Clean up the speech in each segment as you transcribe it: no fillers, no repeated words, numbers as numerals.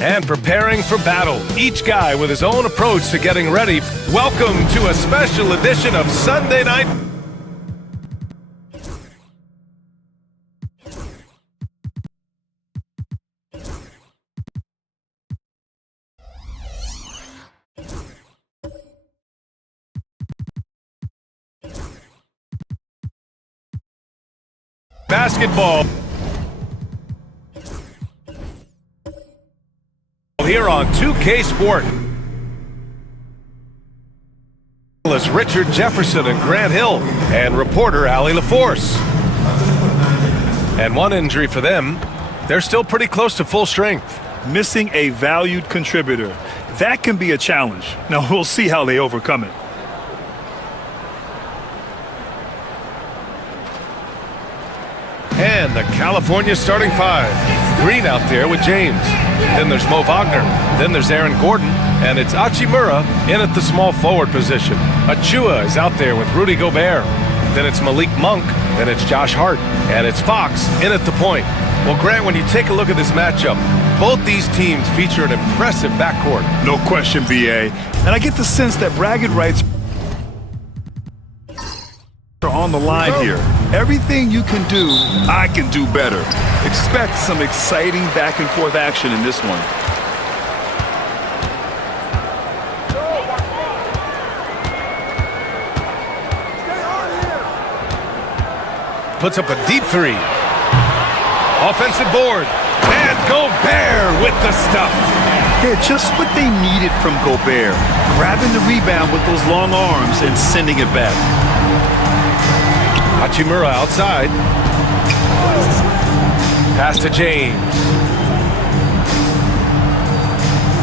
And preparing for battle, each guy with his own approach to getting ready. Welcome to a special edition of Sunday Night. Basketball. Here on 2K Sport. Richard Jefferson and Grant Hill, and reporter Allie LaForce. And one injury for them, they're still pretty close to full strength. Missing a valued contributor. That can be a challenge. Now we'll see how they overcome it. And the California starting five. Green out there with James. Then there's Mo Wagner. Then there's Aaron Gordon. And it's Hachimura in at the small forward position. Achua is out there with Rudy Gobert. Then it's Malik Monk. Then it's Josh Hart. And it's Fox in at the point. Well, Grant, when you take a look at this matchup, both these teams feature an impressive backcourt. No question, BA. And I get the sense that bragging rights are on the line here. Everything you can do, I can do better. Expect some exciting back and forth action in this one. Puts up a deep three. Offensive board. And Gobert with the stuff. Yeah, just what they needed from Gobert. Grabbing the rebound with those long arms and sending it back. Hachimura outside. Pass to James.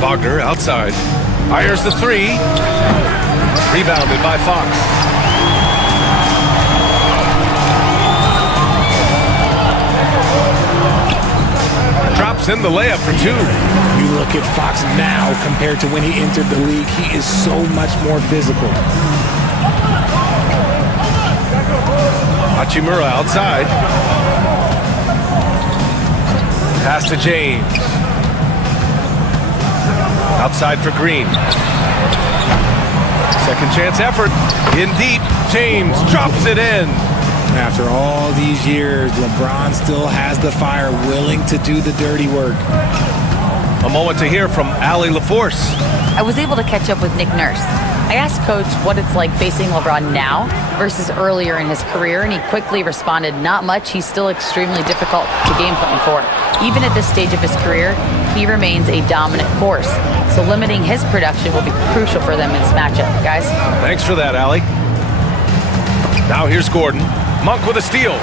Wagner outside. Fires the three. Rebounded by Fox. Drops in the layup for two. You look at Fox now compared to when he entered the league, he is so much more physical. Hachimura outside. Pass to James. Outside for Green. Second chance effort. In deep. James drops it in. After all these years, LeBron still has the fire, willing to do the dirty work. A moment to hear from Allie LaForce. I was able to catch up with Nick Nurse. I asked Coach what it's like facing LeBron now versus earlier in his career, and he quickly responded, not much. He's still extremely difficult to game plan for. Even at this stage of his career, he remains a dominant force. So limiting his production will be crucial for them in this matchup, guys. Thanks for that, Allie. Now here's Gordon. Monk with a steal.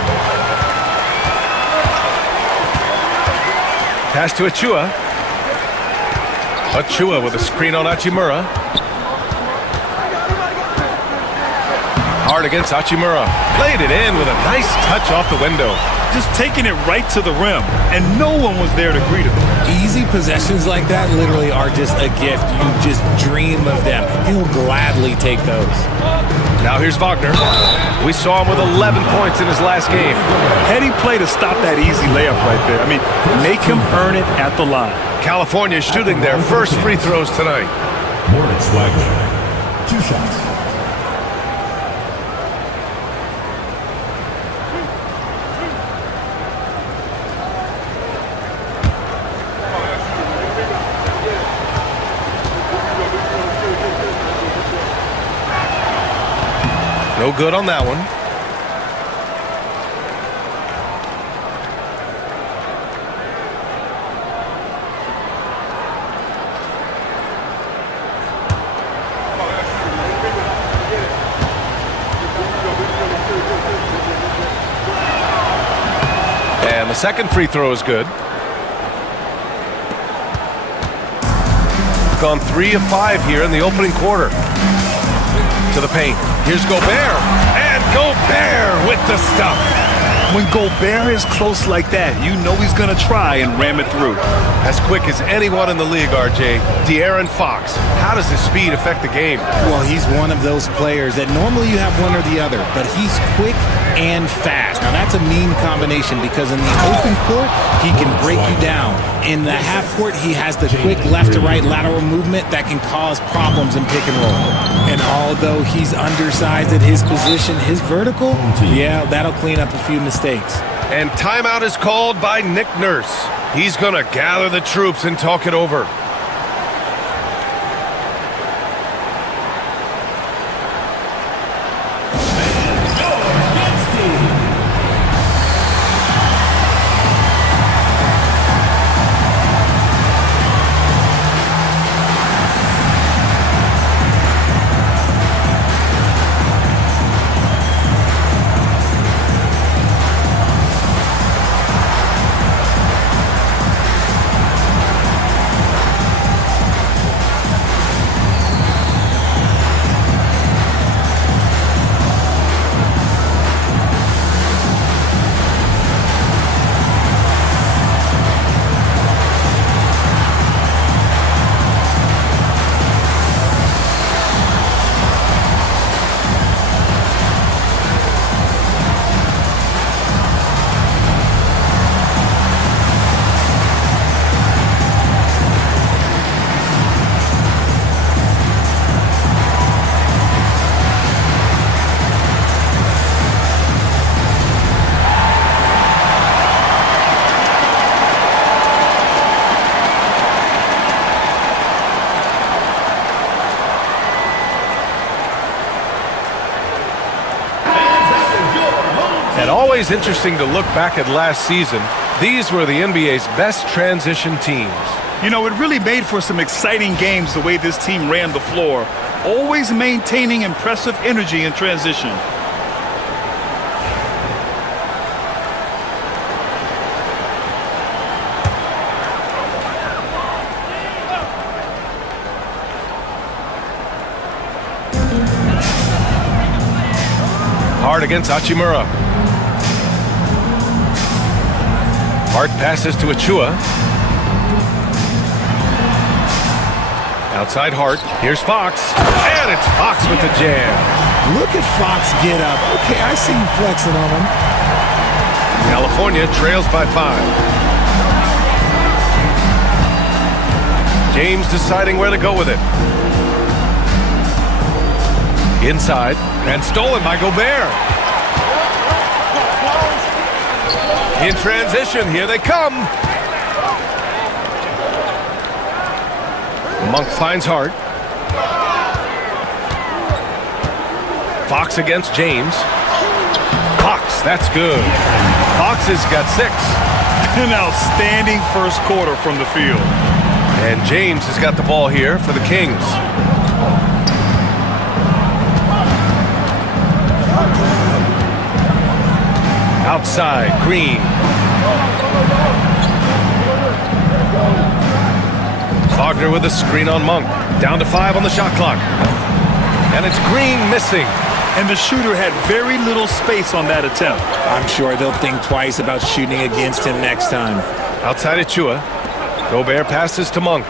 Pass to Achua. Achua with a screen on Hachimura. Hard against Hachimura. Played it in with a nice touch off the window. Just taking it right to the rim, and no one was there to greet him. Easy possessions like that literally are just a gift. You just dream of them. He'll gladly take those. Now here's Wagner. We saw him with 11 points in his last game. Heady play to stop that easy layup right there. I mean, make him earn it at the line. California shooting their first free throws tonight. Moritz Wagner, 2 shots. No good on that one. And the second free throw is good. Gone 3 of 5 here in the opening quarter. To the paint. Here's Gobert. And Gobert with the stuff. When Gobert is close like that, you know he's going to try and ram it through. As quick as anyone in the league, RJ. De'Aaron Fox. How does his speed affect the game? Well, he's one of those players that normally you have one or the other, but he's quick and fast. Now, that's a mean combination because in the open court, he can break you down. In the half court, he has the quick left to right lateral movement that can cause problems in pick and roll. And although he's undersized at his position, his vertical, yeah, that'll clean up a few mistakes. And timeout is called by Nick Nurse. He's going to gather the troops and talk it over. And always interesting to look back at last season. These were the NBA's best transition teams. You know, it really made for some exciting games the way this team ran the floor, always maintaining impressive energy in transition. Hart against Hachimura. Hart passes to Achua. Outside Hart. Here's Fox. And it's Fox with the jam. Look at Fox get up. Okay, I see you flexing on him. California trails by 5. James deciding where to go with it. Inside. And stolen by Gobert. In transition, here they come. Monk finds Hart. Fox against James. Fox, that's good. Fox has got 6. An outstanding first quarter from the field. And James has got the ball here for the Kings. Outside, Green. Wagner with a screen on Monk. Down to 5 on the shot clock. And it's Green missing. And the shooter had very little space on that attempt. I'm sure they'll think twice about shooting against him next time. Outside Achua. Gobert passes to Monk.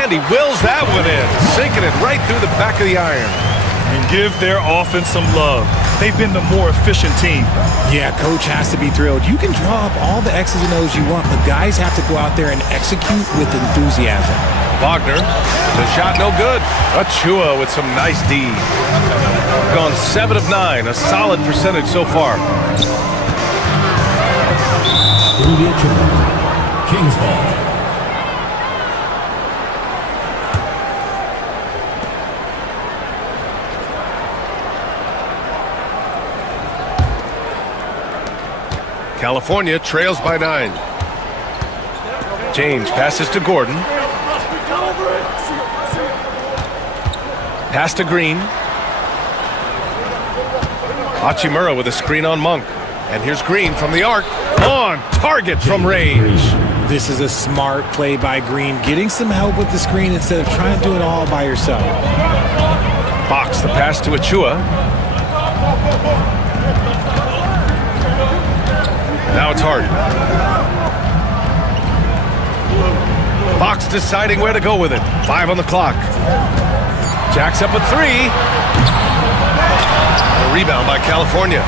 And he wills that one in, sinking it right through the back of the iron. And give their offense some love. They've been the more efficient team. Yeah, coach has to be thrilled. You can draw up all the X's and O's you want, but guys have to go out there and execute with enthusiasm. Wagner, the shot no good. Achua with some nice D. Gone 7 of 9, a solid percentage so far. Kings ball. California trails by 9. James passes to Gordon. Pass to Green. Hachimura with a screen on Monk. And here's Green from the arc. On target from range. This is a smart play by Green, getting some help with the screen instead of trying to do it all by yourself. Fox, the pass to Achua. Now it's Hart. Fox deciding where to go with it. 5 on the clock. Jacks up a 3. A rebound by California.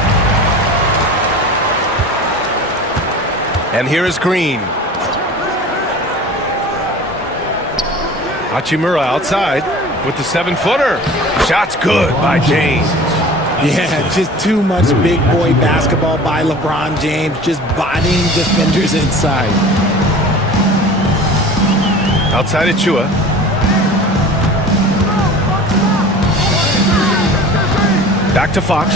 And here is Green. Hachimura outside with the 7-footer. Shot's good by James. Yeah, just too much big boy basketball by LeBron James, just bodying defenders inside. Outside Achua. Back to Fox.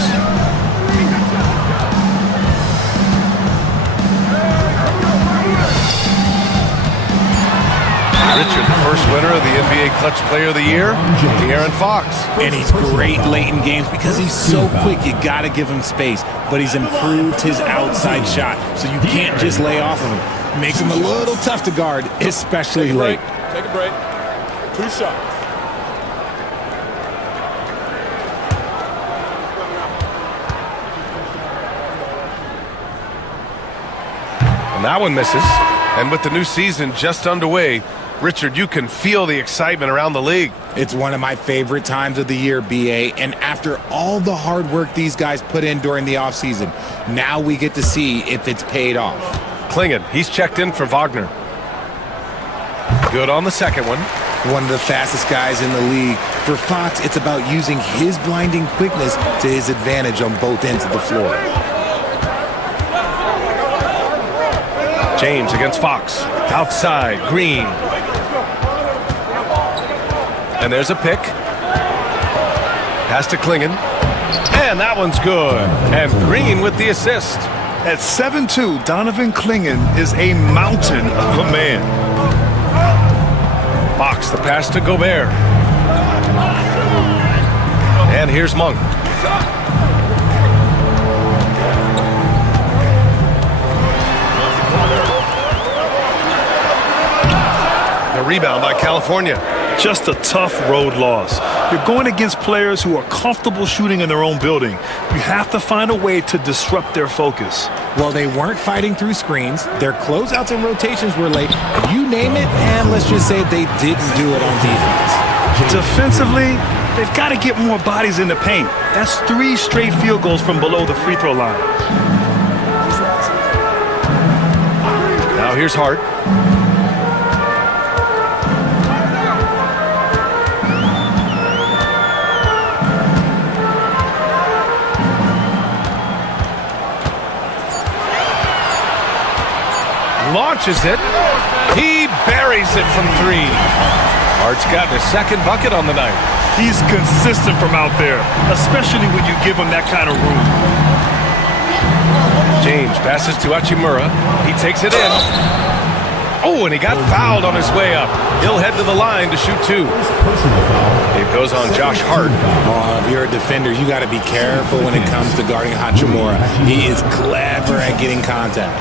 Richard, the first winner of the NBA Clutch Player of the Year, De'Aaron Fox. And he's great late in games because he's so quick. You got to give him space. But he's improved his outside shot, so you can't just lay off of him. Makes him a little tough to guard, especially late. Take a break. 2 shots. And that one misses. And with the new season just underway, Richard, you can feel the excitement around the league. It's one of my favorite times of the year, BA. And after all the hard work these guys put in during the offseason, now we get to see if it's paid off. Klingon, he's checked in for Wagner. Good on the second one. One of the fastest guys in the league. For Fox, it's about using his blinding quickness to his advantage on both ends of the floor. James against Fox. Outside, Green. And there's a pick. Pass to Klingon. And that one's good. And Green with the assist. At 7'2", Donovan Klingon is a mountain of a man. Fox, the pass to Gobert. And here's Monk. The rebound by California. Just a tough road loss. You're going against players who are comfortable shooting in their own building. You have to find a way to disrupt their focus. Well, they weren't fighting through screens. Their closeouts and rotations were late. You name it, and let's just say they didn't do it on defense. Defensively, they've got to get more bodies in the paint. That's 3 straight field goals from below the free throw line. Now here's Hart. Launches it. He buries it from 3. Hart's gotten his second bucket on the night. He's consistent from out there, especially when you give him that kind of room. James passes to Hachimura. He takes it in. Oh, and he got fouled on his way up. He'll head to the line to shoot 2. It goes on Josh Hart. Oh, if you're a defender, you got to be careful when it comes to guarding Hachimura. He is clever at getting contact.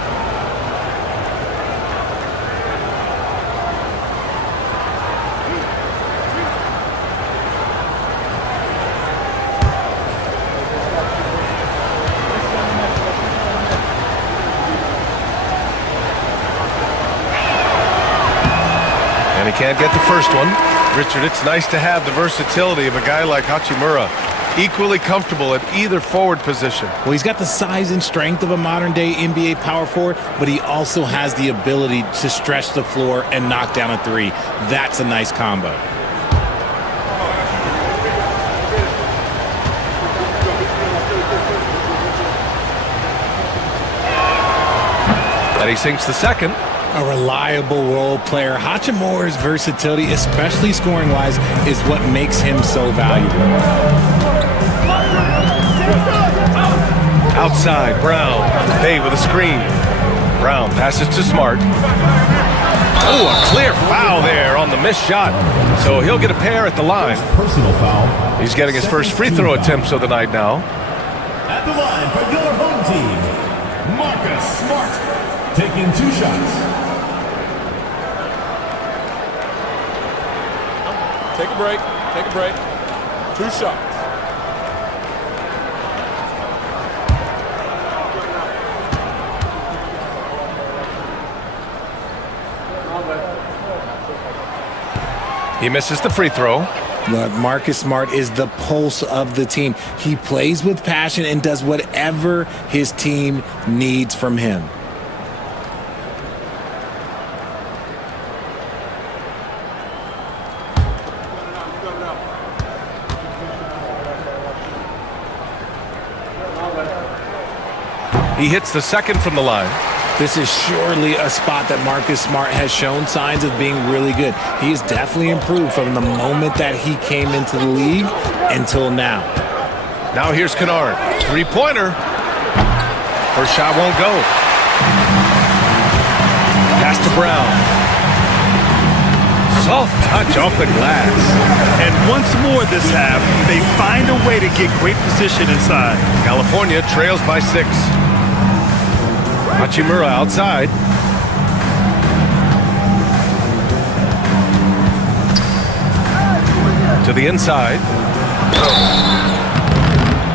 And he can't get the first one. Richard, it's nice to have the versatility of a guy like Hachimura. Equally comfortable at either forward position. Well, he's got the size and strength of a modern-day NBA power forward, but he also has the ability to stretch the floor and knock down a 3. That's a nice combo. And he sinks the second. A reliable role player. Hachimura's versatility, especially scoring-wise, is what makes him so valuable. Outside, Brown. Bay with a screen. Brown passes to Smart. Oh, a clear foul there on the missed shot. So he'll get a pair at the line. Personal foul. He's getting his first free throw attempts of the night now. At the line for your home team, Marcus Smart, taking 2 shots. Take a break. Take a break. 2 shots. He misses the free throw. Look, Marcus Smart is the pulse of the team. He plays with passion and does whatever his team needs from him. He hits the second from the line. This is surely a spot that Marcus Smart has shown signs of being really good. He has definitely improved from the moment that he came into the league until now. Now here's Kennard. Three-pointer. First shot won't go. Pass to Brown. Soft touch off the glass. And once more this half, they find a way to get great position inside. California trails by 6. Hachimura outside. To the inside.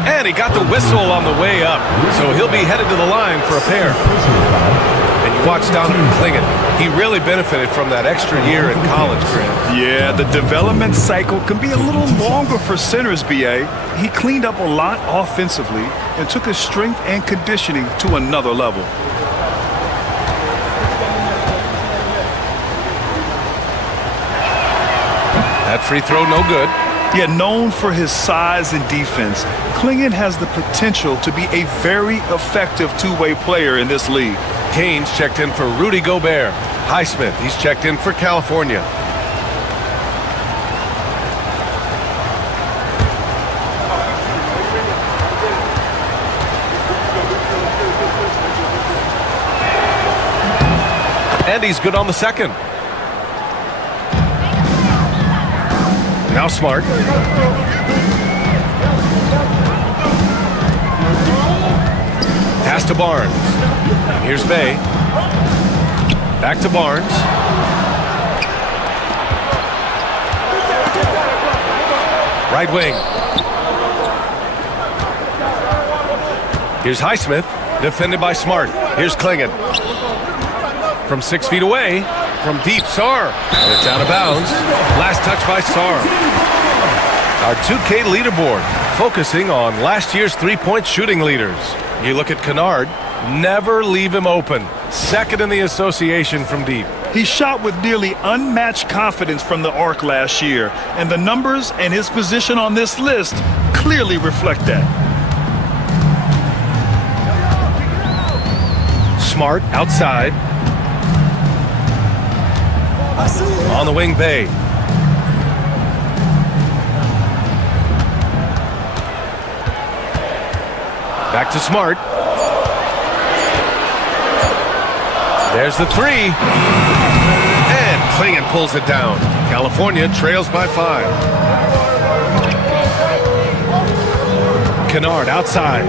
And he got the whistle on the way up. So he'll be headed to the line for a pair. And you watch Donovan Clingan. He really benefited from that extra year in college, Grant. Yeah, the development cycle can be a little longer for centers, B.A. He cleaned up a lot offensively and took his strength and conditioning to another level. That free throw no good. Yet known for his size and defense, Clingan has the potential to be a very effective two-way player in this league. Kane's checked in for Rudy Gobert. Highsmith, he's checked in for California. And he's good on the second. Now Smart. Pass to Barnes. Here's Bay. Back to Barnes. Right wing. Here's Highsmith. Defended by Smart. Here's Clingan. From 6 feet away. From deep, Sarr. It's out of bounds. Last touch by Sarr. Our 2K leaderboard, focusing on last year's three-point shooting leaders. You look at Kennard, never leave him open. Second in the association from deep. He shot with nearly unmatched confidence from the arc last year, and the numbers and his position on this list clearly reflect that. Smart outside. On the wing, Bay. Back to Smart. There's the three. And Clingan pulls it down. California trails by 5. Kennard outside.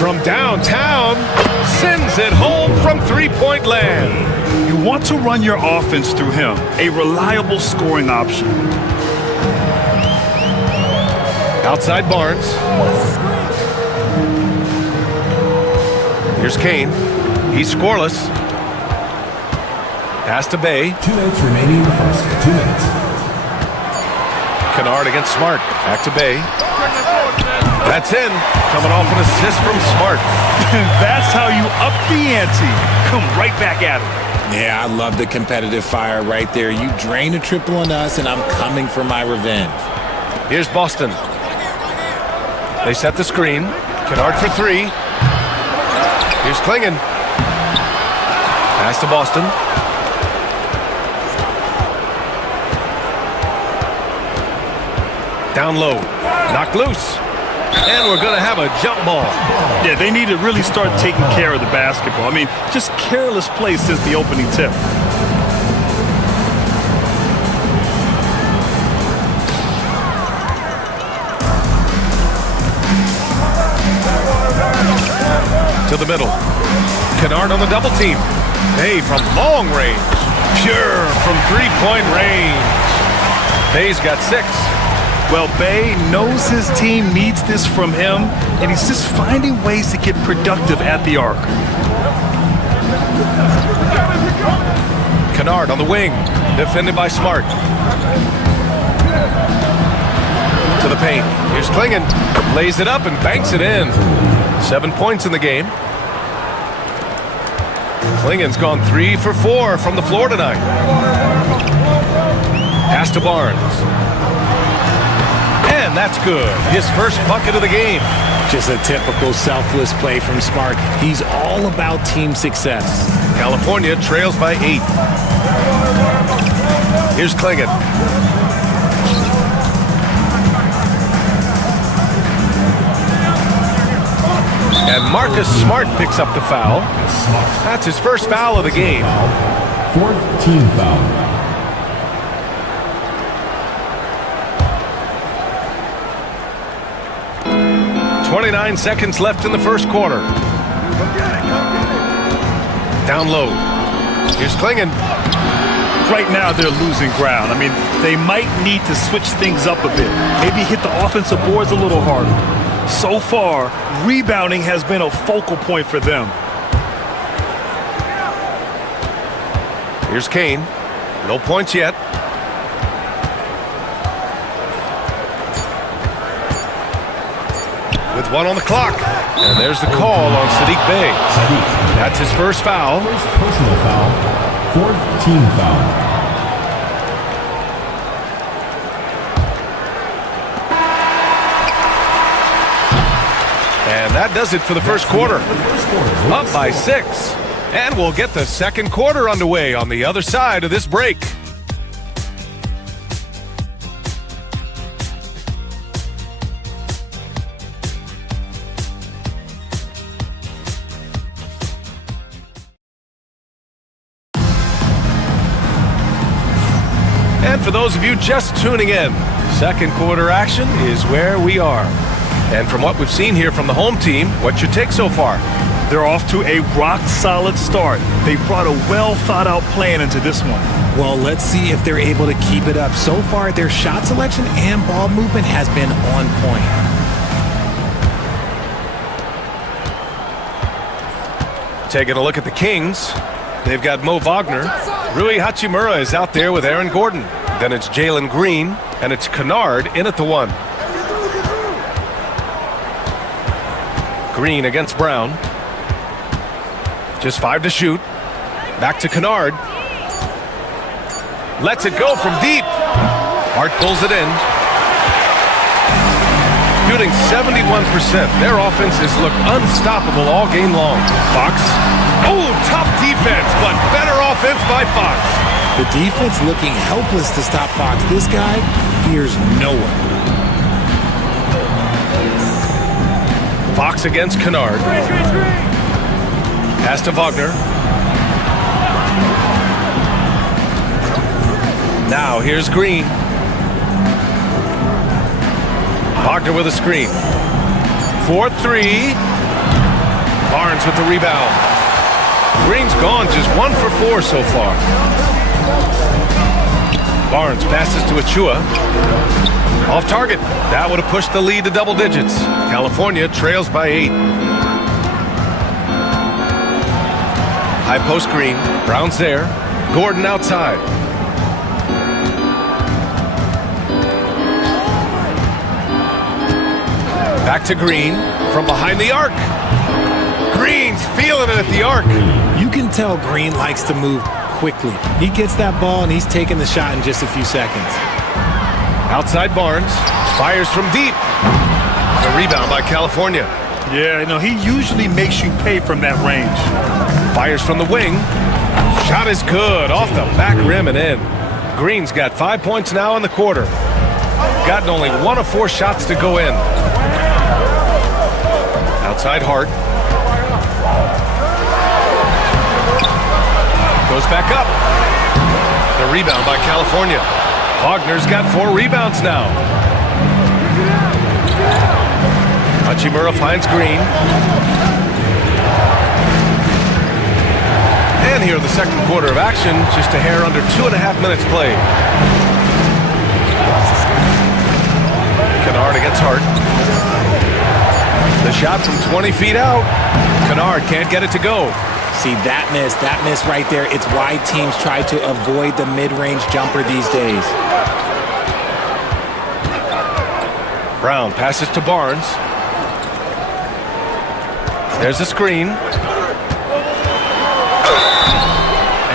From downtown, sends it home from three-point land. You want to run your offense through him, a reliable scoring option. Outside Barnes. Here's Kane. He's scoreless. Pass to Bay. 2 minutes remaining in the first. 2 minutes. Kennard against Smart. Back to Bay. That's in. Coming off an assist from Smart. That's how you up the ante. Come right back at him. Yeah, I love the competitive fire right there. You drain a triple on us, and I'm coming for my revenge. Here's Boston. They set the screen. Kennard for 3. Here's Clingan. Pass to Boston. Down low. Knocked loose. And we're going to have a jump ball. Yeah, they need to really start taking care of the basketball. I mean, just careless play since the opening tip. To the middle. Kennard on the double team. Bay from long range. Pure from three-point range. Bay's got 6. Well, Bay knows his team needs this from him, and he's just finding ways to get productive at the arc. Kennard on the wing. Defended by Smart. To the paint. Here's Klingon. Lays it up and banks it in. 7 points in the game. Klingon's gone 3 for 4 from the floor tonight. Pass to Barnes. And that's good. His first bucket of the game. Just a typical selfless play from Smart. He's all about team success. California trails by 8. Here's Klingon. And Marcus Smart picks up the foul. That's his first foul of the game. 4th team foul. .29 seconds left in the first quarter. Down low. Here's Klingon. Right now, they're losing ground. I mean, they might need to switch things up a bit. Maybe hit the offensive boards a little harder. So far, rebounding has been a focal point for them. Here's Kane. No points yet. With 1 on the clock. And there's the call on Sadiq Bey. That's his first foul. First personal foul. 4th team foul. And that does it for the first quarter. Up by 6. And we'll get the second quarter underway on the other side of this break. And for those of you just tuning in, second quarter action is where we are. And from what we've seen here from the home team, what's your take so far? They're off to a rock-solid start. They brought a well-thought-out plan into this one. Well, let's see if they're able to keep it up. So far, their shot selection and ball movement has been on point. Taking a look at the Kings. They've got Mo Wagner. Rui Hachimura is out there with Aaron Gordon. Then it's Jalen Green, and it's Kennard in at the 1. Green against Brown. Just 5 to shoot. Back to Kennard. Lets it go from deep. Hart pulls it in. Shooting 71%. Their offense has looked unstoppable all game long. Fox. Oh, tough defense, but better offense by Fox. The defense looking helpless to stop Fox. This guy fears no one. Fox against Kennard. Pass to Wagner. Now here's Green. Wagner with a screen. 4-3. Barnes with the rebound. Green's gone just 1 for 4 so far. Barnes passes to Achua. Off target. That would have pushed the lead to double digits. California trails by 8. High post Green. Brown's there. Gordon outside. Back to Green from behind the arc. Green's feeling it at the arc. You can tell Green likes to move quickly. He gets that ball and he's taking the shot in just a few seconds. Outside Barnes. Fires from deep. A rebound by California. Yeah, you know, he usually makes you pay from that range. Fires from the wing. Shot is good. Off the back rim and in. Green's got 5 points now in the quarter. Gotten only 1 of 4 shots to go in. Outside Hart. Goes back up. The rebound by California. Wagner's got 4 rebounds now. Hachimura finds Green. And here in the second quarter of action, just a hair under 2.5 minutes played. Kennard against Hart. The shot from 20 feet out. Kennard can't get it to go. See, that miss right there, it's why teams try to avoid the mid-range jumper these days. Brown passes to Barnes. There's a screen.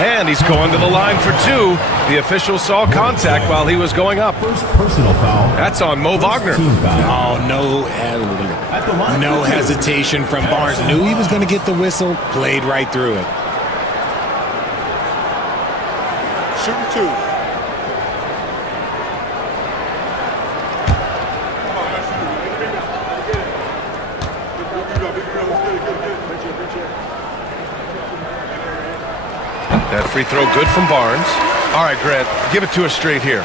And he's going to the line for 2. The official saw contact while he was going up. First personal foul. That's on Mo Wagner. Team foul. Oh, no hesitation from Barnes. Knew he was going to get the whistle, played right through it. Shooting 2. That free throw good from Barnes. All right, Grant, give it to us straight here.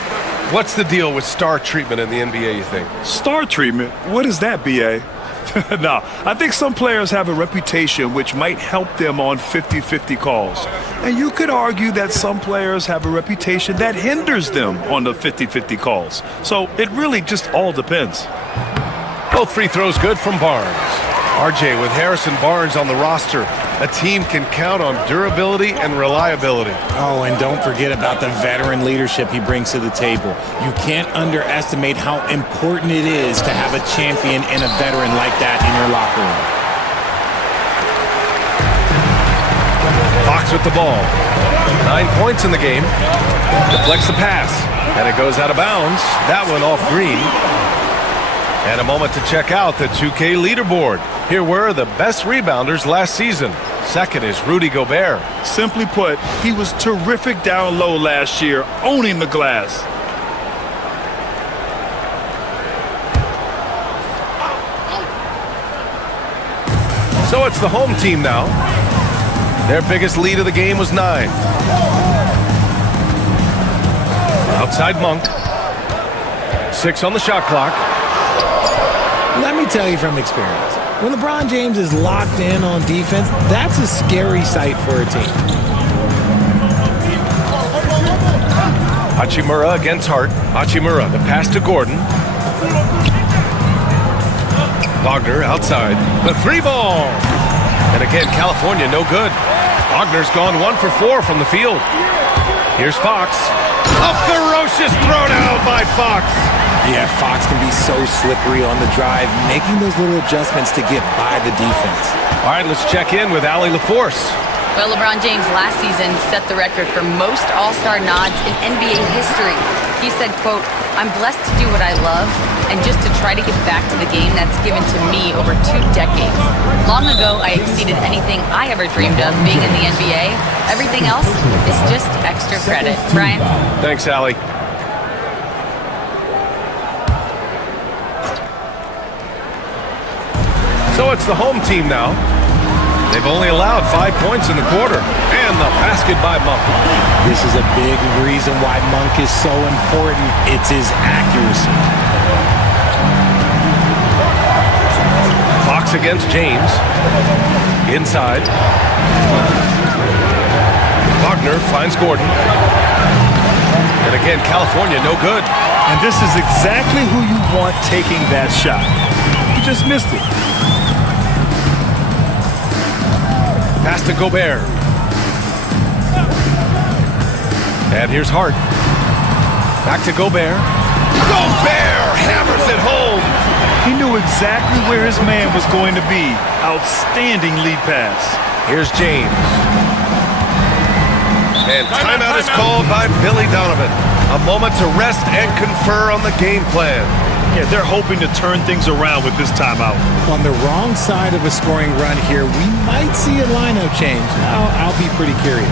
What's the deal with star treatment in the NBA, you think? Star treatment? What is that, B.A.? No, I think some players have a reputation which might help them on 50-50 calls. And you could argue that some players have a reputation that hinders them on the 50-50 calls. So it really just all depends. Both free throws good from Barnes. RJ, with Harrison Barnes on the roster, a team can count on durability and reliability. Oh, and don't forget about the veteran leadership he brings to the table. You can't underestimate how important it is to have a champion and a veteran like that in your locker room. Fox with the ball. 9 points in the game. Deflects the pass. And it goes out of bounds. That one off Green. And a moment to check out the 2K leaderboard. Here were the best rebounders last season. Second is Rudy Gobert. Simply put, he was terrific down low last year, owning the glass. So it's the home team now. Their biggest lead of the game was 9. Outside Monk. 6 on the shot clock. Let me tell you from experience, when LeBron James is locked in on defense, that's a scary sight for a team. Hachimura against Hart. Hachimura, the pass to Gordon. Wagner outside. The 3 ball. And again, California no good. Wagner's gone 1 for 4 from the field. Here's Fox. A ferocious throwdown by Fox. Yeah, Fox can be so slippery on the drive, making those little adjustments to get by the defense. All right, let's check in with Allie LaForce. Well, LeBron James last season set the record for most All-Star nods in NBA history. He said, quote, "I'm blessed to do what I love and just to try to get back to the game that's given to me over 2 decades. Long ago, I exceeded anything I ever dreamed of being in the NBA. Everything else is just extra credit." Brian? Thanks, Allie. So it's the home team now. They've only allowed 5 points in the quarter. And the basket by Monk. This is a big reason why Monk is so important. It's his accuracy. Fox against James. Inside. Wagner finds Gordon. And again, California no good. And this is exactly who you want taking that shot. You just missed it. Pass to Gobert. And here's Hart. Back to Gobert. Gobert hammers it home. He knew exactly where his man was going to be. Outstanding lead pass. Here's James. And timeout is called by Billy Donovan. A moment to rest and confer on the game plan. Yeah, they're hoping to turn things around with this timeout. On the wrong side of a scoring run here, we might see a lineup change. I'll be pretty curious.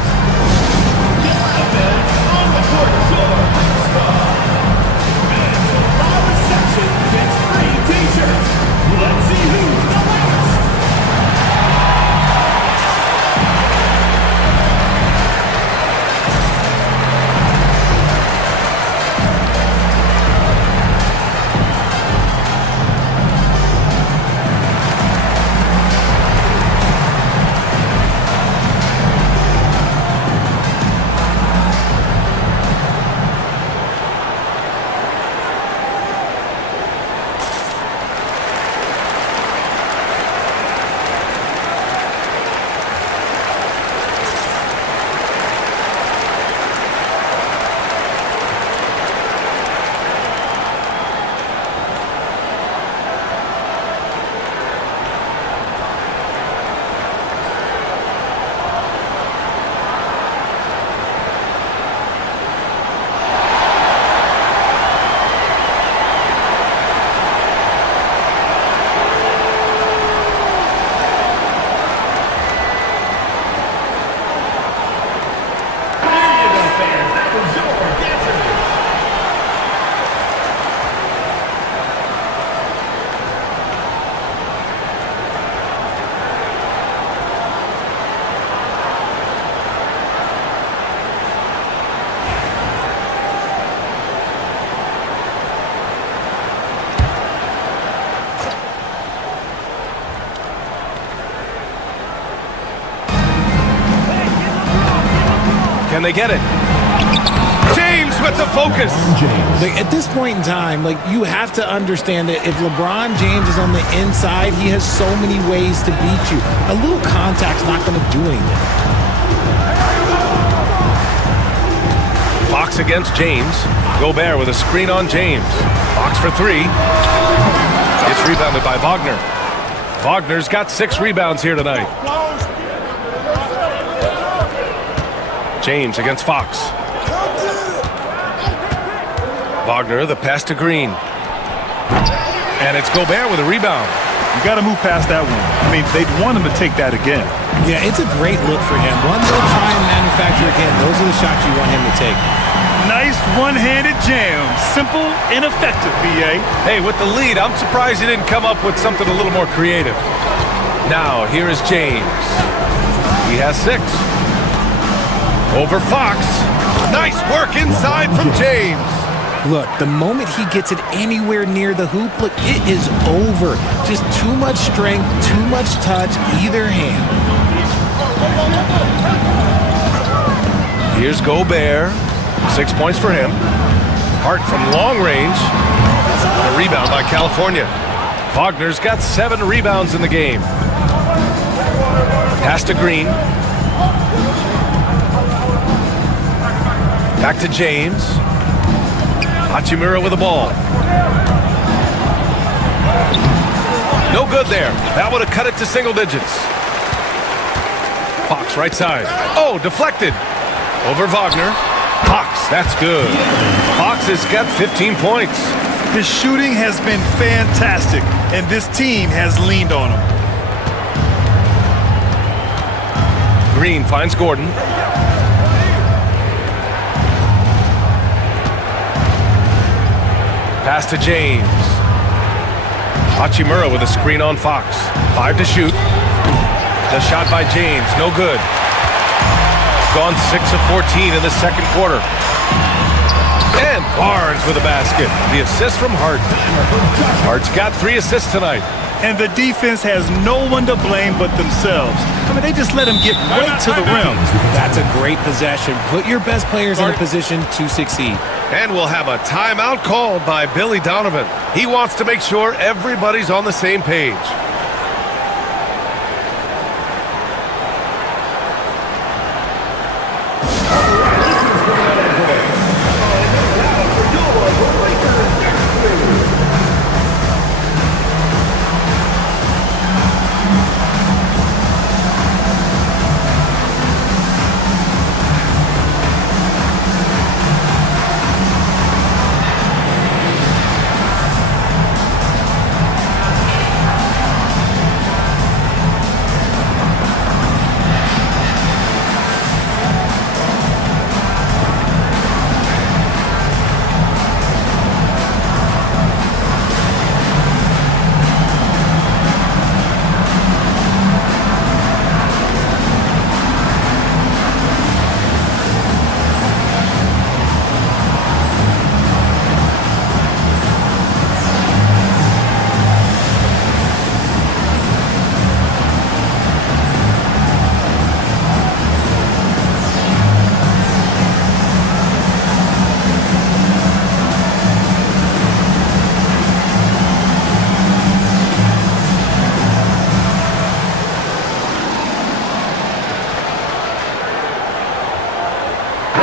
Can they get it? James with the focus. Like, at this point in time, like, you have to understand that if LeBron James is on the inside, he has so many ways to beat you. A little contact's not going to do anything. Fox against James. Gobert with a screen on James. Fox for three. It's rebounded by Wagner. Wagner's got 6 rebounds here tonight. James against Fox. Wagner, the pass to Green. And it's Gobert with a rebound. You got to move past that one. I mean, they'd want him to take that again. Yeah, it's a great look for him. One they'll try and manufacture again. Those are the shots you want him to take. Nice one-handed jam. Simple and effective, B.A. Hey, with the lead, I'm surprised he didn't come up with something a little more creative. Now, here is James. He has 6. Over Fox. Nice work inside from James. Look, the moment he gets it anywhere near the hoop, look, it is over. Just too much strength, too much touch, either hand. Here's Gobert. 6 points for him. Hart from long range. A rebound by California. Wagner's got 7 rebounds in the game. Pass to Green. Back to James. Hachimura with the ball. No good there. That would have cut it to single digits. Fox right side. Oh, deflected. Over Wagner. Fox, that's good. Fox has got 15 points. His shooting has been fantastic, and this team has leaned on him. Green finds Gordon. Pass to James. Hachimura with a screen on Fox. 5 to shoot. The shot by James, no good. Gone 6 of 14 in the second quarter. And Barnes with a basket. The assist from Hart. Hart's got 3 assists tonight. And the defense has no one to blame but themselves. I mean, they just let him get right to the rim. That's a great possession. Put your best players in a position to succeed. And we'll have a timeout called by Billy Donovan. He wants to make sure everybody's on the same page.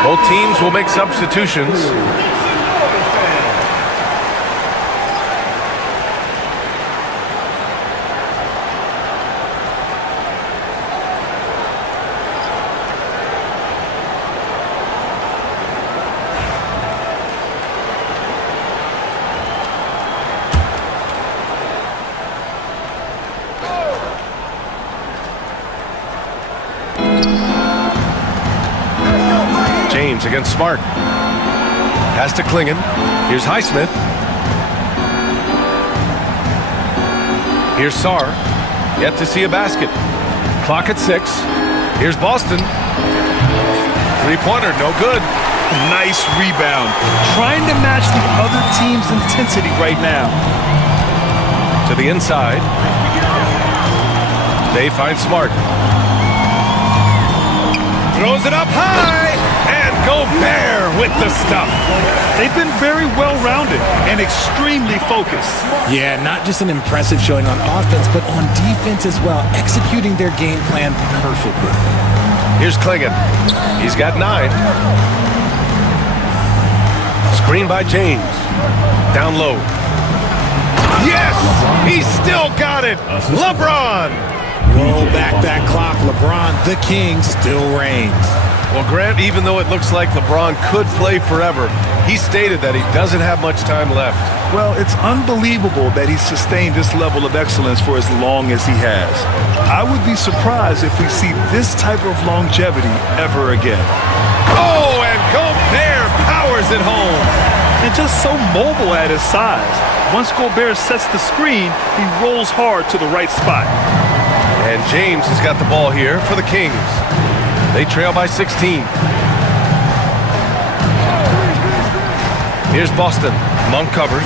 Both teams will make substitutions. James against Smart. Pass to Klingon. Here's Highsmith. Here's Sarr. Yet to see a basket. Clock at 6. Here's Boston. Three-pointer, no good. Nice rebound. Trying to match the other team's intensity right now. To the inside. They find Smart. Throws it up high. Gobert with the stuff. They've been very well-rounded and extremely focused. Yeah, not just an impressive showing on offense, but on defense as well, executing their game plan perfectly. Here's Klingon. He's got 9. Screen by James. Down low. Yes! He's still got it! LeBron! Roll back that clock, LeBron, the king, still reigns. Well, Grant, even though it looks like LeBron could play forever, he stated that he doesn't have much time left. Well, it's unbelievable that he's sustained this level of excellence for as long as he has. I would be surprised if we see this type of longevity ever again. Oh, and Gobert powers it home. And just so mobile at his size. Once Gobert sets the screen, he rolls hard to the right spot. And James has got the ball here for the Kings. They trail by 16. Here's Boston. Monk covers.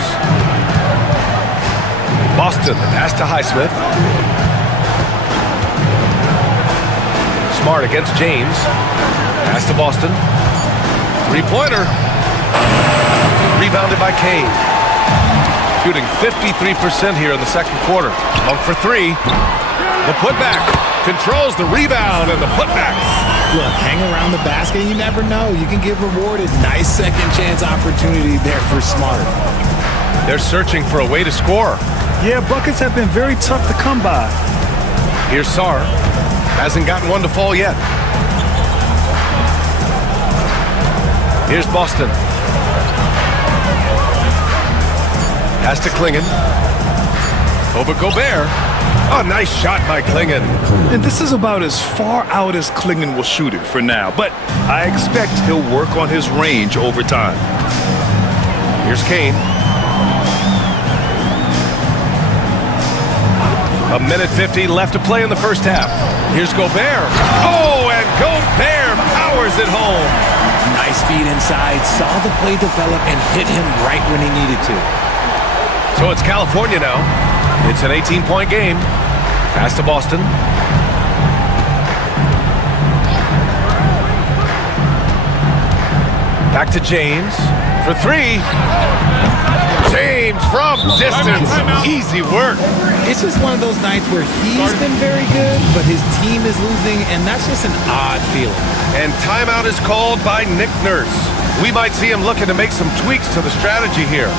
Boston, the pass to Highsmith. Smart against James. Pass to Boston. Three-pointer. Rebounded by Kane. Shooting 53% here in the second quarter. Monk for 3. The putback. Controls the rebound and the putback. Look, hang around the basket, you never know. You can get rewarded. Nice second chance opportunity there for Smart. They're searching for a way to score. Yeah, buckets have been very tough to come by. Here's Sarr. Hasn't gotten one to fall yet. Here's Boston. Pass to Klingon. Over Gobert. Oh, nice shot by Klingon. And this is about as far out as Klingon will shoot it for now. But I expect he'll work on his range over time. Here's Kane. A minute 50 left to play in the first half. Here's Gobert. Oh, and Gobert powers it home. Nice feed inside, saw the play develop and hit him right when he needed to. So it's California now. It's an 18-point game. Pass to Boston. Back to James for 3. James from distance. Easy work. It's just one of those nights where he's been very good, but his team is losing, and that's just an odd feeling. And timeout is called by Nick Nurse. We might see him looking to make some tweaks to the strategy here.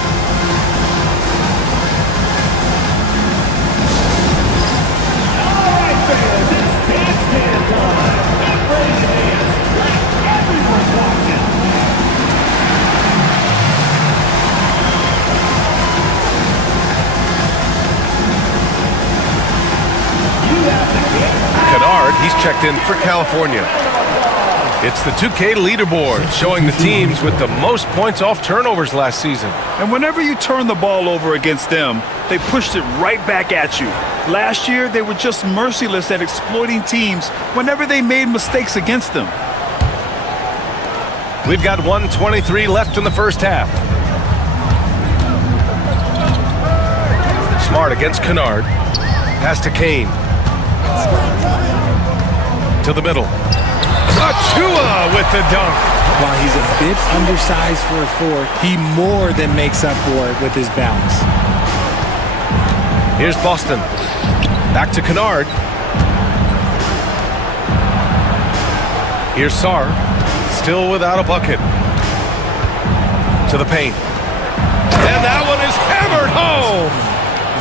He's checked in for California. It's the 2K leaderboard showing the teams with the most points off turnovers last season. And whenever you turn the ball over against them, they pushed it right back at you. Last year, they were just merciless at exploiting teams whenever they made mistakes against them. We've got 1:23 left in the first half. Smart against Kennard. Pass to Kane. To the middle. Achua with the dunk. While he's a bit undersized for a 4, he more than makes up for it with his bounce. Here's Boston. Back to Kennard. Here's Sarr. Still without a bucket. To the paint. And that one is hammered home.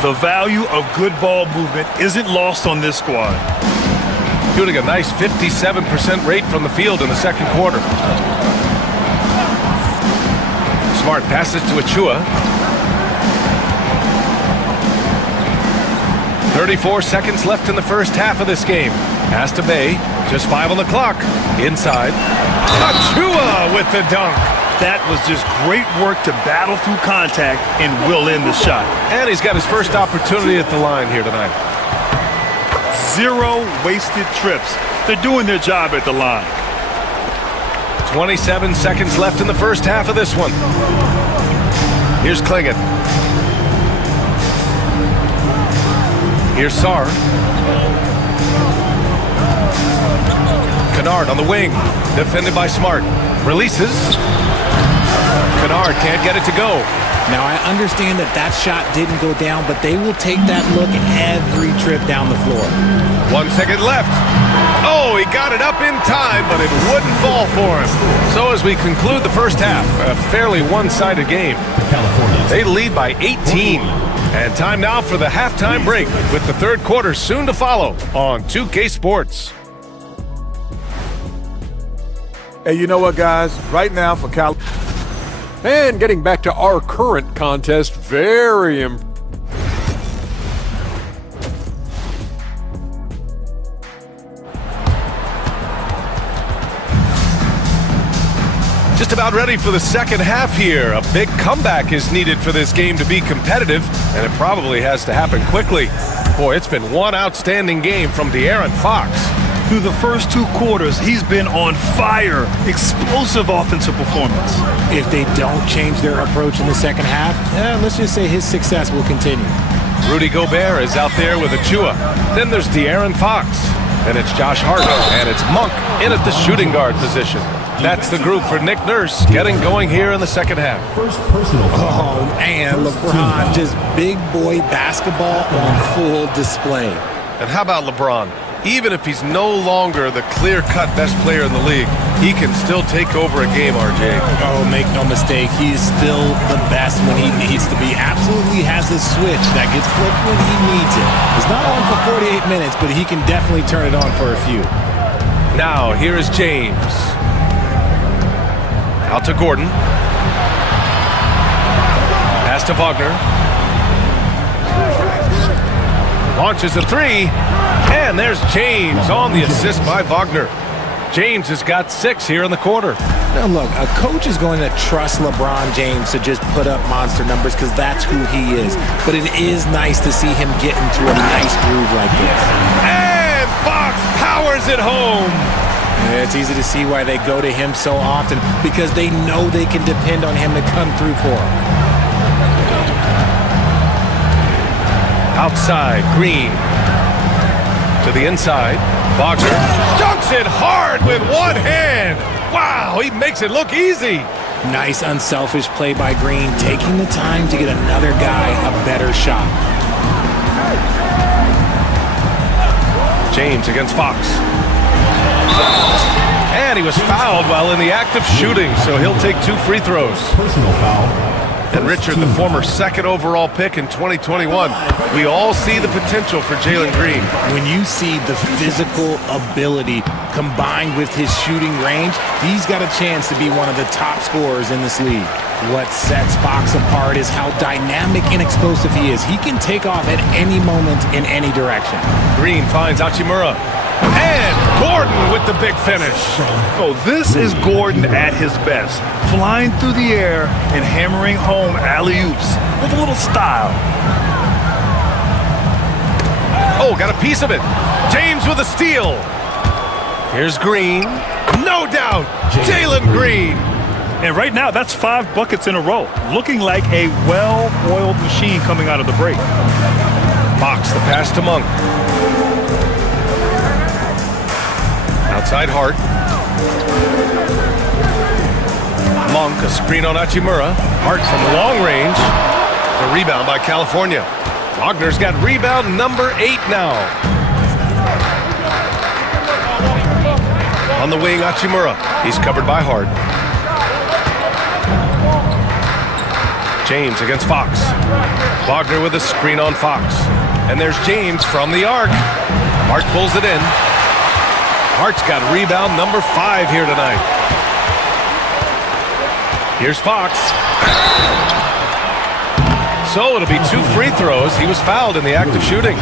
The value of good ball movement isn't lost on this squad. Shooting a nice 57% rate from the field in the second quarter. Smart passes to Achua. 34 seconds left in the first half of this game. Pass to Bay. Just 5 on the clock. Inside. Achua with the dunk. That was just great work to battle through contact and will in the shot. And he's got his first opportunity at the line here tonight. 0 wasted trips. They're doing their job at the line. 27 seconds left in the first half of this one. Here's Klingon. Here's Sarr. Kennard on the wing. Defended by Smart. Releases. Kennard can't get it to go. Now, I understand that shot didn't go down, but they will take that look every trip down the floor. 1 second left. Oh, he got it up in time, but it wouldn't fall for him. So as we conclude the first half, a fairly one-sided game. California. They lead by 18. And time now for the halftime break, with the third quarter soon to follow on 2K Sports. Hey, you know what, guys? Right now for Cal. And getting back to our current contest, very important. Just about ready for the second half here. A big comeback is needed for this game to be competitive, and it probably has to happen quickly. Boy, it's been one outstanding game from De'Aaron Fox. Through the first 2 quarters, he's been on fire. Explosive offensive performance. If they don't change their approach in the second half, let's just say his success will continue. Rudy Gobert is out there with Achua. Then there's De'Aaron Fox. Then it's Josh Hart, and it's Monk in at the shooting guard position. That's the group for Nick Nurse getting going here in the second half. First personal foul. Oh, man, LeBron, just big boy basketball on full display. And how about LeBron? Even if he's no longer the clear-cut best player in the league, he can still take over a game, RJ. Oh, make no mistake, he is still the best when he needs to be. Absolutely has this switch that gets flipped when he needs it. It's not on for 48 minutes, but he can definitely turn it on for a few. Now, here is James. Out to Gordon. Pass to Wagner. Launches a three. And there's James on the assist by Wagner. James has got 6 here in the quarter. Now look, a coach is going to trust LeBron James to just put up monster numbers because that's who he is. But it is nice to see him get into a nice groove like this. And Fox powers it home. Yeah, it's easy to see why they go to him so often, because they know they can depend on him to come through for them. Outside, Green. To the inside, Wagner dunks it hard with one hand. Wow, he makes it look easy. Nice unselfish play by Green, taking the time to get another guy a better shot. James against Fox. And he was fouled while in the act of shooting, so he'll take 2 free throws. Personal foul. And Richard, the former second overall pick in 2021, we all see the potential for Jalen Green. When you see the physical ability combined with his shooting range, he's got a chance to be one of the top scorers in this league. What sets Fox apart is how dynamic and explosive he is. He can take off at any moment in any direction. Green finds Hachimura. And Gordon with the big finish. Oh, this is Gordon at his best. Flying through the air and hammering home alley-oops with a little style. Oh, got a piece of it. James with a steal. Here's Green. No doubt, Jalen Green. And right now, that's 5 buckets in a row. Looking like a well-oiled machine coming out of the break. Fox, the pass to Monk. Outside Hart. Monk, a screen on Hachimura. Hart from long range. A rebound by California. Wagner's got rebound number 8 now. On the wing, Hachimura. He's covered by Hart. James against Fox. Wagner with a screen on Fox. And there's James from the arc. Hart pulls it in. Hart's got rebound number 5 here tonight. Here's Fox. So it'll be 2 free throws. He was fouled in the act of shooting.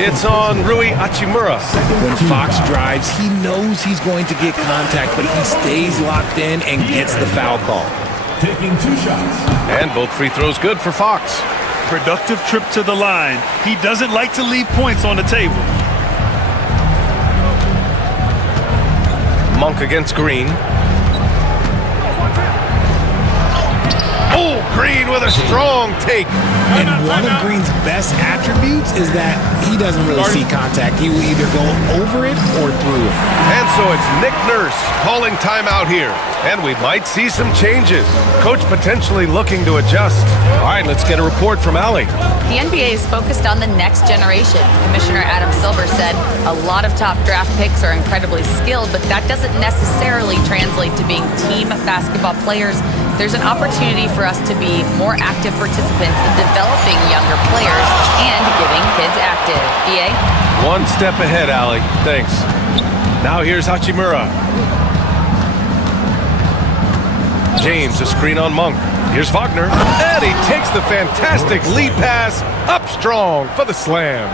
It's on Rui Hachimura. When Fox drives, he knows he's going to get contact, but he stays locked in and gets the foul call. Taking 2 shots. And both free throws good for Fox. Productive trip to the line. He doesn't like to leave points on the table. Monk against Green. Oh, Green with a strong take. And one of Green's best attributes is that he doesn't really see contact. He will either go over it or through it. And so it's Nick Nurse calling timeout here. And we might see some changes. Coach potentially looking to adjust. All right, let's get a report from Allie. The NBA is focused on the next generation. Commissioner Adam Silver said a lot of top draft picks are incredibly skilled, but that doesn't necessarily translate to being team basketball players. There's an opportunity for us to be more active participants in developing younger players and getting kids active. EA? One step ahead, Allie. Thanks. Now here's Hachimura. James, a screen on Monk. Here's Wagner. And he takes the fantastic lead pass up strong for the slam.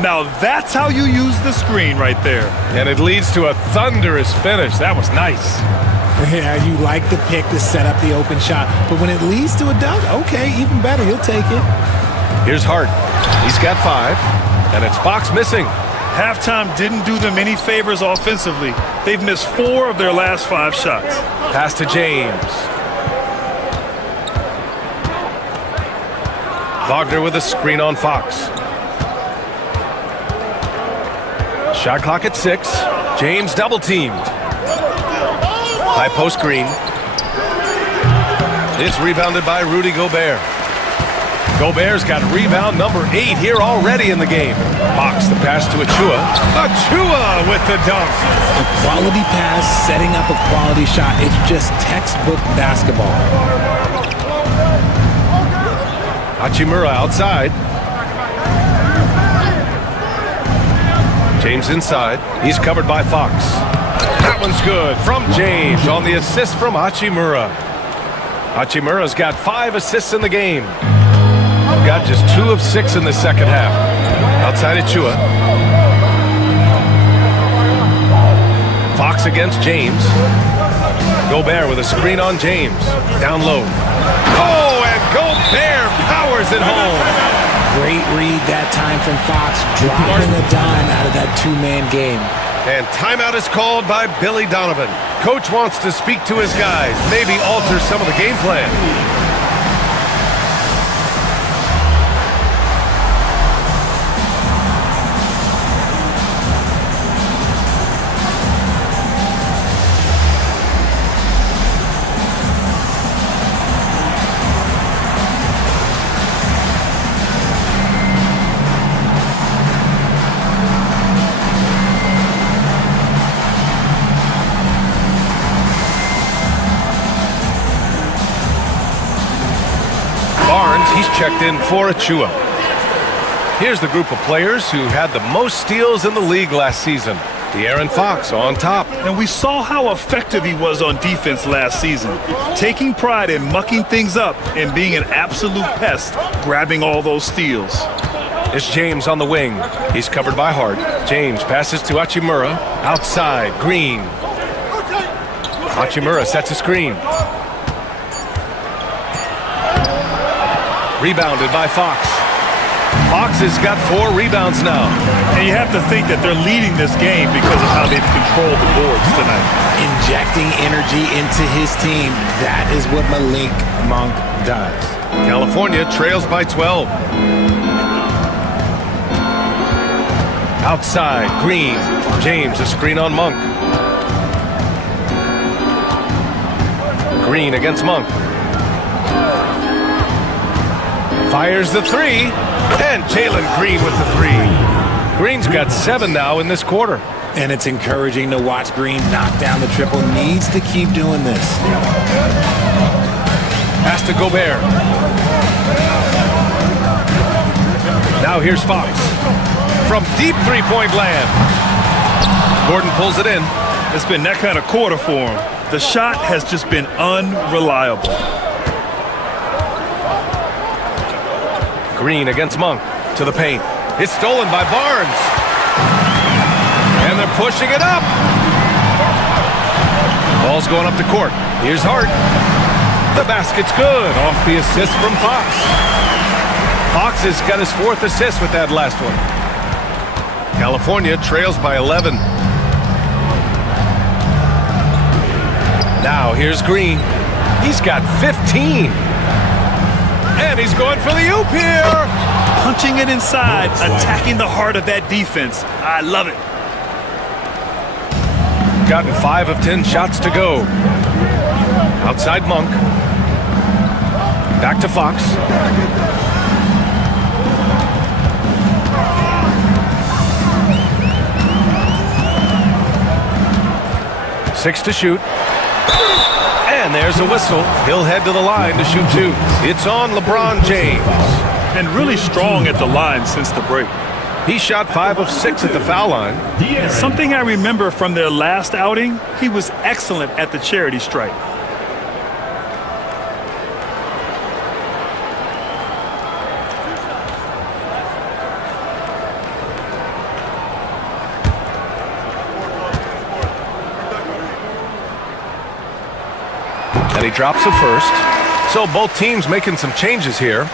Now that's how you use the screen right there. And it leads to a thunderous finish. That was nice. Yeah, you like the pick to set up the open shot, but when it leads to a dunk, okay, even better, you'll take it. Here's Hart. He's got 5, and it's Fox missing. Halftime didn't do them any favors offensively. They've missed 4 of their last 5 shots. Pass to James. Wagner with a screen on Fox. Shot clock at 6. James double teamed. High post Green. It's rebounded by Rudy Gobert. Gobert's got rebound number 8 here already in the game. Fox the pass to Achua. Achua with the dunk. A quality pass, setting up a quality shot. It's just textbook basketball. Hachimura outside. James inside. He's covered by Fox. That one's good from James on the assist from Hachimura. Hachimura's got 5 assists in the game. Got just 2 of 6 in the second half. Outside Achua. Fox against James. Gobert with a screen on James. Down low. Oh, and Gobert powers it home. Great read that time from Fox, dropping a dime out of that 2-man game. And timeout is called by Billy Donovan. Coach wants to speak to his guys, maybe alter some of the game plan. He's checked in for Achua. Here's the group of players who had the most steals in the league last season. De'Aaron Fox on top. And we saw how effective he was on defense last season, taking pride in mucking things up and being an absolute pest, grabbing all those steals. It's James on the wing. He's covered by Hart. James passes to Hachimura. Outside, Green. Hachimura sets a screen. Rebounded by Fox. Fox has got 4 rebounds now. And you have to think that they're leading this game because of how they've controlled the boards tonight. Injecting energy into his team. That is what Malik Monk does. California trails by 12. Outside, Green. James, a screen on Monk. Green against Monk. Fires the 3, and Jalen Green with the 3. Green's got 7 now in this quarter. And it's encouraging to watch Green knock down the triple. Needs to keep doing this. Pass to Gobert. Now here's Fox. From deep three-point land. Gordon pulls it in. It's been that kind of quarter for him. The shot has just been unreliable. Green against Monk to the paint. It's stolen by Barnes. And they're pushing it up. Ball's going up the court. Here's Hart. The basket's good off the assist from Fox. Fox has got his 4th assist with that last one. California trails by 11. Now here's Green. He's got 15. And he's going for the oop here. Punching it inside, attacking the heart of that defense. I love it. Gotten 5 of 10 shots to go. Outside Monk. Back to Fox. Six to shoot. And there's a whistle. He'll head to the line to shoot 2. It's on LeBron James. And really strong at the line since the break. He shot 5 of 6 at the foul line. Something I remember from their last outing, he was excellent at the charity stripe. And he drops it first. So both teams making some changes here.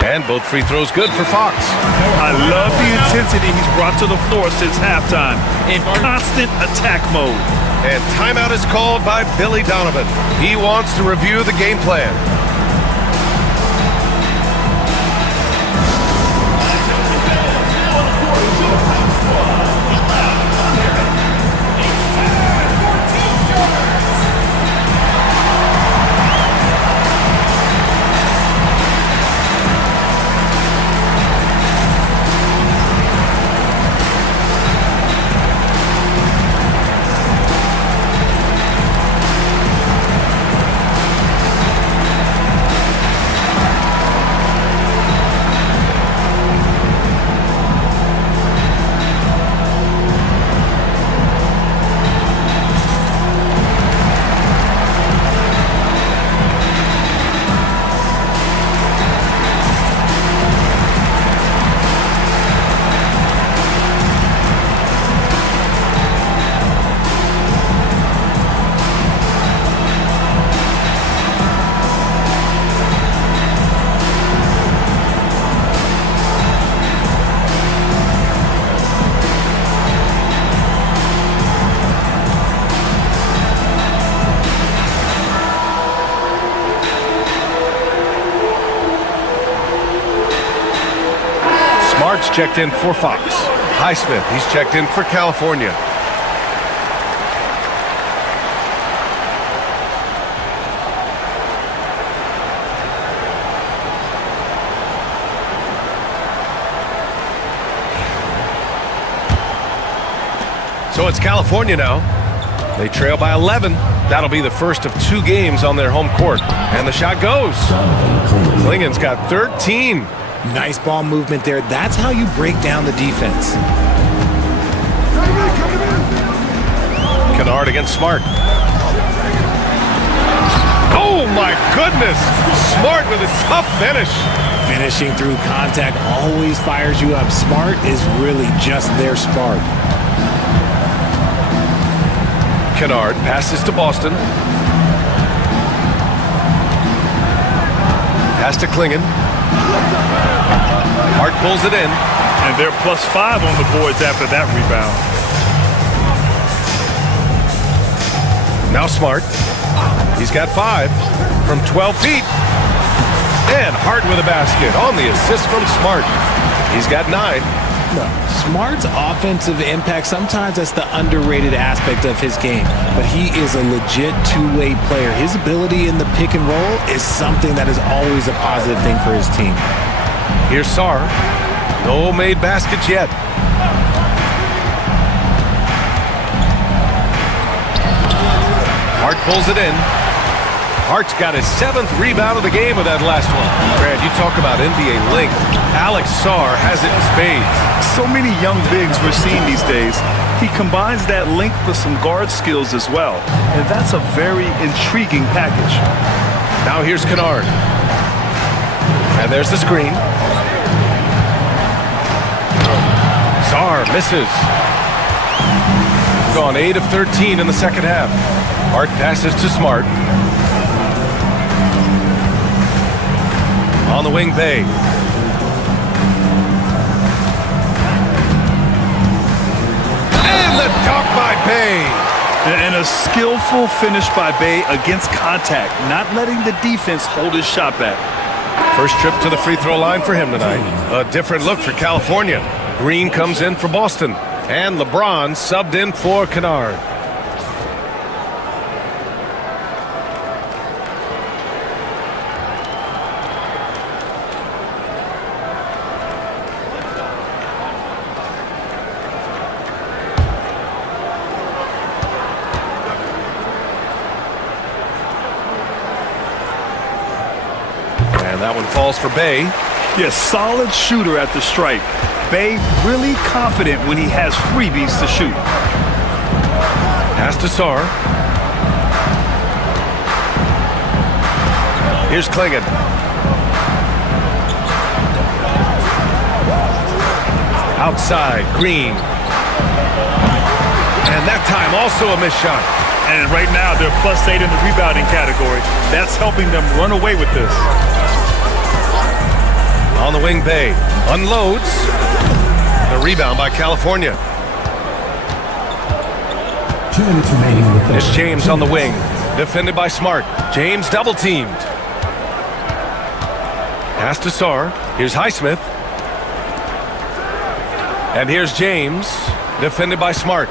And both free throws good for Fox. I love the intensity he's brought to the floor since halftime, in constant attack mode. And timeout is called by Billy Donovan. He wants to review the game plan. Smart's checked in for Fox. Highsmith, he's checked in for California. So it's California now. They trail by 11. That'll be the first of 2 games on their home court. And the shot goes. Klingen's got 13. Nice ball movement there. That's how you break down the defense. Kennard against Smart. Oh my goodness! Smart with a tough finish. Finishing through contact always fires you up. Smart is really just their spark. Kennard passes to Boston. Pass to Klingen. Hart pulls it in. And they're +5 on the boards after that rebound. Now Smart. He's got 5 from 12 feet. And Hart with a basket on the assist from Smart. He's got 9. Look, Smart's offensive impact, sometimes that's the underrated aspect of his game, but he is a legit two-way player. His ability in the pick and roll is something that is always a positive thing for his team. Here's Sarr. No made baskets yet. Hart pulls it in. Hart's got his 7th rebound of the game with that last one. Brad, you talk about NBA length. Alex Sarr has it in spades. So many young bigs we're seeing these days. He combines that length with some guard skills as well. And that's a very intriguing package. Now here's Kennard. And there's the screen. Sarr misses. Gone 8 of 13 in the second half. Hart passes to Smart. On the wing, Bay. And the dunk by Bay. And a skillful finish by Bay against contact, not letting the defense hold his shot back. First trip to the free throw line for him tonight. A different look for California. Green comes in for Boston. And LeBron subbed in for Kennard. And that one falls for Bay. Yes, solid shooter at the stripe. Bay really confident when he has freebies to shoot. Pass to Sarr. Here's Klingon. Outside, Green. And that time also a missed shot. And right now they're +8 in the rebounding category. That's helping them run away with this. On the wing, Bay unloads. The rebound by California. 2 minutes remaining in the third. It's James on the wing, defended by Smart. James double teamed. Pass to Sarr. Here's Highsmith. And here's James, defended by Smart.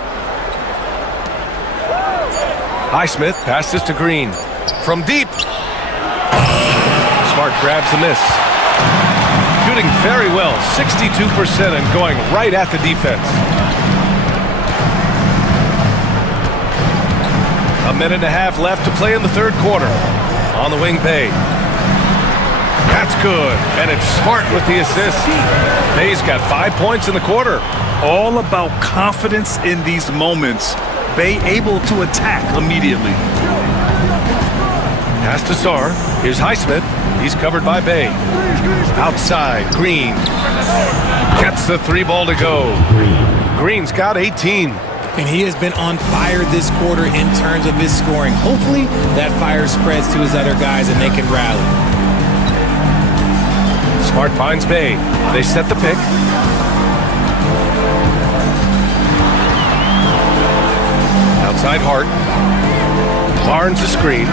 Highsmith passes to Green. From deep. Smart grabs the miss. Shooting very well, 62% and going right at the defense. A minute and a half left to play in the third quarter. On the wing, Bay. That's good, and it's Smart with the assist. Bay's got 5 points in the quarter. All about confidence in these moments. Bay able to attack immediately. Pass to Sarr. Here's Highsmith. He's covered by Bay. Outside, Green. Gets the 3 ball to go. Green's got 18. And he has been on fire this quarter in terms of his scoring. Hopefully that fire spreads to his other guys and they can rally. Smart finds Bay. They set the pick. Outside Hart. Barnes the screen.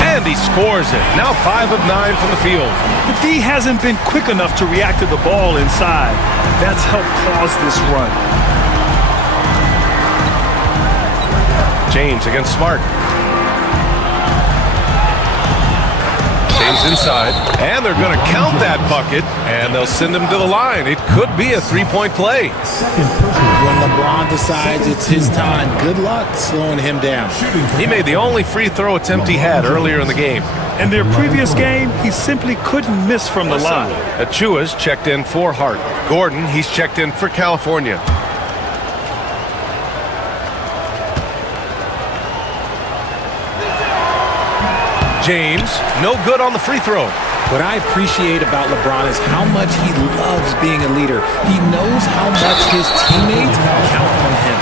And he scores it. Now 5 of 9 from the field. The D hasn't been quick enough to react to the ball inside. That's helped cause this run. James against Smart. James inside. And they're going to count that bucket. And they'll send him to the line. It could be a 3-point play. When LeBron decides it's his time, good luck slowing him down. He made the only free throw attempt he had earlier in the game. In their previous game, he simply couldn't miss from the line. Achua's checked in for Hart. Gordon, he's checked in for California. James, no good on the free throw. What I appreciate about LeBron is how much he loves being a leader. He knows how much his teammates count on him.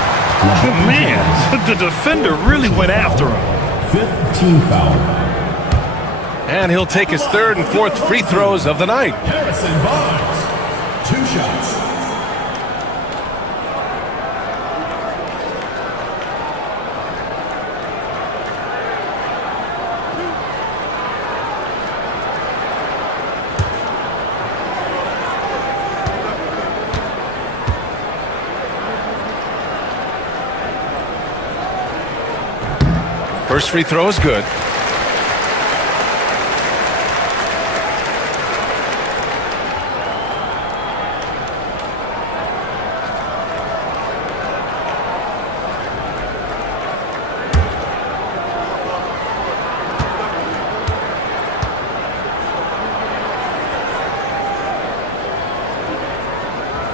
Man, the defender really went after him. 5th team foul. And he'll take his 3rd and 4th free throws of the night. Harrison Barnes. 2 shots. First free throw is good.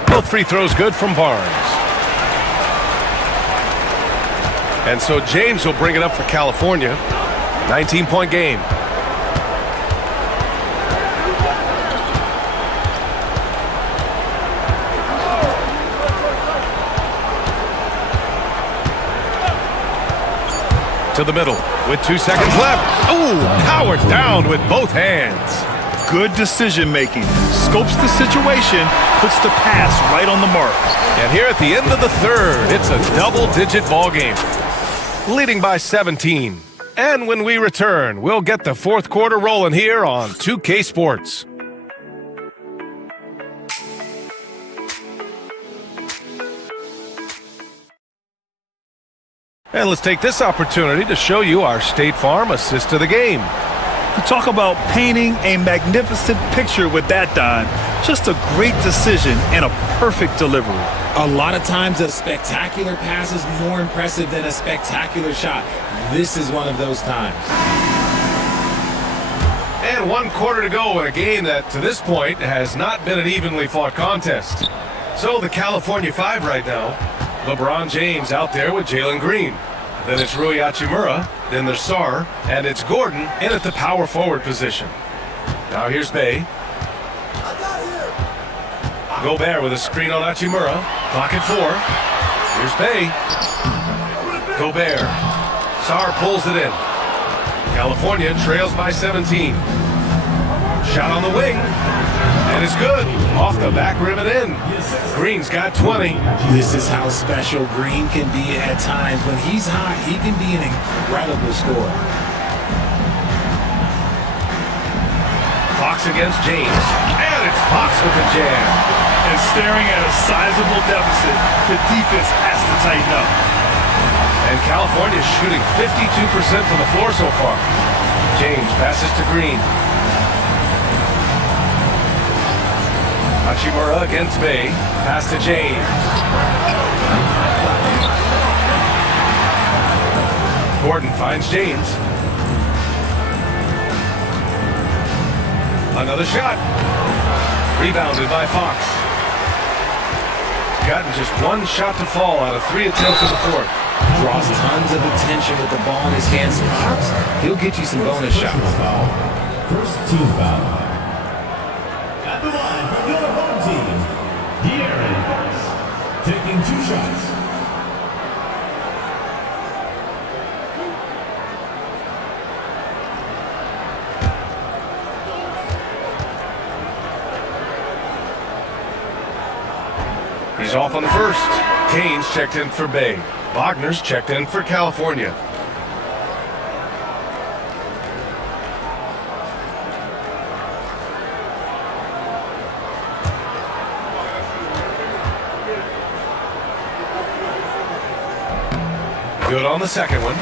Both free throws good from Barnes. And so James will bring it up for California. 19-point game. To the middle with 2 seconds left. Ooh, powered down with both hands. Good decision making. Scopes the situation, puts the pass right on the mark. And here at the end of the third, it's a double-digit ball game, leading by 17. And when we return, we'll get the fourth quarter rolling here on 2K Sports. And let's take this opportunity to show you our State Farm assist of the game. You talk about painting a magnificent picture with that dime. Just a great decision and a perfect delivery. A lot of times a spectacular pass is more impressive than a spectacular shot. This is one of those times. And 1 quarter to go in a game that, to this point, has not been an evenly fought contest. So the California 5 right now. LeBron James out there with Jalen Green. Then it's Rui Hachimura. Then there's Sarr. And it's Gordon in at the power forward position. Now here's Bay. Gobert with a screen on Hachimura. Clock at 4. Here's Bay. Gobert. Sarr pulls it in. California trails by 17. Shot on the wing. And it's good. Off the back rim and in. Green's got 20. This is how special Green can be at times. When he's hot, he can be an incredible scorer. Fox against James. And it's Fox with the jam. And staring at a sizable deficit, the defense has to tighten up. And California's shooting 52% from the floor so far. James passes to Green. Hachimura against Bay. Pass to James. Gordon finds James. Another shot. Rebounded by Fox. Gotten just 1 shot to fall out of 3 attempts in the fourth. Draws tons of attention with the ball in his hands. Fox, he'll get you some bonus shots. First team foul. At the line for your home team, De'Aaron Fox, taking 2 shots. He's off on the first. Kane's checked in for Bay. Wagner's checked in for California. Good on the second one.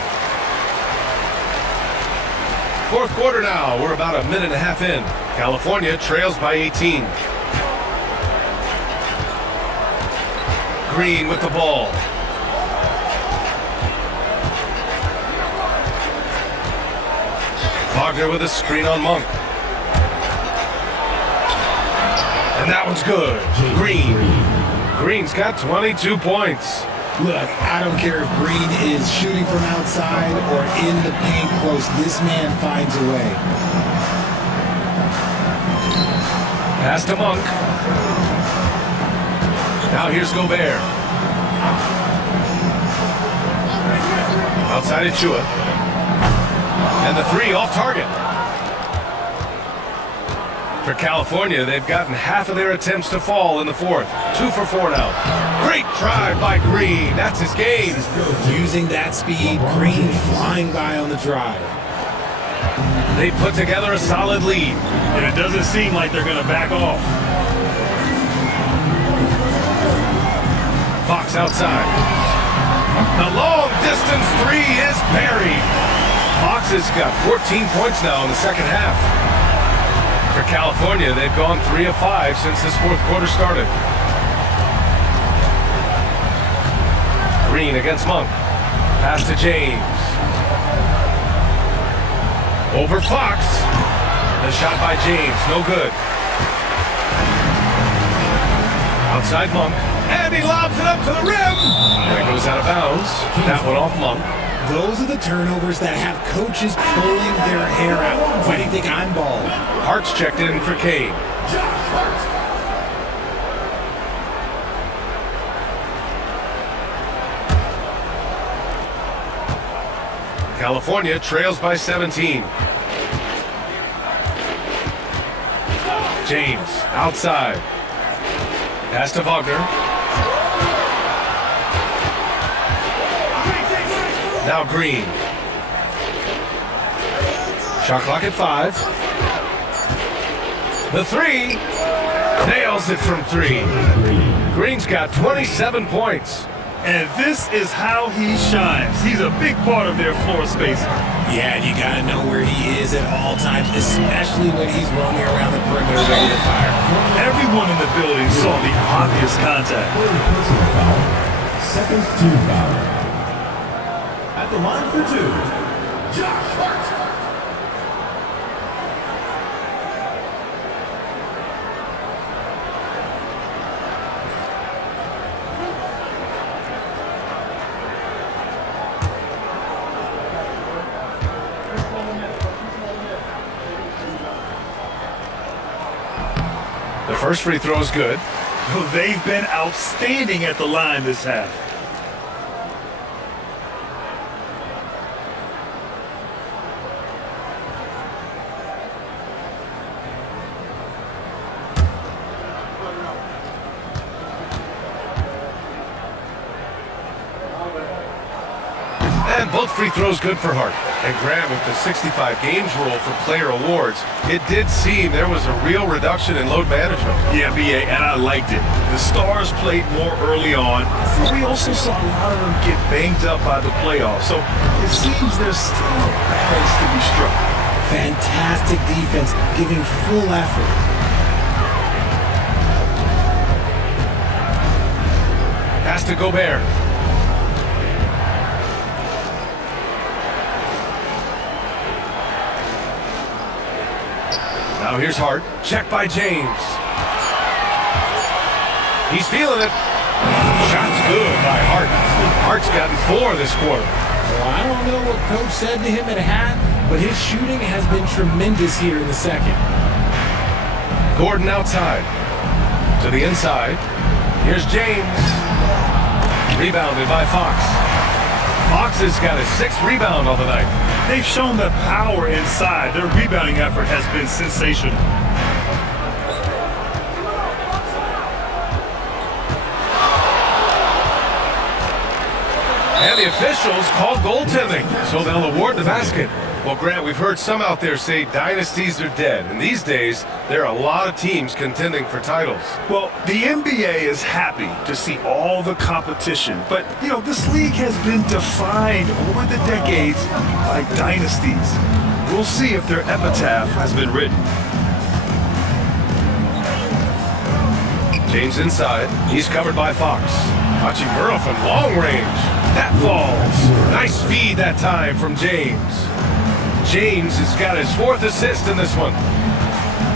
Fourth quarter now. We're about a minute and a half in. California trails by 18. Green with the ball. Wagner with a screen on Monk. And that one's good. Green. Green's got 22 points. Look, I don't care if Green is shooting from outside or in the paint close. This man finds a way. Pass to Monk. Now here's Gobert. Outside Achua. And the 3 off target. For California, they've gotten half of their attempts to fall in the fourth. 2 for 4 now. Great drive by Green. That's his game. Using that speed, Green flying by on the drive. They put together a solid lead. And it doesn't seem like they're going to back off. Fox outside. The long distance 3 is buried. Fox has got 14 points now in the second half. For California, they've gone 3 of 5 since this fourth quarter started. Green against Monk. Pass to James. Over Fox. The shot by James, no good. Outside Monk. And he lobs it up to the rim. And it goes out of bounds. That one off Monk. Those are the turnovers that have coaches pulling their hair out. Why do you think I'm bald? Hart's checked in for Kane. California trails by 17. James outside. Pass to Wagner. Now Green. Shot clock at 5. The 3. Nails it from 3. Green's got 27 points. And this is how he shines. He's a big part of their floor space. Yeah, and you got to know where he is at all times, especially when he's roaming around the perimeter ready to fire. Everyone in the building saw the obvious contact. Personal foul. Second team foul. At the line for 2, Josh Hart. The first free throw is good. Well, they've been outstanding at the line this half. And both free throws good for Hart. And Grant, with the 65 games rule for player awards, it did seem there was a real reduction in load management. Yeah, BA, and I liked it. The Stars played more early on, but we also saw a lot of them get banged up by the playoffs. So it seems there's still a balance to be struck. Fantastic defense, giving full effort. Pass to Gobert. Now here's Hart. Check by James. He's feeling it. Shot's good by Hart. Hart's gotten 4 this quarter. Well, I don't know what Coach said to him at half, but his shooting has been tremendous here in the second. Gordon outside. To the inside. Here's James. Rebounded by Fox. Fox has got his 6th rebound on the night. They've shown the power inside. Their rebounding effort has been sensational. And the officials called goaltending, so they'll award the basket. Well, Grant, we've heard some out there say dynasties are dead, and these days, there are a lot of teams contending for titles. Well, the NBA is happy to see all the competition, but, this league has been defined over the decades by dynasties. We'll see if their epitaph has been written. James inside. He's covered by Fox. Hachimura from long range. That falls. Nice feed that time from James. James has got his 4th assist in this one.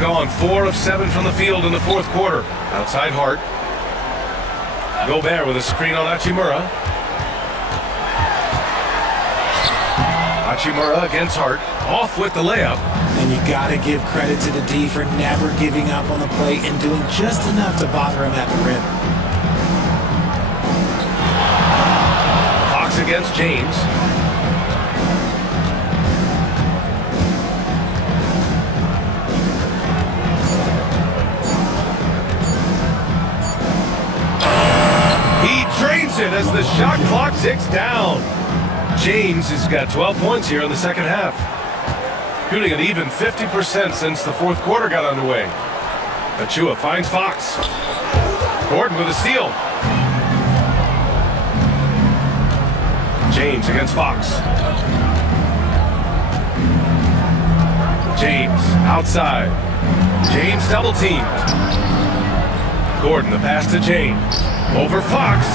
Gone 4 of 7 from the field in the 4th quarter. Outside Hart. Gobert with a screen on Hachimura. Hachimura against Hart. Off with the layup. And you got to give credit to the D for never giving up on the play and doing just enough to bother him at the rim. Fox against James. Drains it as the shot clock ticks down. James has got 12 points here in the second half. Shooting an even 50% since the 4th quarter got underway. Achua finds Fox. Gordon with a steal. James against Fox. James outside. James double teamed. Gordon the pass to James. Over Fox.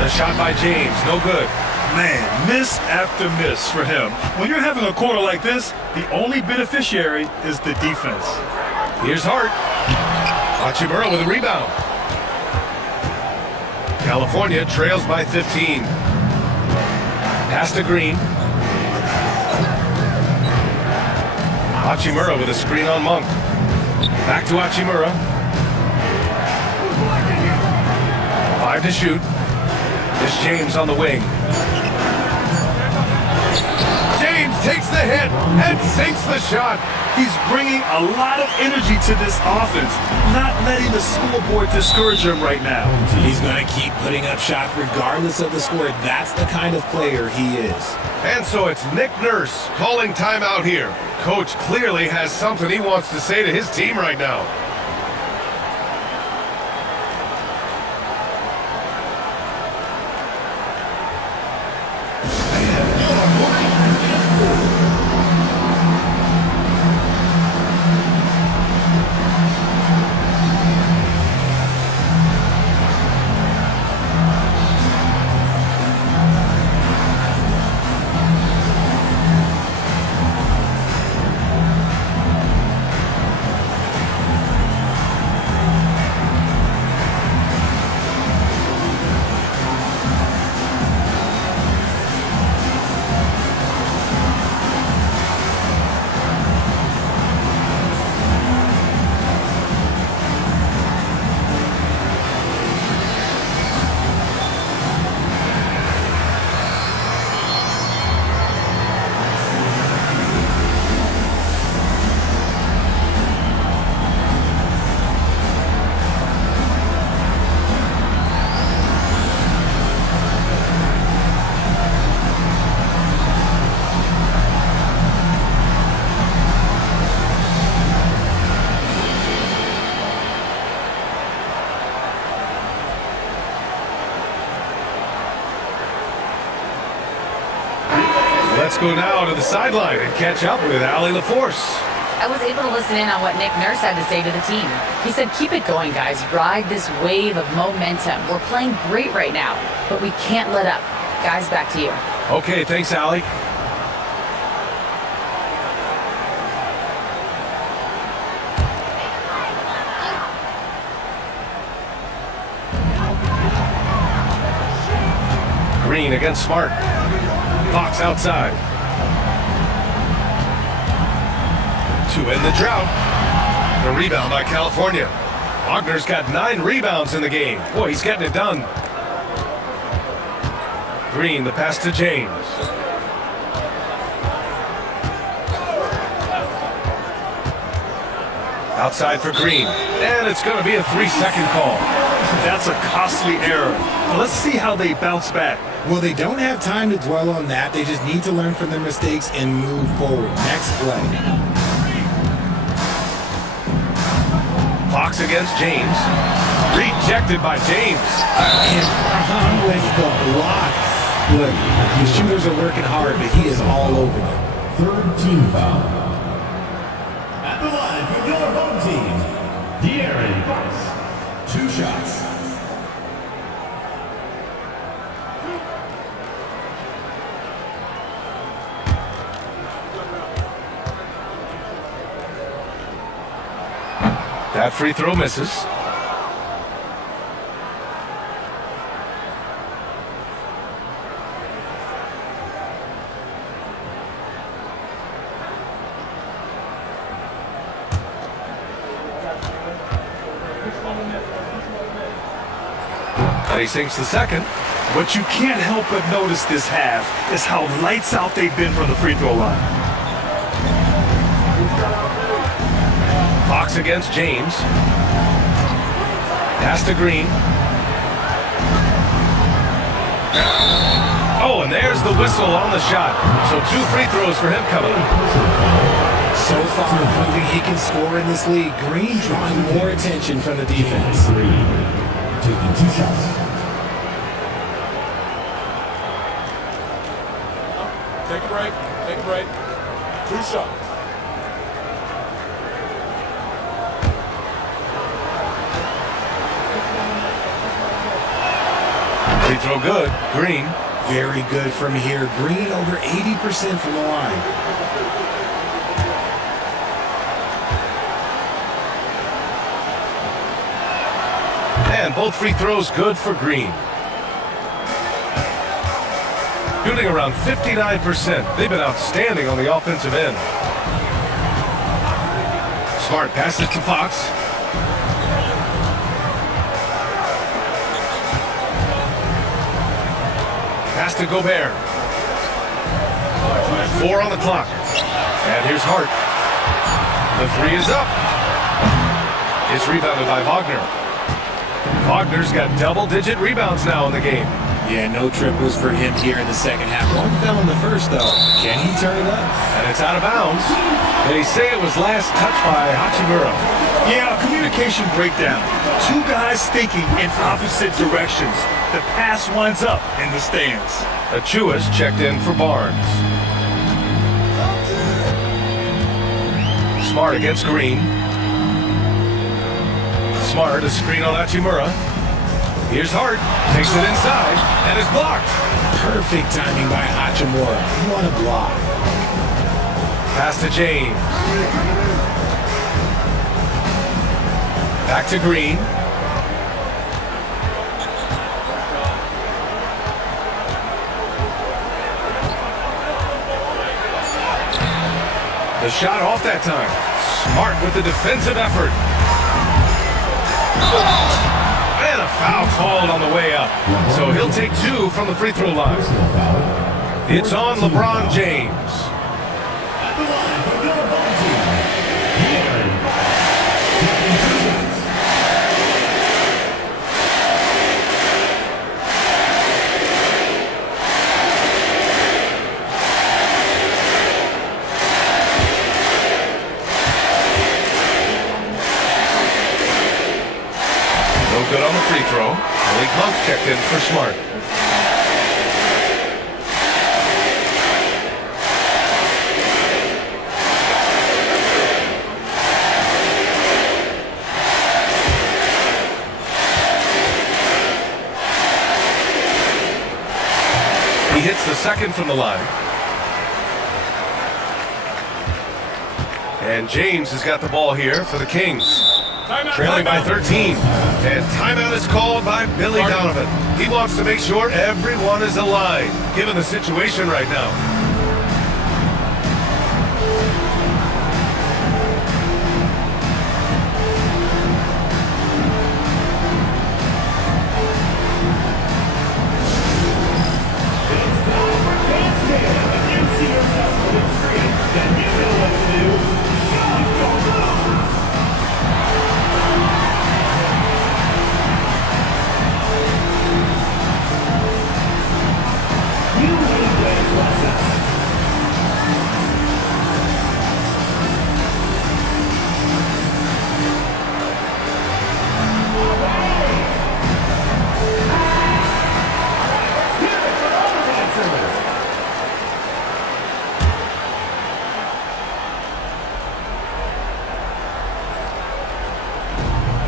The shot by James, no good. Man, miss after miss for him. When you're having a quarter like this, the only beneficiary is the defense. Here's Hart. Hachimura with a rebound. California trails by 15. Pass to Green. Hachimura with a screen on Monk. Back to Hachimura. 5 to shoot. This James on the wing. James takes the hit and sinks the shot. He's bringing a lot of energy to this offense, not letting the scoreboard discourage him right now. He's going to keep putting up shots regardless of the score. That's the kind of player he is. And so it's Nick Nurse calling timeout here. Coach clearly has something he wants to say to his team right now. Let's go now to the sideline and catch up with Allie LaForce. I was able to listen in on what Nick Nurse had to say to the team. He said, keep it going, guys. Ride this wave of momentum. We're playing great right now, but we can't let up. Guys, back to you. Okay, thanks, Allie. Green against Smart. Fox outside. To end the drought. The rebound by California. Wagner's got 9 rebounds in the game. Boy, he's getting it done. Green, the pass to James. Outside for Green. And it's going to be a 3-second call. That's a costly error. Let's see how they bounce back. Well, they don't have time to dwell on that. They just need to learn from their mistakes and move forward. Next play. Fox against James. Rejected by James. And on with the blocks. Look, the shooters are working hard, but he is all over them. Third team foul. At the line for your home team, De'Aaron Fox. 2 shots. That free throw misses. And he sinks the second. What you can't help but notice this half is how lights out they've been from the free throw line. Fox against James. Pass to Green. Oh, and there's the whistle on the shot. So 2 free throws for him coming. So far, proving he can score in this league. Green drawing more attention from the defense. Green taking 2 shots. Take a break. Take a break. 2 shots. Free throw good. Green. Very good from here. Green over 80% from the line. And both free throws good for Green. Shooting around 59%. They've been outstanding on the offensive end. Smart passes to Fox. Pass to Gobert. 4 on the clock. And here's Hart. The 3 is up. It's rebounded by Wagner. Wagner's got double-digit rebounds now in the game. Yeah, no triples for him here in the second half. One fell in the first, though. Can he turn it up? And it's out of bounds. They say it was last touched by Hachimura. Yeah, a communication breakdown. Two guys thinking in opposite directions. The pass winds up in the stands. Achua's checked in for Barnes. Smart against Green. Smart to screen on Hachimura. Here's Hart, takes it inside, and is blocked. Perfect timing by Hachimura. What a block. Pass to James. Back to Green. The shot off that time. Smart with the defensive effort. And a foul called on the way up. So he'll take 2 from the free throw line. It's on LeBron James. At the line for your home team, Aaron. No good on the free throw. Malik Monk checked in for Smart. He hits the second from the line. And James has got the ball here for the Kings. Trailing by 13. And timeout is called by Billy Donovan. He wants to make sure everyone is aligned, given the situation right now. It's time for Dance Jam. If you see yourself on the screen, then you know what to do. Shove your moves. You need dance lessons. Let's hear it for all the dancers.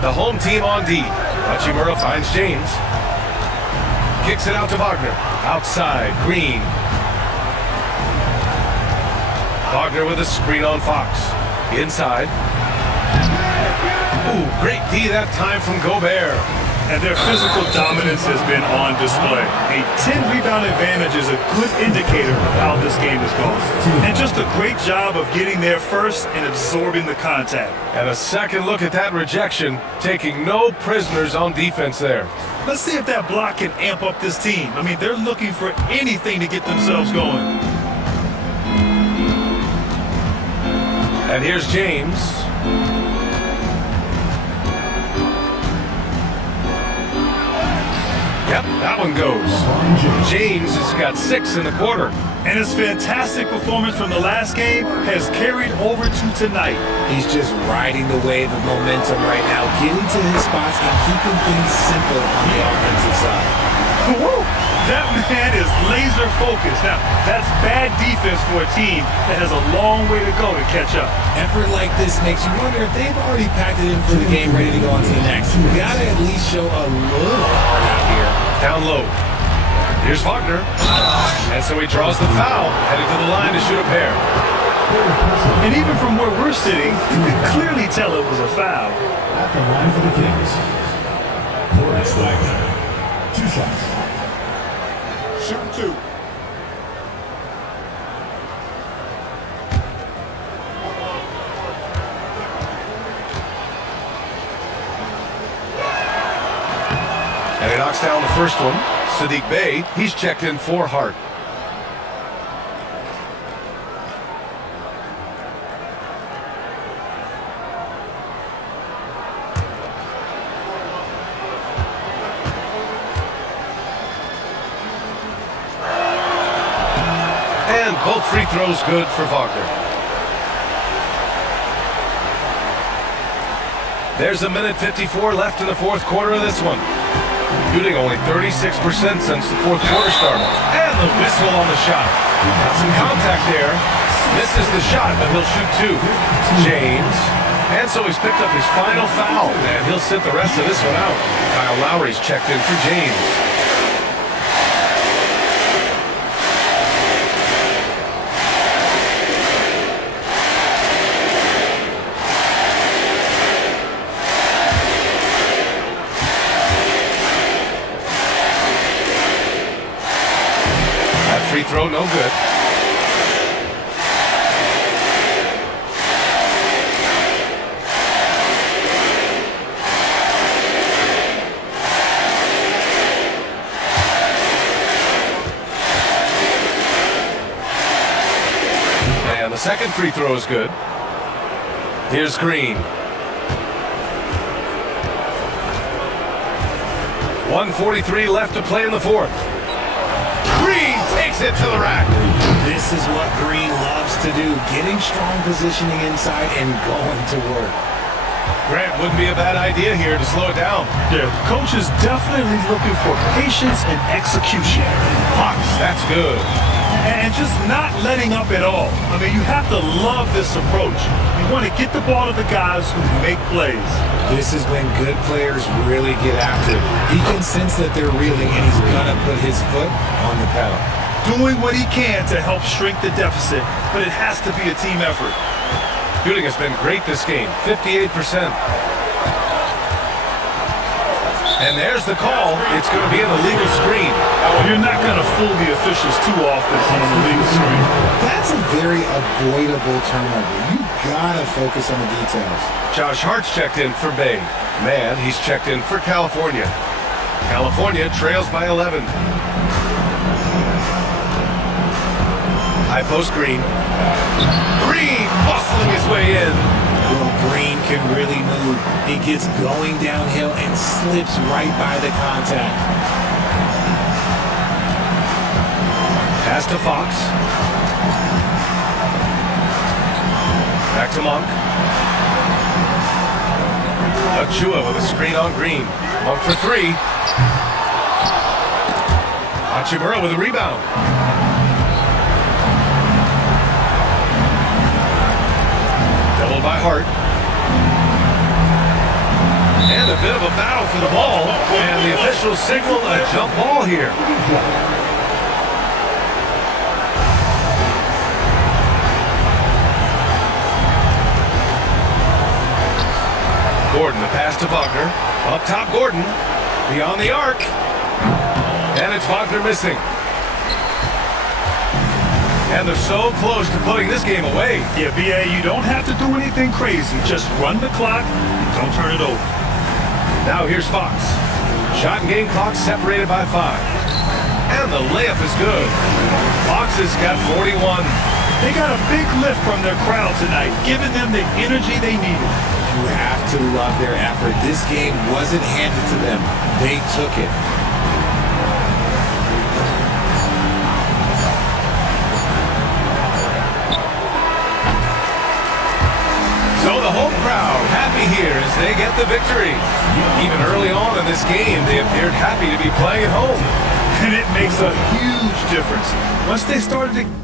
The home team on D. Hachimura finds James. Kicks it out to Wagner. Outside, Green. Wagner with a screen on Fox. Inside. Ooh, great D that time from Gobert. And their physical dominance has been on display. A 10-rebound advantage is a good indicator of how this game has gone. And just a great job of getting there first and absorbing the contact. And a second look at that rejection, taking no prisoners on defense there. Let's see if that block can amp up this team. I mean, they're looking for anything to get themselves going. And here's James. Yep, that one goes. James has got 6 in the quarter. And his fantastic performance from the last game has carried over to tonight. He's just riding the wave of momentum right now, getting to his spots and keeping things simple on the offensive side. Woo! That man is laser focused. Now, that's bad defense for a team that has a long way to go to catch up. Effort like this makes you wonder if they've already packed it in for the game, ready to go on to the next. You gotta at least show a little heart out here. Down low. Here's Wagner. And so he draws the foul, headed to the line to shoot a pair. And even from where we're sitting, you can clearly tell it was a foul. At the line for the Kings, Horace Wagner. 2 shots. Shooting 2. And he knocks down the first one. Sadiq Bey, he's checked in for Hart. And both free throws good for Wagner. There's a minute 54 left in the fourth quarter of this one. Shooting only 36% since the fourth quarter started. And the whistle on the shot. Got some contact there. Misses the shot, but he'll shoot two. James. And so he's picked up his final foul, and he'll sit the rest of this one out. Kyle Lowry's checked in for James. Free throw, no good. And the second free throw is good. Here's Green. 1:43 left to play in the fourth. Green takes it to the rack. This is what Green loves to do, getting strong positioning inside and going to work. Grant, wouldn't be a bad idea here to slow it down. Yeah, the coach is definitely looking for patience and execution. Fox, that's good. And just not letting up at all. I mean, you have to love this approach. You want to get the ball to the guys who make plays. This is when good players really get after it. He can sense that they're reeling, and he's going to put his foot on the pedal. Doing what he can to help shrink the deficit, but it has to be a team effort. Shooting has been great this game, 58%. And there's the call. It's going to be an illegal screen. You're not going to fool the officials too often on an illegal screen. That's a very avoidable turnover. You got to focus on the details. Josh Hart's checked in for Bay. Man, he's checked in for California. California trails by 11. High post Green. Green bustling his way in. Well, Green can really move. He gets going downhill and slips right by the contact. Pass to Fox. Back to Monk. Achua with a screen on Green. Monk for three. Hachimura with a rebound. Doubled by Hart. And a bit of a battle for the ball. And the officials signal a jump ball here. Gordon, the pass to Wagner. Up top, Gordon. Beyond the arc. And it's Wagner missing. And they're so close to putting this game away. Yeah, B.A., you don't have to do anything crazy. Just run the clock and don't turn it over. Now here's Fox. Shot and game clock separated by 5. And the layup is good. Fox has got 41. They got a big lift from their crowd tonight, giving them the energy they needed. You have to love their effort. This game wasn't handed to them. They took it. So the home crowd happy here as they get the victory. Even early on in this game, they appeared happy to be playing at home. And it makes a huge difference. Once they started to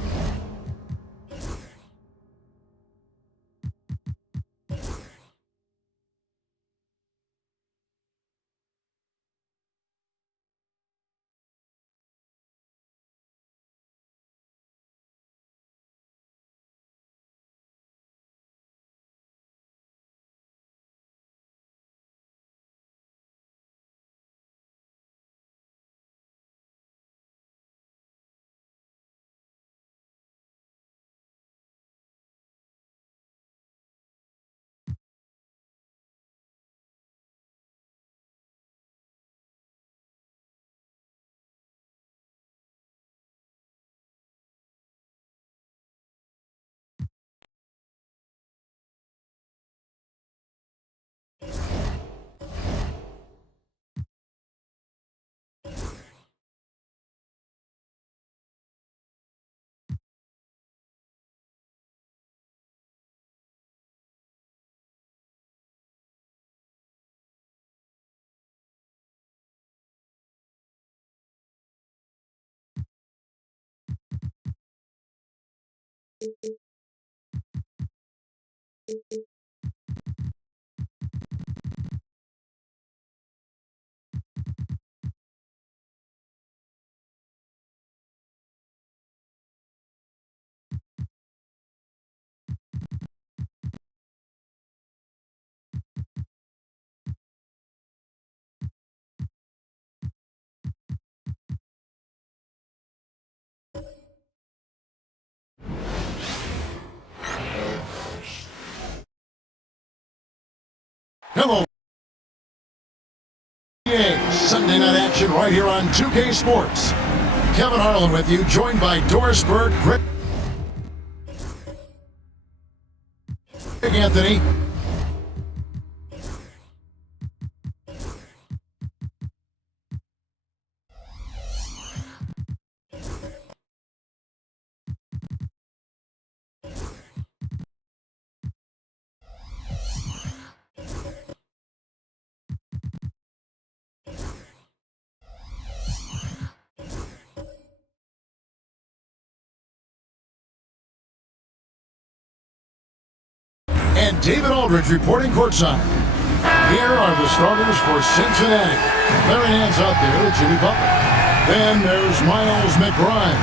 Hello. Sunday night action right here on 2K Sports. Kevin Harlan with you, joined by Doris Berg, Greg Anthony. And David Aldridge reporting courtside. Here are the starters for Cincinnati. Larry Nance out there with Jimmy Butler. Then there's Miles McBride.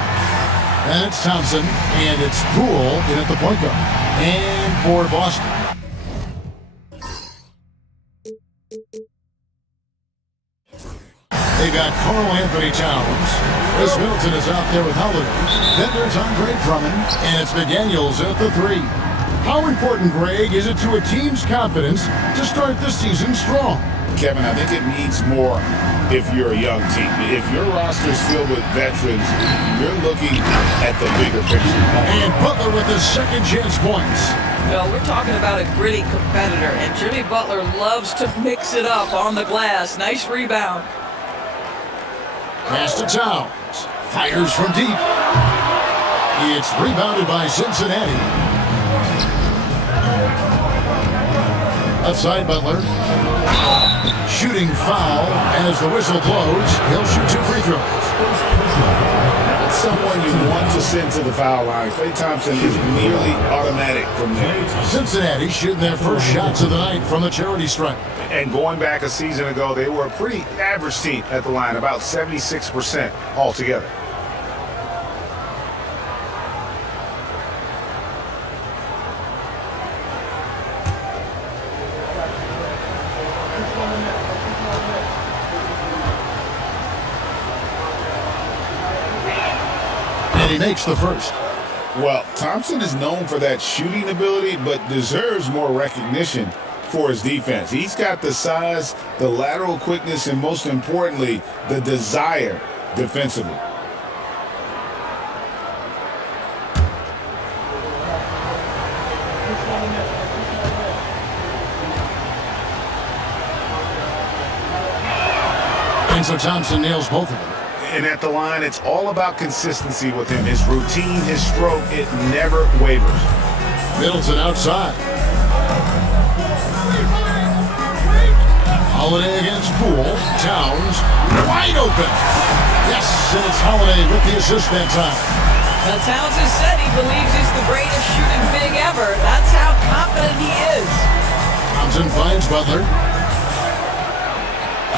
And it's Thompson. And it's Poole in at the point guard. And for Boston. They got Carl Anthony Towns. Chris Middleton is out there with Holiday. Then there's Andre Drummond. And it's McDaniels at the 3. How important, Greg, is it to a team's confidence to start the season strong? Kevin, I think it means more if you're a young team. If your roster's filled with veterans, you're looking at the bigger picture. And Butler with his second chance points. Well, we're talking about a gritty competitor, and Jimmy Butler loves to mix it up on the glass. Nice rebound. Pass to Towns. Fires from deep. It's rebounded by Cincinnati. Left side, Butler. Shooting foul as the whistle blows. He'll shoot 2 free throws. Not someone you want to send to the foul line. Klay Thompson is nearly automatic from there. Cincinnati shooting their first shots of the night from the charity stripe. And going back a season ago, they were a pretty average team at the line, about 76% altogether. And he makes the first. Well, Thompson is known for that shooting ability, but deserves more recognition for his defense. He's got the size, the lateral quickness, and most importantly, the desire defensively. And so Thompson nails both of them. And at the line, it's all about consistency with him. His routine, his stroke, it never wavers. Middleton outside. Holiday against Poole. Towns wide open. Yes, and it's Holiday with the assist that time. Now, Towns has said he believes he's the greatest shooting big ever. That's how confident he is. Thompson finds Butler.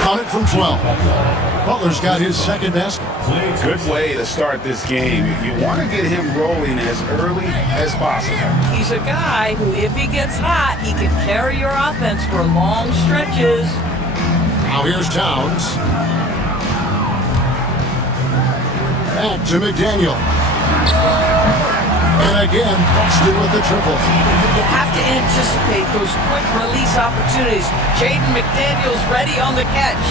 Count it from 12. Butler's got his second basket. Good way to start this game. You want to get him rolling as early as possible. He's a guy who, if he gets hot, he can carry your offense for long stretches. Now here's Towns. Back to McDaniel. And again, busted with the triple. You have to anticipate those quick release opportunities. Jaden McDaniels ready on the catch.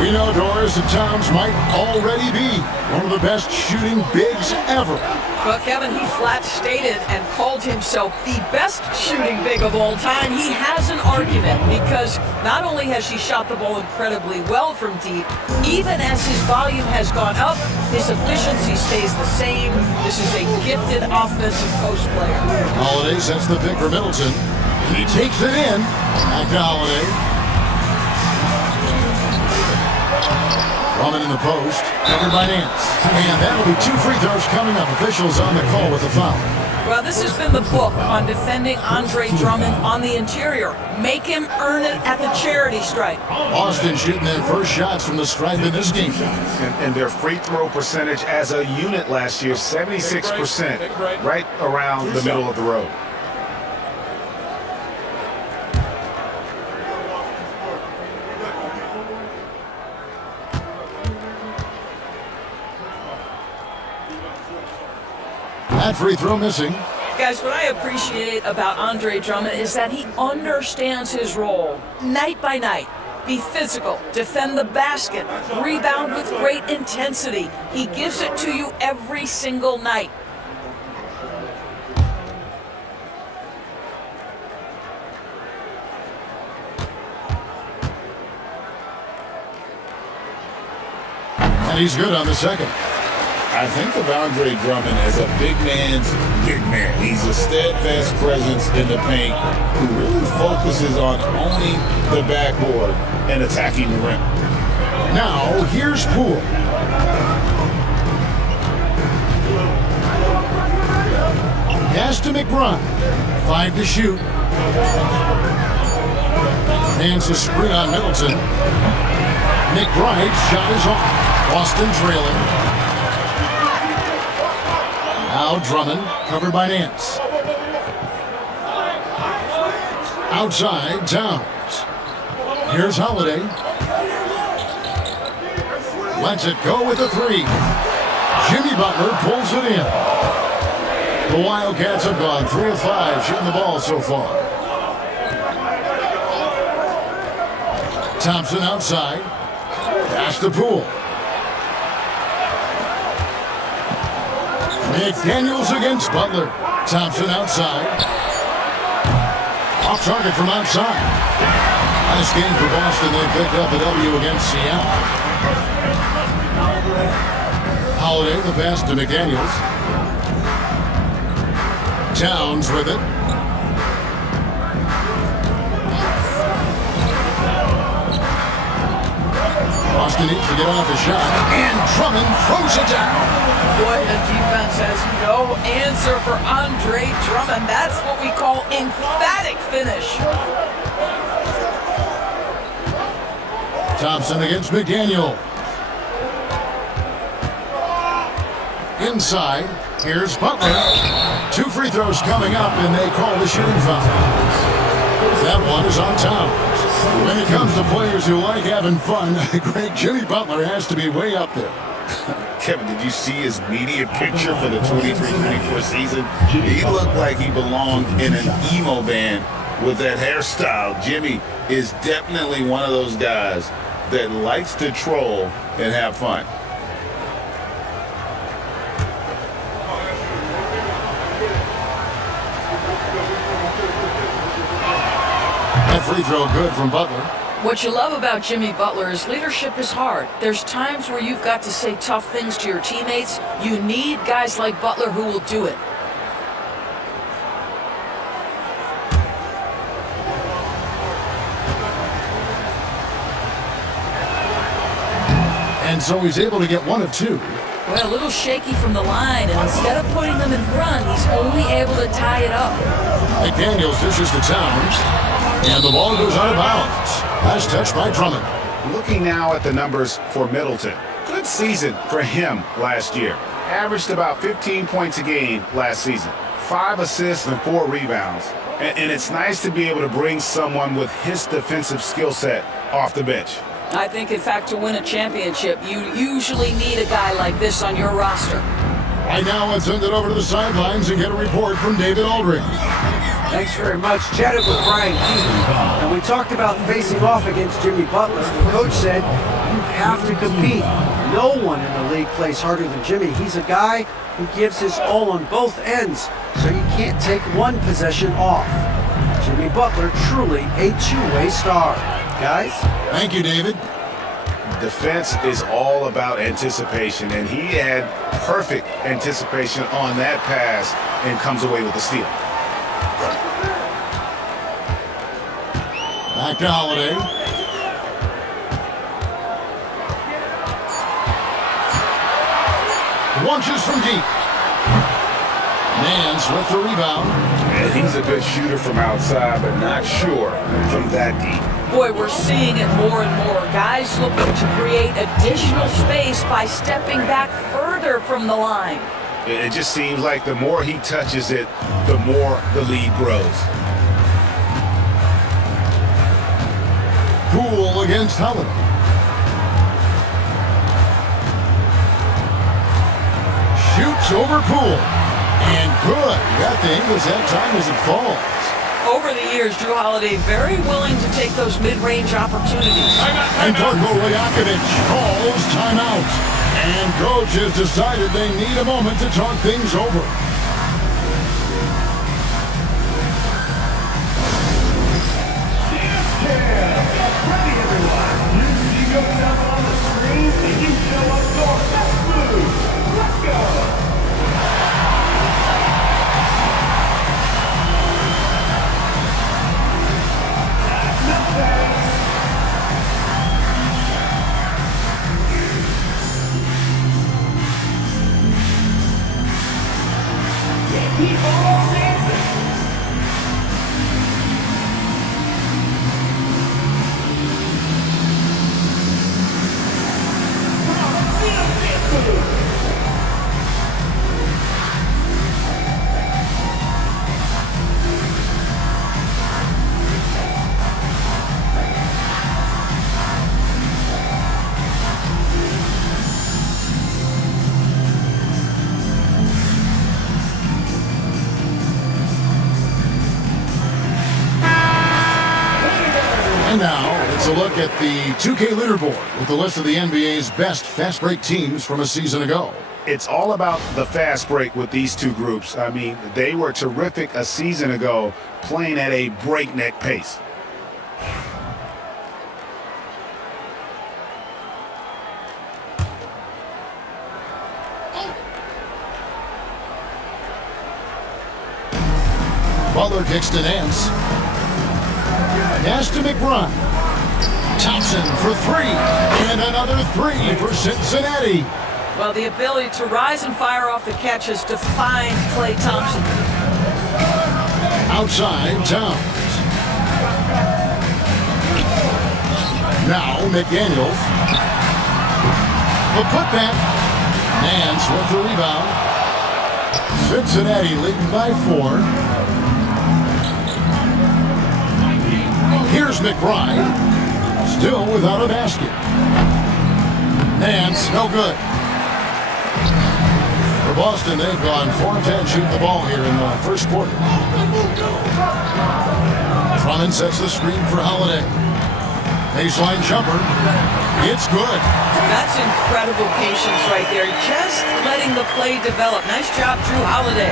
We know Doris and Towns might already be one of the best shooting bigs ever. Well, Kevin, he flat stated and called himself the best shooting big of all time. He has an argument because not only has he shot the ball incredibly well from deep, even as his volume has gone up, his efficiency stays the same. This is a gifted offensive post player. Holiday sets the pick for Middleton. He takes it in. Back to Holiday. Drummond in the post. Covered by Nance. And that'll be 2 free throws coming up. Officials on the call with the foul. Well, this has been the book on defending Andre Drummond on the interior. Make him earn it at the charity stripe. Boston shooting their first shots from the stripe in this game. And their free throw percentage as a unit last year, 76%, right around the middle of the road. That free throw missing. Guys, what I appreciate about Andre Drummond is that he understands his role night by night. Be physical, defend the basket, rebound with great intensity. He gives it to you every single night. And he's good on the second. I think of Andre Drummond as a big man's big man. He's a steadfast presence in the paint who really focuses on owning the backboard and attacking the rim. Now, here's Poole. Pass to McBride. 5 to shoot. Hands a screen on Middleton. McBride's shot is off. Boston trailing. Now Drummond, covered by Nance. Outside, Towns. Here's Holiday. Lets it go with the three. Jimmy Butler pulls it in. The Wildcats have gone 3 of 5 shooting the ball so far. Thompson outside. Pass to Poole. McDaniels against Butler. Thompson outside. Off target from outside. Last game for Boston, they picked up a W against Seattle. Holiday, the pass to McDaniels. Towns with it. Boston needs to get off a shot. And Drummond throws it down. Boy, the defense has no answer for Andre Drummond. That's what we call emphatic finish. Thompson against McDaniel. Inside, here's Butler. 2 free throws coming up, and they call the shooting foul. That one is on Towns. When it comes to players who like having fun, the great Jimmy Butler has to be way up there. Kevin, did you see his media picture for the 23-24 season? He looked like he belonged in an emo band with that hairstyle. Jimmy is definitely one of those guys that likes to troll and have fun. That free throw good from Butler. What you love about Jimmy Butler is leadership is hard. There's times where you've got to say tough things to your teammates. You need guys like Butler who will do it. And so he's able to get 1 of 2. Well, a little shaky from the line, and instead of putting them in front, he's only able to tie it up. McDaniels dishes to Towns, and the ball goes out of bounds. Last touch by Drummond. Looking now at the numbers for Middleton. Good season for him last year. Averaged about 15 points a game last season. 5 assists and 4 rebounds. And it's nice to be able to bring someone with his defensive skill set off the bench. I think, in fact, to win a championship, you usually need a guy like this on your roster. Right now, let's send it over to the sidelines and get a report from David Aldridge. Thanks very much. Chatted with Brian Keefe, and we talked about facing off against Jimmy Butler. The coach said, you have to compete. No one in the league plays harder than Jimmy. He's a guy who gives his all on both ends, so you can't take one possession off. Jimmy Butler, truly a two-way star. Guys? Thank you, David. Defense is all about anticipation, and he had perfect anticipation on that pass and comes away with a steal. Back to Holiday. Launches from deep. Nance with the rebound. And he's a good shooter from outside, but not sure from that deep. Boy, we're seeing it more and more. Guys looking to create additional space by stepping back further from the line. It just seems like the more he touches it, the more the lead grows. Poole against Holiday. Shoots over Poole. And good. Got the English that time as it falls. Over the years, Drew Holiday very willing to take those mid-range opportunities. And Darko Rajakovic calls timeout. And coach has decided they need a moment to talk things over. Dance cam! Ready, everyone! You see yourself on the screen and you show us your best moves. Let's go! Keep on dancing! Come on, see them dance moves! And now, it's a look at the 2K leaderboard with the list of the NBA's best fast break teams from a season ago. It's all about the fast break with these two groups. I mean, they were terrific a season ago, playing at a breakneck pace. Butler kicks to Nance. Pass to McBride. Thompson for three. And another three for Cincinnati. Well, the ability to rise and fire off the catch has defined Klay Thompson. Outside, Towns. Now, McDaniels. The putback. Nance with the rebound. Cincinnati leading by 4. Here's McBride. Still without a basket. Nance, no good. For Boston, they've gone 4 of 10 shooting the ball here in the first quarter. Drummond sets the screen for Holiday. Baseline jumper. It's good. That's incredible patience right there. Just letting the play develop. Nice job, Drew Holiday.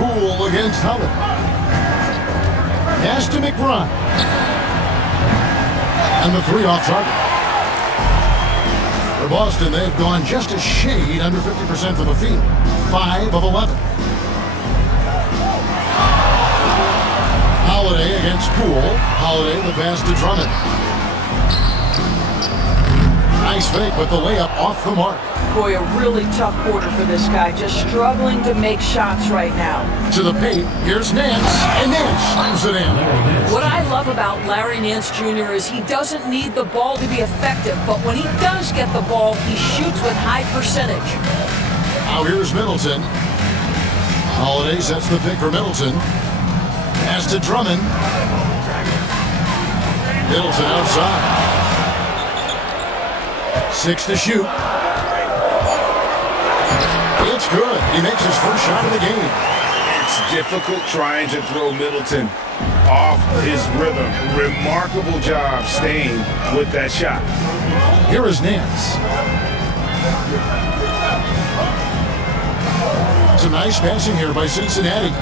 Poole against Holiday. Pass to McBride. And the three off target. For Boston, they've gone just a shade under 50% from the field. 5 of 11. Holiday against Poole. Holiday the pass to Drummond. Nice fake, but the layup off the mark. Boy, a really tough quarter for this guy. Just struggling to make shots right now. To the paint, here's Nance, and Nance slams it in. What I love about Larry Nance Jr. is he doesn't need the ball to be effective, but when he does get the ball, he shoots with high percentage. Now here's Middleton. Holiday sets the pick for Middleton. Pass to Drummond. Middleton outside. 6 to shoot. It's good. He makes his first shot of the game. It's difficult trying to throw Middleton off his rhythm. Remarkable job staying with that shot. Here is Nance. It's a nice passing here by Cincinnati.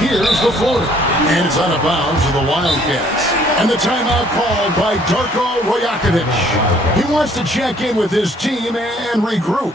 Here's the floater. And it's out of bounds to the Wildcats. And the timeout called by Darko Rajakovic. He wants to check in with his team and regroup.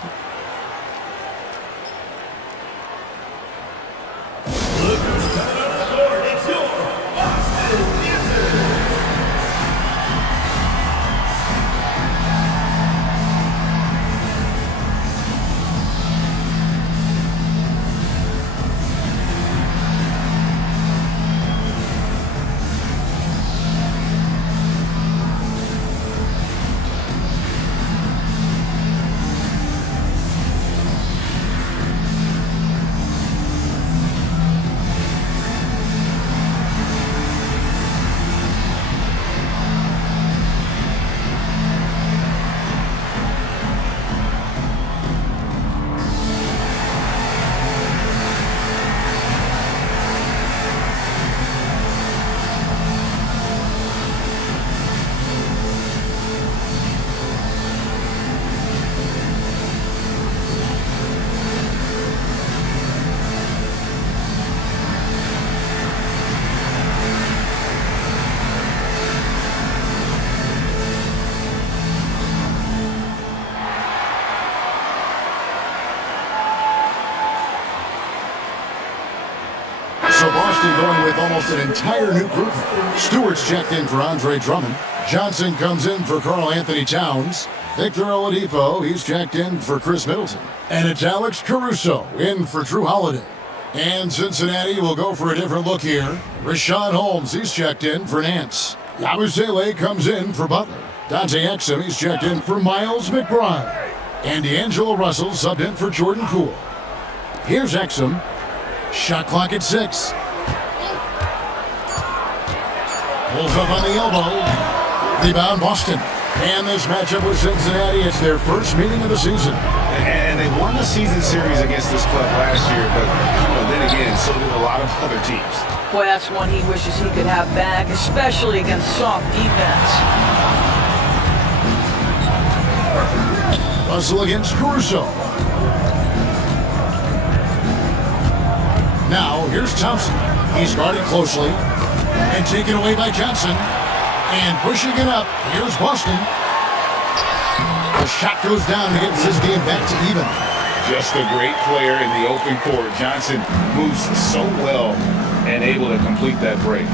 Boston going with almost an entire new group. Stewart's checked in for Andre Drummond. Johnson comes in for Karl Anthony Towns. Victor Oladipo, he's checked in for Chris Middleton. And it's Alex Caruso in for Drew Holiday. And Cincinnati will go for a different look here. Rashawn Holmes, he's checked in for Nance. Yabusele comes in for Butler. Dante Exum, he's checked in for Miles McBride. And D'Angelo Russell subbed in for Jordan Poole. Here's Exum. Shot clock at 6. Pulls up on the elbow. Rebound Boston. And this matchup with Cincinnati, it's their first meeting of the season. And they won the season series against this club last year, but then again, so did a lot of other teams. Boy, that's one he wishes he could have back, especially against soft defense. Russell against Caruso. Now, here's Thompson. He's guarded closely and taken away by Johnson. And pushing it up, here's Boston. The shot goes down and gets this game back to even. Just a great player in the open court. Johnson moves so well and able to complete that break.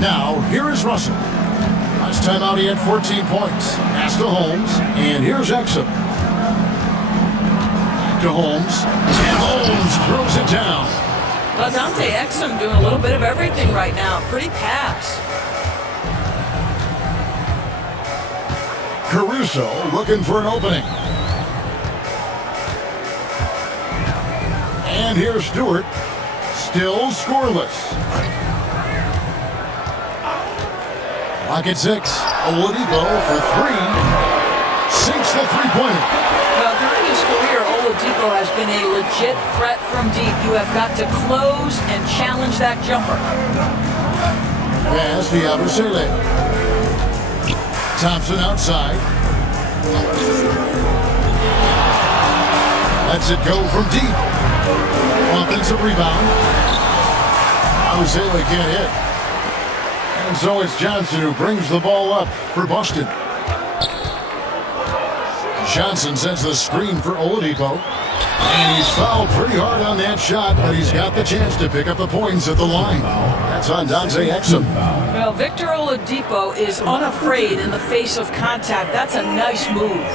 Now, here is Russell. Last time out, he had 14 points. Pass to Holmes, and here's Exum. Back to Holmes, and Holmes throws it down. Well, Dante Exum doing a little bit of everything right now. Pretty pass. Caruso looking for an opening. And here's Stewart, still scoreless. Clock at 6. Oladipo for 3. Sinks the three-pointer. Well, during his career, Oladipo has been a legit threat from deep. You have got to close and challenge that jumper. Pass to Yabusele. Thompson outside. Lets it go from deep. Offensive rebound. Yabusele can't hit. And so it's Johnson who brings the ball up for Boston. Johnson sends the screen for Oladipo. And he's fouled pretty hard on that shot, but he's got the chance to pick up the points at the line. That's on Dante Exum. Well, Victor Oladipo is unafraid in the face of contact. That's a nice move.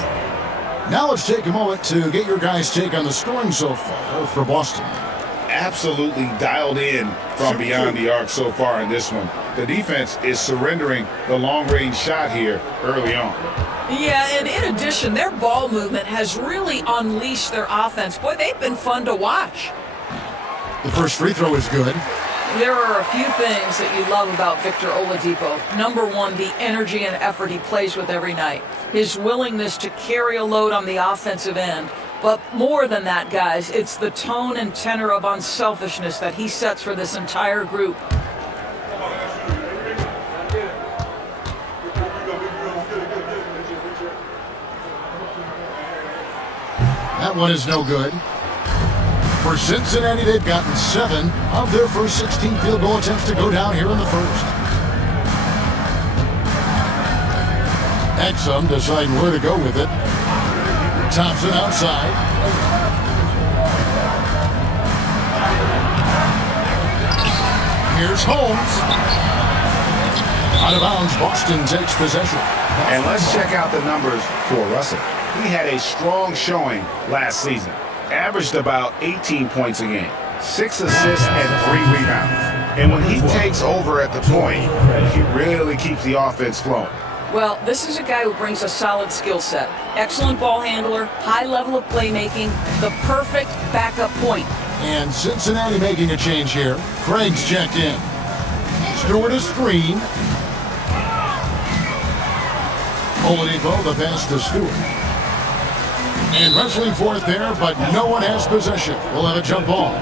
Now let's take a moment to get your guys' take on the scoring so far for Boston. Absolutely dialed in from beyond the arc so far in this one. The defense is surrendering the long-range shot here early on. Yeah, and in addition, their ball movement has really unleashed their offense. Boy, they've been fun to watch. The first free throw is good. There are a few things that you love about Victor Oladipo. Number one, the energy and effort he plays with every night. His willingness to carry a load on the offensive end. But more than that, guys, it's the tone and tenor of unselfishness that he sets for this entire group. That one is no good. For Cincinnati, they've gotten 7 of their first 16 field goal attempts to go down here in the first. Exum deciding where to go with it. Thompson outside. Here's Holmes. Out of bounds, Boston takes possession. And let's check out the numbers for Russell. He had a strong showing last season. Averaged about 18 points a game, 6 assists and 3 rebounds. And when he takes over at the point, he really keeps the offense flowing. Well, this is a guy who brings a solid skill set. Excellent ball handler, high level of playmaking, the perfect backup point. And Cincinnati making a change here. Craig's checked in. Stewart a screen. Oladipo, the pass to Stewart. And wrestling for it there, but no one has possession. We'll have a jump ball.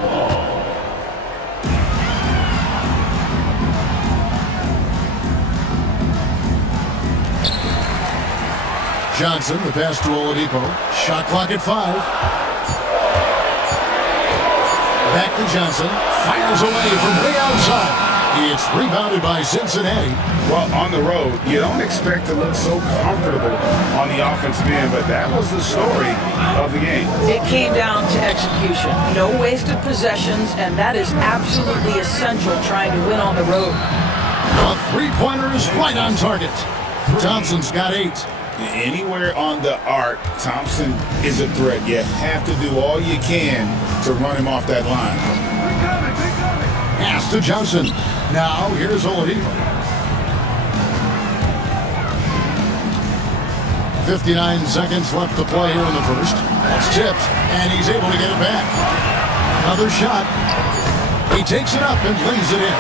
Johnson, the pass to Oladipo. Shot clock at 5. Back to Johnson. Fires away from way outside. It's rebounded by Cincinnati. Well, on the road, you don't expect to look so comfortable on the offensive end, but that was the story of the game. It came down to execution. No wasted possessions, and that is absolutely essential trying to win on the road. A three-pointer is right on target. Thompson's got 8. Anywhere on the arc, Thompson is a threat. You have to do all you can to run him off that line. Pass to Johnson. Now here's Oladipo. 59 seconds left to play here in the first. That's tipped, and he's able to get it back. Another shot. He takes it up and lays it in.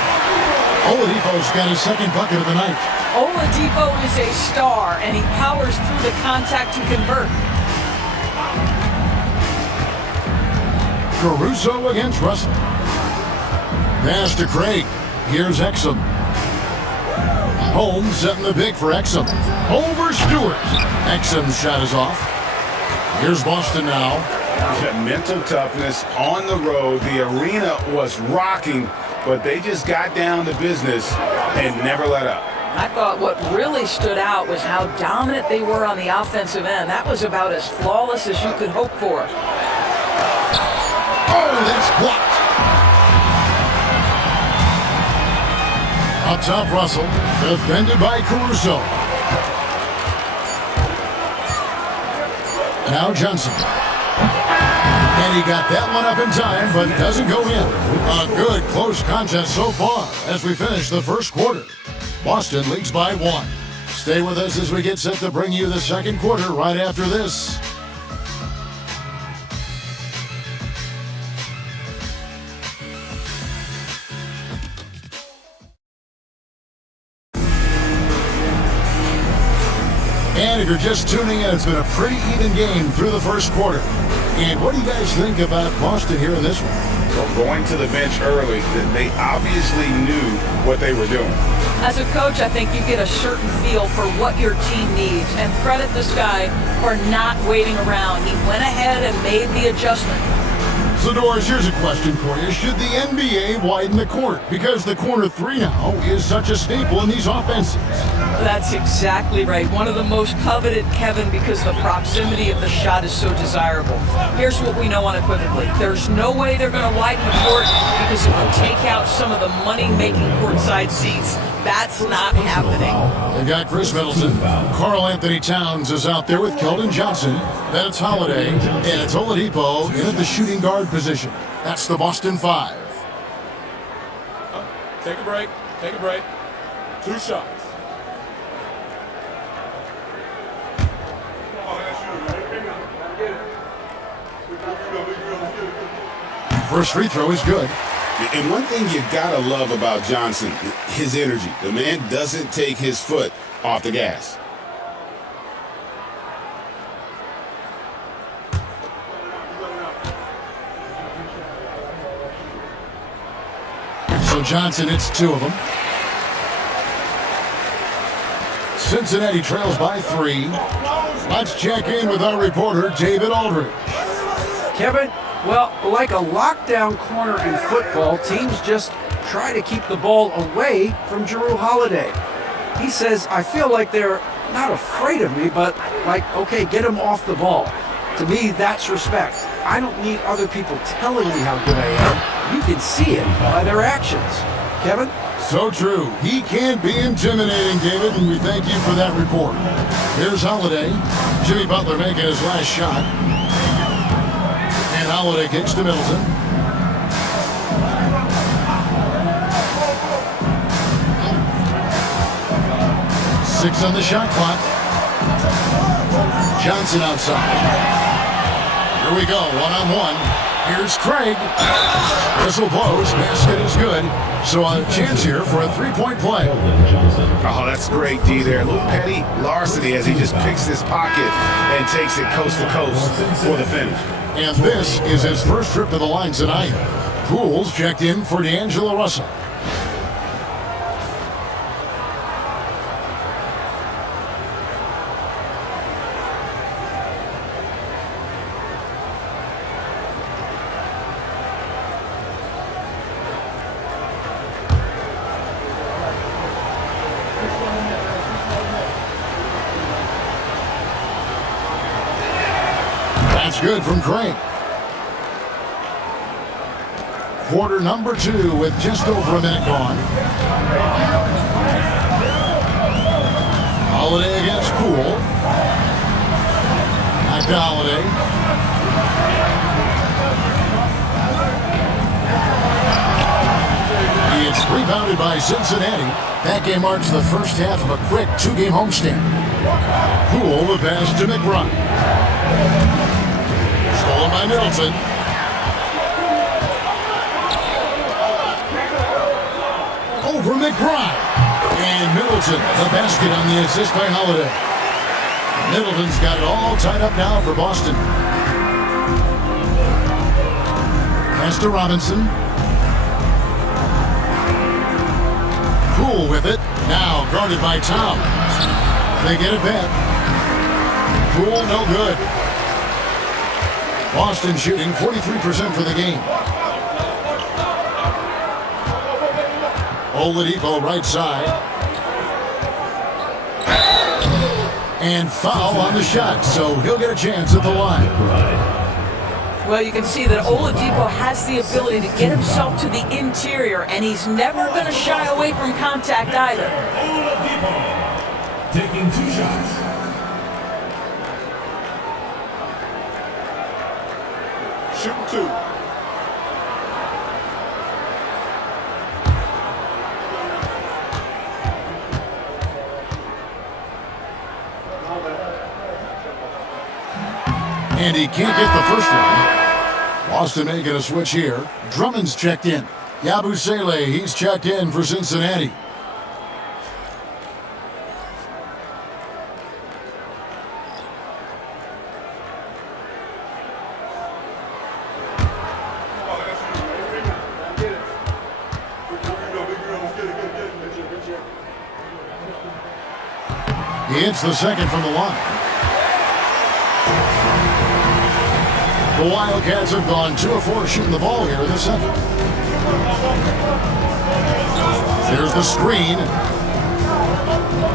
Oladipo's got his second bucket of the night. Oladipo is a star, and he powers through the contact to convert. Caruso against Russell. Pass to Craig. Here's Exum. Holmes setting the big for Exum. Over Stewart. Exum's shot is off. Here's Boston now. Mental toughness on the road. The arena was rocking, but they just got down to business and never let up. I thought what really stood out was how dominant they were on the offensive end. That was about as flawless as you could hope for. Oh, that's blocked. Up top, Russell, defended by Caruso. Now Johnson. And he got that one up in time, but doesn't go in. A good close contest so far as we finish the first quarter. Boston leads by 1. Stay with us as we get set to bring you the second quarter right after this. And if you're just tuning in, it's been a pretty even game through the first quarter. And what do you guys think about Boston here in this one? So going to the bench early, they obviously knew what they were doing. As a coach, I think you get a certain feel for what your team needs, and credit this guy for not waiting around. He went ahead and made the adjustment. So, Doris, here's a question for you. Should the NBA widen the court? Because the corner 3 now is such a staple in these offenses. That's exactly right. One of the most coveted, Kevin, because the proximity of the shot is so desirable. Here's what we know unequivocally. There's no way they're going to widen the court because it would take out some of the money-making courtside seats. That's not happening. They got Chris Middleton. Karl Anthony Towns is out there with Keldon Johnson. Then it's Holiday, and it's Oladipo in at the shooting guard position. That's the Boston 5. Take a break. Take a break. 2 shots. First free throw is good. And one thing you gotta love about Johnson, his energy. The man doesn't take his foot off the gas. So Johnson, it's 2 of them. Cincinnati trails by 3. Let's check in with our reporter, David Aldridge. Kevin, well, like a lockdown corner in football, teams just try to keep the ball away from Jrue Holiday. He says, I feel like they're not afraid of me, but like, okay, get him off the ball. To me, that's respect. I don't need other people telling me how good I am. You can see it by their actions. Kevin? So true. He can be intimidating, David, and we thank you for that report. Here's Holiday. Jimmy Butler making his last shot. And Holiday kicks to Middleton. Six on the shot clock. Johnson outside. Here we go, one-on-one. Here's Craig. Whistle blows, basket is good. So a chance here for a three-point play. Oh, that's great D there. A little petty larceny as he just picks this pocket and takes it coast to coast for the finish. And this is his first trip to the line tonight. Pools checked in for D'Angelo Russell. good from Craig. Quarter number 2 with just over a minute gone. Holiday against Poole. Back to Holiday. It's rebounded by Cincinnati. That game marks the first half of a quick 2-game homestand. Poole the pass to McBride. Stolen by Middleton. Over McBride. And Middleton, the basket on the assist by Holiday. Middleton's got it all tied up now for Boston. Pass to Robinson. Poole with it. Now guarded by Towns. They get it back. Poole no good. Boston shooting 43% for the game. Oladipo right side. And foul on the shot, so he'll get a chance at the line. Well, you can see that Oladipo has the ability to get himself to the interior, and he's never going to shy away from contact either. Oladipo taking 2 shots. Shooting 2. And he can't get the first one. Boston making a switch here. Drummond's checked in. Yabusele, he's checked in for Cincinnati. He hits the second from the line. The Wildcats have gone 2 of 4 shooting the ball here in the second. There's the screen.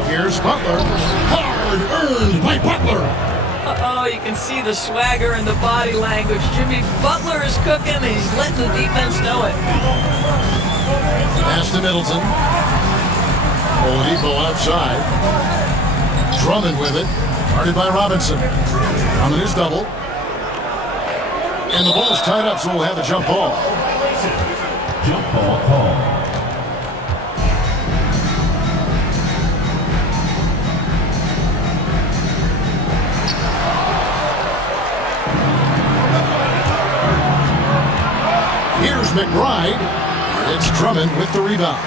Here's Butler. Hard earned by Butler. Oh, you can see the swagger and the body language. Jimmy Butler is cooking, and he's letting the defense know it. Pass to Middleton. Oladipo outside. Drummond with it. Guarded by Robinson. Drummond is double. And the ball's tied up, so we'll have a jump ball. Jump ball call. Here's McBride. It's Drummond with the rebound.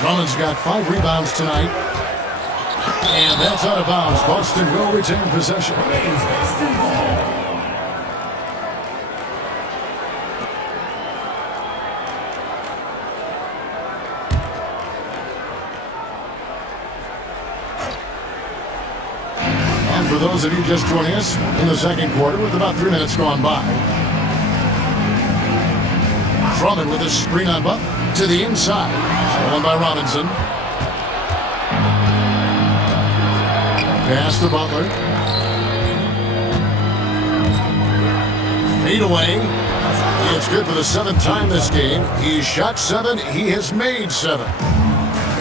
Drummond's got 5 rebounds tonight. And that's out of bounds. Boston will retain possession. And for those of you just joining us in the second quarter with about 3 minutes gone by. Drummond with a screen on Butler to the inside. Stolen by Robinson. Pass to Butler. Fade away. It's good for the 7th time this game. He's shot 7. He has made 7.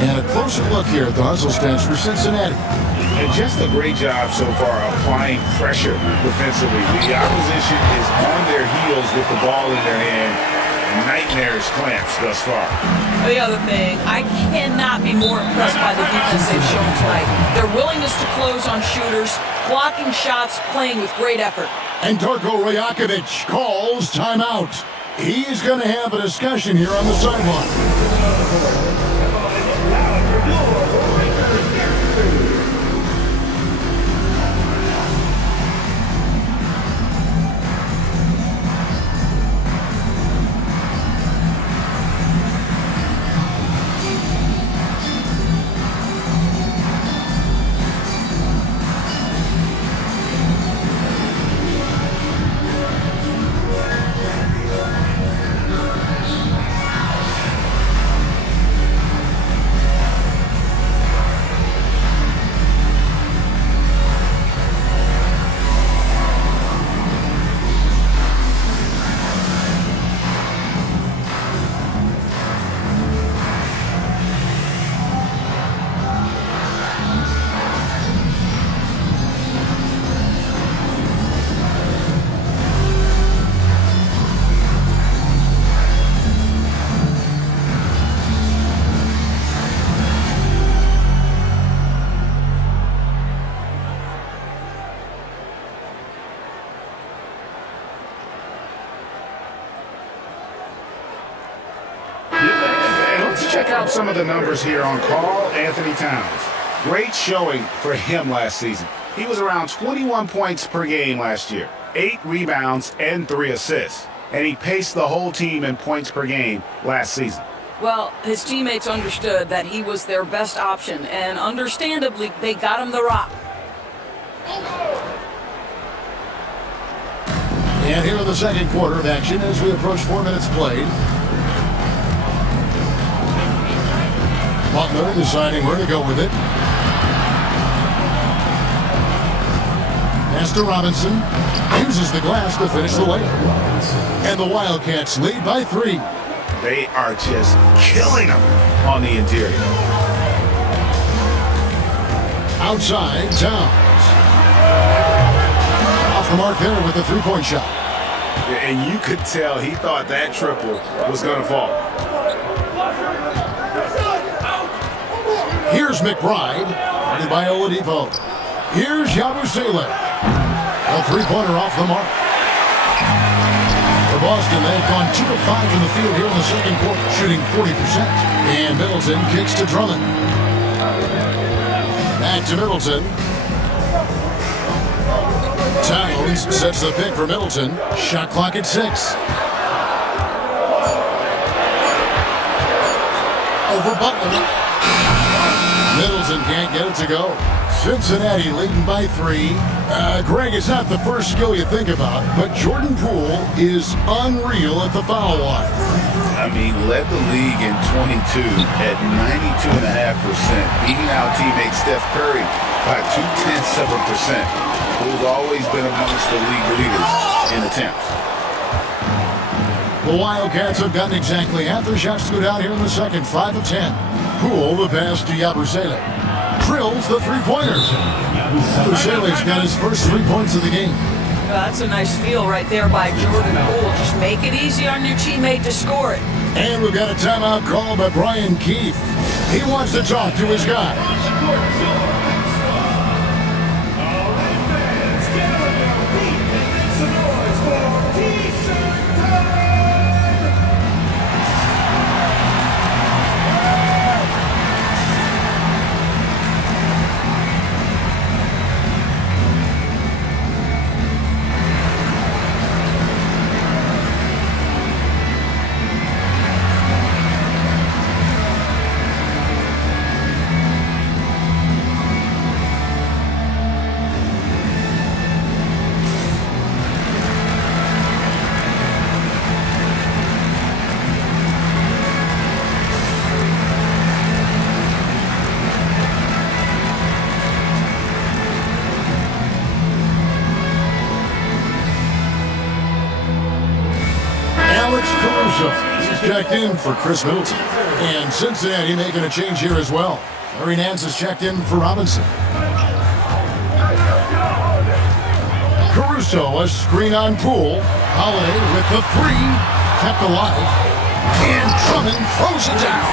And a closer look here at the hustle stance for Cincinnati. And just a great job so far applying pressure defensively. The opposition is on their heels with the ball in their hand. Nightmares clamps thus far. The other thing, I cannot be more impressed by the defense they've shown tonight. Their willingness to close on shooters, blocking shots, playing with great effort. And Darko Rajakovic calls timeout. He's going to have a discussion here on the sideline. out some of the numbers here on Karl Anthony Towns. Great showing for him last season. He was around 21 points per game last year, 8 rebounds and 3 assists. And he paced the whole team in points per game last season. Well, his teammates understood that he was their best option, and understandably, they got him the rock. And here in the second quarter of action as we approach 4 minutes played. Butler deciding where to go with it. Pass to Robinson. Uses the glass to finish the layup. And the Wildcats lead by 3. They are just killing them on the interior. Outside, Towns. Off the mark there with the three-point shot. And you could tell he thought that triple was going to fall. Here's McBride, guarded by Oladipo. Here's Yabusele. A three-pointer off the mark. For Boston, they've gone 2 of 5 from the field here in the second quarter, shooting 40%. And Middleton kicks to Drummond. Back to Middleton. Towns sets the pick for Middleton. Shot clock at 6. Over Butler. Middleton can't get it to go. Cincinnati leading by 3. Greg, it's not the first skill you think about, but Jordan Poole is unreal at the foul line. I mean, led the league in 22 at 92.5%, beating out teammate Steph Curry by 0.2%. Poole's always been amongst the league leaders in attempts. The Wildcats have gotten exactly half their shots to go down here in the second, 5 of 10. Poole, the pass to Yabusele. Drills the three-pointers. Yabusele's got his first 3 points of the game. Well, that's a nice feel right there by Jordan Poole. Just make it easy on your teammate to score it. And we've got a timeout called by Brian Keefe. He wants to talk to his guys. He's checked in for Chris Middleton. And Cincinnati making a change here as well. Larry Nance has checked in for Robinson. Caruso, a screen on Poole. Holiday with the 3, kept alive. And Drummond throws it down.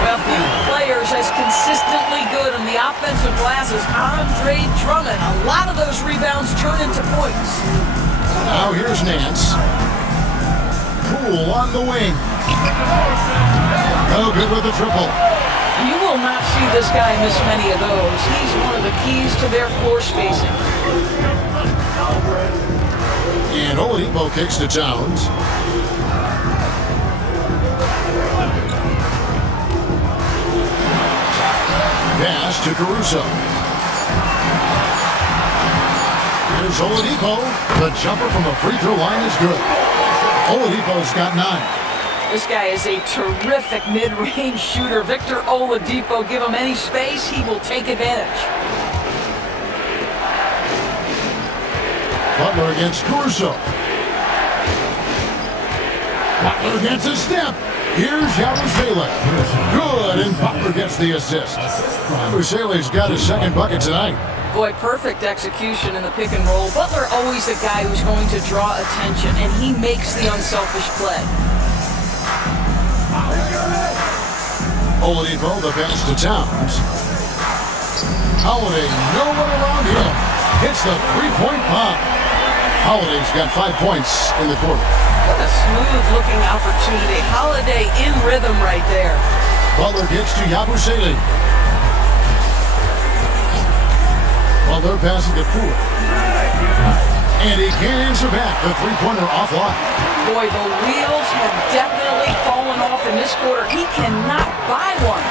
Well, few players as consistently good on the offensive glass as Andre Drummond. A lot of those rebounds turn into points. Now here's Nance. Poole on the wing. No good with the triple. You will not see this guy miss many of those. He's one of the keys to their floor spacing. And Oladipo kicks to Towns. Pass to Caruso. Here's Oladipo. The jumper from the free throw line is good. Oladipo's got 9. This guy is a terrific mid-range shooter. Victor Oladipo, give him any space, he will take advantage. Butler against Caruso. Butler gets a step. Here's Yabusele. Good, and Butler gets the assist. Yabusele's got his second bucket tonight. Boy, perfect execution in the pick and roll. Butler always a guy who's going to draw attention, and he makes the unselfish play. Oladipo, the pass to Towns. Holiday, no one around him. Hits the three-point bomb. Holiday's got 5 points in the quarter. What a smooth-looking opportunity. Holiday in rhythm right there. Butler gets to Yabusele. Butler passing to Poole. And he can't answer back. The three-pointer offline. Boy, the wheels have definitely fallen off in this quarter. He cannot buy one.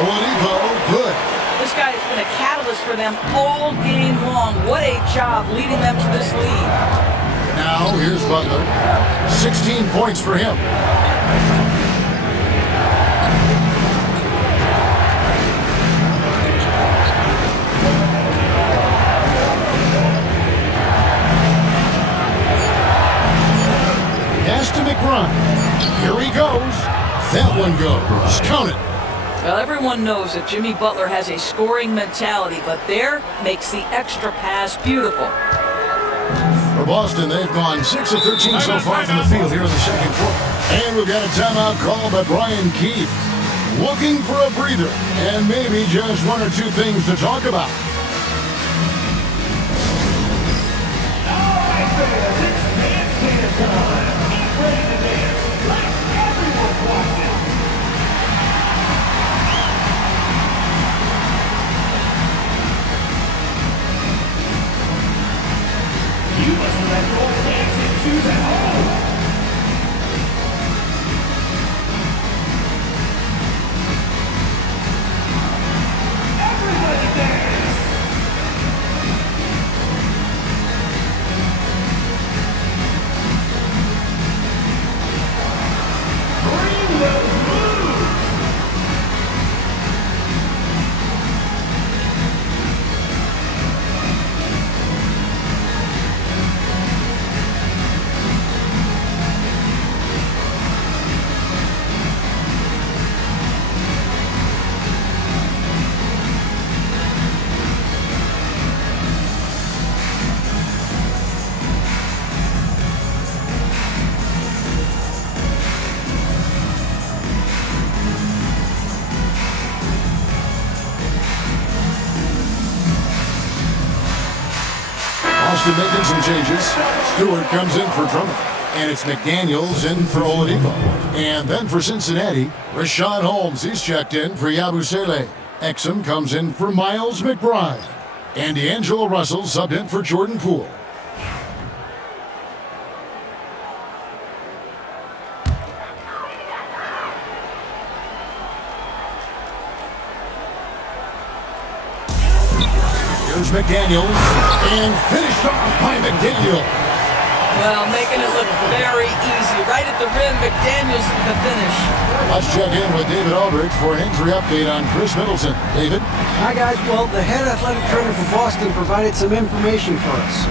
Oladipo, good. This guy has been a catalyst for them all game long. What a job leading them to this lead. Now here's Butler. 16 points for him. Pass to McBride. Here he goes. That one goes. Count it. Well, everyone knows that Jimmy Butler has a scoring mentality, but there makes the extra pass beautiful. For Boston, they've gone 6 of 13 so far from the field here in the second quarter. And we've got a timeout call by Brian Keefe. Looking for a breather and maybe just one or two things to talk about. All right, fans, it's dance time. Get ready to dance like everyone's watching. You must let your dancing shoes at home. Everybody dance. Bring those moves. Boston making some changes. Stewart comes in for Drummond. And it's McDaniels in for Oladipo. And then for Cincinnati, Rashad Holmes. He's checked in for Yabusele. Exum comes in for Miles McBride. And D'Angelo Russell subbed in for Jordan Poole. Here's McDaniels, and finished off by McDaniel. Well, making it look very easy. Right at the rim, McDaniels the finish. Let's check in with David Aldridge for an injury update on Chris Middleton. David? Hi, guys. Well, the head athletic trainer for Boston provided some information for us.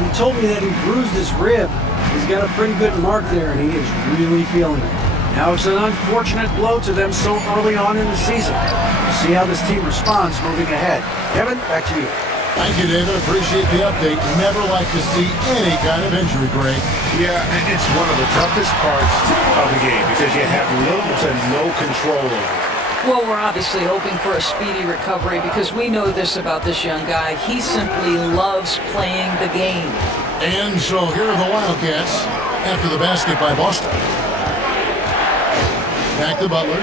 He told me that he bruised his rib. He's got a pretty good mark there, and he is really feeling it. Now, it's an unfortunate blow to them so early on in the season. We'll see how this team responds moving ahead. Kevin, back to you. Thank you, David. Appreciate the update. Never like to see any kind of injury, Greg. Yeah, it's one of the toughest parts of the game because you have little to no control over it. Well, we're obviously hoping for a speedy recovery because we know this about this young guy. He simply loves playing the game. And so here are the Wildcats after the basket by Boston. Back to Butler.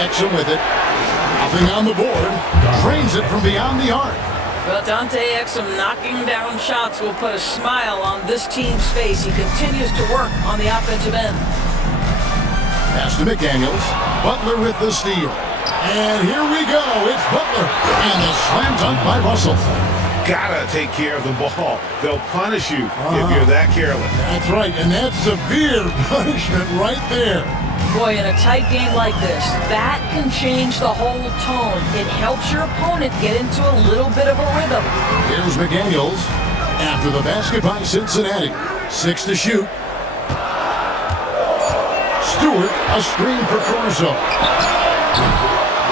Exum with it. Nothing on the board. Drains it from beyond the arc. Well, Dante Exum knocking down shots will put a smile on this team's face. He continues to work on the offensive end. Pass to McDaniels. Butler with the steal. And here we go. It's Butler. And the slam dunk by Russell. Gotta take care of the ball. They'll punish you if you're that careless. That's right, and that's severe punishment right there. Boy, in a tight game like this, that can change the whole tone. It helps your opponent get into a little bit of a rhythm. Here's McDaniels after the basket by Cincinnati. 6 to shoot. Stewart, a screen for Caruso.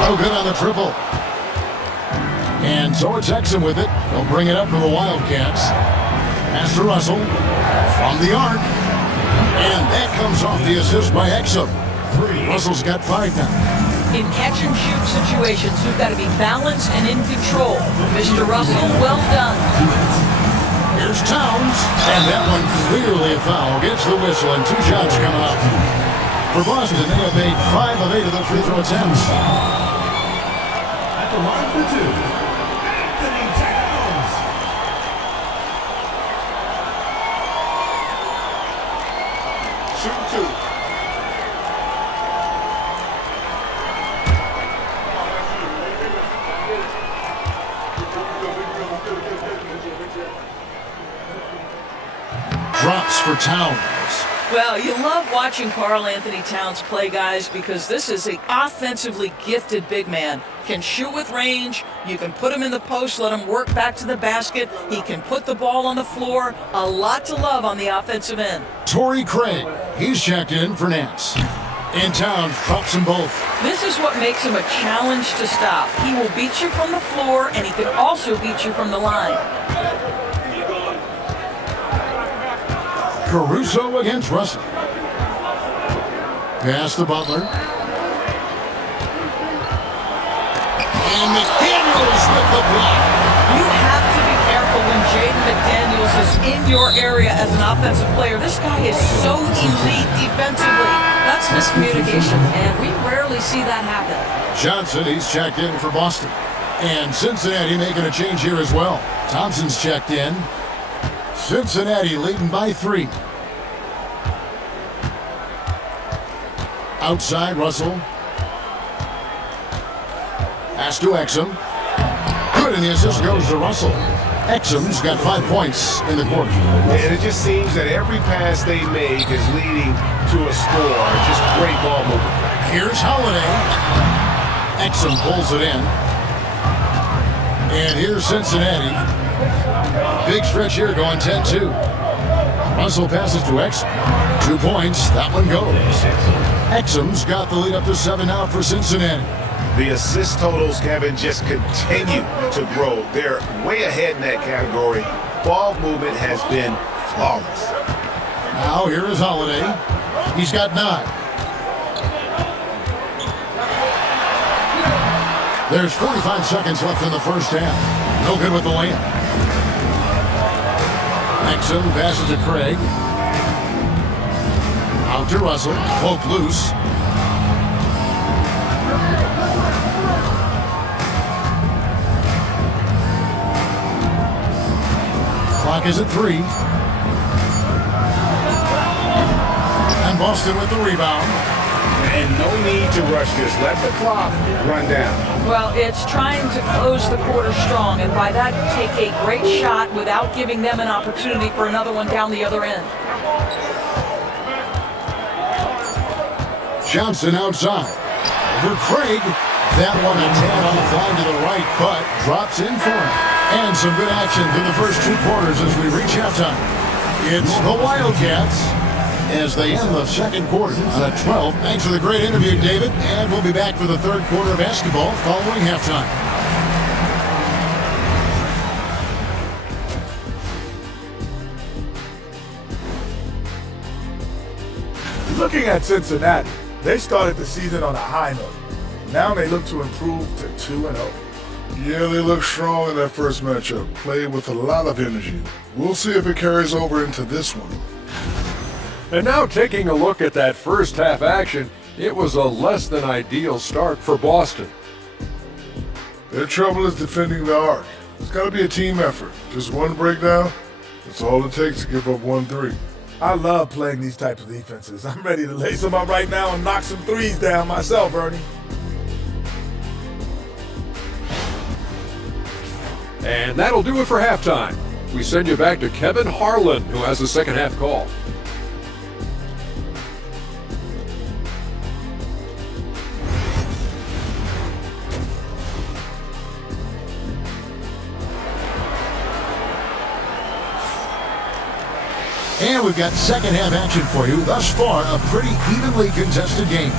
No good on the triple. And so it's Exum with it. He'll bring it up for the Wildcats. Pass to Russell from the arc. And that comes off the assist by Exum. Russell's got 5 now. In catch-and-shoot situations, you've got to be balanced and in control. Mr. Russell, well done. Here's Towns. And that one clearly a foul. Gets the whistle and 2 shots coming up. For Boston, they have made 5 of 8 of their free throw attempts. At the line for 2, Anthony Towns. Shoot 2. Drops for Towns. Well, you love watching Karl Anthony Towns play, guys, because this is an offensively gifted big man. Can shoot with range. You can put him in the post, let him work back to the basket. He can put the ball on the floor. A lot to love on the offensive end. Torrey Craig, he's checked in for Nance. And Towns drops them both. This is what makes him a challenge to stop. He will beat you from the floor, and he can also beat you from the line. Caruso against Russell. Pass to Butler. And McDaniels with the block. You have to be careful when Jaden McDaniels is in your area as an offensive player. This guy is so elite defensively. That's miscommunication, and we rarely see that happen. Johnson, he's checked in for Boston. And Cincinnati making a change here as well. Thompson's checked in. Cincinnati leading by 3. Outside, Russell. Pass to Exum. Good, and the assist goes to Russell. Exum's got 5 points in the quarter. And it just seems that every pass they make is leading to a score. Just great ball movement. Here's Holiday. Exum pulls it in. And here's Cincinnati. Big stretch here going 10-2. Russell passes to Exum. 2 points. That one goes. Exum's got the lead up to 7 now for Cincinnati. The assist totals, Kevin, just continue to grow. They're way ahead in that category. Ball movement has been flawless. Now here is Holiday. He's got 9. There's 45 seconds left in the first half. No good with the layup. Exum passes to Craig. Out to Russell. Poke loose. Clock is at 3. And Boston with the rebound. And no need to rush this. Let the clock run down. Well, it's trying to close the quarter strong, and by that, take a great shot without giving them an opportunity for another one down the other end. Johnson outside. Over Craig. That one a tad on the fly to the right, but drops in for him. And some good action through the first 2 quarters as we reach halftime. It's the Wildcats as they end the second quarter on a 12. Thanks for the great interview, David. And we'll be back for the third quarter of basketball following halftime. Looking at Cincinnati, they started the season on a high note. Now they look to improve to 2-0. Yeah, they look strong in that first matchup. Played with a lot of energy. We'll see if it carries over into this one. And now taking a look at that first half action, it was a less than ideal start for Boston. Their trouble is defending the arc. It's got to be a team effort. Just one breakdown, that's all it takes to give up 1-3. I love playing these types of defenses. I'm ready to lace them up right now and knock some threes down myself, Ernie. And that'll do it for halftime. We send you back to Kevin Harlan, who has the second half call. And we've got second half action for you. Thus far, a pretty evenly contested game.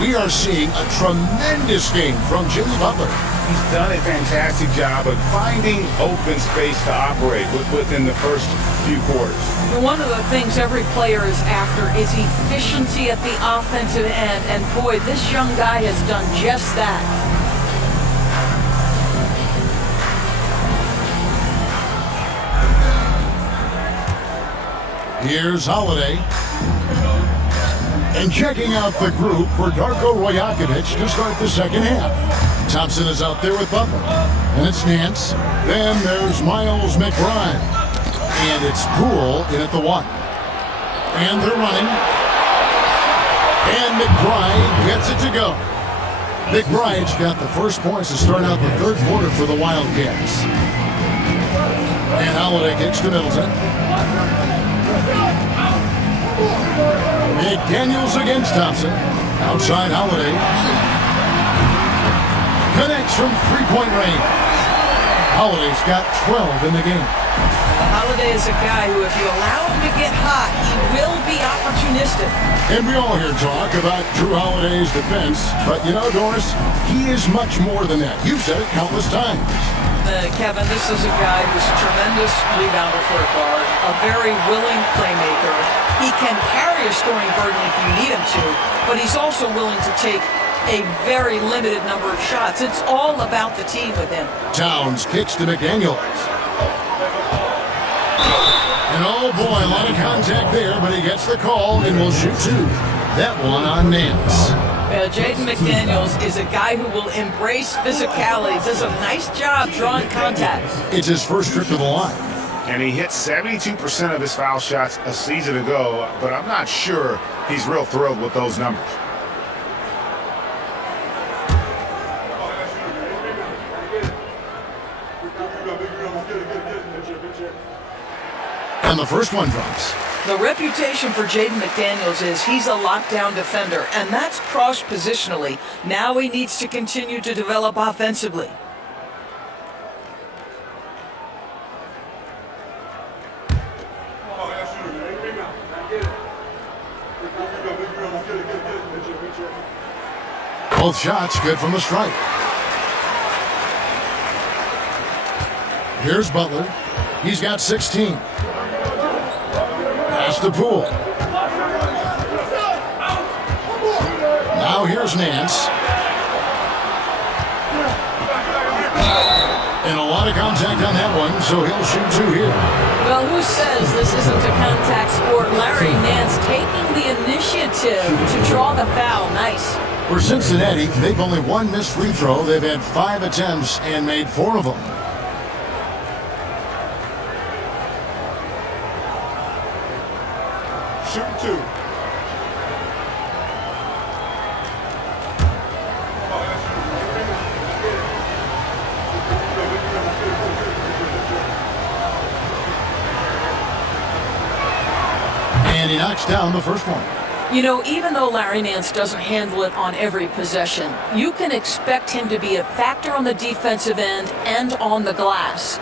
We are seeing a tremendous game from Jimmy Butler. He's done a fantastic job of finding open space to operate within the first few quarters. One of the things every player is after is efficiency at the offensive end, and boy, this young guy has done just that. Here's Holiday. And checking out the group for Darko Rojakovic to start the second half. Thompson is out there with Butler. And it's Nance. Then there's Miles McBride. And it's Poole in at the 1. And they're running. And McBride gets it to go. McBride's got the first points to start out the third quarter for the Wildcats. And Holiday kicks to Middleton. McDaniels against Thompson. Outside Holiday. Connects from three-point range. Holiday's got 12 in the game. Holiday is a guy who, if you allow him to get hot, he will be opportunistic. And we all hear talk about Drew Holiday's defense, but you know, Doris, he is much more than that. You've said it countless times. Kevin, this is a guy who's a tremendous rebounder for a guard, a very willing playmaker. He can carry a scoring burden if you need him to, but he's also willing to take a very limited number of shots. It's all about the team with him. Towns kicks to McDaniels. And oh boy, a lot of contact there, but he gets the call and will shoot 2. That one on Nance. Jaden McDaniels is a guy who will embrace physicality. Does a nice job drawing contact. It's his first trip to the line. And he hit 72% of his foul shots a season ago, but I'm not sure he's real thrilled with those numbers. And the first one drops. The reputation for Jaden McDaniels is he's a lockdown defender, and that's cross-positionally. Now he needs to continue to develop offensively. Both shots good from the stripe. Here's Butler. He's got 16. Pass to Poole. Now here's Nance. And a lot of contact on that one, so he'll shoot 2 here. Well, who says this isn't a contact sport? Larry Nance taking the initiative to draw the foul. Nice. For Cincinnati, they've only 1 missed free throw. They've had 5 attempts and made 4 of them. Shoot 2. And he knocks down the first one. You know, even though Larry Nance doesn't handle it on every possession, you can expect him to be a factor on the defensive end and on the glass.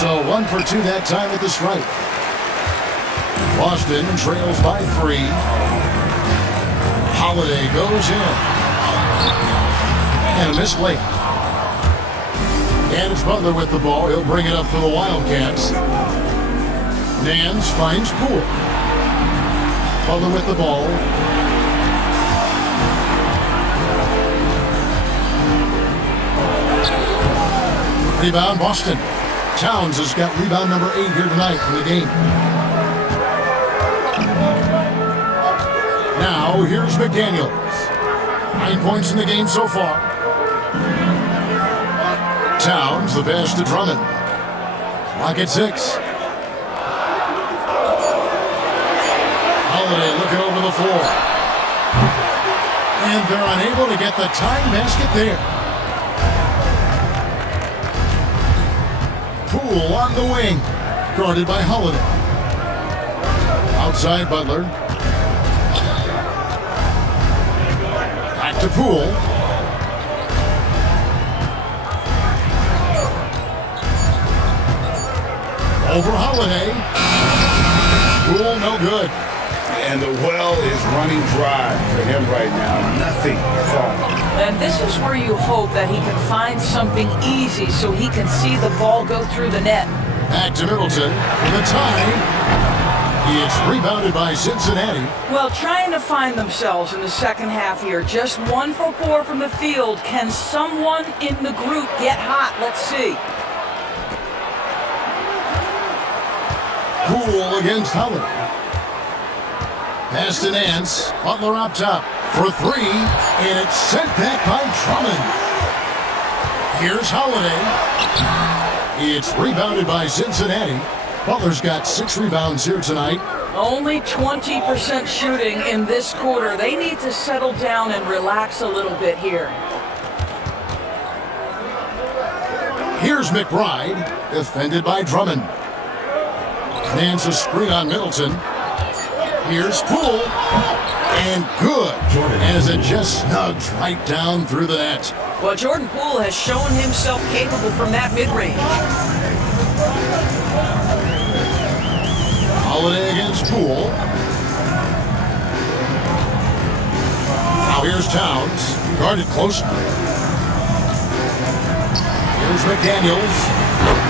So 1 for 2 that time at the stripe. Boston trails by 3. Holiday goes in. And a missed layup. And it's Butler with the ball. He'll bring it up for the Wildcats. Nance finds Poole. Butler with the ball. Rebound Boston. Towns has got rebound number 8 here tonight in the game. Now here's McDaniels. 9 points in the game so far. Towns the pass to Drummond. Clock at 6. Holiday looking over the floor. And they're unable to get the tying basket there. Poole on the wing, guarded by Holiday. Outside Butler. Back to Poole. Over Holiday. Poole no good. And the well is running dry for him right now. Nothing falling. And this is where you hope that he can find something easy so he can see the ball go through the net. Back to Middleton for the tie. It's rebounded by Cincinnati. Well, trying to find themselves in the second half here. Just 1 for 4 from the field. Can someone in the group get hot? Let's see. Poole against Holiday. Pass to Nance. Butler up top for 3, and it's sent back by Drummond. Here's Holiday. It's rebounded by Cincinnati. Butler's got 6 rebounds here tonight. Only 20% shooting in this quarter. They need to settle down and relax a little bit here. Here's McBride, defended by Drummond. Nance a screen on Middleton. Here's Poole, and good, as it just snugs right down through the net. Well, Jordan Poole has shown himself capable from that mid-range. Holiday against Poole. Now here's Towns, guarded close. Here's McDaniels.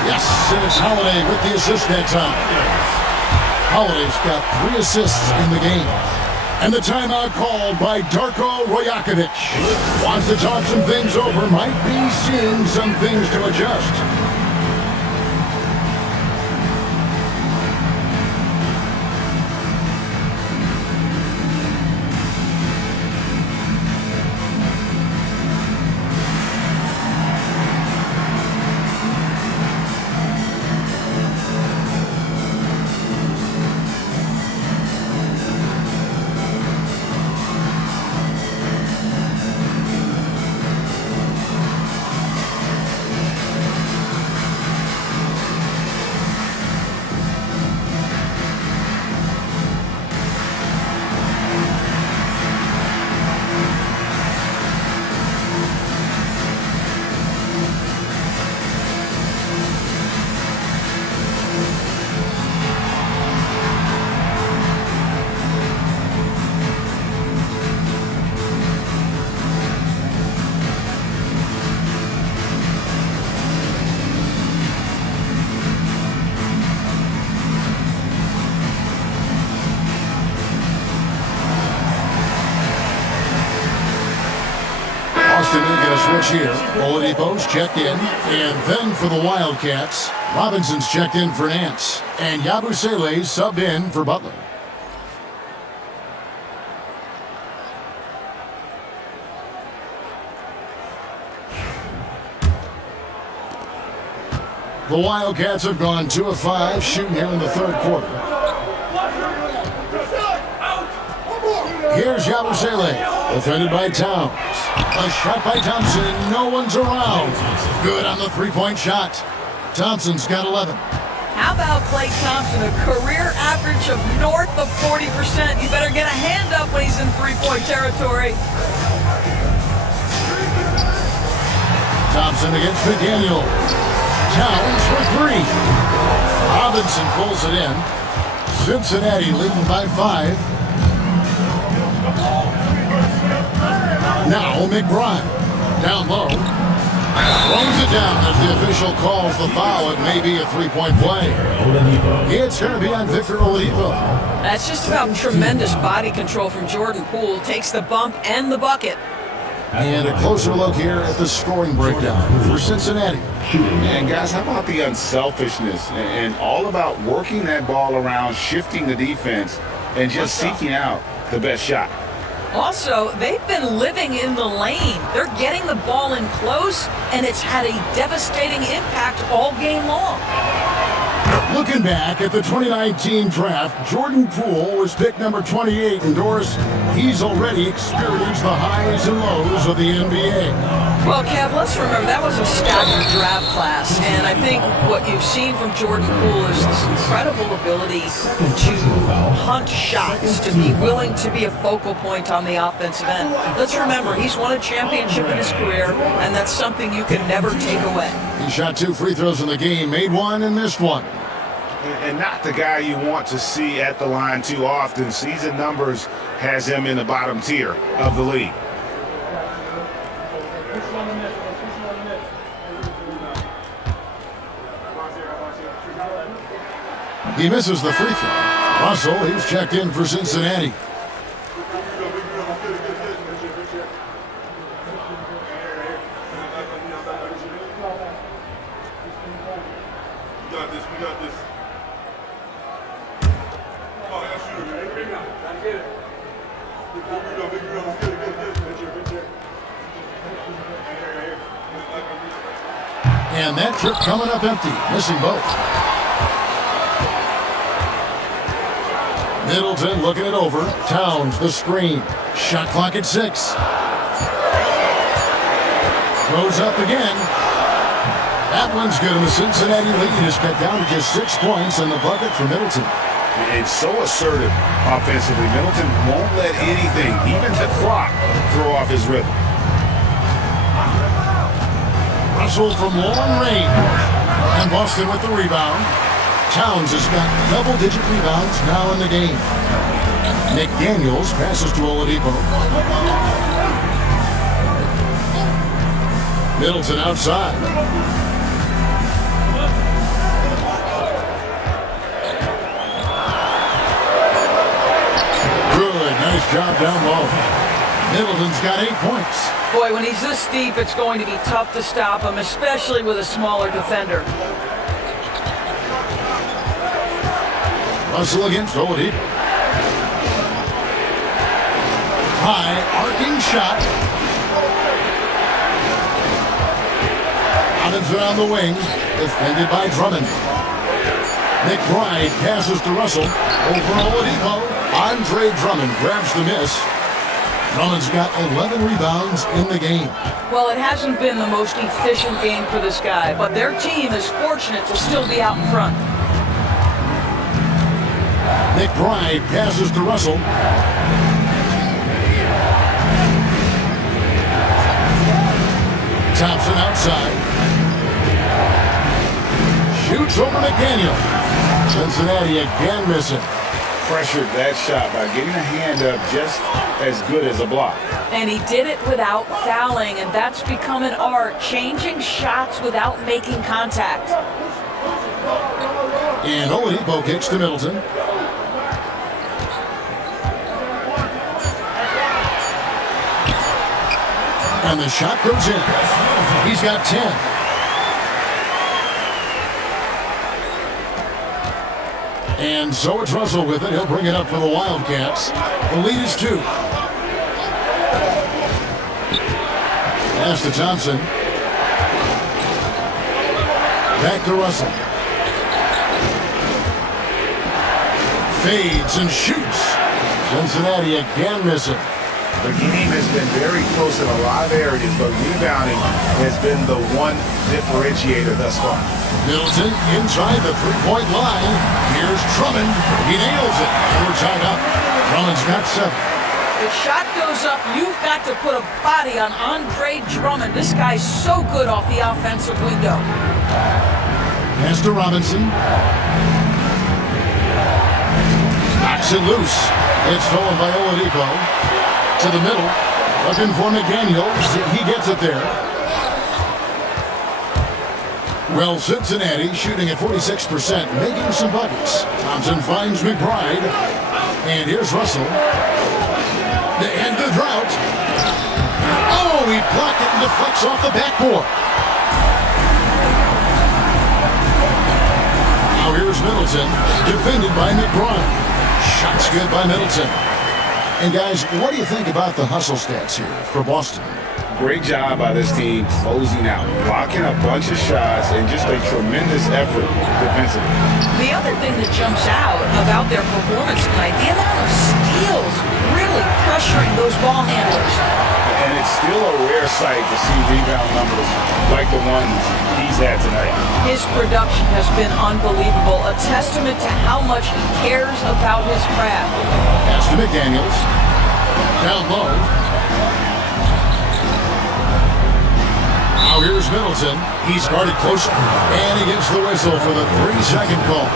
Yes, and it's Holiday with the assist that time. Holiday's got 3 assists in the game. And the timeout called by Darko Rajakovic. Wants to talk some things over, might be seeing some things to adjust. Switch here. Oladipo's checked in. And then for the Wildcats, Robinson's checked in for Nance. And Yabusele's subbed in for Butler. The Wildcats have gone 2 of 5 shooting here in the third quarter. Here's Yabusele, defended by Towns. A shot by Thompson, no one's around. Good on the three-point shot. Thompson's got 11. How about Klay Thompson, a career average of north of 40%? You better get a hand up when he's in three-point territory. Thompson against McDaniel. Towns for 3. Robinson pulls it in. Cincinnati leading by 5. Now McBride, down low, throws it down as the official calls the foul. It may be a three-point play. It's going to be on Victor Oladipo. That's just about tremendous body control from Jordan Poole. Takes the bump and the bucket. And a closer look here at the scoring breakdown for Cincinnati. And guys, how about the unselfishness and all about working that ball around, shifting the defense, and just seeking out the best shot. Also, they've been living in the lane. They're getting the ball in close, and it's had a devastating impact all game long. Looking back at the 2019 draft, Jordan Poole was picked number 28 in Doris. He's already experienced the highs and lows of the NBA. Well, Kev, let's remember that was a staggering draft class, and I think what you've seen from Jordan Poole is this incredible ability to hunt shots, to be willing to be a focal point on the offensive end. Let's remember, he's won a championship in his career, and that's something you can never take away. He shot 2 free throws in the game, made 1 and missed 1. And not the guy you want to see at the line too often. Season numbers has him in the bottom tier of the league. He misses the free throw. Russell, he's checked in for Cincinnati. And that trip coming up empty, missing both. Middleton looking it over. Towns, the screen. Shot clock at 6. Throws up again. That one's good, and the Cincinnati lead is cut down to just 6 points in the bucket for Middleton. It's so assertive offensively. Middleton won't let anything, even the clock, throw off his rhythm. Russell from long range. And Boston with the rebound. Towns has got double-digit rebounds now in the game. McDaniels passes to Oladipo. Middleton outside. Good, nice job down low. Middleton's got 8 points. Boy, when he's this deep, it's going to be tough to stop him, especially with a smaller defender. Russell against Oladipo. High, arcing shot. Robinson on the wing, defended by Drummond. McBride passes to Russell. Over Oladipo. Andre Drummond grabs the miss. Drummond's got 11 rebounds in the game. Well, it hasn't been the most efficient game for this guy, but their team is fortunate to still be out in front. McBride passes to Russell. Thompson outside. Shoots over McDaniel. Cincinnati again missing. Pressured that shot by getting a hand up just as good as a block. And he did it without fouling, and that's become an art, changing shots without making contact. And Oladipo kicks to Middleton. And the shot goes in. He's got 10. And so it's Russell with it. He'll bring it up for the Wildcats. The lead is 2. Pass to Thompson. Back to Russell. Fades and shoots. Cincinnati again missing. The game has been very close in a lot of areas, but rebounding has been the one differentiator thus far. Middleton inside the three-point line. Here's Drummond. He nails it. We're tied up. Drummond's got 7. The shot goes up. You've got to put a body on Andre Drummond. This guy's so good off the offensive window. Pass to Robinson. Knocks it loose. It's stolen by Oladipo. To the middle. Looking for McDaniels. He gets it there. Well, Cincinnati shooting at 46%, making some buckets. Thompson finds McBride. And here's Russell. To end the drought. Oh, he blocked it and deflects off the backboard. Now here's Middleton, defended by McBride. Shots good by Middleton. And guys, what do you think about the hustle stats here for Boston? Great job by this team closing out, blocking a bunch of shots, and just a tremendous effort defensively. The other thing that jumps out about their performance tonight, the amount of steals, really pressuring those ball handlers. And it's still a rare sight to see rebound numbers like the ones he's had tonight. His production has been unbelievable, a testament to how much he cares about his craft. Pass to McDaniels. Down low. Now here's Middleton. He's guarded closer. And he gets the whistle for the 3-second call.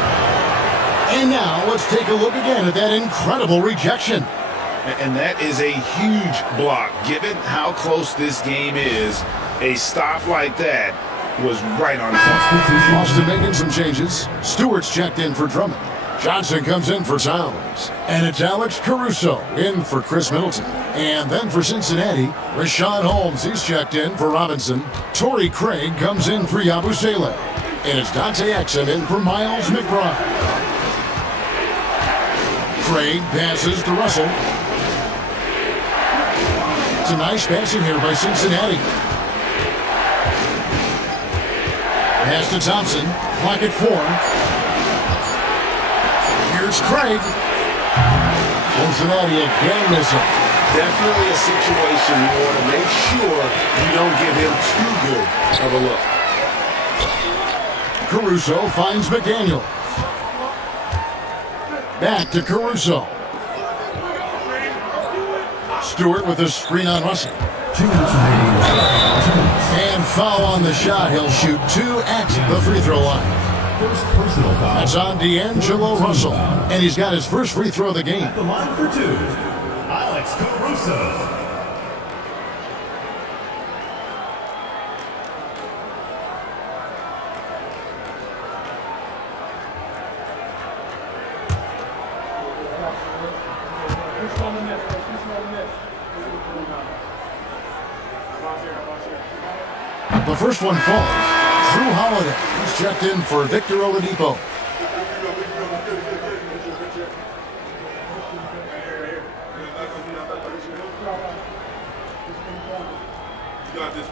And now let's take a look again at that incredible rejection. And that is a huge block. Given how close this game is, a stop like that was right on point. Boston making some changes. Stewart's checked in for Drummond. Johnson comes in for Towns. And it's Alex Caruso in for Chris Middleton. And then for Cincinnati, Rashawn Holmes, he's checked in for Robinson. Torrey Craig comes in for Yabusele. And it's Dante Exum in for Miles McBride. Craig passes to Russell. It's a nice passing here by Cincinnati. Pass to Thompson. Clock at 4. Here's Craig. Cincinnati again missing. Definitely a situation you want to make sure you don't give him too good of a look. Caruso finds McDaniel. Back to Caruso. Stewart with a screen on Russell. And foul on the shot. He'll shoot 2 at the free throw line. That's on D'Angelo Russell. And he's got his first free throw of the game. At the line for 2, Alex Caruso. The first one falls. Drew Holiday. He's checked in for Victor Oladipo.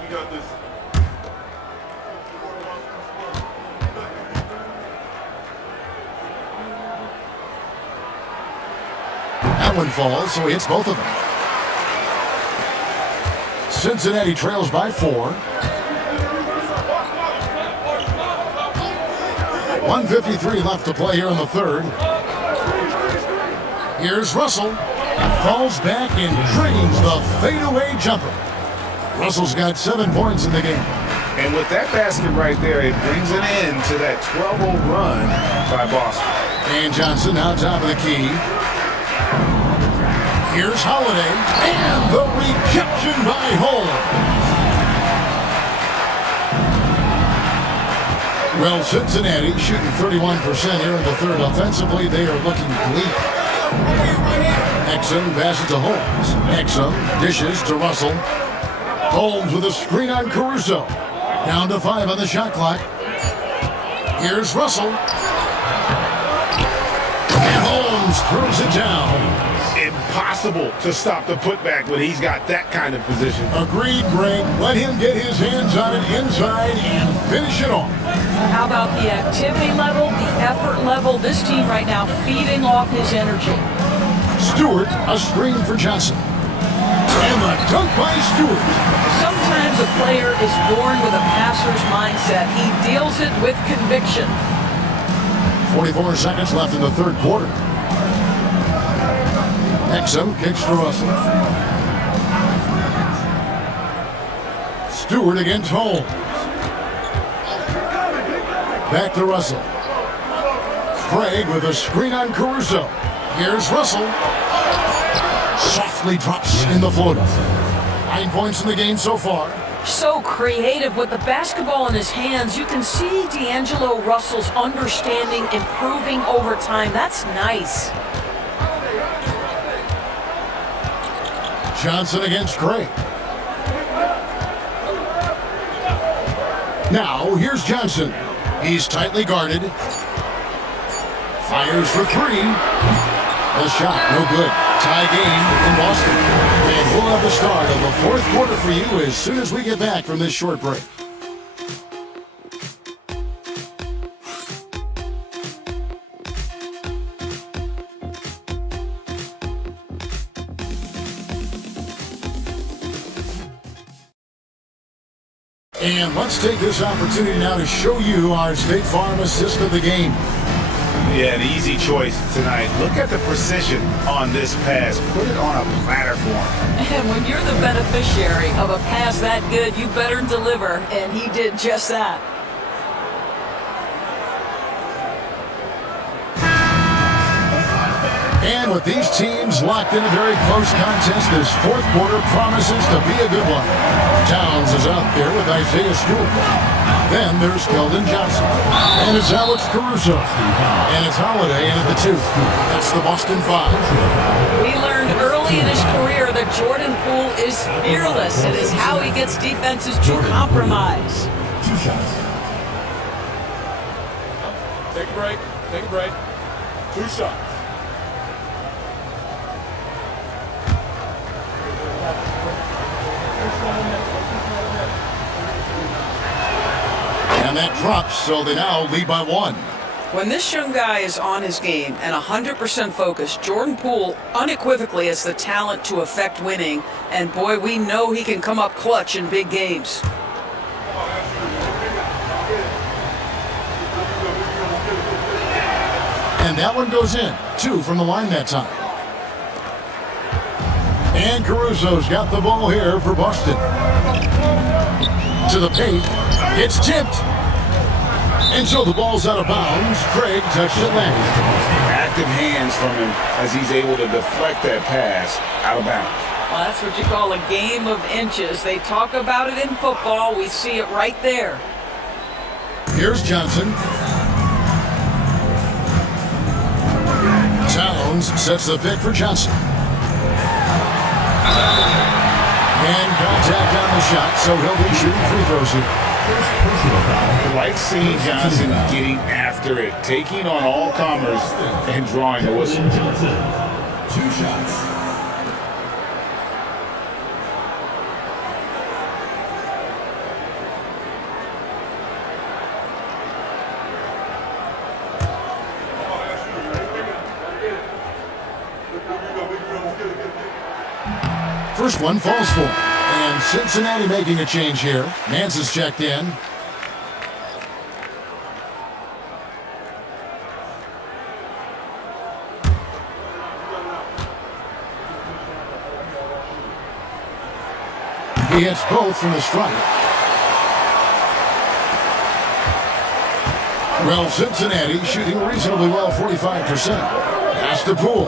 We got this. That one falls, so he hits both of them. Cincinnati trails by 4. 1:53 left to play here in the third. Here's Russell. Falls back and drains the fadeaway jumper. Russell's got 7 points in the game. And with that basket right there, it brings an end to that 12-0 run by Boston. And Johnson now top of the key. Here's Holiday. And the rejection by Holmes. Well, Cincinnati shooting 31% here in the third. Offensively, they are looking bleak. Exum passes to Holmes. Exum dishes to Russell. Holmes with a screen on Caruso. Down to 5 on the shot clock. Here's Russell. And Holmes throws it down. Impossible to stop the putback when he's got that kind of position. Agreed, Greg. Let him get his hands on it inside and finish it off. How about the activity level, the effort level? This team right now feeding off his energy. Stewart, a screen for Johnson. And the dunk by Stewart. Sometimes a player is born with a passer's mindset. He deals it with conviction. 44 seconds left in the third quarter. Exum kicks to Russell. Stewart against Holmes. Back to Russell. Craig with a screen on Caruso. Here's Russell. Softly drops in the floater. 9 points in the game so far. So creative with the basketball in his hands. You can see D'Angelo Russell's understanding improving over time. That's nice. Johnson against Craig. Now, here's Johnson. He's tightly guarded. Fires for 3. The shot, no good. Tie game in Boston. And we'll have the start of the fourth quarter for you as soon as we get back from this short break. And let's take this opportunity now to show you our State Farm assist of the game. Yeah, an easy choice tonight. Look at the precision on this pass. Put it on a platter for him. And when you're the beneficiary of a pass that good, you better deliver. And he did just that. And with these teams locked in a very close contest, this fourth quarter promises to be a good one. Towns is out there with Isaiah Stewart. Then there's Keldon Johnson. And it's Alex Caruso. And it's Holiday in at the 2. That's the Boston 5. We learned early in his career that Jordan Poole is fearless. It is how he gets defenses to compromise. 2 shots. Take a break. Take a break. 2 shots. And that drops, so they now lead by 1. When this young guy is on his game and 100% focused, Jordan Poole unequivocally has the talent to affect winning. And boy, we know he can come up clutch in big games. And that one goes in. 2 from the line that time. And Caruso's got the ball here for Boston. To the paint. It's tipped. And so the ball's out of bounds. Craig touched it last. Active hands from him as he's able to deflect that pass out of bounds. Well, that's what you call a game of inches. They talk about it in football. We see it right there. Here's Johnson. Towns sets the pick for Johnson. And contact on the shot, so he'll be shooting free throws here. I like seeing Johnson getting after it, taking on all comers and drawing the whistle. Johnson, 2 shots. First one falls for him. And Cincinnati making a change here. Nance is checked in. He hits both from the strike. Well, Cincinnati shooting reasonably well, 45%. Pass to Poole.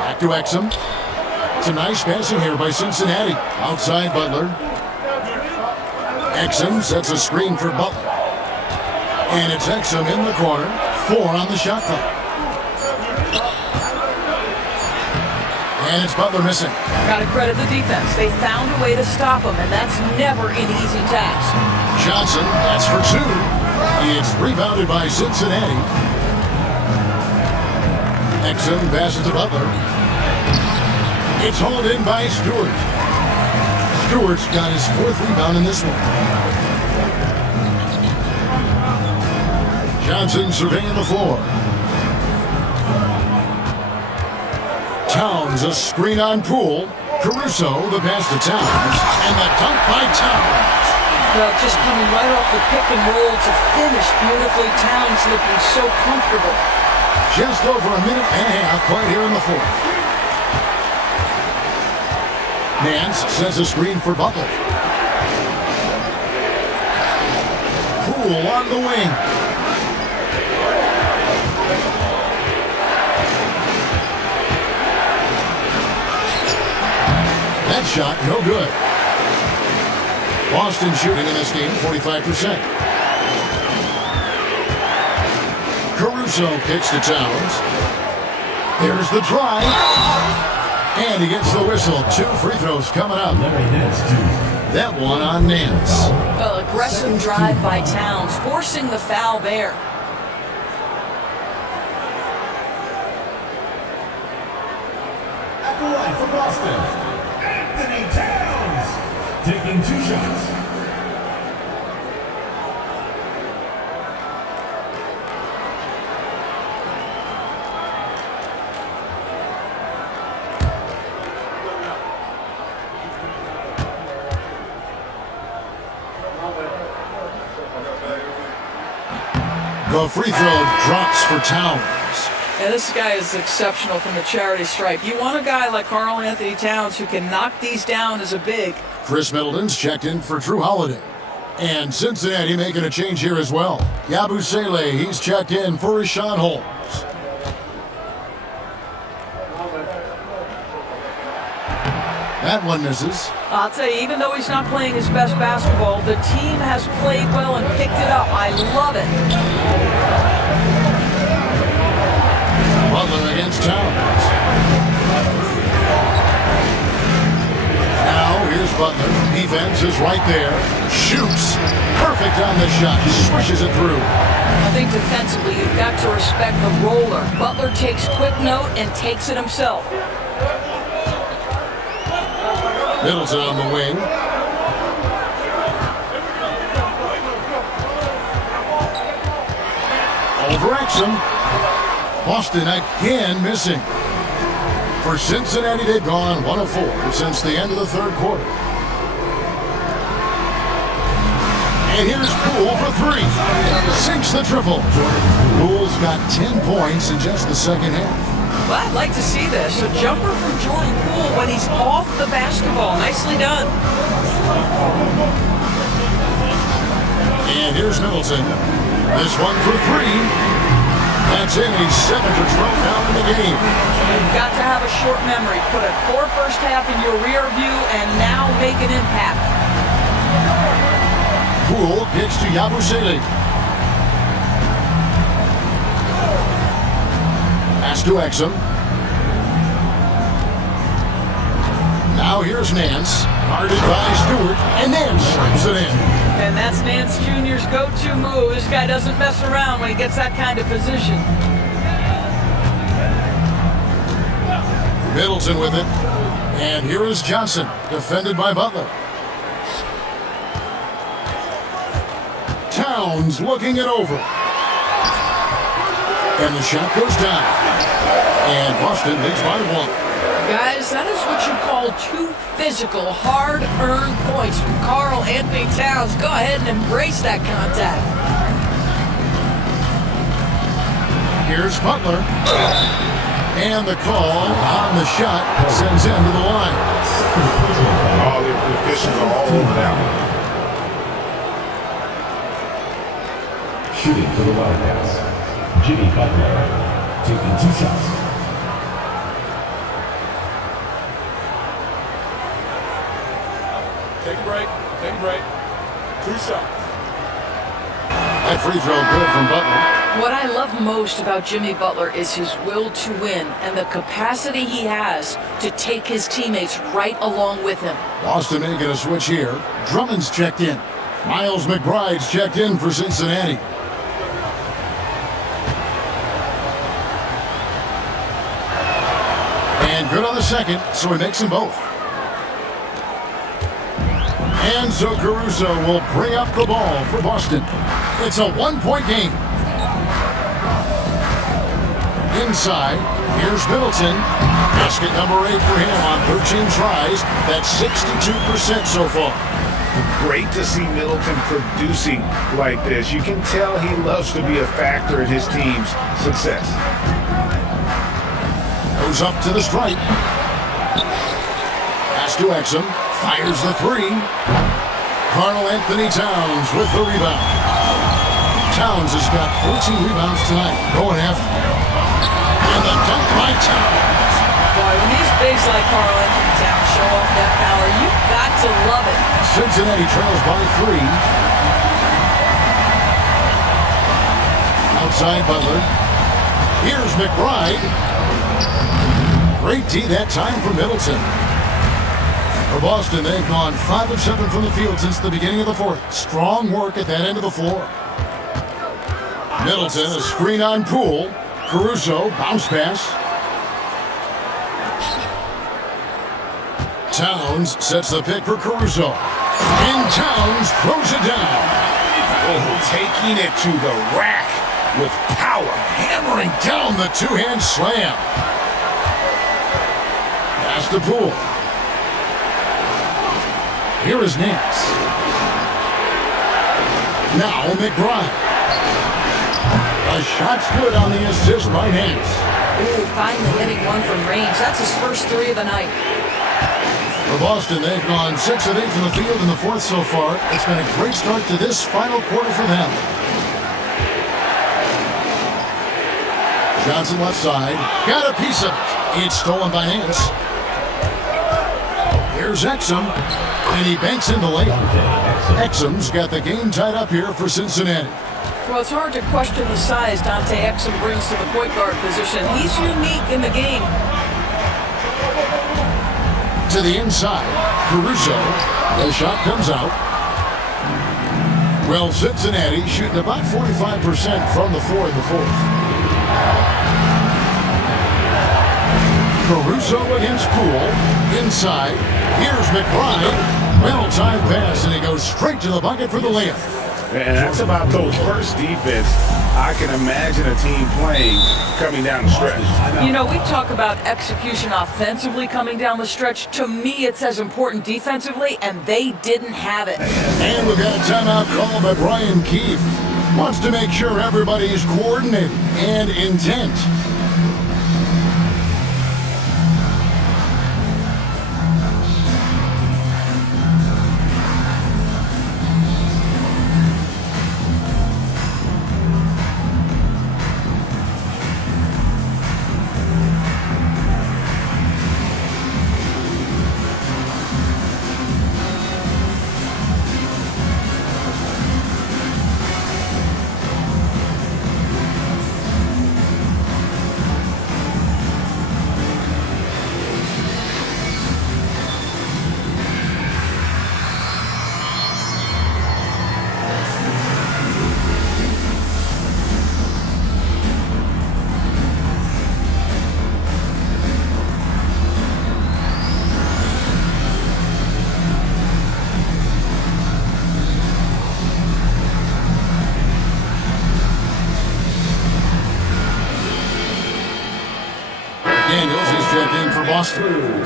Back to Exum. It's a nice passing here by Cincinnati. Outside Butler. Exum sets a screen for Butler. And it's Exum in the corner. 4 on the shot clock. And it's Butler missing. Gotta credit the defense. They found a way to stop him, and that's never an easy task. Johnson, that's for 2. It's rebounded by Cincinnati. Exum passes to Butler. It's hauled in by Stewart. Stewart's got his 4th rebound in this one. Johnson surveying the floor. Towns, a screen on Poole. Caruso, the pass to Towns. And the dunk by Towns. Well, just coming right off the pick and roll to finish beautifully. Towns looking so comfortable. Just over a minute and a half played here in the 4th. Nance sets a screen for Butler. Poole on the wing. That shot, no good. Boston shooting in this game, 45%. Caruso kicks to Towns. There's the drive. And he gets the whistle. 2 free throws coming up. That one on Nance. Well, aggressive drive by Towns, forcing the foul there. At the line for Boston, Anthony Towns, taking 2 shots. The free throw drops for Towns. Yeah, this guy is exceptional from the charity stripe. You want a guy like Karl Anthony Towns who can knock these down as a big. Chris Middleton's checked in for Drew Holiday. And Cincinnati making a change here as well. Yabusele, he's checked in for Rashawn Holmes. That one misses. I'll tell you, even though he's not playing his best basketball, the team has played well and picked it up. I love it. Butler against Towns. Now here's Butler. Defense is right there. Shoots. Perfect on the shot. Swishes it through. I think defensively, you've got to respect the roller. Butler takes quick note and takes it himself. Middleton on the wing. Over Exum. Boston again missing. For Cincinnati, they've gone 1 of 4 since the end of the third quarter. And here's Poole for 3. Sinks the triple. Poole's got 10 points in just the second half. Well, I'd like to see this. A jumper from Jordan Poole when he's off the basketball. Nicely done. And here's Middleton. This one for 3. That's in. He's 7 for 12 now in the game. You've got to have a short memory. Put a poor first half in your rear view and now make an impact. Poole gets to Yabusele. Pass to Exum. Now here's Nance. Guarded by Stewart. And Nance slips it in. And that's Nance Jr.'s go-to move. This guy doesn't mess around when he gets that kind of position. Middleton with it. And here is Johnson, defended by Butler. Towns looking it over. And the shot goes down. And Boston leads by 1. Guys, that is what you call 2 physical, hard-earned points from Karl Anthony Towns. Go ahead and embrace that contact. Here's Butler. And the call on the shot sends him to the line. All the officials are all over that one. Shooting for the Wildcats, Jimmy Butler, taking 2 shots. Take a break. 2 shots. That free throw good from Butler. What I love most about Jimmy Butler is his will to win and the capacity he has to take his teammates right along with him. Boston making a switch here. Drummond's checked in. Miles McBride's checked in for Cincinnati. And good on the second, so he makes them both. And so Caruso will bring up the ball for Boston. It's a 1-point game. Inside, here's Middleton. Basket number 8 for him on 13 tries. That's 62% so far. Great to see Middleton producing like this. You can tell he loves to be a factor in his team's success. Goes up to the stripe. Pass to Exum. Fires the 3. Karl Anthony Towns with the rebound. Towns has got 14 rebounds tonight. Going after. And the dunk by Towns. Boy, when these bigs like Karl Anthony Towns show off that power, you've got to love it. Cincinnati trails by 3. Outside Butler. Here's McBride. Great D that time for Middleton. For Boston, they've gone 5 of 7 from the field since the beginning of the fourth. Strong work at that end of the floor. Middleton, a screen on Poole. Caruso, bounce pass. Towns sets the pick for Caruso. And Towns throws it down. Oh, taking it to the rack with power. Hammering down the 2-hand slam. Pass to Poole. Here is Nance. Now McBride. A shot's good on the assist by Nance. Ooh, finally hitting one from range. That's his first 3 of the night. For Boston, they've gone 6 of 8 from the field in the fourth so far. It's been a great start to this final quarter for them. Johnson left side. Got a piece of it. It's stolen by Nance. Here's Exum, and he banks in the lane. Exum's got the game tied up here for Cincinnati. Well, it's hard to question the size Dante Exum brings to the point guard position. He's unique in the game. To the inside, Caruso. The shot comes out. Well, Cincinnati shooting about 45% from the floor in the fourth. Caruso against Poole. Inside. Here's McBride. Well-timed pass, and he goes straight to the bucket for the layup. And that's about those first defense I can imagine a team playing coming down the stretch. You know, we talk about execution offensively coming down the stretch. To me, it's as important defensively, and they didn't have it. And we've got a timeout called by Brian Keefe. Wants to make sure everybody's coordinated and intent.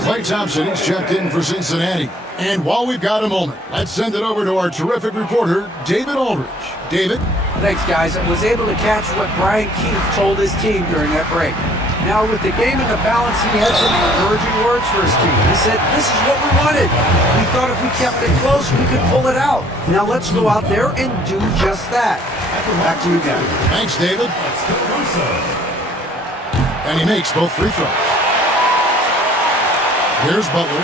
Klay Thompson is checked in for Cincinnati. And while we've got a moment, let's send it over to our terrific reporter, David Aldridge. David? Thanks, guys. I was able to catch what Brian Keefe told his team during that break. Now, with the game in the balance, he had some encouraging words for his team. He said, this is what we wanted. We thought if we kept it close, we could pull it out. Now let's go out there and do just that. Back to you guys. Thanks, David. And he makes both free throws. Here's Butler.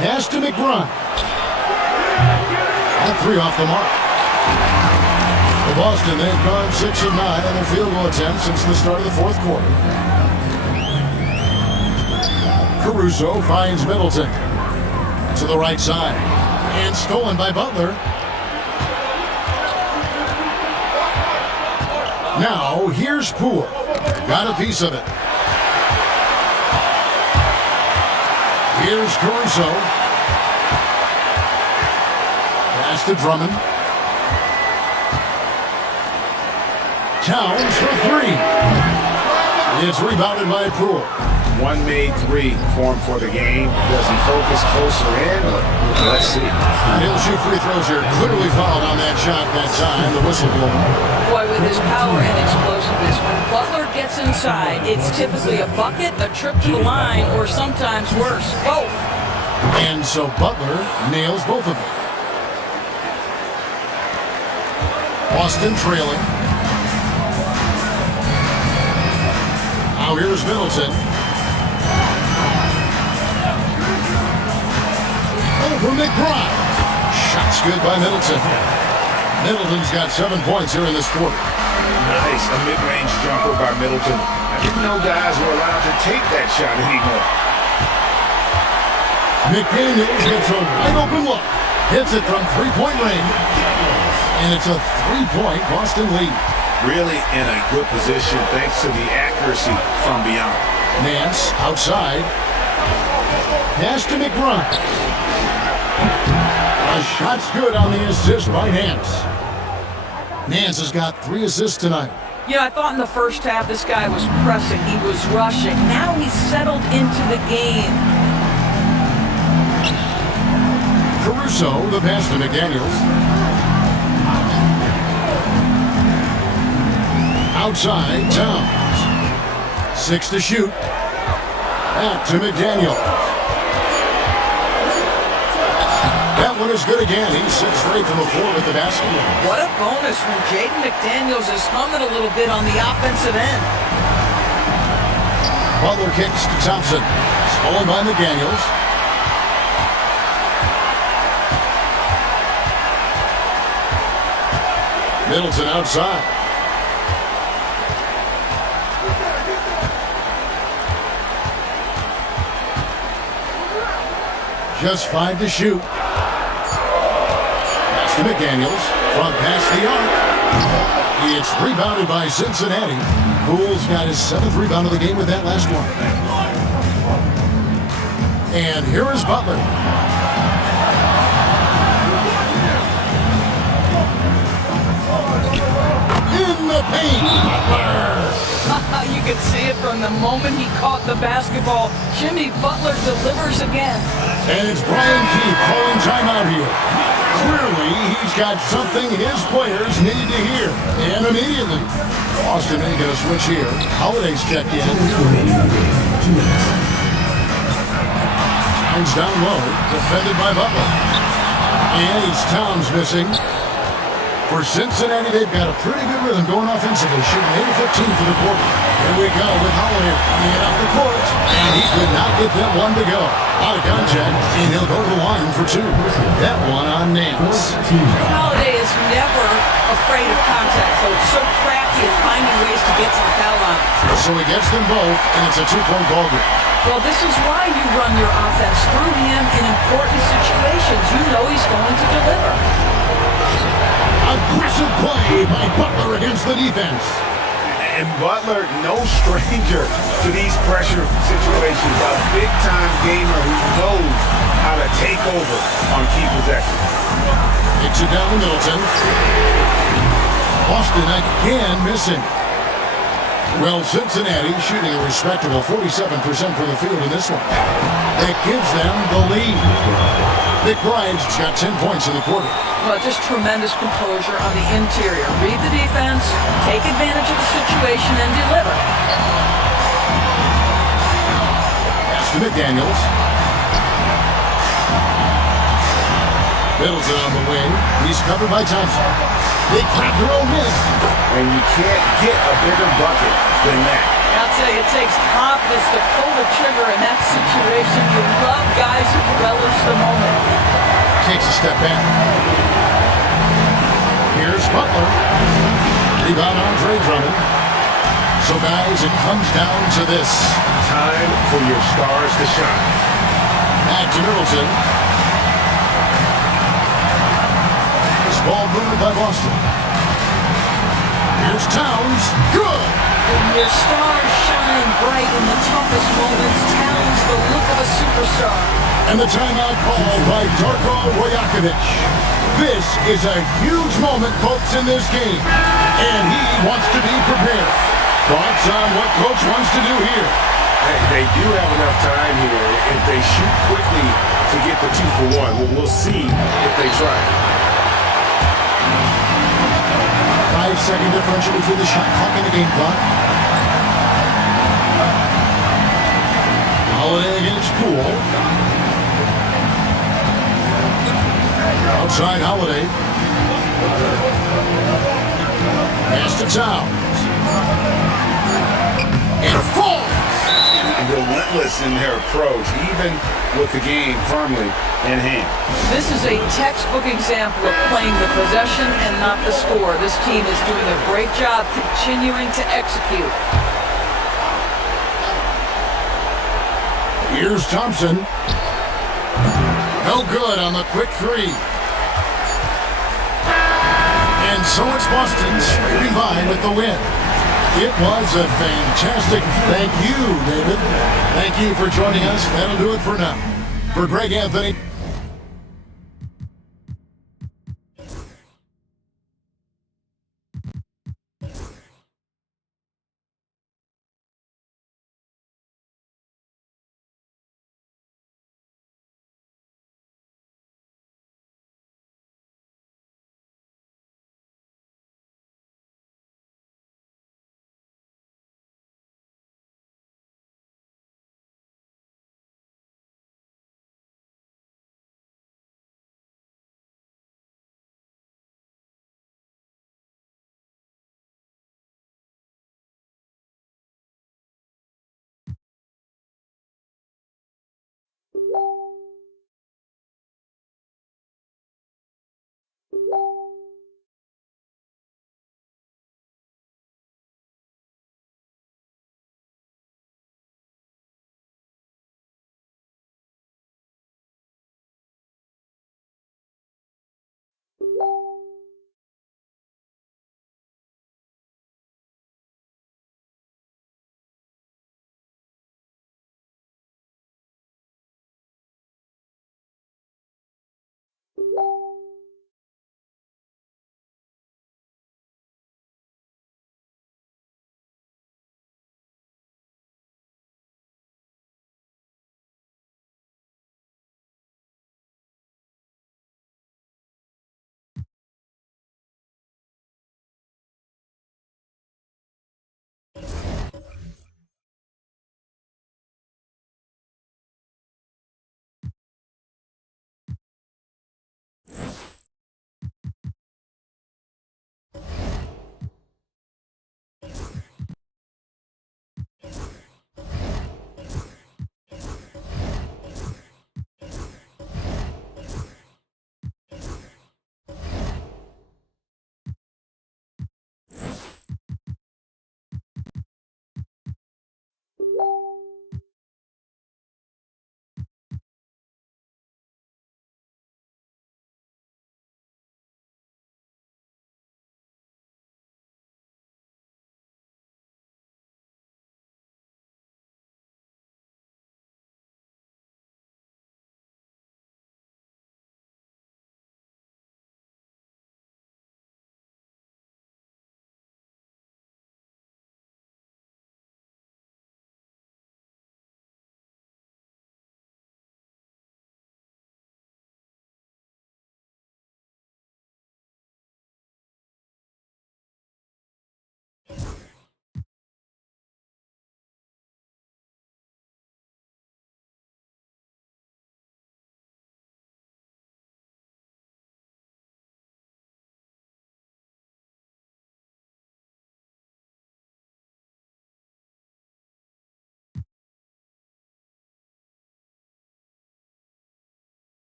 Pass to McBride. That three off the mark. For Boston, they've gone 6 of 9 on their field goal attempts since the start of the fourth quarter. Caruso finds Middleton to the right side. And stolen by Butler. Now, here's Poole. Got a piece of it. Here's Caruso. Pass to Drummond. Towns for three. It's rebounded by Poole. One made three for him for the game. Does he focus closer in? Let's see. And he'll shoot free throws here. Clearly fouled on that shot that time. The whistle blown. Boy, with his power and explosiveness, when Butler gets inside, it's typically a bucket, a trip to the line, or sometimes worse, both. And so Butler nails both of them. Boston trailing. Now here's Middleton. Over McBride. Shot's good by Middleton. Middleton's got 7 points here in this quarter. Nice, a mid-range jumper by Middleton. I didn't know guys were allowed to take that shot anymore. McDaniels gets a wide open look. Hits it from three-point range. And it's a 3-point Boston lead. Really in a good position thanks to the accuracy from beyond. Nance outside. Pass to McBride. A shot's good on the assist by Nance. Nance has got 3 assists tonight. Yeah, I thought in the first half this guy was pressing, he was rushing. Now he's settled into the game. Caruso, the pass to McDaniels. Outside, Towns. 6 to shoot. Back to McDaniels. That one is good again. He's 6 straight from the floor with the basket. What a bonus when Jaden McDaniels is humming a little bit on the offensive end. Butler kicks to Thompson. Stolen by McDaniels. Middleton outside. Just 5 to shoot. Pass to McDaniels. From past the arc. It's rebounded by Cincinnati. Poole's got his 7th rebound of the game with that last one. And here is Butler. In the paint. You can see it from the moment he caught the basketball. Jimmy Butler delivers again. And it's Brian Keefe calling timeout here. Clearly, he's got something his players needed to hear. And immediately, Boston making a switch here. Holiday's checked in. Towns down low, defended by Butler. And it's Towns missing. For Cincinnati, they've got a pretty good rhythm going offensively, shooting 8 of 15 for the quarter. Here we go with Holiday running it up the court, and he could not get that one to go. Out of contact, and he'll go to the line for 2. That one on Nance. Holiday is never afraid of contact, so it's so crafty at finding ways to get to the foul line. So he gets them both, and it's a 2-point ball game. Well, this is why you run your offense through him in important situations. You know he's going to deliver. Aggressive play by Butler against the defense. And Butler, no stranger to these pressure situations. A big-time gamer who knows how to take over on key possessions. Kicks it down to Middleton. Boston again missing. Well, Cincinnati shooting a respectable 47% from the field in this one. That gives them the lead. McBride's got 10 points in the quarter. Well, just tremendous composure on the interior. Read the defense, take advantage of the situation, and deliver. Pass to McDaniels. Middleton on the wing. He's covered by Thompson. Big free throw miss. And you can't get a bigger bucket than that. I'll tell you, it takes confidence to pull the trigger in that situation. You love guys who relish the moment. Takes a step back. Here's Butler. Rebound Andre Drummond. So guys, it comes down to this. Time for your stars to shine. Back to Middleton. This ball moved by Boston. Here's Towns. Good! When your stars shine bright in the toughest moments, Towns the look of a superstar. And the timeout called by Darko Rajakovic. This is a huge moment, folks, in this game. And he wants to be prepared. Thoughts on what Coach wants to do here? Hey, they do have enough time here. If they shoot quickly to get the 2 for 1, we'll see if they try. 5-second differential between the shot clock and the game clock. Holiday against Poole. Outside Holiday. Pass to Towns. It falls! Relentless in their approach, even with the game firmly in hand. This is a textbook example of playing the possession and not the score. This team is doing a great job continuing to execute. Here's Thompson. No good on the quick 3. And so it's Boston scraping by with the win. It was a fantastic. Thank you, David. Thank you for joining us. That'll do it for now. For Greg Anthony.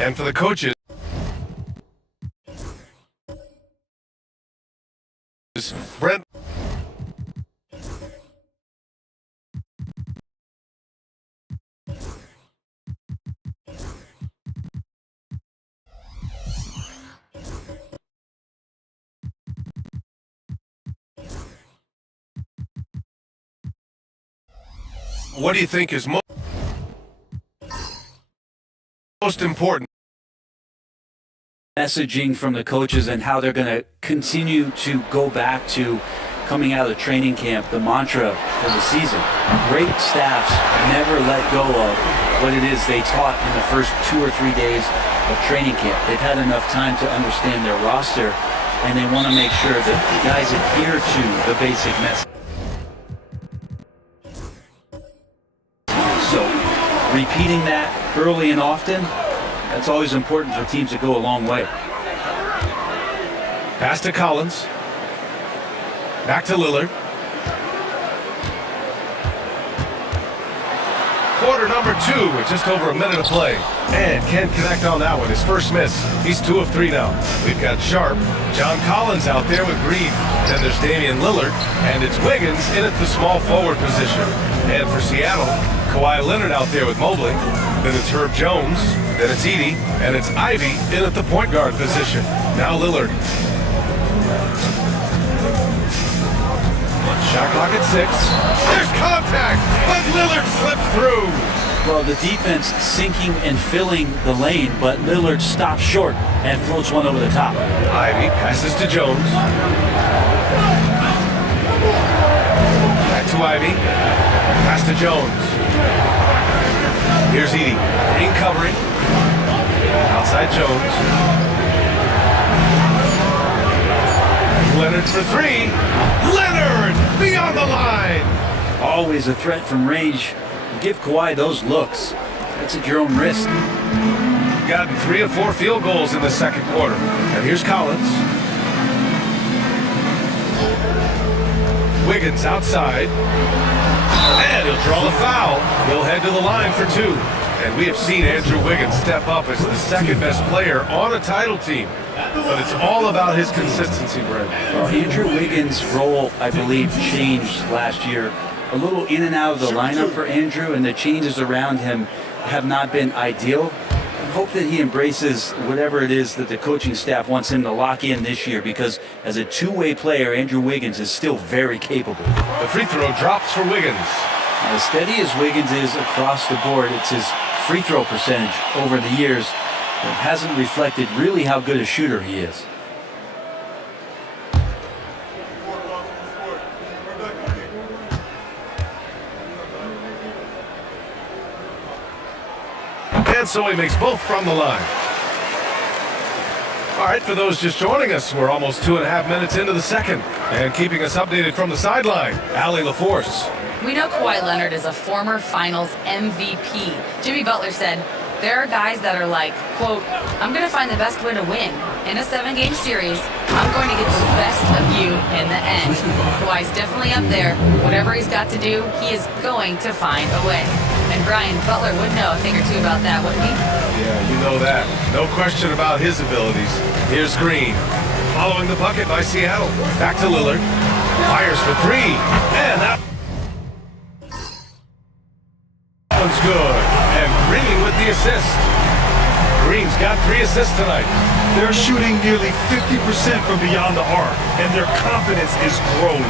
And for the coaches, Brent. What do you think is most important? Messaging from the coaches and how they're going to continue to go back to coming out of the training camp, the mantra for the season. Great staffs never let go of what it is they taught in the first 2 or 3 days of training camp. They've had enough time to understand their roster, and they want to make sure that the guys adhere to the basic message. So, repeating that early and often, that's always important for teams that go a long way. Pass to Collins. Back to Lillard. Quarter number 2 with just over a minute of play. And can't connect on that one. His first miss. He's 2 of 3 now. We've got Sharp, John Collins out there with Green. Then there's Damian Lillard. And it's Wiggins in at the small forward position. And for Seattle, Kawhi Leonard out there with Mobley. Then it's Herb Jones. Then it's Edey. And it's Ivy in at the point guard position. Now Lillard. Shot clock at 6. There's contact, but Lillard slips through. Well, the defense sinking and filling the lane, but Lillard stops short and floats one over the top. Ivy passes to Jones. Back to Ivy. Pass to Jones. Here's Edey. Green covering. Outside Jones. Leonard for 3. Leonard beyond the line. Always a threat from range. Give Kawhi those looks. That's at your own risk. Gotten 3 of 4 field goals in the second quarter. And here's Collins. Wiggins outside. And he'll draw the foul. He'll head to the line for 2. And we have seen Andrew Wiggins step up as the second best player on a title team. But it's all about his consistency, Brent. Well, Andrew Wiggins' role, I believe, changed last year. A little in and out of the lineup for Andrew, and the changes around him have not been ideal. I hope that he embraces whatever it is that the coaching staff wants him to lock in this year, because as a two-way player, Andrew Wiggins is still very capable. The free throw drops for Wiggins. As steady as Wiggins is across the board, it's his free throw percentage over the years that hasn't reflected really how good a shooter he is. And so he makes both from the line. All right, for those just joining us, we're almost 2.5 minutes into the second. And keeping us updated from the sideline, Allie LaForce. We know Kawhi Leonard is a former Finals MVP. Jimmy Butler said, there are guys that are like, quote, I'm going to find the best way to win. In a 7-game series, I'm going to get the best of you in the end. Kawhi's definitely up there. Whatever he's got to do, he is going to find a way. And Brian, Butler would know a thing or two about that, wouldn't he? Yeah, you know that. No question about his abilities. Here's Green. Following the bucket by Seattle. Back to Lillard. Fires for 3. And that one's good. And Green with the assist. Green's got 3 assists tonight. They're shooting nearly 50% from beyond the arc, and their confidence is growing.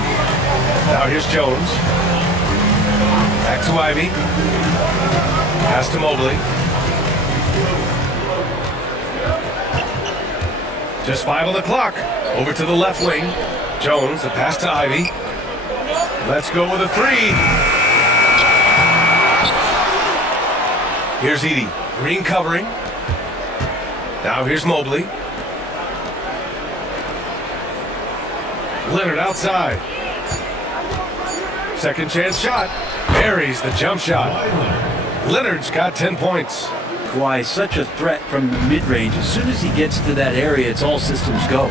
Now here's Jones. Back to Ivy. Pass to Mobley. Just 5 on the clock. Over to the left wing. Jones, the pass to Ivy. Let's go with a 3. Here's Edey. Green covering. Now here's Mobley. Leonard outside. Second chance shot. Buries the jump shot. Leonard's got 10 points. Kawhi is such a threat from the mid-range. As soon as he gets to that area, it's all systems go.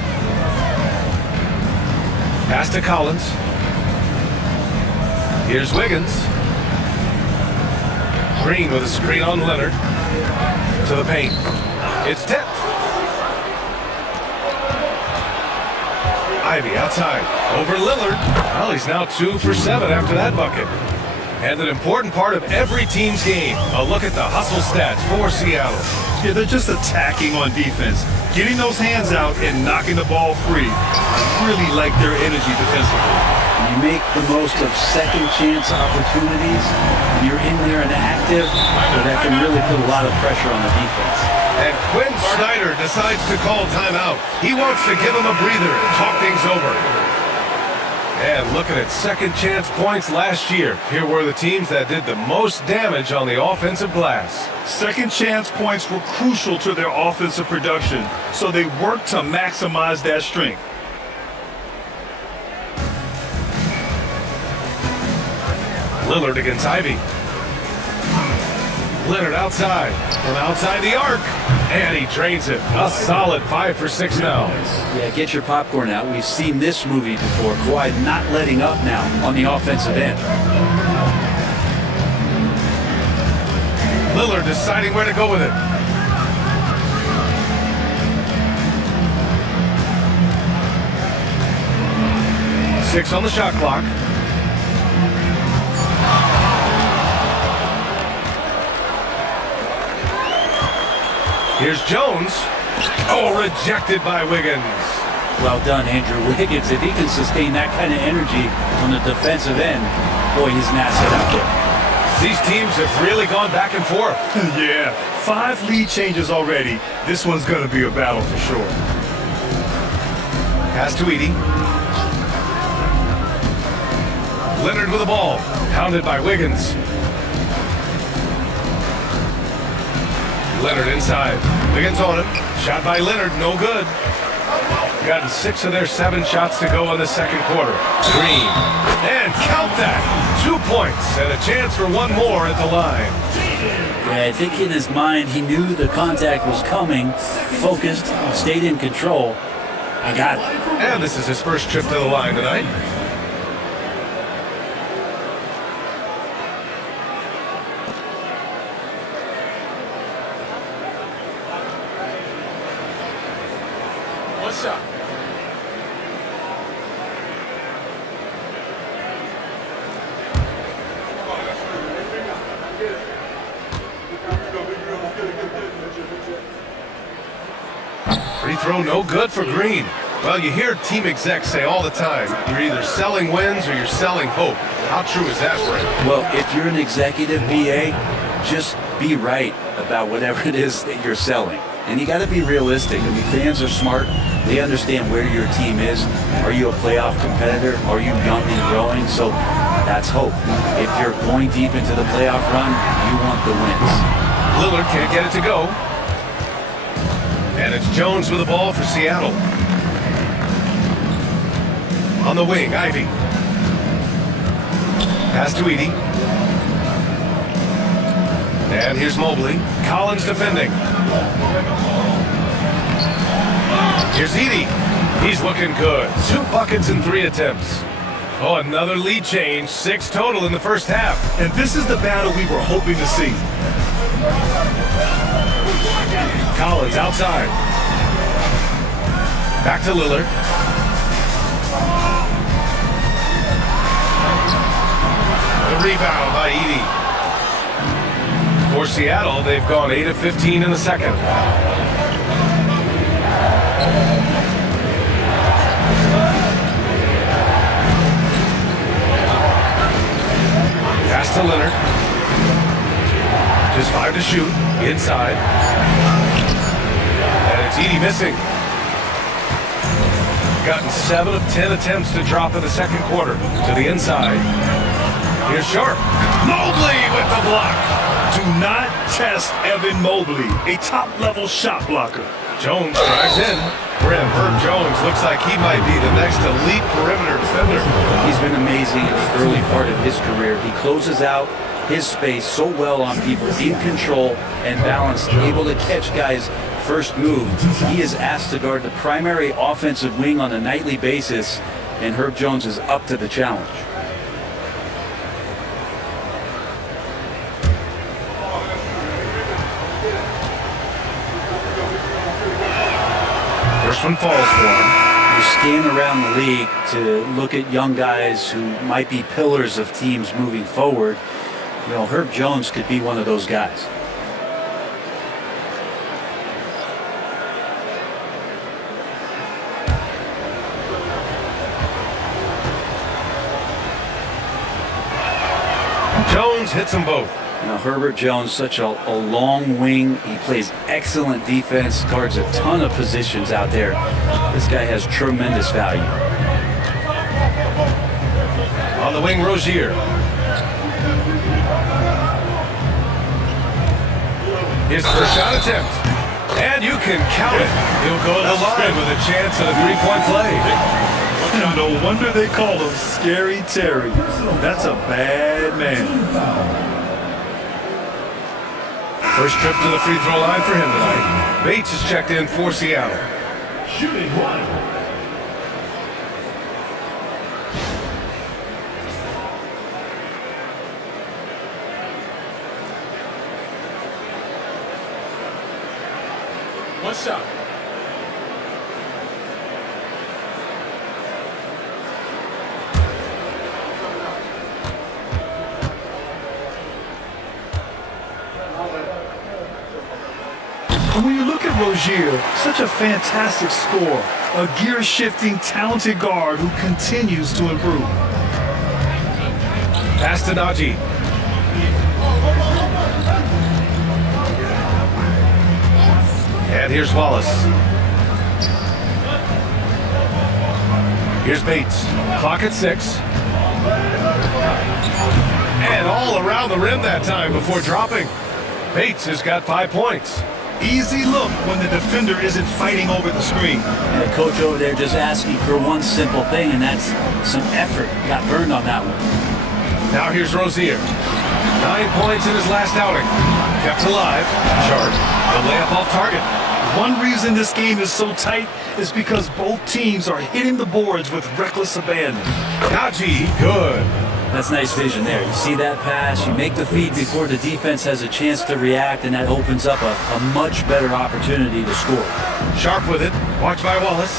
Pass to Collins. Here's Wiggins. Green with a screen on Leonard. To the paint. It's tipped. Ivy outside. Over Lillard. Well, he's now 2 for 7 after that bucket. And an important part of every team's game. A look at the hustle stats for Seattle. Yeah, they're just attacking on defense. Getting those hands out and knocking the ball free. I really like their energy defensively. You make the most of second chance opportunities. You're in there and active, so that can really put a lot of pressure on the defense. And Quinn Snyder decides to call timeout. He wants to give him a breather and talk things over. And looking at second chance points last year, here were the teams that did the most damage on the offensive glass. Second chance points were crucial to their offensive production, so they worked to maximize that strength. Lillard against Ivy. Leonard outside, from outside the arc, and he drains it. A solid 5 for 6 now. Yeah, get your popcorn out. We've seen this movie before. Kawhi not letting up now on the offensive end. Lillard deciding where to go with it. Six on the shot clock. Here's Jones. Oh, rejected by Wiggins. Well done, Andrew Wiggins. If he can sustain that kind of energy on the defensive end, boy, he's an asset out there. These teams have really gone back and forth. Yeah, 5 lead changes already. This one's going to be a battle for sure. Pass to Edey. Leonard with the ball. Pounded by Wiggins. Leonard inside. Wiggins on him. Shot by Leonard, no good. Gotten 6 of their 7 shots to go in the second quarter. Green. And count that. 2 points and a chance for one more at the line. Yeah, I think in his mind he knew the contact was coming, focused, stayed in control. I got it. And this is his first trip to the line tonight. What's up? Free throw no good for Green. Well, you hear team execs say all the time, you're either selling wins or you're selling hope. How true is that, Brent? Well, if you're an executive BA, just be right about whatever it is that you're selling. And you got to be realistic. I mean, fans are smart. They understand where your team is. Are you a playoff competitor? Are you young and growing? So that's hope. If you're going deep into the playoff run, you want the wins. Lillard can't get it to go. And it's Jones with the ball for Seattle. On the wing, Ivy. Pass to Edey. And here's Mobley. Collins defending. Here's Edey. He's looking good. 2 buckets in 3 attempts. Oh, another lead change. 6 total in the first half. And this is the battle we were hoping to see. Collins outside. Back to Lillard. The rebound by Edey. For Seattle, they've gone 8 of 15 in the second. Pass to Leonard. Just 5 to shoot. Inside. And it's Edey missing. Gotten 7 of 10 attempts to drop in the second quarter. To the inside. Here's Sharp. Mobley with the block. Do not test Evan Mobley, a top-level shot blocker. Jones drives in. Herb Jones looks like he might be the next elite perimeter defender. He's been amazing in the early part of his career. He closes out his space so well on people, in control and balanced, able to catch guys' first move. He is asked to guard the primary offensive wing on a nightly basis, and Herb Jones is up to the challenge. one falls for him. You scan around the league to look at young guys who might be pillars of teams moving forward. You know, Herb Jones could be one of those guys. Jones hits them both. You know, Herbert Jones, such a long wing. He plays excellent defense, guards a ton of positions out there. This guy has tremendous value. On the wing, Rozier. His first shot attempt. And you can count it. He'll go to the line with a chance at a three-point play. No wonder they call him Scary Terry. That's a bad man. First trip to the free throw line for him tonight. Bates is checked in for Seattle. Shooting one. What's up? And when you look at Rozier, such a fantastic scorer, a gear-shifting, talented guard who continues to improve. Pass to Najee. And here's Wallace. Here's Bates. Clock at 6. And all around the rim that time before dropping. Bates has got 5 points. Easy look when the defender isn't fighting over the screen. And the coach over there just asking for one simple thing, and that's some effort. Got burned on that one. Now here's Rozier. 9 points in his last outing. Kept alive. Sharp. The layup off target. One reason this game is so tight is because both teams are hitting the boards with reckless abandon. Najee, good. That's nice vision there. You see that pass, you make the feed before the defense has a chance to react, and that opens up a much better opportunity to score. Sharp with it. Watch by Wallace.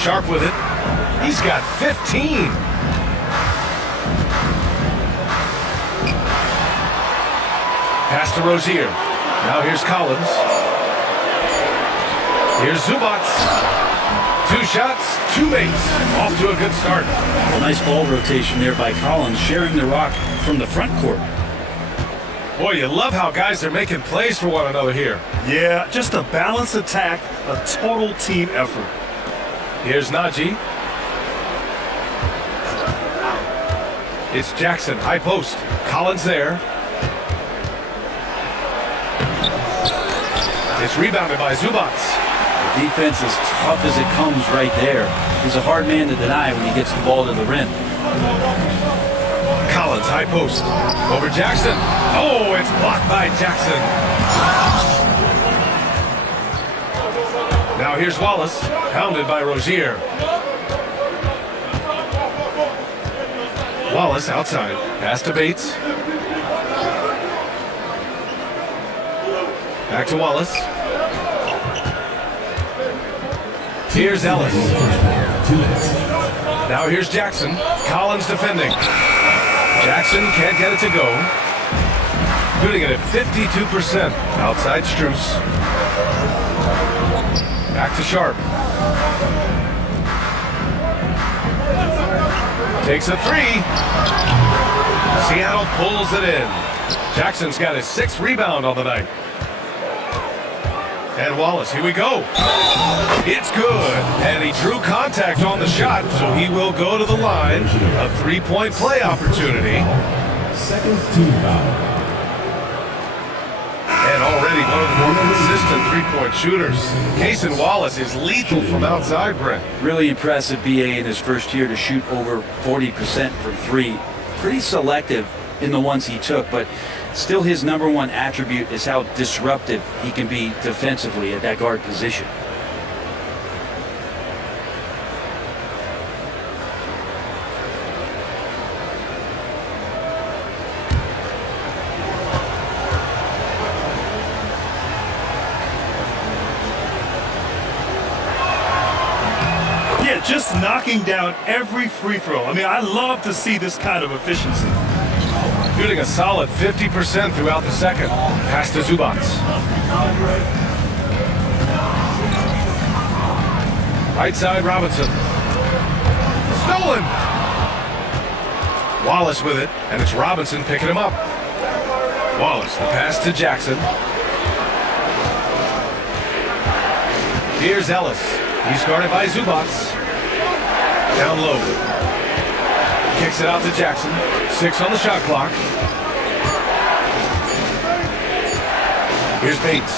Sharp with it. He's got 15. Pass to Rozier. Now here's Collins. Here's Zubats. 2 shots, 2 makes. Off to a good start. A nice ball rotation there by Collins, sharing the rock from the front court. Boy, you love how guys are making plays for one another here. Yeah, just a balanced attack, a total team effort. Here's Najee. It's Jackson, high post. Collins there. It's rebounded by Zubats. The defense is tough as it comes right there. He's a hard man to deny when he gets the ball to the rim. Collins, high post. Over Jackson. Oh, it's blocked by Jackson. Now here's Wallace, pounded by Rozier. Wallace outside. Pass to Bates. Back to Wallace. Here's Ellis. Now here's Jackson. Collins defending. Jackson can't get it to go. Shooting it at 52%. Outside Strus. Back to Sharp. Takes a 3. Seattle pulls it in. Jackson's got his 6th rebound on the night. And Wallace, here we go. It's good. And he drew contact on the shot, so he will go to the line. A 3-point play opportunity. Second team foul. And already one of the more consistent three-point shooters. Cason Wallace is lethal from outside, Brent. Really impressive BA in his first year to shoot over 40% from 3. Pretty selective in the ones he took, but still his number one attribute is how disruptive he can be defensively at that guard position. Yeah, just knocking down every free throw. I mean, I love to see this kind of efficiency. Shooting a solid 50% throughout the second. Pass to Zubac. Right side, Robinson. Stolen! Wallace with it, and it's Robinson picking him up. Wallace, the pass to Jackson. Here's Ellis. He's guarded by Zubac. Down low. Kicks it out to Jackson. 6 on the shot clock. Here's Bates.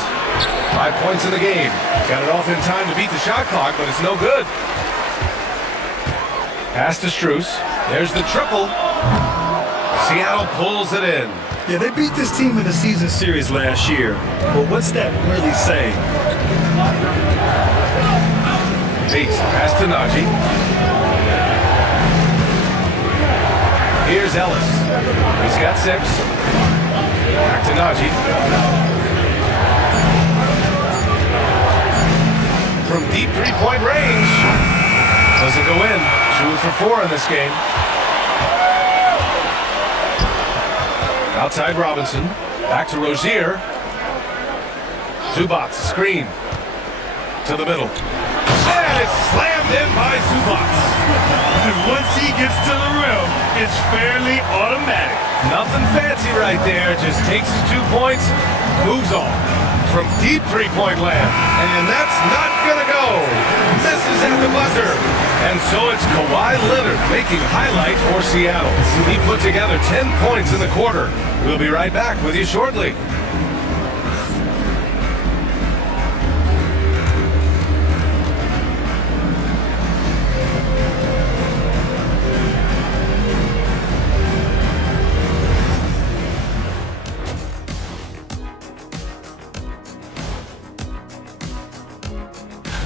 5 points in the game. Got it off in time to beat the shot clock, but it's no good. Pass to Strus. There's the triple. Seattle pulls it in. Yeah, they beat this team in the season series last year. But what's that really saying? Bates, pass to Najee. Here's Ellis. He's got 6. Back to Najee. From deep three-point range. Doesn't go in. 2 for 4 in this game. Outside Robinson. Back to Rozier. Zubac, screen. To the middle. And it's slammed in by Zubac. And once he gets to the rim, it's fairly automatic. Nothing fancy right there. Just takes his 2 points, moves on. From deep three-point land. And that's not going to go. Misses at the buzzer. And so it's Kawhi Leonard making highlight for Seattle. He put together 10 points in the quarter. We'll be right back with you shortly.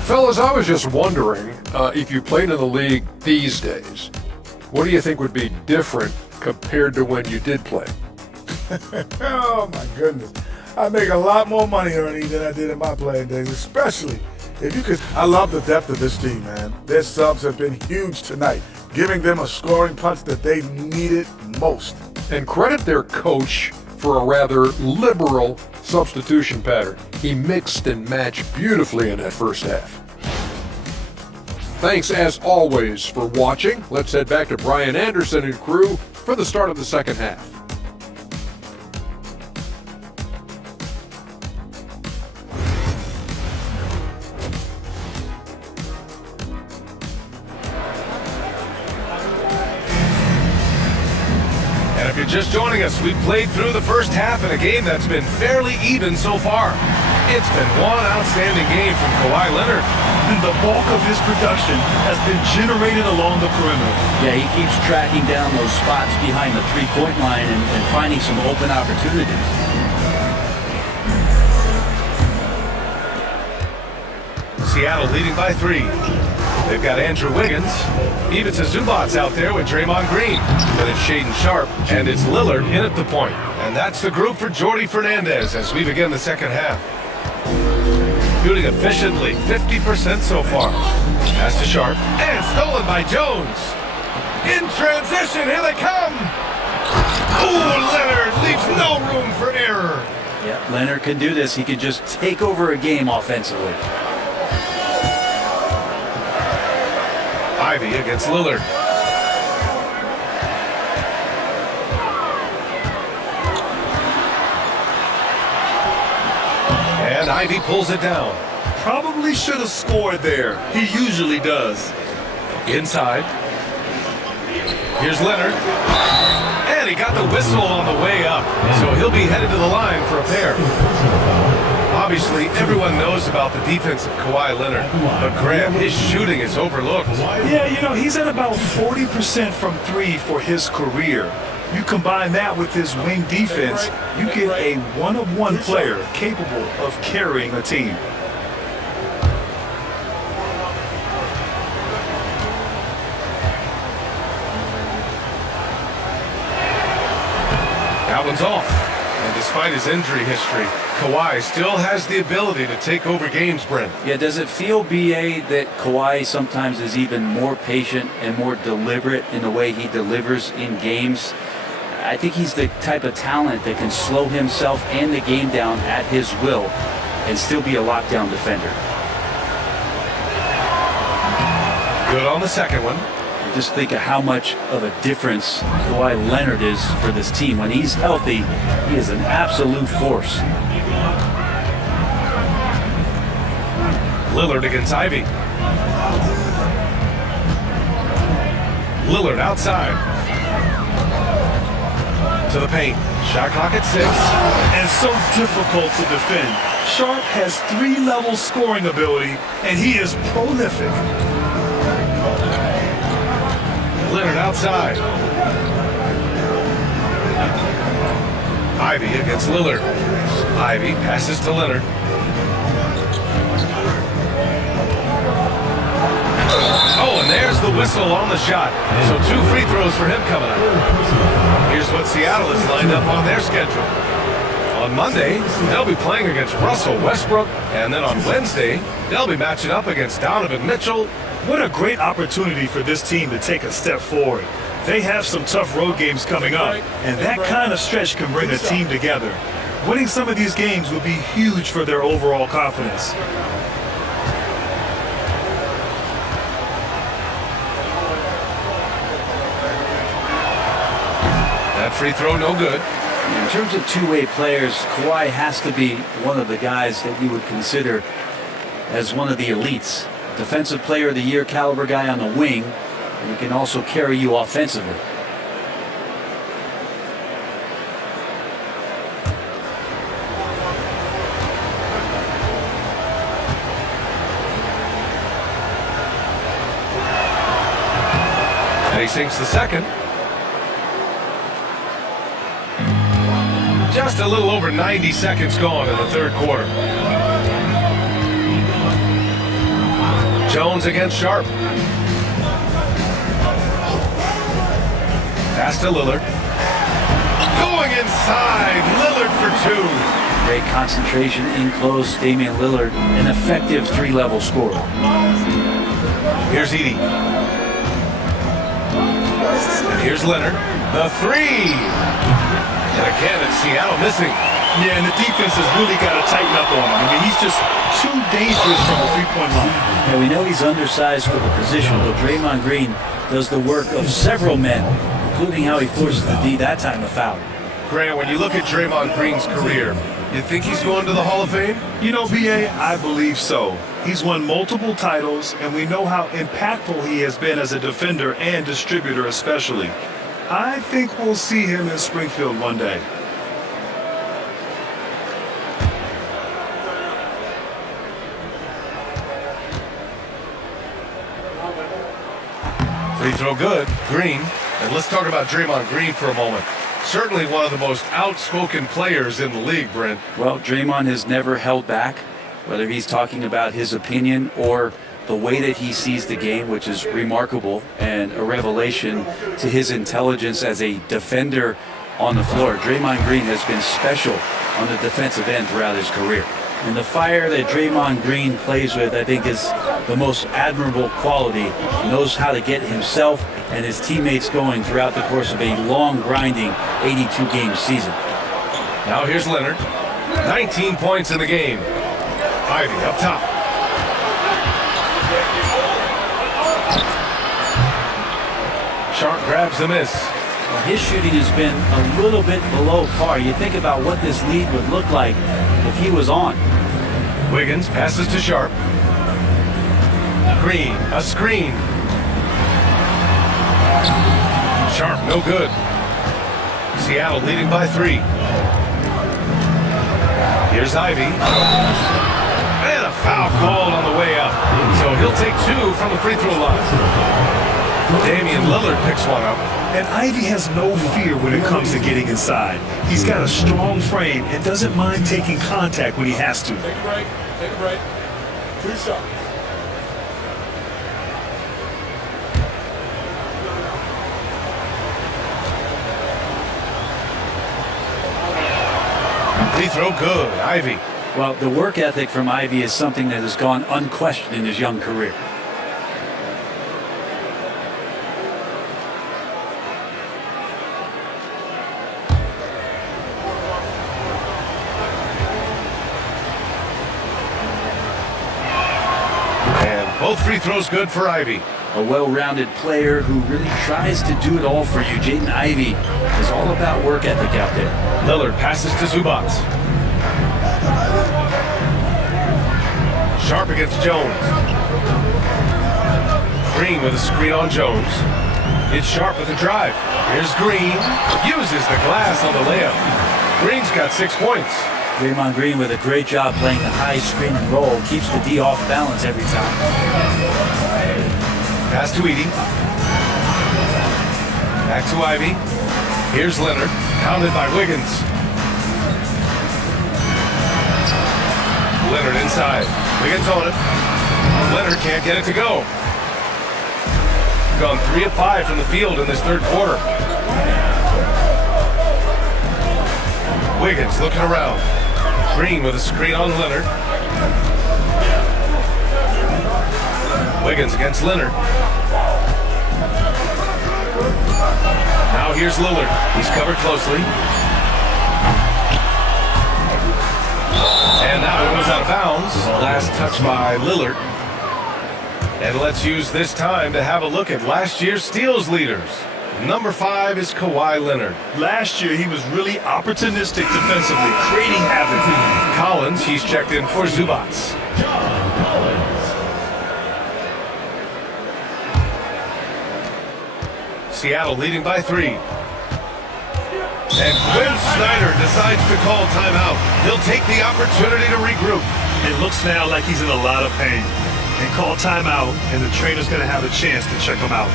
Fellas, I was just wondering if you played in the league these days, what do you think would be different compared to when you did play? Oh, my goodness. I make a lot more money, Ernie, than I did in my playing days, especially if you could. I love the depth of this team, man. Their subs have been huge tonight, giving them a scoring punch that they needed most. And credit their coach for a rather liberal substitution pattern. He mixed and matched beautifully in that first half. Thanks, as always, for watching. Let's head back to Brian Anderson and crew for the start of the second half. And if you're just joining us, we played through the first half in a game that's been fairly even so far. It's been one outstanding game from Kawhi Leonard. The bulk of his production has been generated along the perimeter. Yeah, he keeps tracking down those spots behind the three-point line and finding some open opportunities. Seattle leading by 3. They've got Andrew Wiggins. Even Zubac out there with Draymond Green. Then it's Shaedon Sharpe, and it's Lillard in at the point. And that's the group for Jordi Fernandez as we begin the second half. Shooting efficiently, 50% so far. Pass to Sharpe, and stolen by Jones. In transition, here they come. Ooh, Leonard leaves no room for error. Yeah, Leonard can do this. He can just take over a game offensively. Ivy against Lillard. And Ivy pulls it down. Probably should have scored there. He usually does. Inside. Here's Leonard. And he got the whistle on the way up. So he'll be headed to the line for a pair. Obviously, everyone knows about the defense of Kawhi Leonard. But Graham, his shooting is overlooked. Yeah, you know, he's at about 40% from 3 for his career. You combine that with his wing defense, you get a one-of-one player capable of carrying a team. That one's off. And despite his injury history, Kawhi still has the ability to take over games, Brent. Yeah, does it feel, BA, that Kawhi sometimes is even more patient and more deliberate in the way he delivers in games? I think he's the type of talent that can slow himself and the game down at his will and still be a lockdown defender. Good on the second one. Just think of how much of a difference Kawhi Leonard is for this team. When he's healthy, he is an absolute force. Lillard against Ivy. Lillard outside. To the paint. Shot clock at 6. And so difficult to defend. Sharp has 3-level scoring ability, and he is prolific. Leonard outside. Ivy against Lillard. Ivy passes to Leonard. Oh, and there's the whistle on the shot. So 2 free throws for him coming up. Here's what Seattle has lined up on their schedule. On Monday, they'll be playing against Russell Westbrook. And then on Wednesday, they'll be matching up against Donovan Mitchell. What a great opportunity for this team to take a step forward. They have some tough road games coming up, and that kind of stretch can bring a team together. Winning some of these games would be huge for their overall confidence. That free throw, no good. In terms of two-way players, Kawhi has to be one of the guys that you would consider as one of the elites. Defensive Player of the Year caliber guy on the wing, and he can also carry you offensively. And he sinks the second. Just a little over 90 seconds gone in the third quarter. Jones against Sharp. Pass to Lillard. Going inside. Lillard for 2. Great concentration in close. Damian Lillard, an effective 3-level scorer. Here's Edey. And here's Leonard. The 3. And again, it's Seattle missing. Yeah, and the defense has really got to tighten up on him. I mean, he's just too dangerous from the three-point line. Yeah, we know he's undersized for the position, but Draymond Green does the work of several men, including how he forces the D that time to foul. Grant, when you look at Draymond Green's career, you think he's going to the Hall of Fame? You know, B.A., I believe so. He's won multiple titles, and we know how impactful he has been as a defender and distributor especially. I think we'll see him in Springfield one day. Free throw good. Green. And let's talk about Draymond Green for a moment. Certainly one of the most outspoken players in the league, Brent. Well, Draymond has never held back, whether he's talking about his opinion or the way that he sees the game, which is remarkable and a revelation to his intelligence as a defender on the floor. Draymond Green has been special on the defensive end throughout his career. And the fire that Draymond Green plays with, I think, is the most admirable quality. He knows how to get himself and his teammates going throughout the course of a long, grinding 82-game season. Now here's Leonard. 19 points in the game. Ivy up top. Sharp grabs the miss. Well, his shooting has been a little bit below par. You think about what this lead would look like if he was on. Wiggins passes to Sharp. Green, a screen. Sharp, no good. Seattle leading by 3. Here's Ivy. And a foul called on the way up. So he'll take 2 from the free throw line. Damian Lillard picks one up. And Ivy has no fear when it comes to getting inside. He's got a strong frame and doesn't mind taking contact when he has to. Take a break. Take a break. 2 shots. throw good. Ivy. Well, the work ethic from Ivy is something that has gone unquestioned in his young career. And both free throws good for Ivy. A well-rounded player who really tries to do it all for you. Jaden Ivey is all about work ethic out there. Lillard passes to Zubats. Sharp against Jones. Green with a screen on Jones. It's Sharp with a drive. Here's Green. Uses the glass on the layup. Green's got 6 points. Draymond Green with a great job playing the high screen and roll. Keeps the D off balance every time. Pass to Edey. Back to Ivy. Here's Leonard. Pounded by Wiggins. Leonard inside. Wiggins on it. Leonard can't get it to go. Gone 3 of 5 from the field in this third quarter. Wiggins looking around. Green with a screen on Leonard. Wiggins against Leonard. Now here's Lillard. He's covered closely. And now it goes out of bounds. Last touch by Lillard. And let's use this time to have a look at last year's steals leaders. Number 5 is Kawhi Leonard. Last year, he was really opportunistic defensively, creating havoc. Collins, he's checked in for Zubats. Seattle leading by 3. And Quinn Snyder decides to call timeout. He'll take the opportunity to regroup. It looks now like he's in a lot of pain. And call timeout, and the trainer's going to have a chance to check him out.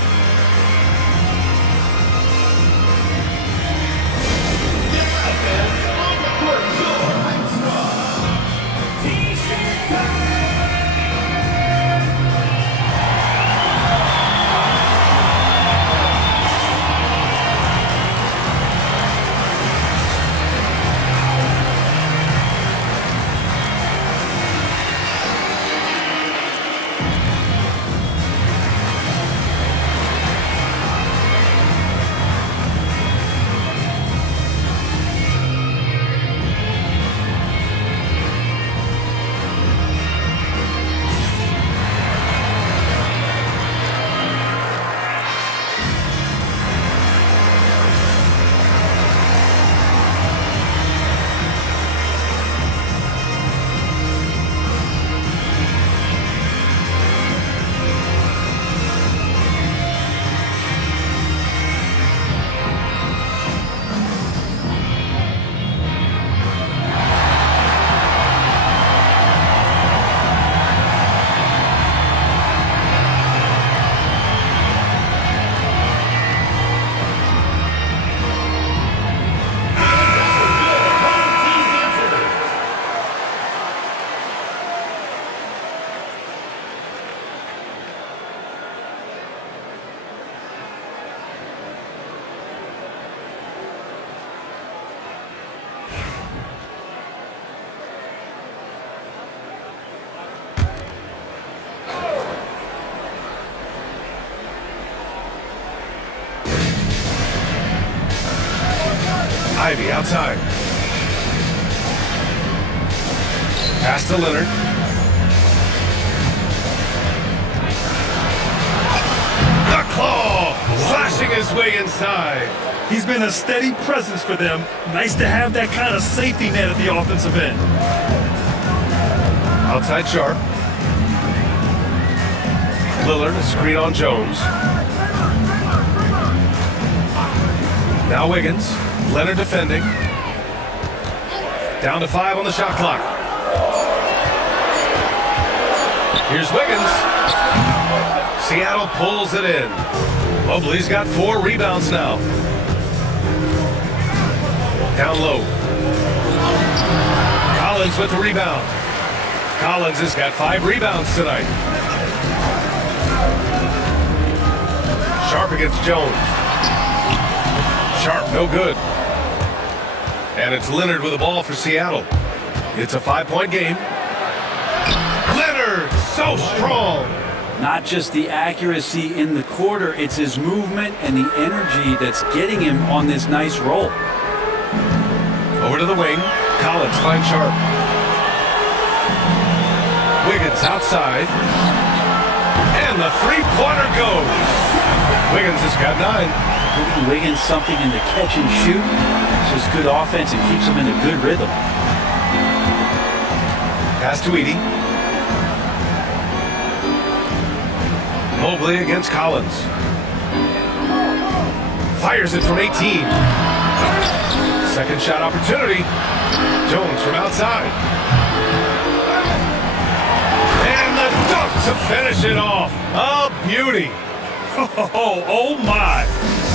Ivy outside. Pass to Leonard. The claw! Slashing his way inside. He's been a steady presence for them. Nice to have that kind of safety net at the offensive end. Outside Sharp. Lillard, a screen on Jones. Now Wiggins. Leonard defending. Down to 5 on the shot clock. Here's Wiggins. Seattle pulls it in. Mobley's got 4 rebounds now. Down low. Collins with the rebound. Collins has got 5 rebounds tonight. Sharp against Jones. Sharp, no good. And it's Leonard with the ball for Seattle. It's a 5-point game. Leonard, so strong. Not just the accuracy in the quarter, it's his movement and the energy that's getting him on this nice roll. Over to the wing. Collins finds Sharp. Wiggins outside. And the three-pointer goes. Wiggins has got 9. Giving Wiggins something in the catch and shoot. It's just good offense and keeps him in a good rhythm. Pass to Edey. Mobley against Collins. Fires it from 18. Second shot opportunity. Jones from outside. And the dunk to finish it off. A beauty. Oh my.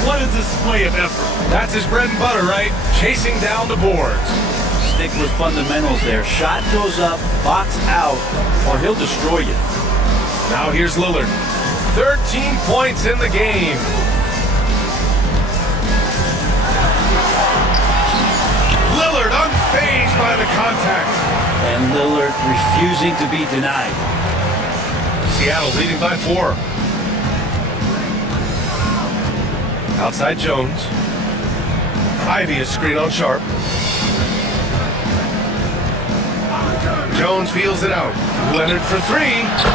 What a display of effort. That's his bread and butter, right? Chasing down the boards. Stick with fundamentals there. Shot goes up, box out, or he'll destroy you. Now here's Lillard. 13 points in the game. Lillard unfazed by the contact. And Lillard refusing to be denied. Seattle leading by 4. Outside Jones. Ivy is screen on Sharp. Jones feels it out. Leonard for 3.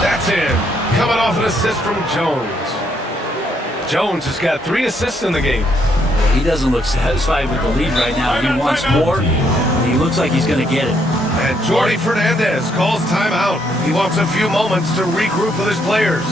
That's in. Coming off an assist from Jones. Jones has got 3 assists in the game. He doesn't look satisfied with the lead right now. He wants more. He looks like he's going to get it. And Jordi Fernandez calls timeout. He wants a few moments to regroup with his players.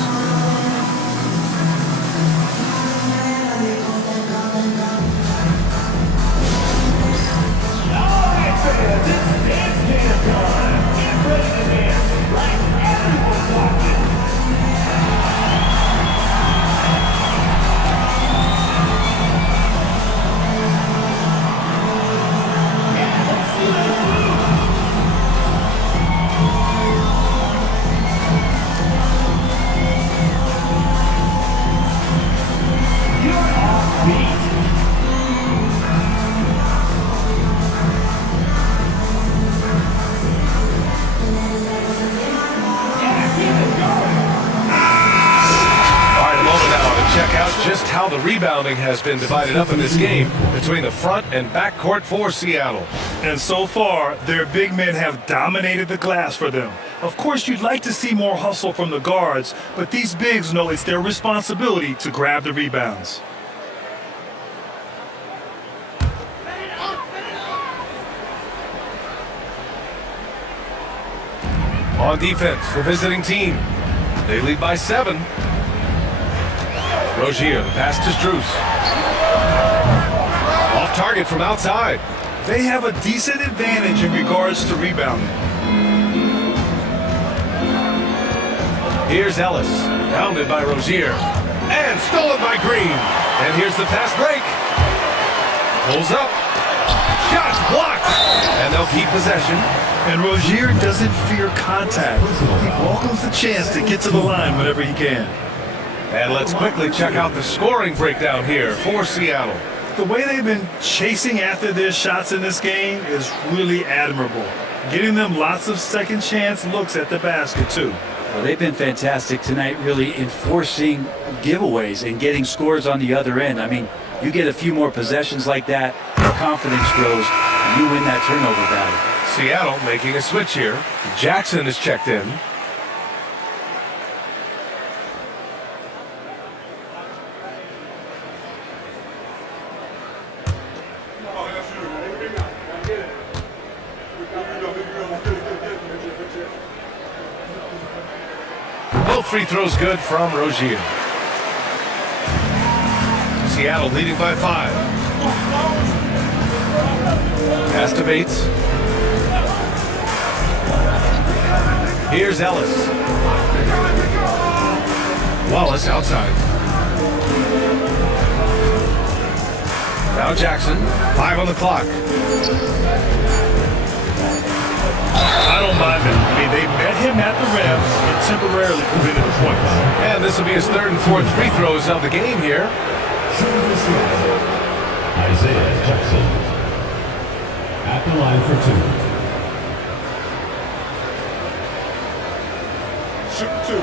Just how the rebounding has been divided up in this game between the front and back court for Seattle. And so far, their big men have dominated the glass for them. Of course, you'd like to see more hustle from the guards, but these bigs know it's their responsibility to grab the rebounds. On defense, the visiting team. They lead by 7. Rozier, the pass to Strus. Off target from outside. They have a decent advantage in regards to rebounding. Here's Ellis, pounded by Rozier, and stolen by Green. And here's the fast break. Pulls up. Shots blocked. And they'll keep possession. And Rozier doesn't fear contact. He welcomes the chance to get to the line whenever he can. And let's quickly check out the scoring breakdown here for Seattle. The way they've been chasing after their shots in this game is really admirable. Getting them lots of second chance looks at the basket too. Well, they've been fantastic tonight, really enforcing giveaways and getting scores on the other end. I mean, you get a few more possessions like that, your confidence grows, and you win that turnover battle. Seattle making a switch here. Jackson is checked in. Both free throws good from Rozier. Seattle leading by 5. Pass to Bates. Here's Ellis. Wallace outside. Now Jackson. 5 on the clock. I don't mind that. I mean, they met him at the rim and temporarily prevented the points. And this will be his 3rd and 4th free throws of the game here. Isaiah Jackson. at the line for 2. Shoot 2.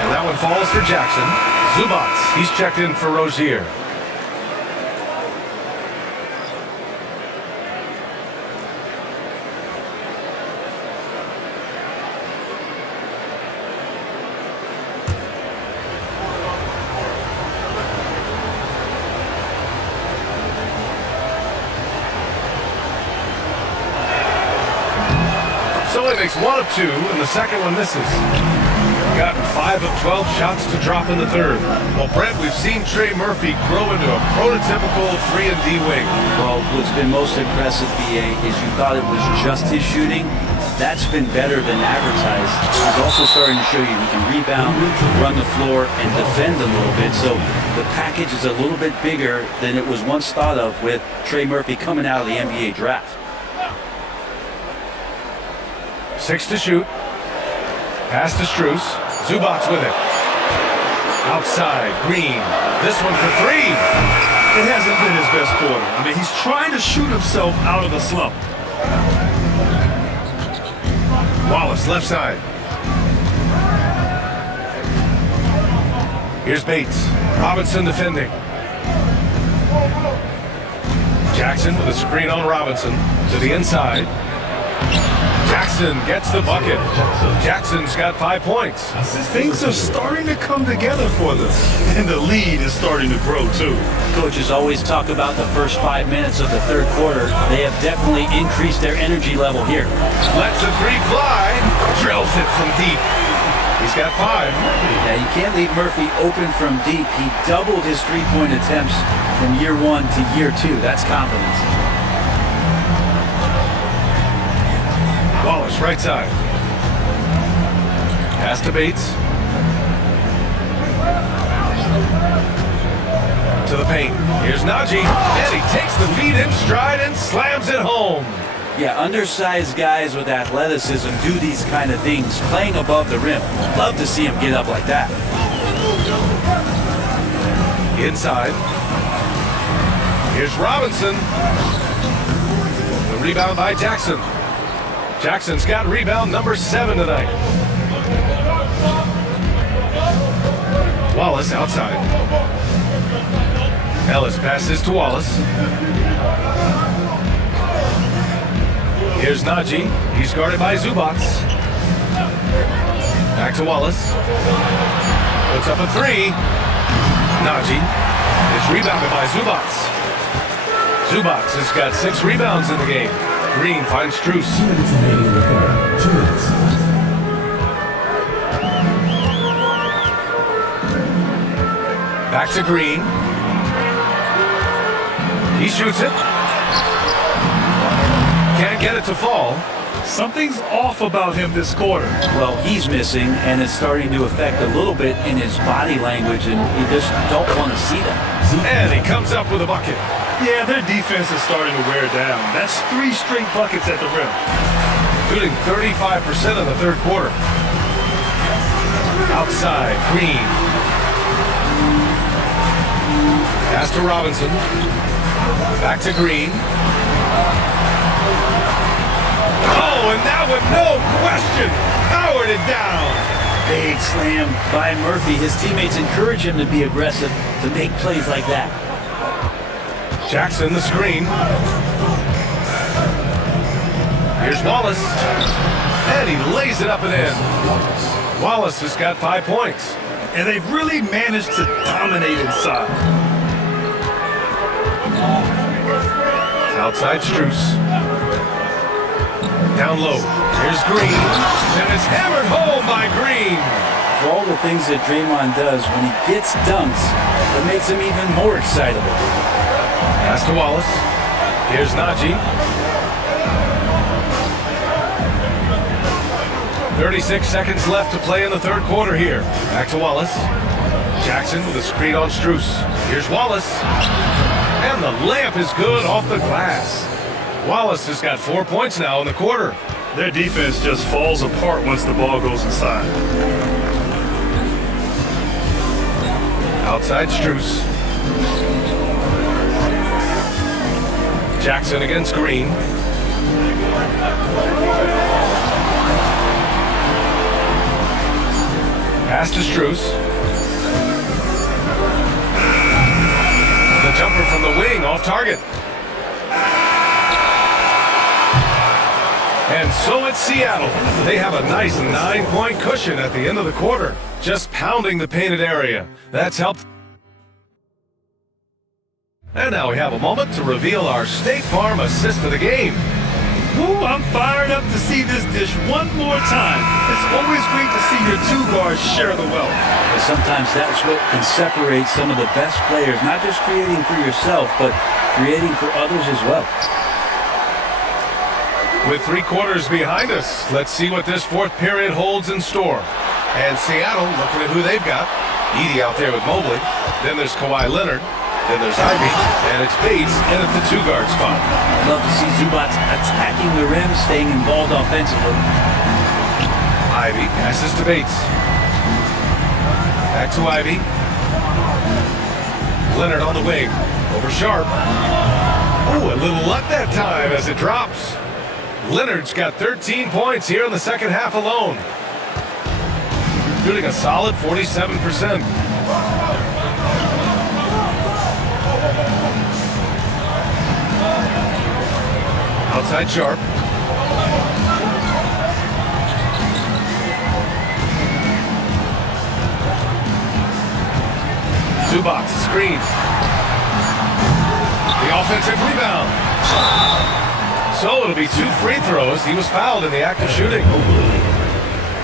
And that one falls for Jackson. Zubats, he's checked in for Rozier. So he makes 1 of 2, and the second one misses. Gotten 5 of 12 shots to drop in the third. Well, Brent, we've seen Trey Murphy grow into a prototypical 3-and-D wing. Well, what's been most impressive, BA, is you thought it was just his shooting. That's been better than advertised. He's also starting to show you he can rebound, run the floor, and defend a little bit. So the package is a little bit bigger than it was once thought of with Trey Murphy coming out of the NBA draft. 6 to shoot. Pass to Strus. Zubats with it. Outside, Green. This one for 3. It hasn't been his best quarter. I mean, he's trying to shoot himself out of the slump. Wallace, left side. Here's Bates. Robinson defending. Jackson with a screen on Robinson. To the inside. Jackson gets the bucket. Jackson's got 5 points. Things are starting to come together for them. And the lead is starting to grow, too. Coaches always talk about the first 5 minutes of the third quarter. They have definitely increased their energy level here. Lets the 3 fly. Drills it from deep. He's got 5. Yeah, you can't leave Murphy open from deep. He doubled his three-point attempts from year 1 to year 2. That's confidence. Wallace, right side. Pass to Bates. To the paint. Here's Najee. And he takes the feed in stride and slams it home. Yeah, undersized guys with athleticism do these kind of things, playing above the rim. Love to see him get up like that. Inside. Here's Robinson. The rebound by Jackson. Jackson's got rebound number 7 tonight. Wallace outside. Ellis passes to Wallace. Here's Najee. He's guarded by Zubats. Back to Wallace. Puts up a 3. Najee is rebounded by Zubats. Zubats has got 6 rebounds in the game. Green finds Strus. 2 minutes remaining in the third. 2 minutes. Back to Green. He shoots it. Can't get it to fall. Something's off about him this quarter. Well, he's missing, and it's starting to affect a little bit in his body language, and you just don't want to see that. And he comes up with a bucket. Yeah, their defense is starting to wear down. That's 3 straight buckets at the rim. Shooting 35% in the third quarter. Outside, Green. Pass to Robinson. Back to Green. Oh, and that one, no question, powered it down. Big slam by Murphy. His teammates encourage him to be aggressive, to make plays like that. Jackson, the screen. Here's Wallace. And he lays it up and in. Wallace has got 5 points. And they've really managed to dominate inside. Outside Strus. Down low. Here's Green. And it's hammered home by Green. For all the things that Draymond does, when he gets dunks, it makes him even more excitable. Pass to Wallace. Here's Najee. 36 seconds left to play in the third quarter here. Back to Wallace. Jackson with a screen on Strus. Here's Wallace. And the layup is good off the glass. Wallace has got 4 points now in the quarter. Their defense just falls apart once the ball goes inside. Outside Strus. Jackson against Green. Pass to Strus. The jumper from the wing off target. And so it's Seattle. They have a nice 9-point cushion at the end of the quarter, just pounding the painted area. That's helped. And now we have a moment to reveal our State Farm assist of the game. Ooh, I'm fired up to see this dish one more time. It's always great to see your two guards share the wealth. And sometimes that's what can separate some of the best players, not just creating for yourself, but creating for others as well. With 3 quarters behind us, let's see what this fourth period holds in store. And Seattle looking at who they've got. Edey out there with Mobley. Then there's Kawhi Leonard. Then there's Ivy. And it's Bates in at the 2-guard spot. Love to see Zubac attacking the rim, staying involved offensively. Ivy passes to Bates. Back to Ivy. Leonard on the wing. Over Sharp. Oh, a little luck that time as it drops. Leonard's got 13 points here in the second half alone. Shooting a solid 47%. Outside Sharp. Zubac screen. The offensive rebound. So it'll be 2 free throws. He was fouled in the act of shooting.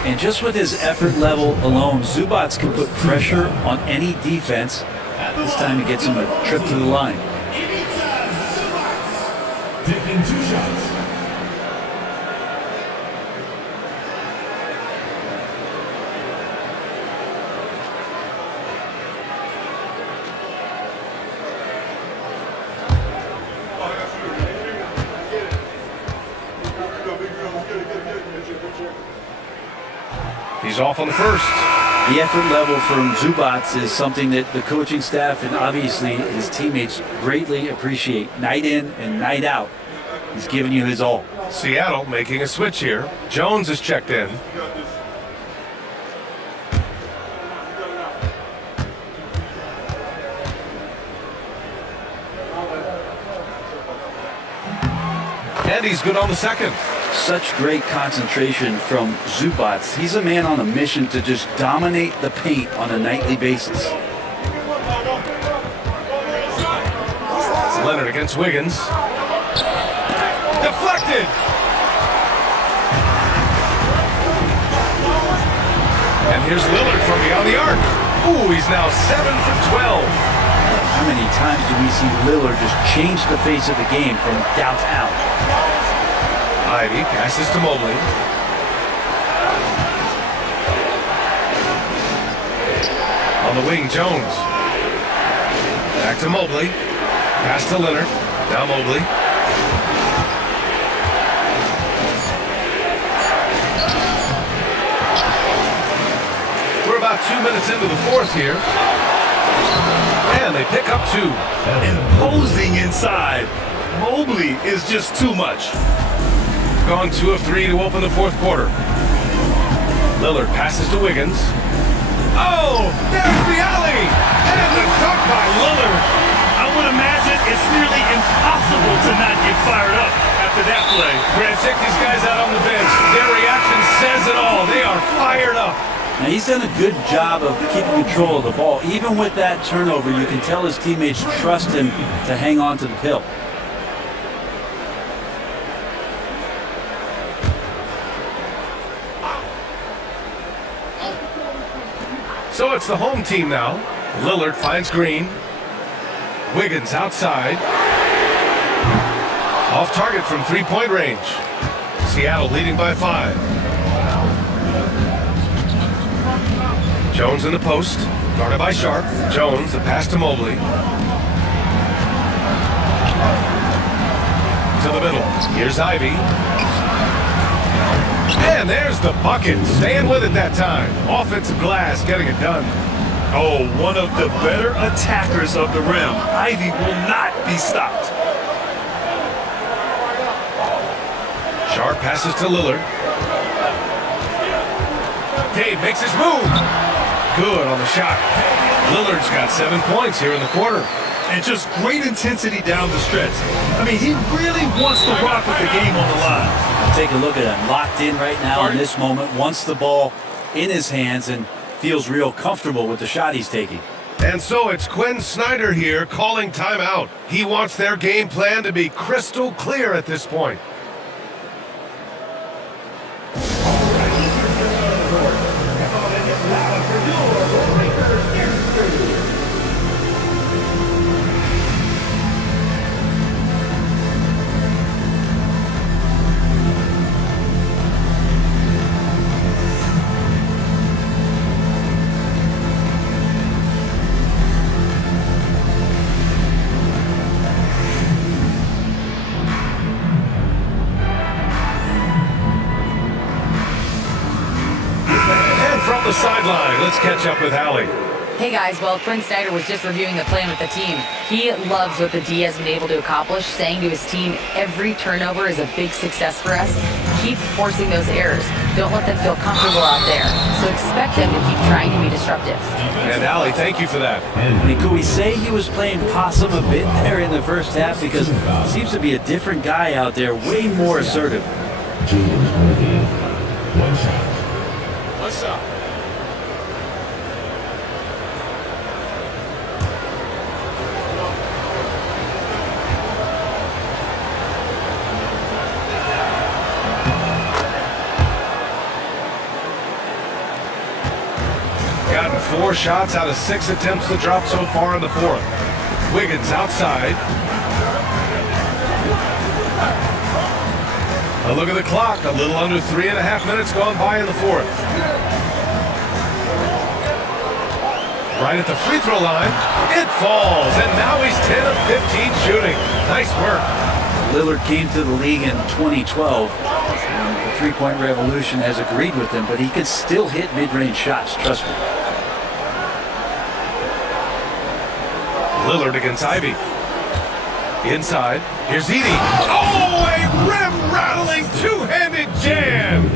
And just with his effort level alone, Zubac can put pressure on any defense. This time he gets him a trip to the line. Taking 2 shots. He's off on the first. The effort level from Zubac is something that the coaching staff and obviously his teammates greatly appreciate. Night in and night out, he's giving you his all. Seattle making a switch here. Jones is checked in. And he's good on the second. Such great concentration from Zubac. He's a man on a mission to just dominate the paint on a nightly basis. Leonard against Wiggins. Deflected! And here's Lillard from beyond the arc. Ooh, he's now 7 for 12. How many times do we see Lillard just change the face of the game from downtown? Ivy passes to Mobley. On the wing, Jones. Back to Mobley. Pass to Leonard. Now Mobley. We're about 2 minutes into the fourth here. And they pick up 2. Imposing inside. Mobley is just too much. Gone 2 of 3 to open the fourth quarter. Lillard passes to Wiggins. Oh, there's the alley! And the dunk by Lillard. I would imagine it's nearly impossible to not get fired up after that play. Brad, check these guys out on the bench. Their reaction says it all. They are fired up. Now he's done a good job of keeping control of the ball. Even with that turnover, you can tell his teammates trust him to hang on to the pill. So it's the home team now. Lillard finds Green. Wiggins outside. Off target from 3-point range. Seattle leading by 5. Jones in the post. Guarded by Sharp. Jones, the pass to Mobley. To the middle. Here's Ivy. And there's the bucket. Staying with it that time. Offensive glass getting it done. Oh, one of the better attackers of the rim. Ivy will not be stopped. Sharp passes to Lillard. Dave makes his move. Good on the shot. Lillard's got 7 points here in the quarter. And just great intensity down the stretch. I mean, he really wants to rock with the game on the line. Take a look at him. Locked in right now in this moment. Wants the ball in his hands and feels real comfortable with the shot he's taking. And so it's Quinn Snyder here calling timeout. He wants their game plan to be crystal clear at this point. The sideline. Let's catch up with Allie. Hey guys, well, Quinn Snyder was just reviewing the plan with the team. He loves what the D has been able to accomplish, saying to his team, every turnover is a big success for us. Keep forcing those errors. Don't let them feel comfortable out there. So expect them to keep trying to be disruptive. And Allie, thank you for that. I mean, could we say he was playing possum a bit there in the first half? Because he seems to be a different guy out there, way more assertive. One shot. What's up? Gotten 4 shots out of 6 attempts to drop so far in the fourth. Wiggins outside. A look at the clock. A little under 3.5 minutes gone by in the fourth. Right at the free throw line. It falls. And now he's 10 of 15 shooting. Nice work. Lillard came to the league in 2012. The three-point revolution has agreed with him, but he can still hit mid-range shots, trust me. Lillard against Ivy. Inside. Here's Edie. Oh, a rim-rattling two-handed jam.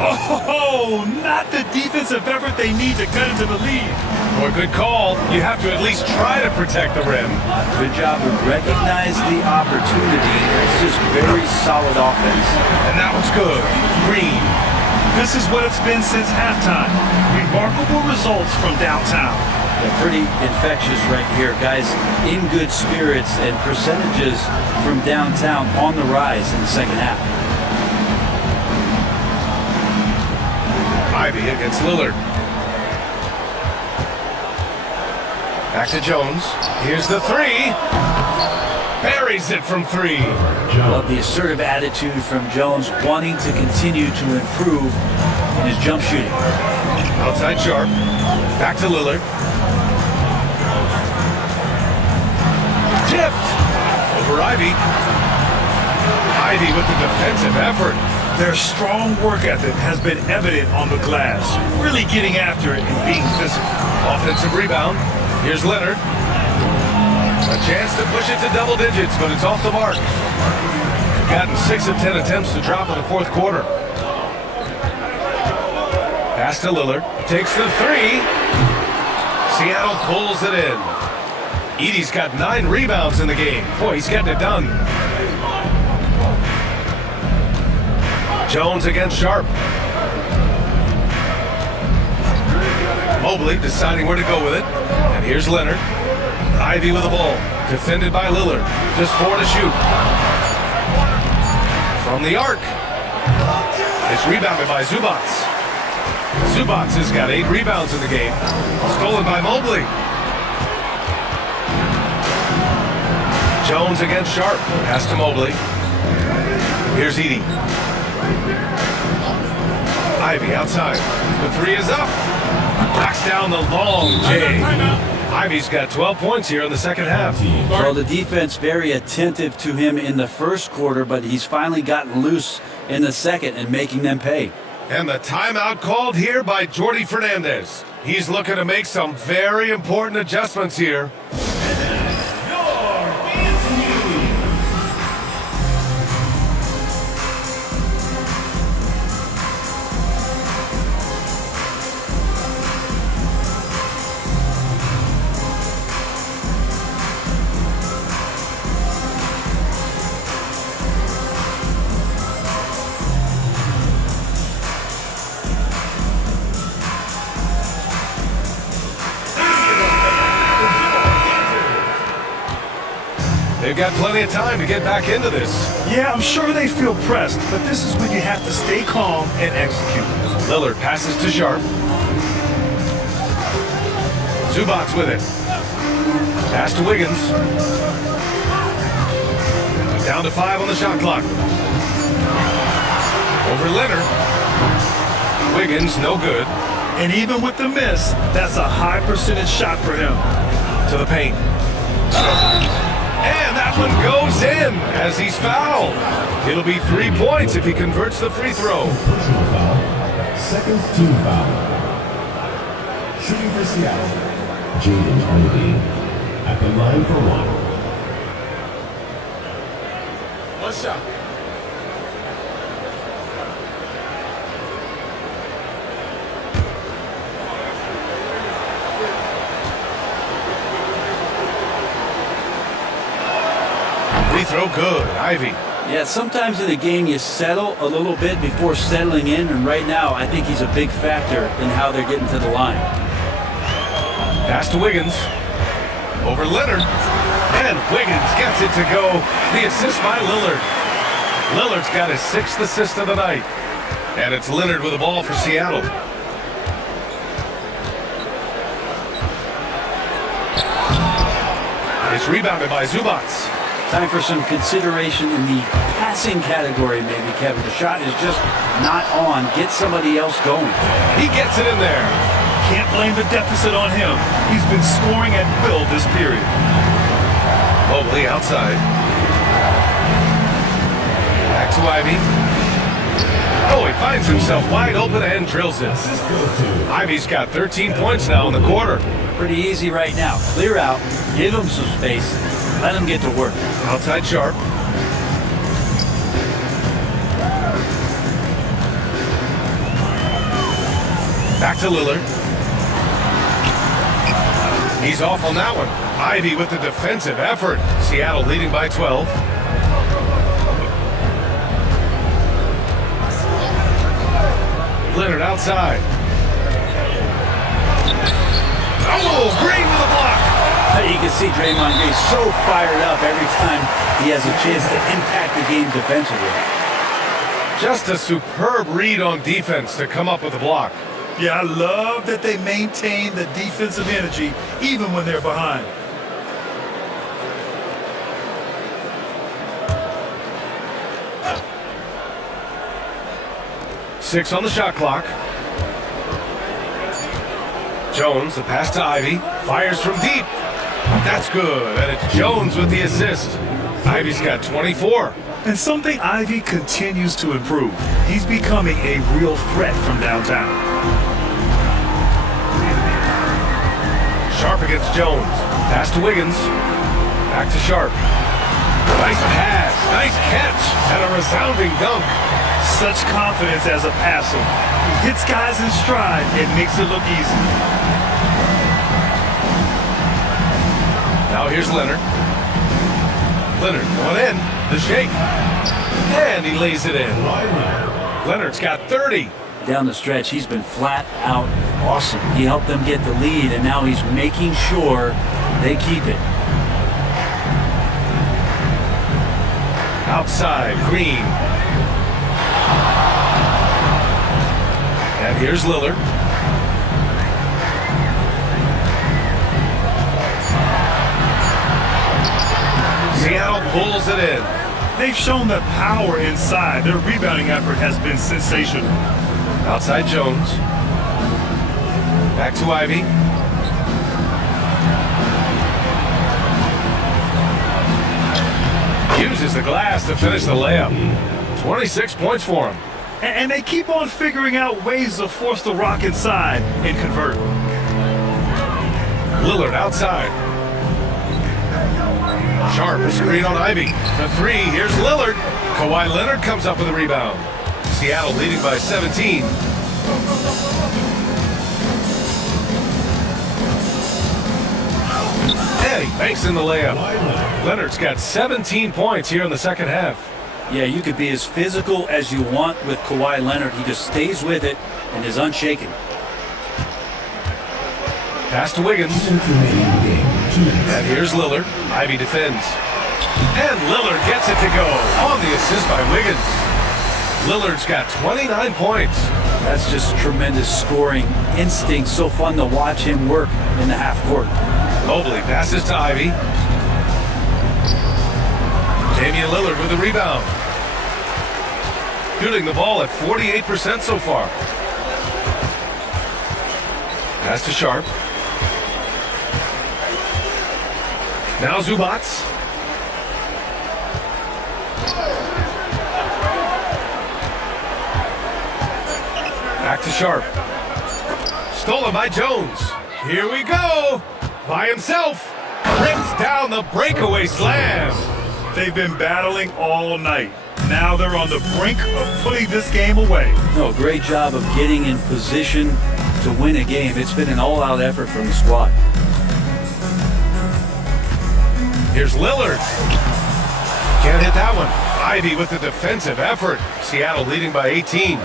Oh, not the defensive effort they need to cut into the lead. Or good call. You have to at least try to protect the rim. Good job to recognize the opportunity. It's just very solid offense. And that was good. Green. This is what it's been since halftime. Remarkable results from downtown. They're pretty infectious right here. Guys in good spirits and percentages from downtown on the rise in the second half. Ivy against Lillard. Back to Jones. Here's the three. Buries it from 3. Love the assertive attitude from Jones, wanting to continue to improve in his jump shooting. Outside Sharp. Back to Lillard. Tipped over Ivy. Ivy with the defensive effort. Their strong work ethic has been evident on the glass, really getting after it and being physical. Offensive rebound. Here's Leonard. A chance to push it to double digits, but it's off the mark. Gotten 6 of 10 attempts to drop in the fourth quarter. Pass to Lillard. Takes the 3. Seattle pulls it in. Edie's got 9 rebounds in the game. Boy, he's getting it done. Jones against Sharp. Mobley deciding where to go with it. And here's Leonard. Ivy with the ball. Defended by Lillard. Just 4 to shoot. From the arc. It's rebounded by Zubats. Zubats has got 8 rebounds in the game. Stolen by Mobley. Jones against Sharp. Pass to Mobley. Here's Edie. Ivy outside. The 3 is up. Knocks down the long J. Ivy's got 12 points here in the second half. Well, the defense very attentive to him in the first quarter, but he's finally gotten loose in the second and making them pay. And the timeout called here by Jordi Fernandez. He's looking to make some very important adjustments here. They've got plenty of time to get back into this. Yeah, I'm sure they feel pressed, but this is when you have to stay calm and execute. Lillard passes to Sharp. Zubac's with it. Pass to Wiggins. Down to 5 on the shot clock. Over Leonard. Wiggins, no good. And even with the miss, that's a high percentage shot for him. To the paint. And that one goes in as he's fouled. It'll be 3 points if he converts the free throw. Personal foul. Second team foul. Shooting for Seattle, Jaden Ivey at the line for one. What's up? Free throw good, Ivy. Yeah, sometimes in a game you settle a little bit before settling in, and right now I think he's a big factor in how they're getting to the line. Pass to Wiggins. Over Leonard. And Wiggins gets it to go. The assist by Lillard. Lillard's got his 6th assist of the night. And it's Leonard with the ball for Seattle. It's rebounded by Zubac. Time for some consideration in the passing category, maybe, Kevin. The shot is just not on. Get somebody else going. He gets it in there. Can't blame the deficit on him. He's been scoring at will this period. Mobley outside. Back to Ivy. Oh, he finds himself wide open and drills it. Ivy's got 13 points now in the quarter. Pretty easy right now. Clear out. Give him some space. Let him get to work. Outside Sharp. Back to Lillard. He's off on that one. Ivy with the defensive effort. Seattle leading by 12. Leonard outside. Oh, Green with a block. You can see Draymond Green so fired up every time he has a chance to impact the game defensively. Just a superb read on defense to come up with a block. Yeah, I love that they maintain the defensive energy even when they're behind. Six on the shot clock. Jones, the pass to Ivy, fires from deep. That's good, and it's Jones with the assist. Ivy's got 24. And something Ivy continues to improve. He's becoming a real threat from downtown. Sharp against Jones. Pass to Wiggins. Back to Sharp. Nice pass, nice catch, and a resounding dunk. Such confidence as a passer. He hits guys in stride and makes it look easy. Now here's Leonard. Leonard going in, the shake. And he lays it in. Leonard's got 30. Down the stretch, he's been flat out awesome. He helped them get the lead, and now he's making sure they keep it. Outside, Green. And here's Lillard. Seattle pulls it in. They've shown the power inside. Their rebounding effort has been sensational. Outside Jones. Back to Ivy. Uses the glass to finish the layup. 26 points for him. And they keep on figuring out ways to force the rock inside and convert. Lillard outside. Sharp screen on Ivy. The three, here's Lillard. Kawhi Leonard comes up with a rebound. Seattle leading by 17. And he banks in the layup. Leonard's got 17 points here in the second half. Yeah, you could be as physical as you want with Kawhi Leonard. He just stays with it and is unshaken. Pass to Wiggins. And here's Lillard. Ivy defends. And Lillard gets it to go on the assist by Wiggins. Lillard's got 29 points. That's just tremendous scoring instinct. So fun to watch him work in the half court. Mobley passes to Ivy. Damian Lillard with the rebound. Shooting the ball at 48% so far. Pass to Sharp. Now Zubac. Back to Sharp. Stolen by Jones. Here we go. By himself. Rips down the breakaway slam. They've been battling all night. Now they're on the brink of putting this game away. No, great job of getting in position to win a game. It's been an all-out effort from the squad. Here's Lillard. Can't hit that one. Ivy with the defensive effort. Seattle leading by 18.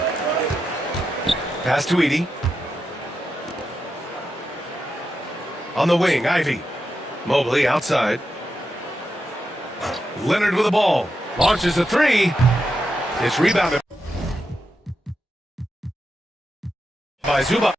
Pass to Edey. On the wing, Ivy. Mobley outside. Leonard with the ball. Launches a three. It's rebounded by Zubac.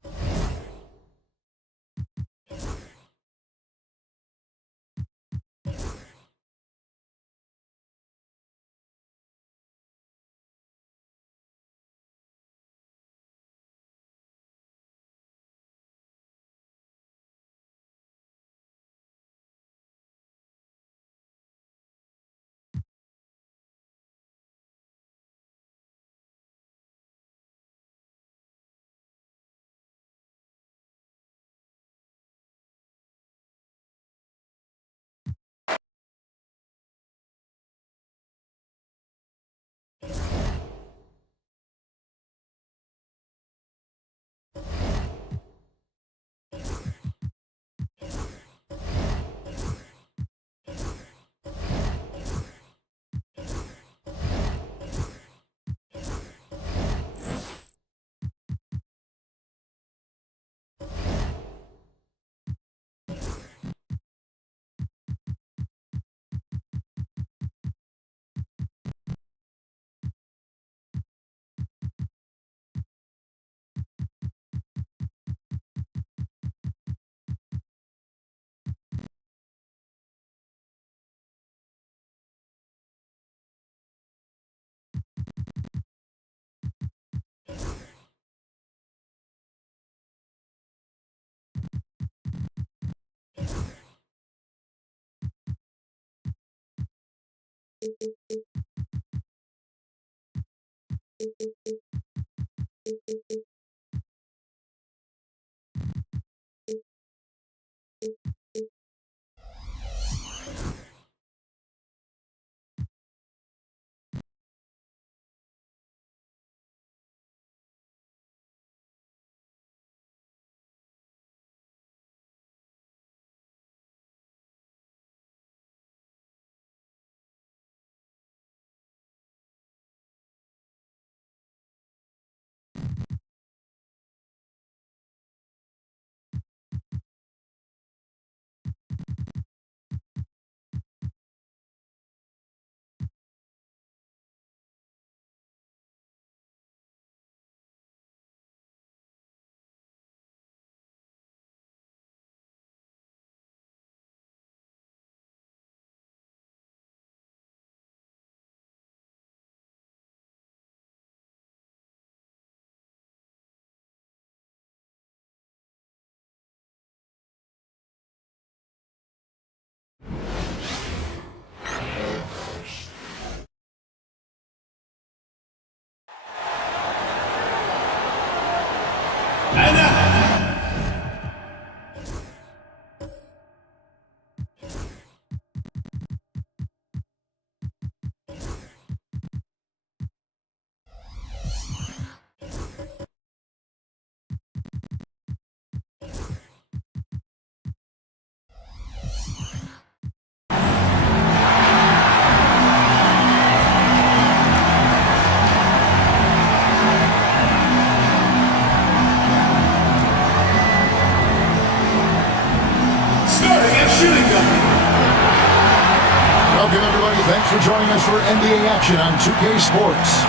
thanks for joining us for NBA action on 2K Sports.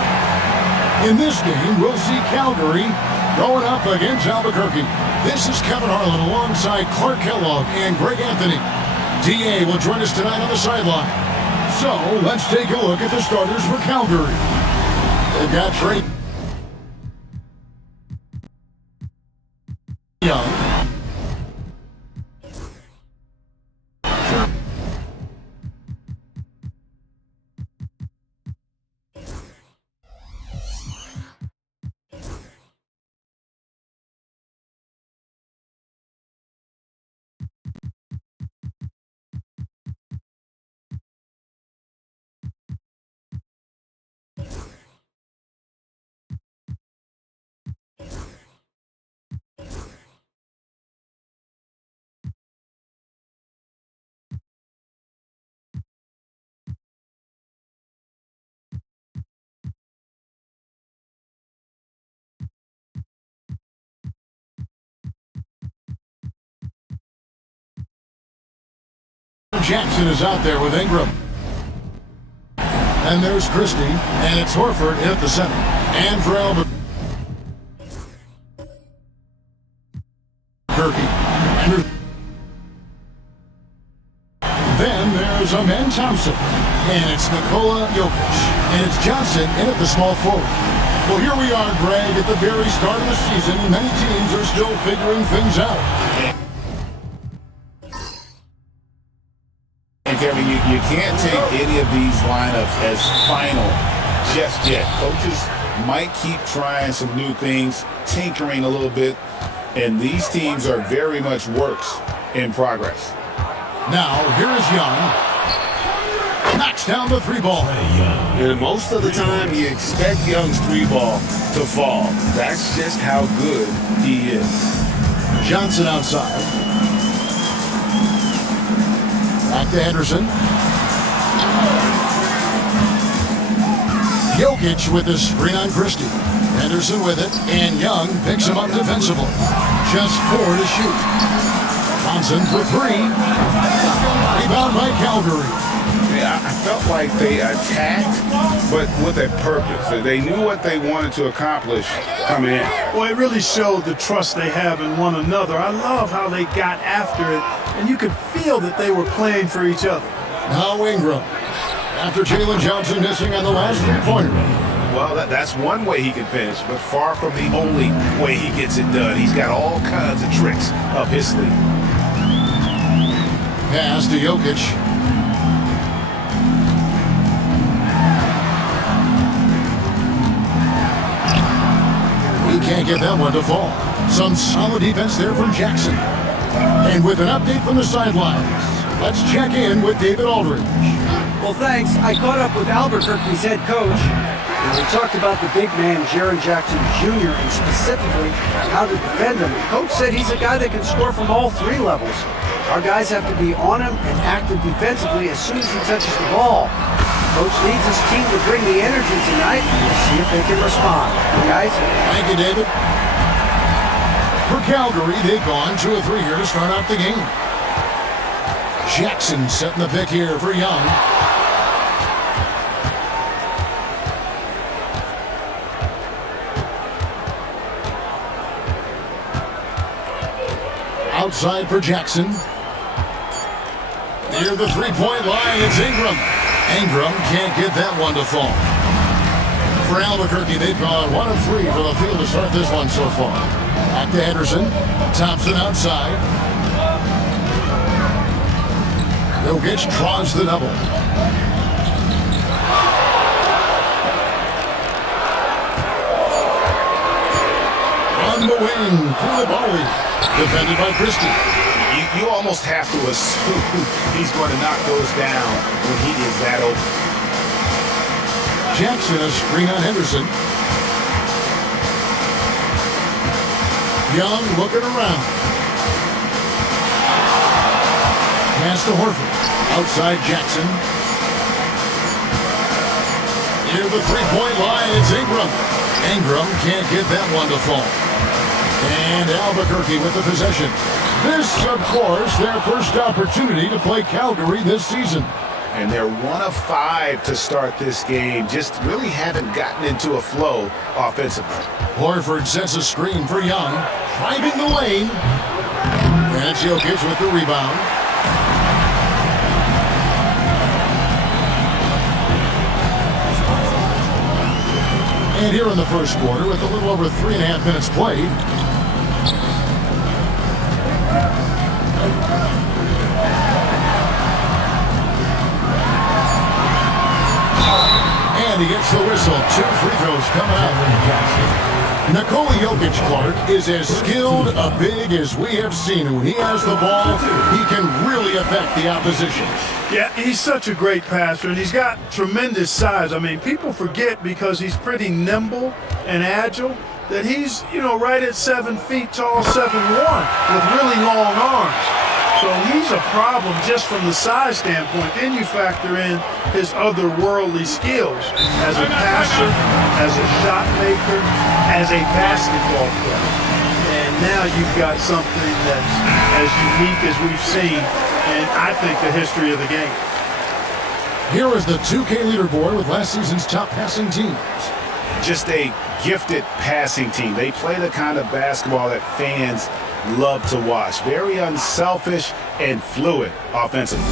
In this game, we'll see Calgary going up against Albuquerque. This is Kevin Harlan alongside Clark Kellogg and Greg Anthony. DA will join us tonight on the sideline. So, let's take a look at the starters for Calgary. They've got Trey Young. Jackson is out there with Ingram. And there's Christie, and it's Horford at the center. And for Albuquerque. Then there's Amen Thompson. And it's Nikola Jokic. And it's Johnson in at the small forward. Well, here we are, Greg, at the very start of the season. Many teams are still figuring things out. Kevin, you can't take any of these lineups as final just yet. Coaches might keep trying some new things, tinkering a little bit, and these teams are very much works in progress. Now, here is Young. Knocks down the three ball. And most of the time, you expect Young's three ball to fall. That's just how good he is. Johnson outside. Back to Henderson. Jokic with the screen on Christie. Henderson with it, and Young picks him up defensively. Just 4 to shoot. Johnson for 3. Rebound by Calgary. Yeah, I felt like they attacked, but with a purpose. They knew what they wanted to accomplish coming in. Well, it really showed the trust they have in one another. I love how they got after it, and you could feel that they were playing for each other. Now Ingram. After Jalen Johnson missing on the last three-pointer. Well, that's one way he can finish, but far from the only way he gets it done. He's got all kinds of tricks up his sleeve. Pass to Jokic. He can't get that one to fall. Some solid defense there from Jackson. And with an update from the sidelines, let's check in with David Aldridge. Well, thanks. I caught up with Albuquerque's head coach. And we talked about the big man, Jaren Jackson Jr., and specifically how to defend him. Coach said he's a guy that can score from all 3 levels. Our guys have to be on him and active defensively as soon as he touches the ball. Coach needs his team to bring the energy tonight, and we'll see if they can respond. Guys? Thank you, David. For Calgary, they've gone 2 of 3 here to start out the game. Jackson setting the pick here for Young. Outside for Jackson. Near the three-point line, it's Ingram. Ingram can't get that one to fall. For Albuquerque, they've gone 1 of 3 from the field to start this one so far. Back to Henderson. Thompson outside. Jokic draws the double. On the wing, Koulibaly. Defended by Christie. You almost have to assume he's going to knock those down when he is that open. Jackson, a screen on Henderson. Young looking around. Pass to Horford. Outside Jackson. Near the three-point line, it's Ingram. Ingram can't get that one to fall. And Albuquerque with the possession. This, of course, their first opportunity to play Calgary this season. and they're 1 of 5 to start this game. Just really haven't gotten into a flow offensively. Horford sets a screen for Young, driving the lane. And it's Jokic with the rebound. And here in the first quarter, with a little over 3.5 minutes played, and he gets the whistle. 2 free throws coming up. Nikola Jokic, Clark, is as skilled a big as we have seen. When he has the ball, he can really affect the opposition. Yeah, he's such a great passer, and he's got tremendous size. I mean, people forget because he's pretty nimble and agile that he's, right at 7 feet tall, 7'1", with really long arms. So he's a problem just from the size standpoint. Then you factor in his otherworldly skills as a passer, as a shot maker, as a basketball player. And now you've got something that's as unique as we've seen in, I think, the history of the game. Here is the 2K leaderboard with last season's top passing teams. Just a gifted passing team. They play the kind of basketball that fans love to watch. Very unselfish and fluid offensively.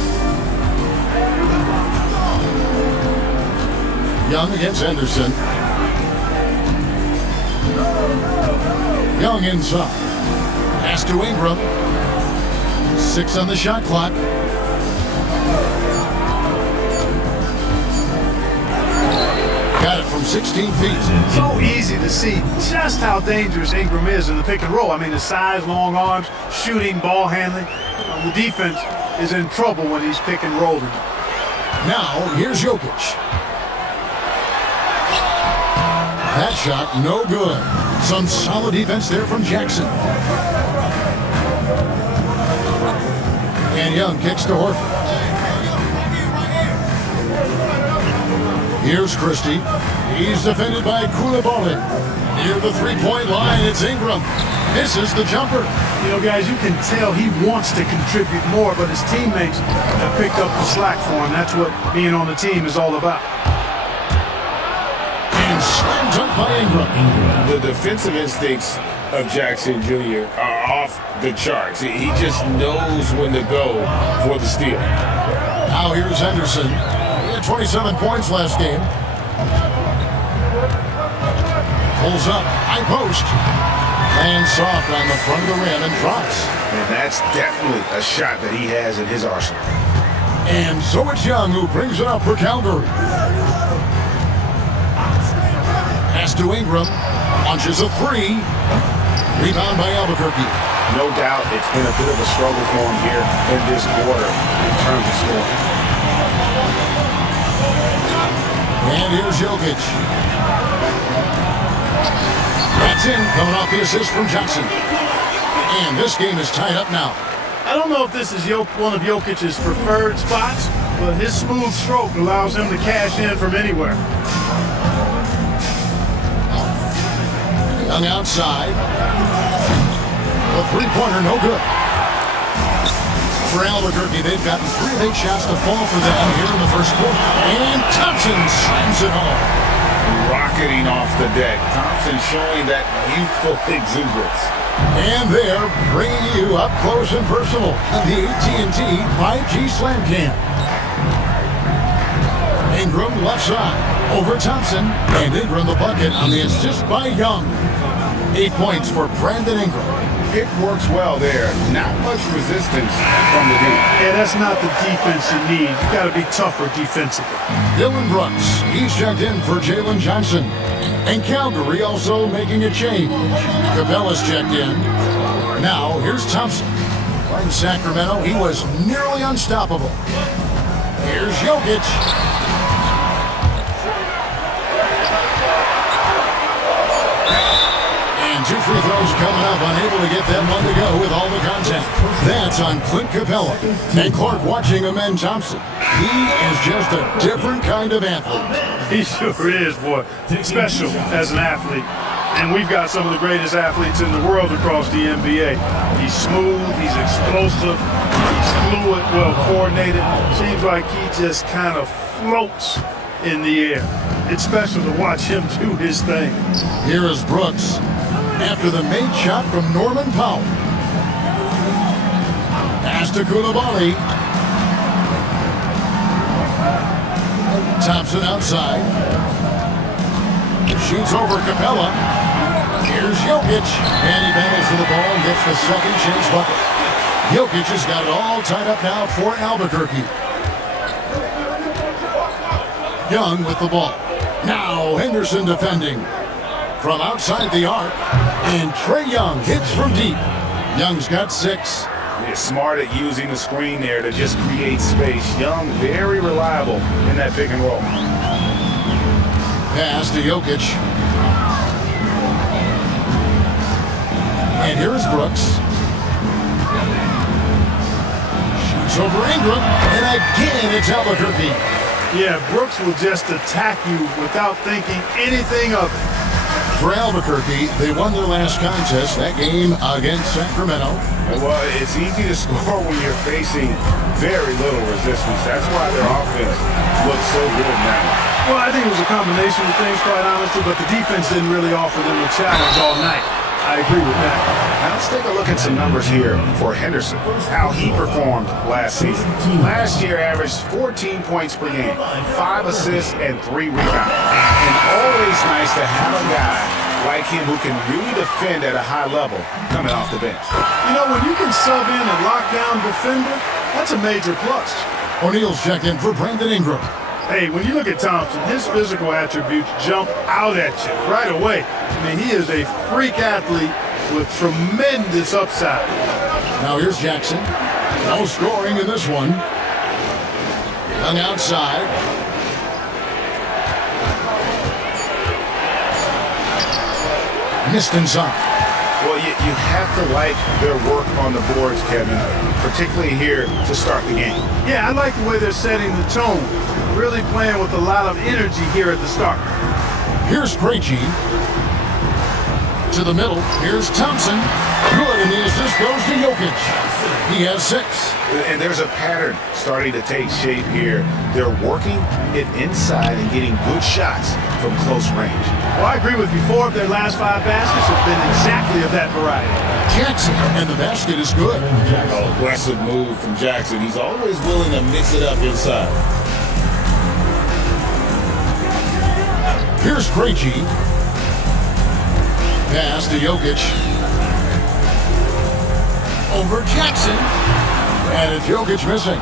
Young against Anderson. Young inside. Pass to Ingram. 6 on the shot clock. Got it from 16 feet. So easy to see just how dangerous Ingram is in the pick and roll. I mean, the size, long arms, shooting, ball handling. The defense is in trouble when he's pick and rolling. Now, here's Jokic. That shot, no good. Some solid defense there from Jackson. And Young kicks to Horford. Here's Christie. He's defended by Koulibaly. Near the three-point line, it's Ingram. Misses the jumper. Guys, you can tell he wants to contribute more, but his teammates have picked up the slack for him. That's what being on the team is all about. And slam dunk by Ingram. The defensive instincts of Jackson Jr. are off the charts. He just knows when to go for the steal. Now here's Henderson. He had 27 points last game. Pulls up, high post. Lands soft on the front of the rim and drops. And that's definitely a shot that he has in his arsenal. And so it's Young who brings it up for Calgary. Pass to Ingram. Launches a 3. Rebound by Albuquerque. No doubt it's been a bit of a struggle for him here in this quarter in terms of scoring. And here's Jokic. That's in, coming off the assist from Johnson. And this game is tied up now. I don't know if this is one of Jokic's preferred spots, but his smooth stroke allows him to cash in from anywhere. Young outside. The three-pointer, no good. For Albuquerque, they've gotten 3 big shots to fall for them here in the first quarter. And Thompson slams it home. Rocketing off the deck. Thompson showing that youthful exuberance. And they're bringing you up close and personal on the AT&T 5G Slam Cam. Ingram left side over Thompson. And Ingram the bucket on the assist by Young. 8 points for Brandon Ingram. It works well there. Not much resistance from the deep. Yeah, that's not the defense you need. You got to be tougher defensively. Dylan Brooks, he's checked in for Jalen Johnson. And Calgary also making a change. Cabela's checked in. Now, here's Thompson. In Sacramento, he was nearly unstoppable. Here's Jokic. And 2 free throws coming up, unable to get them one to go with all the contact. That's on Clint Capella. And Clark watching Amen Thompson. He is just a different kind of athlete. He sure is, boy. Special as an athlete. And we've got some of the greatest athletes in the world across the NBA. He's smooth, he's explosive, he's fluid, well coordinated. Seems like he just kind of floats in the air. It's special to watch him do his thing. Here is Brooks after the made shot from Norman Powell. Pass to Koulibaly. Thompson outside. Shoots over Capella. Here's Jokic. And he battles for the ball and gets the second chance bucket. Jokic has got it all tied up now for Albuquerque. Young with the ball. Now Henderson defending. From outside the arc. And Trae Young hits from deep. Young's got 6. He's smart at using the screen there to just create space. Young, very reliable in that pick and roll. Pass to Jokic. And here is Brooks. Shoots over Ingram. And again, it's Albuquerque. Yeah, Brooks will just attack you without thinking anything of it. For Albuquerque, they won their last contest, that game against Sacramento. Well, it's easy to score when you're facing very little resistance. That's why their offense looks so good now. Well, I think it was a combination of things, quite honestly, but the defense didn't really offer them a challenge all night. I agree with that. Now let's take a look at some numbers here for Henderson, how he performed last season. Last year averaged 14 points per game, 5 assists, and 3 rebounds. And always nice to have a guy like him who can really defend at a high level coming off the bench. You know, when you can sub in a lockdown defender, that's a major plus. O'Neal's checked in for Brandon Ingram. Hey, when you look at Thompson, his physical attributes jump out at you right away. I mean, he is a freak athlete with tremendous upside. Now here's Jackson. No scoring in this one. Young outside. Missed inside. Well, you have to like their work on the boards, Kevin, particularly here to start the game. Yeah, I like the way they're setting the tone. Really playing with a lot of energy here at the start. Here's Krejci. To the middle. Here's Thompson. Good, and the assist goes to Jokic. He has 6. And there's a pattern starting to take shape here. They're working it inside and getting good shots from close range. Well, I agree with you. 4 of their last 5 baskets have been exactly of that variety. Jackson, and the basket is good. Aggressive move from Jackson. He's always willing to mix it up inside. Here's Krejci. Pass to Jokic. Over Jackson. And it's Jokic missing.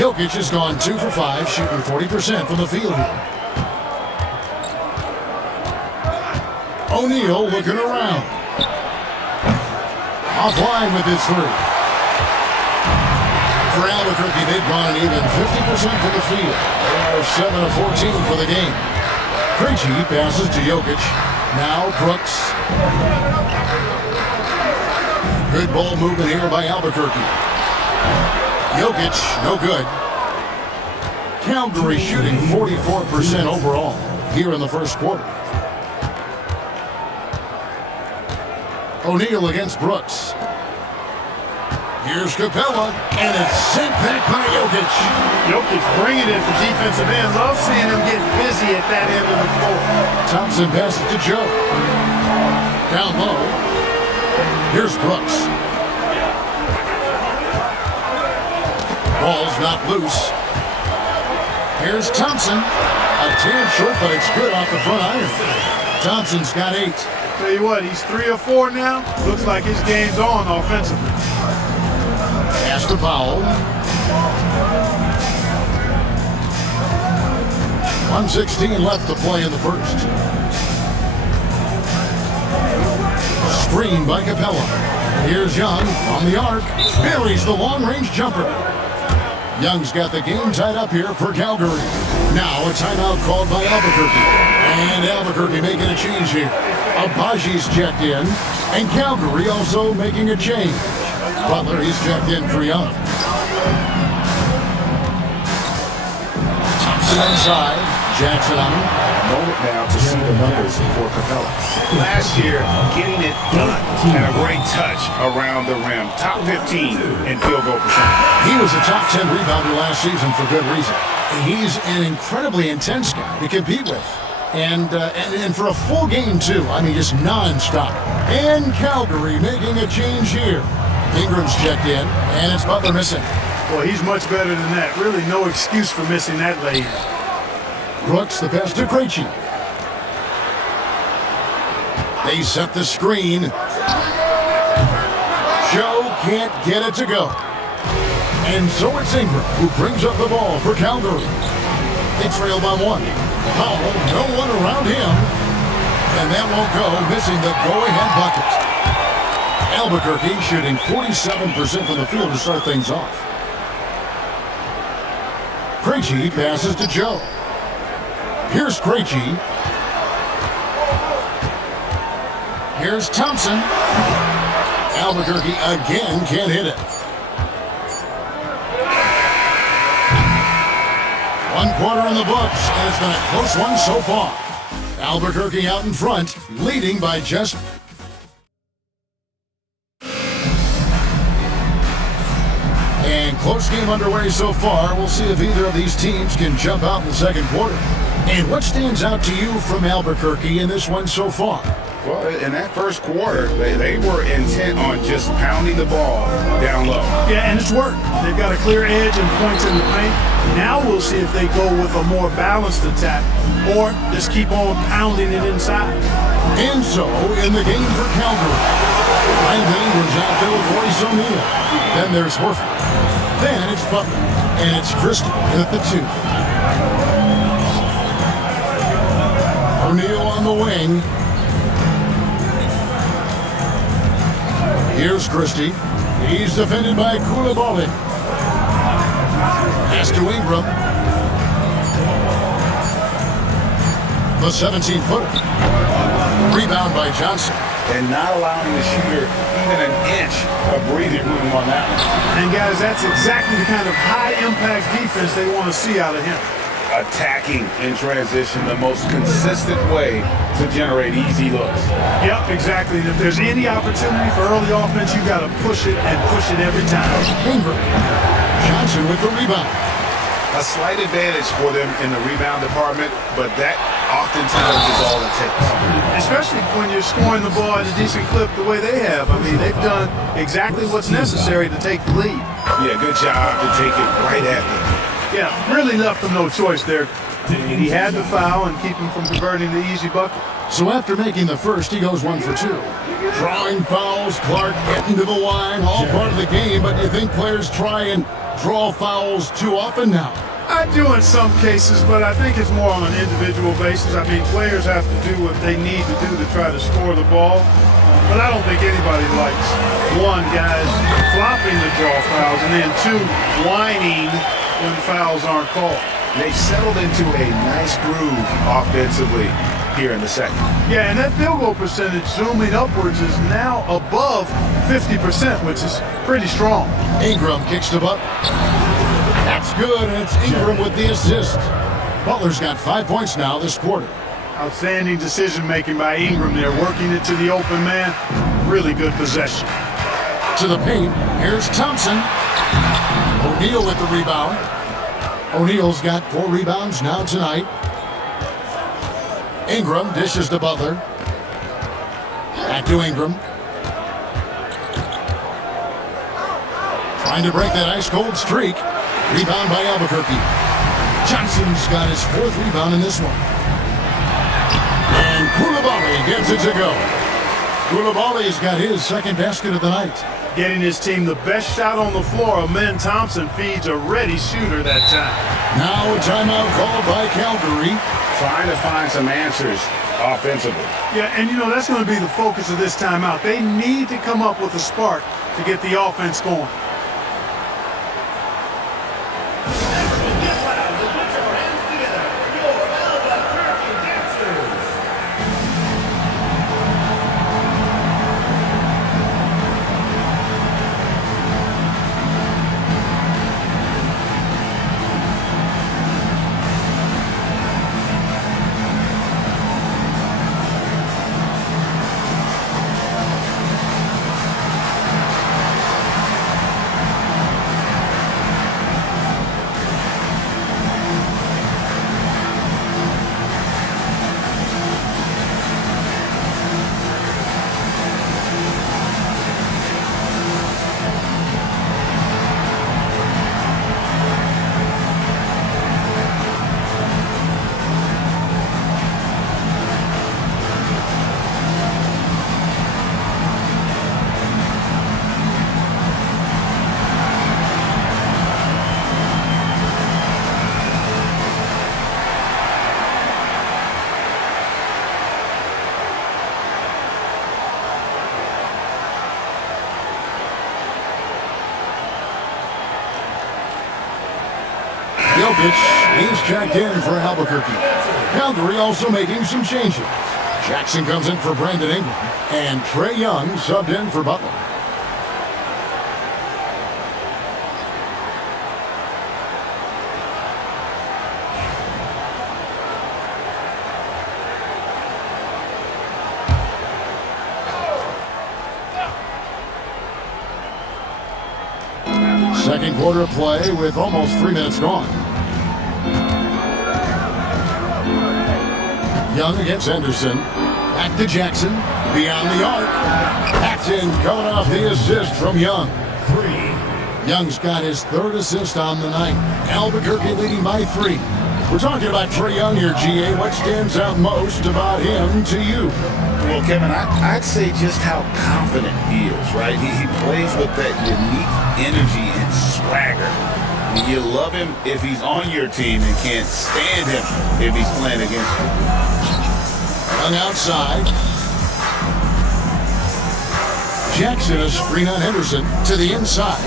Jokic has gone 2 for 5, shooting 40% from the field here. O'Neal looking around. Offline with his 3. For Albuquerque, they've gone even 50% from the field. They are 7 of 14 for the game. Krejci passes to Jokic. Now Brooks. Good ball movement here by Albuquerque. Jokic, no good. Calgary shooting 44% overall here in the first quarter. O'Neal against Brooks. Here's Capella, and it's sent back by Jokic. Jokic bringing it from defensive end. Love seeing him get busy at that end of the floor. Thompson passes to Joe. Down low. Here's Brooks. Ball's not loose. Here's Thompson. A tad short, but it's good off the front iron. Thompson's got 8. Tell you what, he's 3 of 4 now. Looks like his game's on offensively. Pass to Powell. 1:16 left to play in the first. Screen by Capella. Here's Young on the arc. Buries the long-range jumper. Young's got the game tied up here for Calgary. Now a timeout called by Albuquerque. And Albuquerque making a change here. Abaji's checked in. And Calgary also making a change. Butler, he's checked in for Young. Thompson inside. Jackson on him. Moment now to see the numbers for Capella. Last year, getting it done and a great touch around the rim. Top 15 in field goal percentage. He was a top 10 rebounder last season for good reason. He's an incredibly intense guy to compete with. And for a full game, too. I mean, just nonstop. And Calgary making a change here. Ingram's checked in, and it's Butler missing. Well, he's much better than that. Really no excuse for missing that lane. Brooks, the pass to Krejci. They set the screen. Joe can't get it to go. And so it's Ingram who brings up the ball for Calgary. They trail by one. Powell, no one around him. And that won't go, missing the go-ahead bucket. Albuquerque shooting 47% from the field to start things off. Krejci passes to Joe. Here's Krejci. Here's Thompson. Albuquerque again can't hit it. One quarter in the books, and it's been a close one so far. Albuquerque out in front, leading by just... And close game underway so far. We'll see if either of these teams can jump out in the second quarter. And what stands out to you from Albuquerque in this one so far? Well, in that first quarter, they were intent on just pounding the ball down low. Yeah, and it's worked. They've got a clear edge and points in the paint. Now we'll see if they go with a more balanced attack or just keep on pounding it inside. And so, in the game for Calgary, Ryan Ingram's out there with Royce O'Neal. Then there's Horford. Then it's Butler. And it's Christie at the 2. O'Neal on the wing. Here's Christie. He's defended by Koulibaly. Pass to Ingram. The 17-footer. Rebound by Johnson. And not allowing the shooter even an inch of breathing room on that one. And guys, that's exactly the kind of high-impact defense they want to see out of him. Attacking in transition, the most consistent way to generate easy looks. Yep, exactly. And if there's any opportunity for early offense, you got to push it and push it every time. Ingram. Johnson with the rebound. A slight advantage for them in the rebound department, but that oftentimes is all it takes. Especially when you're scoring the ball at a decent clip the way they have. I mean, they've done exactly what's necessary to take the lead. Yeah, good job to take it right at them. Yeah, really left them no choice there. He had to foul and keep him from converting the easy bucket. So after making the first, he goes 1 for 2. Drawing fouls, Clark getting to the line, all part of the game, but do you think players try and draw fouls too often now? I do in some cases, but I think it's more on an individual basis. I mean, players have to do what they need to do to try to score the ball. But I don't think anybody likes, one, guys flopping the draw fouls, and then two, whining when fouls aren't called. They've settled into a nice groove offensively here in the second. Yeah, and that field goal percentage zooming upwards is now above 50%, which is pretty strong. Ingram kicks the Butler. That's good, and it's Ingram with the assist. Butler's got 5 points now this quarter. Outstanding decision-making by Ingram there, working it to the open man. Really good possession. To the paint, here's Thompson. O'Neal with the rebound. O'Neal's got 4 rebounds now tonight. Ingram dishes to Butler. Back to Ingram. Trying to break that ice-cold streak. Rebound by Albuquerque. Johnson's got his 4th rebound in this one. And Koulibaly gets it to go. Koulibaly's got his 2nd basket of the night. Getting his team the best shot on the floor. Amen Thompson feeds a ready shooter that time. Now a timeout called by Calgary. Trying to find some answers offensively. Yeah, and you know, that's going to be the focus of this timeout. They need to come up with a spark to get the offense going. Jokic is checked in for Albuquerque. Calgary also making some changes. Jackson comes in for Brandon Ingram, and Trae Young subbed in for Butler. Second quarter of play with almost 3 minutes gone. Young against Henderson. Back to Jackson. Beyond the arc. Paxton coming off the assist from Young. Young's got his third assist on the night. Albuquerque leading by 3. We're talking about Trae Young here, GA. What stands out most about him to you? Well, Kevin, I'd say just how confident he is, right? He plays with that unique energy and swagger. You love him if he's on your team and can't stand him if he's playing against you. Young outside. Jackson a screen on Henderson to the inside.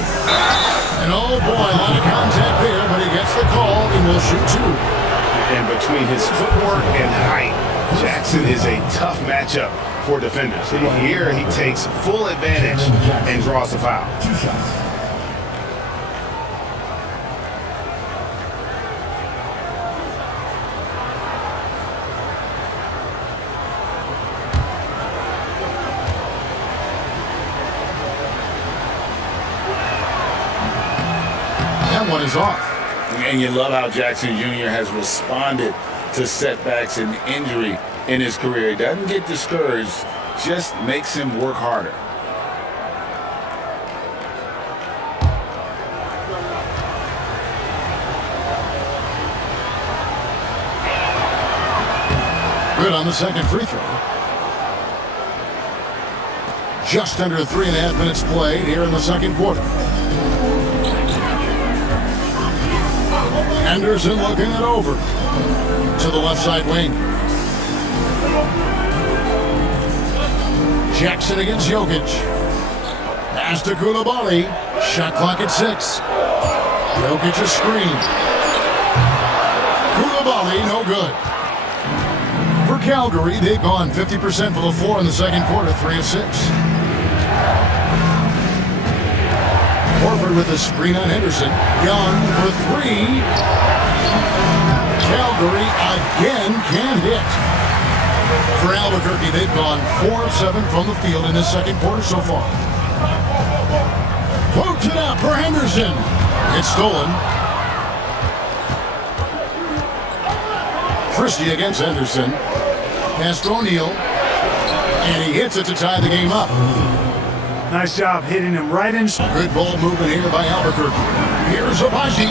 And oh boy, a lot of contact there, but he gets the call and will shoot 2. And between his footwork and height, Jackson is a tough matchup for defenders. Here he takes full advantage and draws the foul. 2 shots. That one is off. And you love how Jackson Jr. has responded to setbacks and injury in his career. He doesn't get discouraged, just makes him work harder. Good on the second free throw. Just under 3.5 minutes played here in the second quarter. Anderson looking it over to the left side wing. Jackson against Jokic. Pass to Koulibaly. Shot clock at 6. Jokic a screen. Koulibaly no good. For Calgary, they've gone 50% for the floor in the second quarter, 3 of 6. Horford with a screen on Henderson. Young for 3. Calgary again can't hit. For Albuquerque, they've gone 4 of 7 from the field in the second quarter so far. Poked it up for Henderson. It's stolen. Christie against Henderson. Pass to O'Neal. And he hits it to tie the game up. Nice job hitting him right in. Good ball movement here by Albuquerque. Here's Abaji.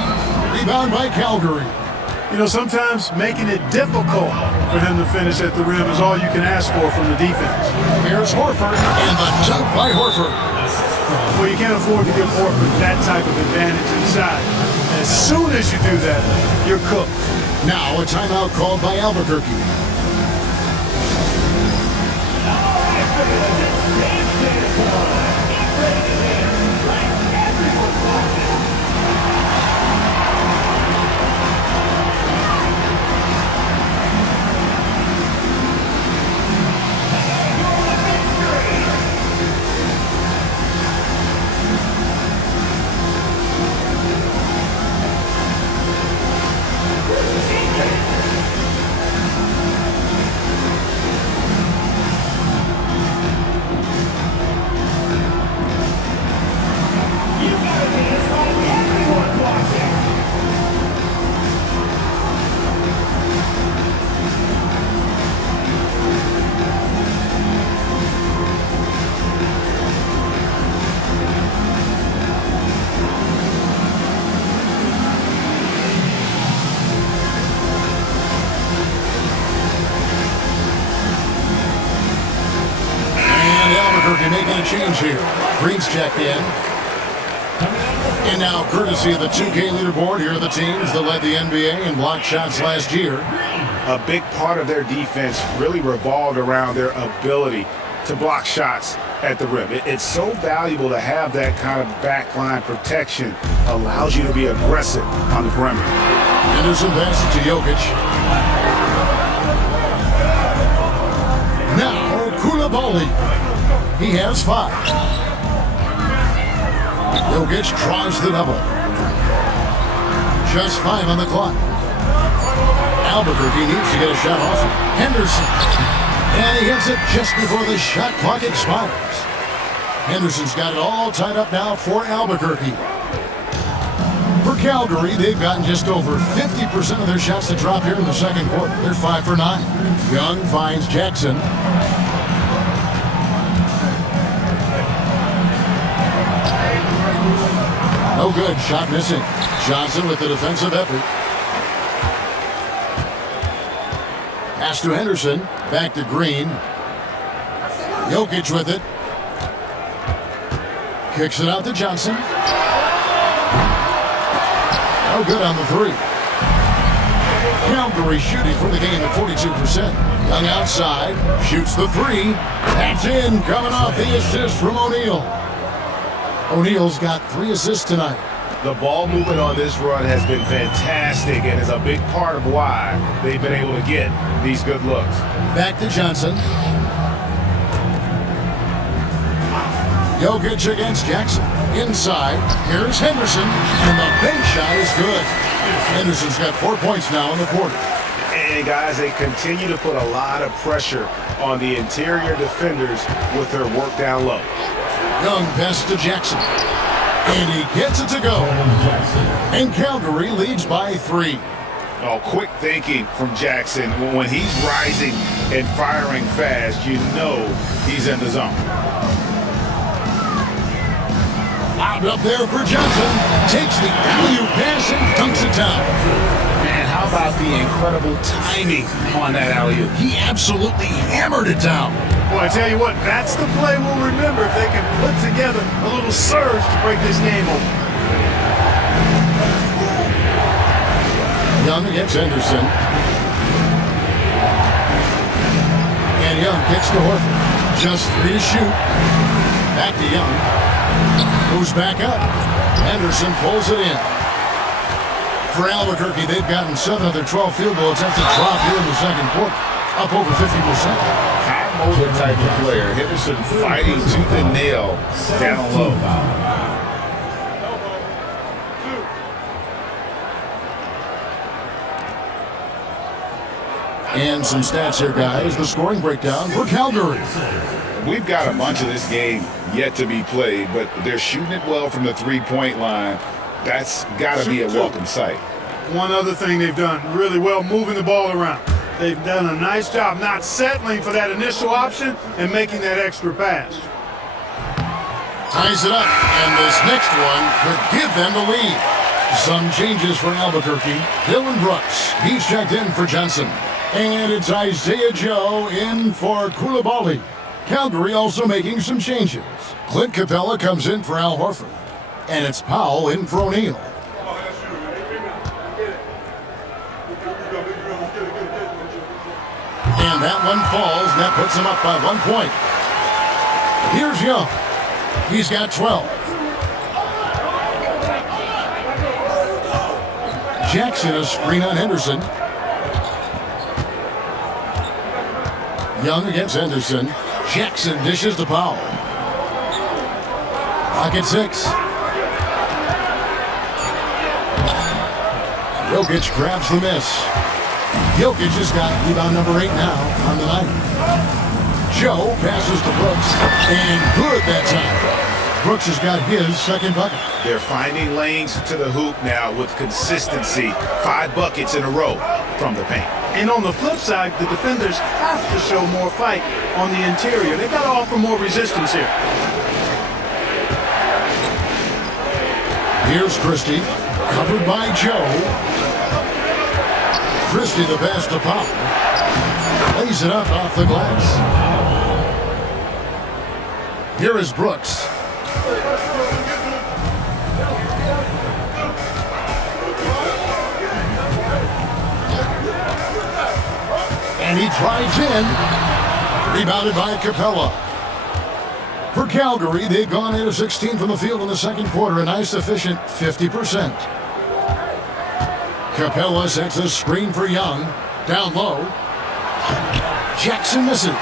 Rebound by Calgary. You know, sometimes making it difficult for him to finish at the rim is all you can ask for from the defense. Here's Horford. And the dunk by Horford. Well, you can't afford to give Horford that type of advantage inside. As soon as you do that, you're cooked. Now a timeout called by Albuquerque. Making a change here. Green's checked in. And now, courtesy of the 2K leaderboard, here are the teams that led the NBA in block shots last year. A big part of their defense really revolved around their ability to block shots at the rim. It's so valuable to have that kind of backline protection. Allows you to be aggressive on the perimeter. Henderson passes to Jokic. Now, Koulibaly. He has 5. Jokic tries the double. Just 5 on the clock. Albuquerque needs to get a shot off. Henderson. And he hits it just before the shot clock expires. Henderson's got it all tied up now for Albuquerque. For Calgary, they've gotten just over 50% of their shots to drop here in the second quarter. They're 5 for 9. Young finds Jackson. No good. Shot missing. Johnson with the defensive effort. Pass to Henderson. Back to Green. Jokic with it. Kicks it out to Johnson. No good on the 3. Calgary shooting for the game at 42%. Young outside. Shoots the 3. That's in. Coming off the assist from O'Neal. O'Neal's got 3 assists tonight. The ball movement on this run has been fantastic and is a big part of why they've been able to get these good looks. Back to Johnson. Jokic against Jackson. Inside. Here's Henderson. And the bank shot is good. Henderson's got 4 points now in the quarter. And guys, they continue to put a lot of pressure on the interior defenders with their work down low. Young passes to Jackson. And he gets it to go. And Calgary leads by 3. Oh, quick thinking from Jackson. When he's rising and firing fast, you know he's in the zone. Out up there for Johnson. Takes the alley-oop pass and dunks it down. Man, how about the incredible timing on that alley-oop? He absolutely hammered it down. Well, I tell you what, that's the play we'll remember if they can put together a little surge to break this game open. Young against Henderson. And Young kicks to Horford. Just 3 to shoot. Back to Young. Moves back up. Henderson pulls it in. For Albuquerque, they've gotten 7 of their 12 field goal attempts to drop here in the second quarter. Up over 50%. High-motor type of player. Henderson fighting tooth and nail down low. And some stats here, guys. The scoring breakdown for Calgary. We've got a bunch of this game yet to be played, but they're shooting it well from the three-point line. That's got to be a welcome sight. One other thing they've done really well, moving the ball around. They've done a nice job not settling for that initial option and making that extra pass. Ties it up, and this next one could give them the lead. Some changes for Albuquerque. Dylan Brooks, he's checked in for Johnson. And it's Isaiah Joe in for Koulibaly. Calgary also making some changes. Clint Capella comes in for Al Horford. And it's Powell in for O'Neal. And that one falls, and that puts him up by 1 point. Here's Young. He's got 12. Jackson a screen on Henderson. Young against Henderson. Jackson dishes to Powell. Clock at 6. Jokic grabs the miss. Jokic has got rebound number 8 now on the night. Joe passes to Brooks, and good that time. Brooks has got his second bucket. They're finding lanes to the hoop now with consistency. 5 buckets in a row from the paint. And on the flip side, the defenders have to show more fight on the interior. They've got to offer more resistance here. Here's Christie, covered by Joe. Christie the pass to Powell. Lays it up off the glass. Here is Brooks. And he drives in. Rebounded by Capella. For Calgary, they've gone 8 of 16 from the field in the second quarter, a nice efficient 50%. Capella sets a screen for Young. Down low. Jackson misses.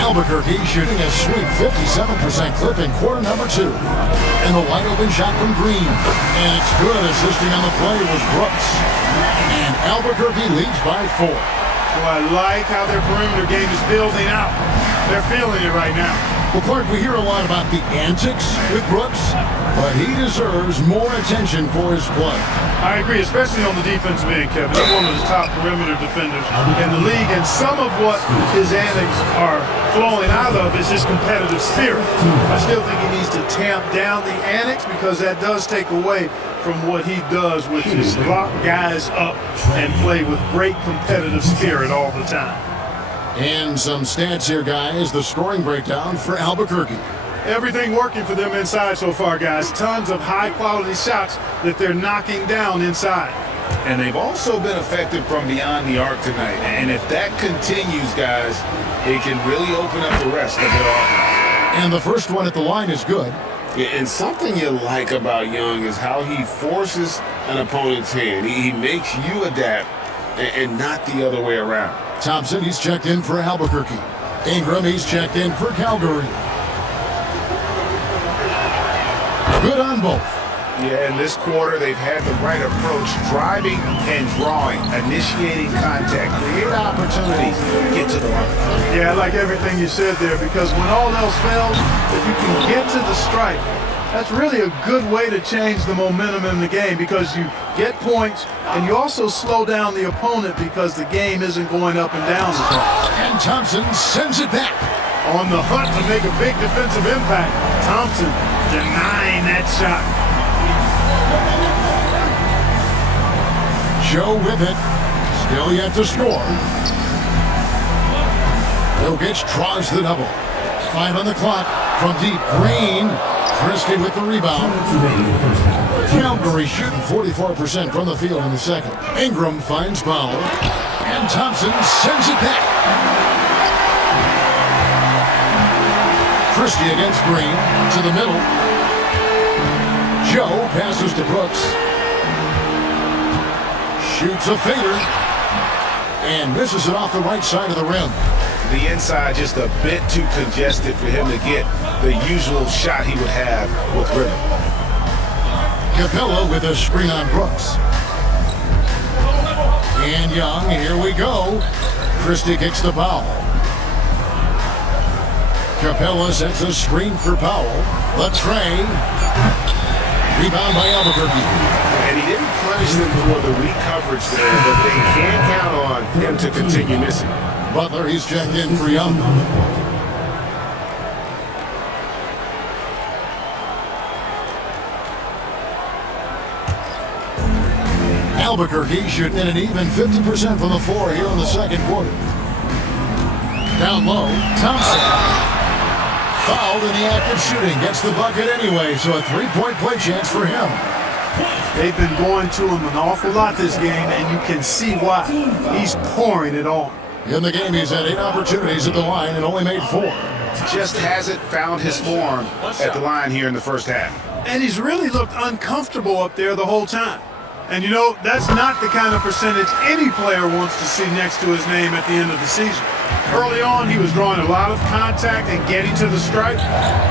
Albuquerque shooting a sweet 57% clip in quarter number 2. And a wide open shot from Green. And it's good. Assisting on the play was Brooks. And Albuquerque leads by 4. Well, I like how their perimeter game is building out. They're feeling it right now. Well, Clark, we hear a lot about the antics with Brooks, but he deserves more attention for his play. I agree, especially on the defensive end, Kevin. He's one of the top perimeter defenders in the league, and some of what his antics are flowing out of is his competitive spirit. I still think he needs to tamp down the antics because that does take away from what he does, which is lock guys up and play with great competitive spirit all the time. And some stats here, guys. The scoring breakdown for Albuquerque. Everything working for them inside so far, guys. Tons of high-quality shots that they're knocking down inside. And they've also been effective from beyond the arc tonight. And if that continues, guys, it can really open up the rest of their offense. And the first one at the line is good. Yeah, and something you like about Young is how he forces an opponent's hand. He makes you adapt and not the other way around. Thompson, he's checked in for Albuquerque. Ingram, he's checked in for Calgary. Good on both. Yeah, in this quarter, they've had the right approach, driving and drawing, initiating contact, create opportunities, get to the line. Yeah, I like everything you said there, because when all else fails, if you can get to the stripe, that's really a good way to change the momentum in the game, because you get points and you also slow down the opponent because the game isn't going up and down as much. And Thompson sends it back. On the hunt to make a big defensive impact. Thompson denying that shot. Joe with it. Still yet to score. Jokic draws the double. 5 on the clock. From deep, Green. Christie with the rebound. Calgary shooting 44% from the field in the second. Ingram finds Powell. And Thompson sends it back. Christie against Green. To the middle. Joe passes to Brooks. Shoots a fader. And misses it off the right side of the rim. The inside just a bit too congested for him to get the usual shot he would have with rhythm. Capella with a screen on Brooks. And Young, here we go. Christie kicks to Powell. Capella sets a screen for Powell. The tray. Rebound by Albuquerque. And he didn't punish them for the weak coverage there, but they can't count on him to continue missing. Butler, he's checked in for Young. Albuquerque shooting at an even 50% from the floor here in the second quarter. Down low, Thompson. Fouled in the act of shooting. Gets the bucket anyway, so a three-point play chance for him. They've been going to him an awful lot this game, and you can see why. He's pouring it on. In the game, he's had 8 opportunities at the line and only made 4. Just hasn't found his form at the line here in the first half. And he's really looked uncomfortable up there the whole time. And you know, that's not the kind of percentage any player wants to see next to his name at the end of the season. Early on, he was drawing a lot of contact and getting to the stripe,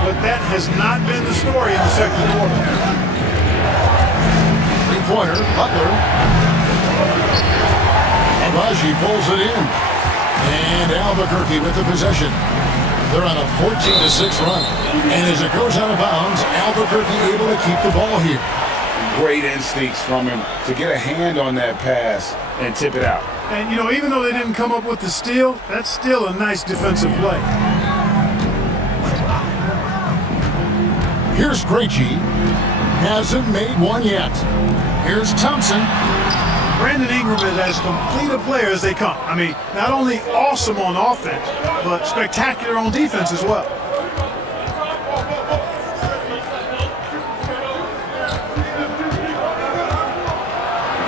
but that has not been the story in the second quarter. Three-pointer, Butler. Abaji pulls it in. And Albuquerque with the possession. They're on a 14-6 run. And as it goes out of bounds, Albuquerque able to keep the ball here. Great instincts from him to get a hand on that pass and tip it out. And, you know, even though they didn't come up with the steal, that's still a nice defensive play. Here's Krejci. Hasn't made one yet. Here's Thompson. Brandon Ingram is as complete a player as they come. I mean, not only awesome on offense, but spectacular on defense as well.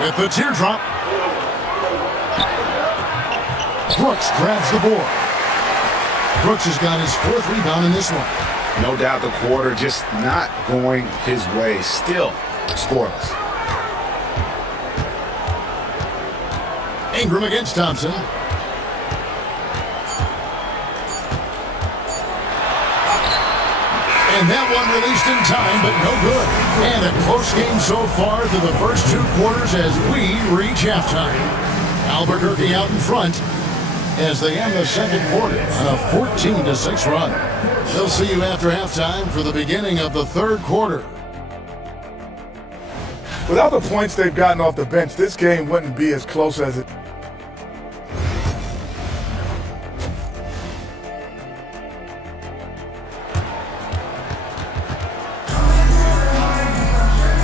With the teardrop. Brooks grabs the board. Brooks has got his 4th rebound in this one. No doubt the quarter just not going his way. Still scoreless. Ingram against Thompson. And that one released in time, but no good. And a close game so far through the first 2 quarters as we reach halftime. Albuquerque out in front as they end the second quarter on a 14-6 run. They'll see you after halftime for the beginning of the third quarter. Without the points they've gotten off the bench, this game wouldn't be as close as it.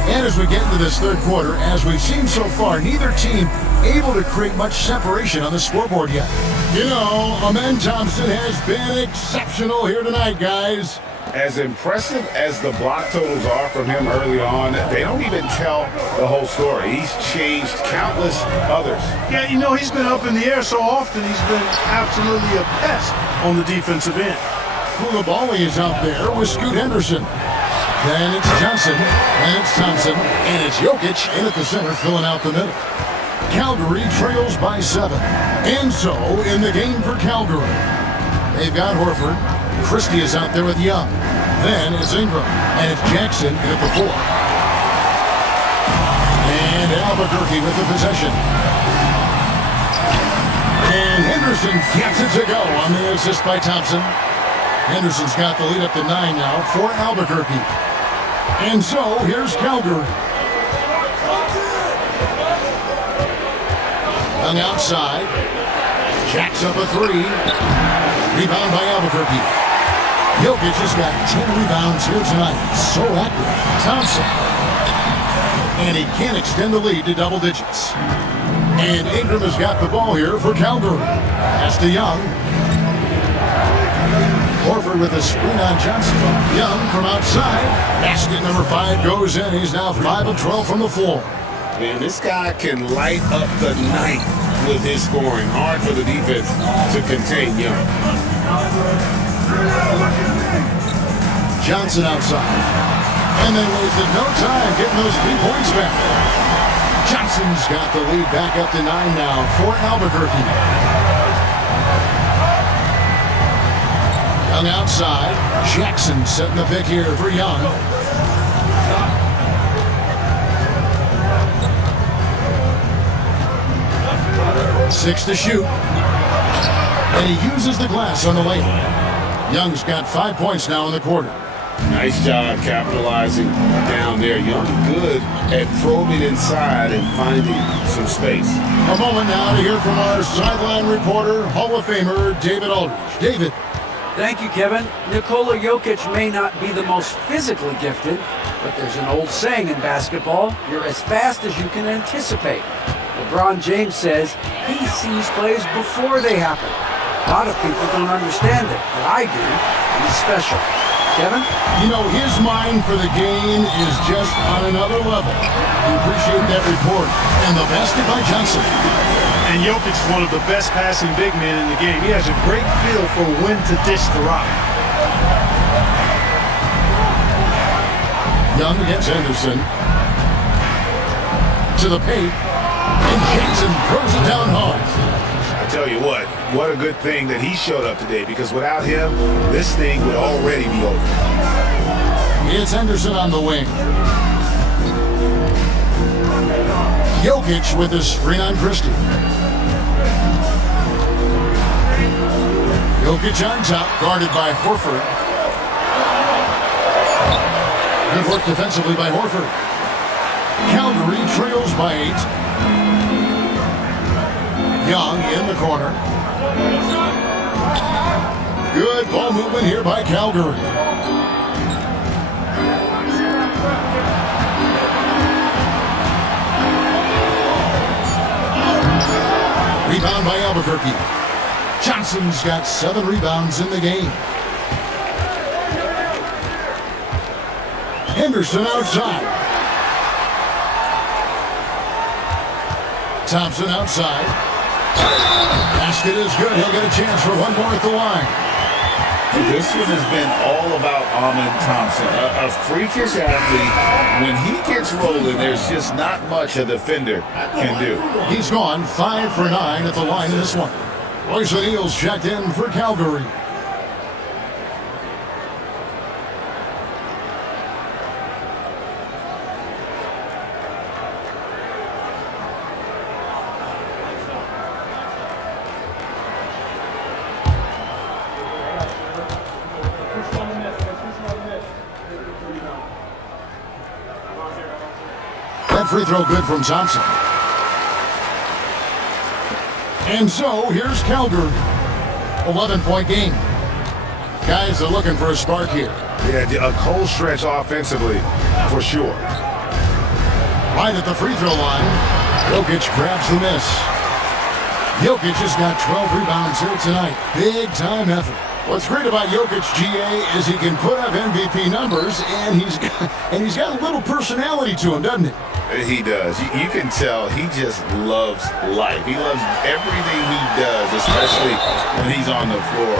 And as we get into this third quarter, as we've seen so far, neither team able to create much separation on the scoreboard yet. You know, Amen Thompson has been exceptional here tonight, guys. As impressive as the block totals are from him early on, they don't even tell the whole story. He's changed countless others. Yeah, you know, he's been up in the air so often, he's been absolutely a pest on the defensive end. Koulibaly is out there with Scoot Henderson. Then it's Johnson, then it's Thompson, and it's Jokic in at the center, filling out the middle. Calgary trails by 7. And so, in the game for Calgary, they've got Horford. Christie is out there with Young. Then it's Ingram, and it's Jackson in at the 4. And Albuquerque with the possession. And Henderson gets it to go on the assist by Thompson. Henderson's got the lead up to 9 now for Albuquerque. And so, here's Calgary. Young outside. Jacks up a 3. Rebound by Albuquerque. Jokic has got 10 rebounds here tonight. So active. Thompson. And he can't extend the lead to double digits. And Ingram has got the ball here for Calgary. Pass to Young. Horford with a screen on Johnson. Young from outside. Basket number 5 goes in. He's now 5 of 12 from the floor. Man, this guy can light up the night with his scoring. Hard for the defense to contain Young. Johnson outside. And they wasted no time getting those 3 points back. Johnson's got the lead back up to 9 now for Albuquerque. Young outside. Jackson setting the pick here for Young. Six to shoot. And he uses the glass on the layup. Young's got 5 points now in the quarter. Nice job capitalizing down there. Young good at probing inside and finding some space. A moment now to hear from our sideline reporter, Hall of Famer David Aldridge. David. Thank you, Kevin. Nikola Jokic may not be the most physically gifted, but there's an old saying in basketball, you're as fast as you can anticipate. LeBron James says he sees plays before they happen. A lot of people don't understand it, but I do. He's special. Kevin? You know, his mind for the game is just on another level. We appreciate that report. And the basket by Johnson. And Jokic is one of the best passing big men in the game. He has a great feel for when to dish the rock. Young against Henderson. To the paint. And Jackson throws it down hard. I tell you what a good thing that he showed up today, because without him, this thing would already be over. It's Henderson on the wing. Jokic with a screen on Christie. Jokic on top, guarded by Horford. Good work defensively by Horford. Calgary trails by 8. Young in the corner. Good ball movement here by Calgary. Rebound by Albuquerque. Johnson's got 7 rebounds in the game. Henderson outside. Thompson outside. Basket is good. He'll get a chance for one more at the line. This one has been all about Ahmed Thompson, a freakish athlete. When he gets rolling, there's just not much a defender can do. He's gone 5 for 9 at the line in this one. Royce O'Neal's checked in for Calgary. That free throw good from Thompson. And so, here's Calgary. 11-point game. Guys are looking for a spark here. Yeah, a cold stretch offensively, for sure. Right at the free throw line, Jokic grabs the miss. Jokic has got 12 rebounds here tonight. Big time effort. What's great about Jokic, GA, is he can put up MVP numbers, and he's got a little personality to him, doesn't he? He does. You can tell he just loves life. He loves everything he does, especially when he's on the floor,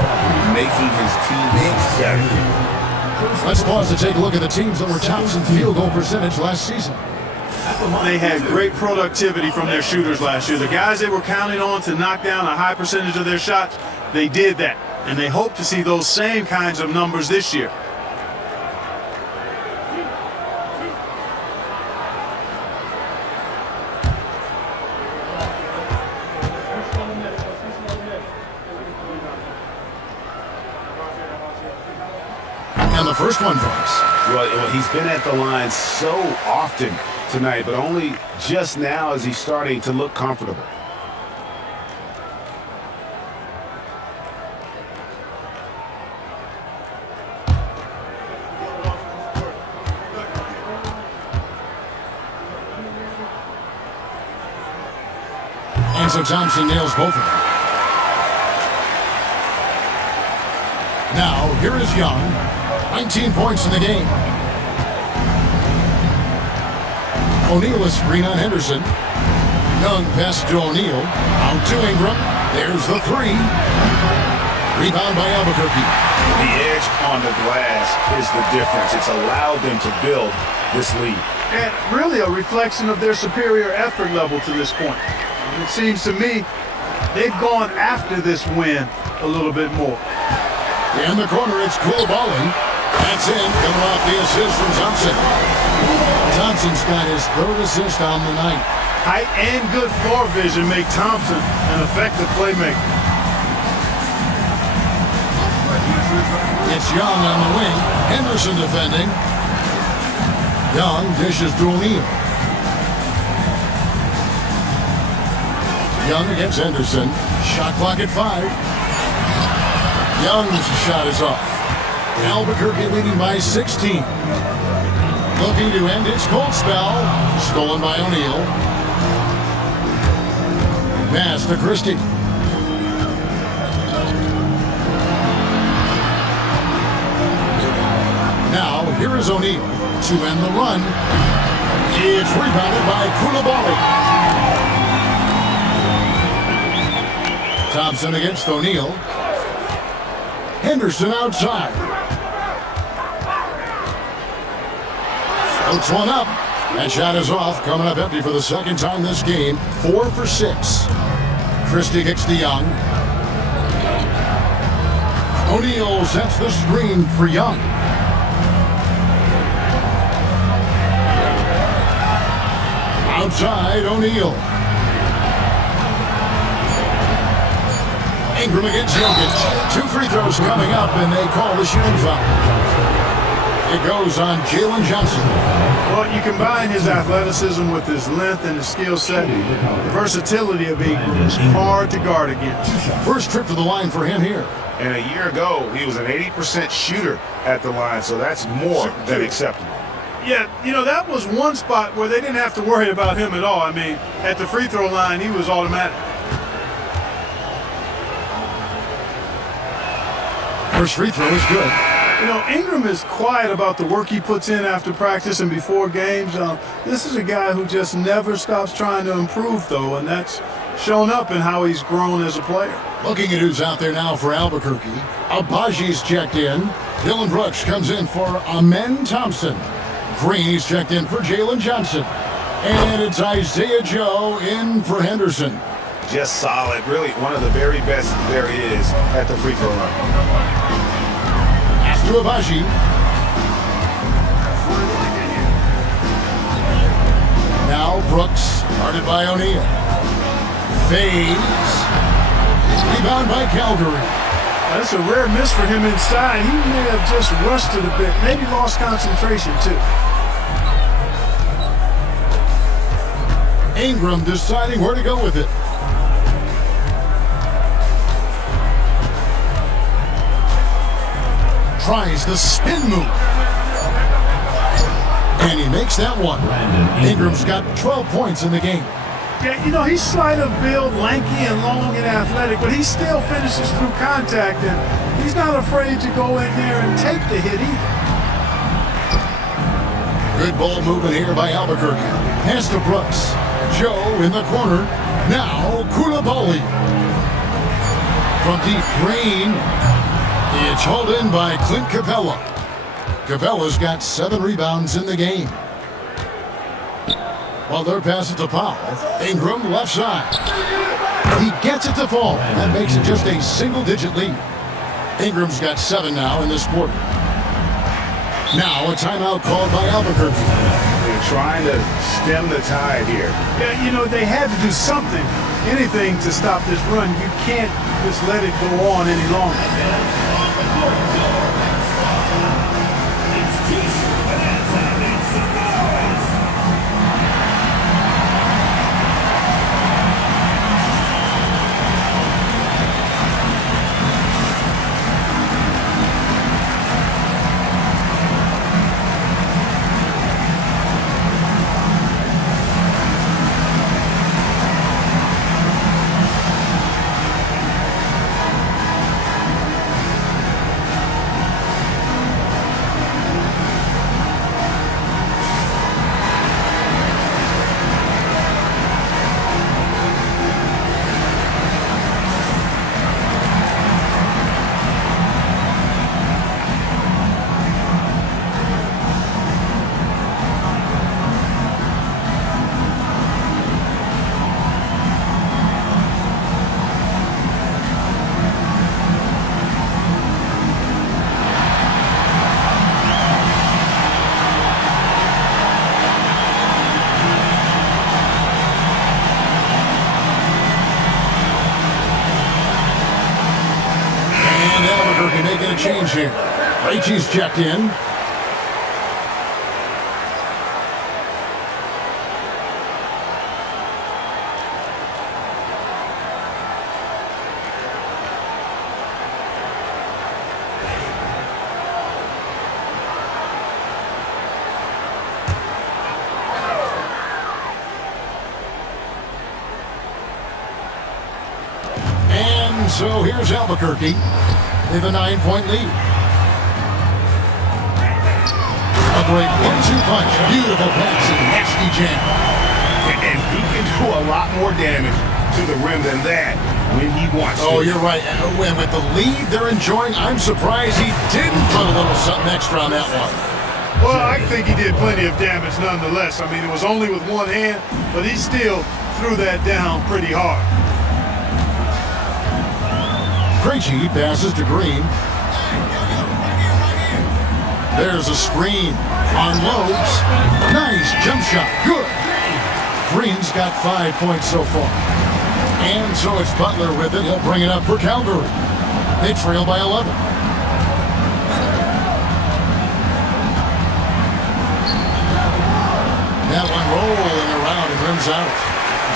making his teammates better. Let's pause to take a look at the teams that were tops in field goal percentage last season. They had great productivity from their shooters last year. The guys they were counting on to knock down a high percentage of their shots, they did that. And they hope to see those same kinds of numbers this year. And the first one drops. Well, he's been at the line so often tonight, but only just now is he starting to look comfortable. And so Thompson nails both of them. Now, here is Young. 19 points in the game. O'Neal is screen on Henderson. Young pass to O'Neal. Out to Ingram. There's the three. Rebound by Albuquerque. The edge on the glass is the difference. It's allowed them to build this lead. And really a reflection of their superior effort level to this point. And it seems to me they've gone after this win a little bit more. In the corner, it's Koulibaly. That's in, coming off the assist from Thompson. Thompson's got his third assist on the night. Height and good floor vision make Thompson an effective playmaker. It's Young on the wing. Henderson defending. Young dishes to O'Neal. Young against Henderson. Shot clock at 5. Young's shot is off. Albuquerque leading by 16. Looking to end its cold spell. Stolen by O'Neal. Pass to Christie. Now, here is O'Neal to end the run. It's rebounded by Koulibaly. Thompson against O'Neal. Henderson outside. Floats one up. That shot is off. Coming up empty for the second time this game. 4 for 6. Christie kicks to Young. O'Neal sets the screen for Young. Outside, O'Neal. Ingram against Jokic. 2 free throws coming up, and they call the shooting foul. It goes on Jalen Johnson. Well, you combine his athleticism with his length and his skill set. The versatility of Ingram is hard to guard against. First trip to the line for him here. And a year ago, he was an 80% shooter at the line, so that's more than acceptable. Yeah, you know, that was one spot where they didn't have to worry about him at all. I mean, at the free throw line, he was automatic. First free throw is good. You know, Ingram is quiet about the work he puts in after practice and before games. This is a guy who just never stops trying to improve, though, and that's shown up in how he's grown as a player. Looking at who's out there now for Albuquerque. Abaji's checked in. Dylan Brooks comes in for Amen Thompson. Green's checked in for Jalen Johnson. And it's Isaiah Joe in for Henderson. Just solid. Really one of the very best there is at the free throw line. Pass to Abaji. Now Brooks, guarded by O'Neal. Fades. Rebound by Calgary. That's a rare miss for him inside. He may have just rushed it a bit, maybe lost concentration too. Ingram deciding where to go with it. Tries the spin move. And he makes that one. Ingram's got 12 points in the game. Yeah, you know, he's slight of build, lanky and long and athletic, but he still finishes through contact, and he's not afraid to go in there and take the hit either. Good ball movement here by Albuquerque. Pass to Brooks. Joe in the corner. Now Koulibaly. From deep, Green. It's hauled in by Clint Capella. Capella's got 7 rebounds in the game. While they're passing to Powell. Ingram left side. He gets it to fall. That makes it just a single-digit lead. Ingram's got 7 now in this quarter. Now a timeout called by Albuquerque. They're trying to stem the tide here. Yeah, you know, they had to do something, anything to stop this run. You can't just let it go on any longer. Making a change here. Krejci's checked in. And so here's Albuquerque. They have a 9-point lead. A great 1-2 punch. Beautiful pass and nasty jam. And he can do a lot more damage to the rim than that when he wants to. Oh, you're right. And with the lead they're enjoying, I'm surprised he didn't put a little something extra on that one. Well, I think he did plenty of damage nonetheless. I mean, it was only with one hand, but he still threw that down pretty hard. Krejci passes to Green. There's a screen on Lowe's. Nice jump shot. Good. Green's got 5 points so far. And so it's Butler with it. He'll bring it up for Calgary. They trail by 11. That one rolling around and rims out.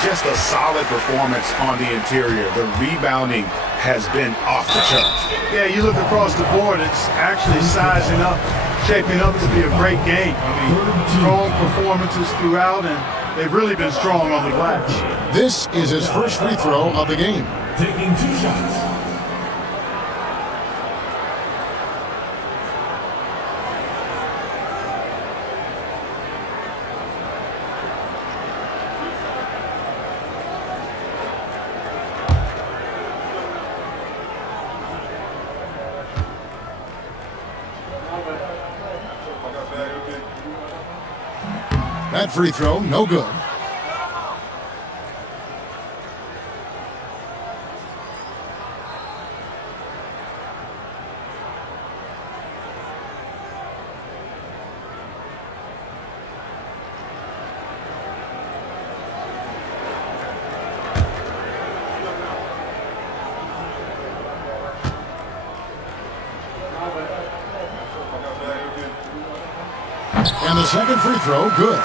Just a solid performance on the interior. The rebounding has been off the charts. Yeah, you look across the board, it's actually sizing up, shaping up to be a great game. I mean, strong performances throughout, and they've really been strong on the glass. This is his first free throw of the game. Taking 2 shots. That free throw, no good. And the second free throw, good.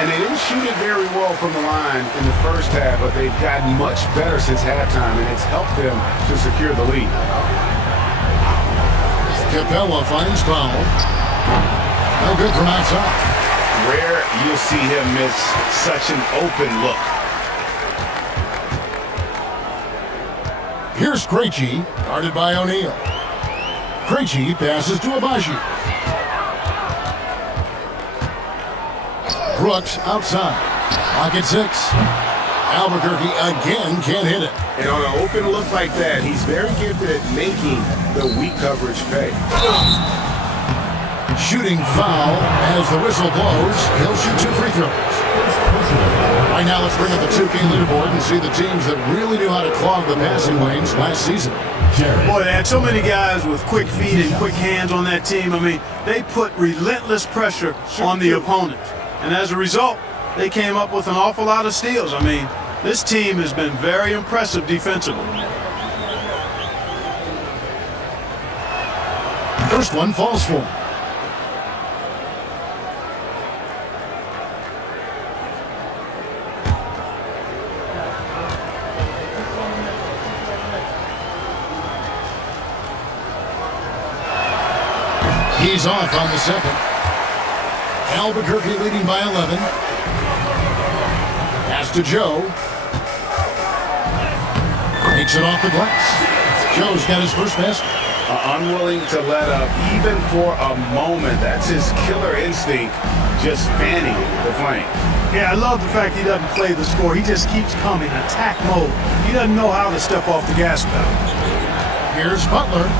And they didn't shoot it very well from the line in the first half, but they've gotten much better since halftime, and it's helped them to secure the lead. Capella finds foul. No good from outside. Rare you'll see him miss such an open look. Here's Krejci, guarded by O'Neal. Krejci passes to Abaji. Brooks outside. Lock at 6. Albuquerque again can't hit it. And on an open look like that, he's very gifted at making the weak coverage pay. Shooting foul as the whistle blows. He'll shoot 2 free throws. Right now, let's bring up the 2K leaderboard and see the teams that really knew how to clog the passing lanes last season. Boy, they had so many guys with quick feet and quick hands on that team. I mean, they put relentless pressure on the opponent. And as a result, they came up with an awful lot of steals. I mean, this team has been very impressive defensively. First one falls for him. He's off on the second. Albuquerque leading by 11. Pass to Joe. Takes it off the glass. Joe's got his first basket. Unwilling to let up even for a moment. That's his killer instinct, just fanning the flame. Yeah, I love the fact he doesn't play the score. He just keeps coming, attack mode. He doesn't know how to step off the gas pedal. Here's Butler.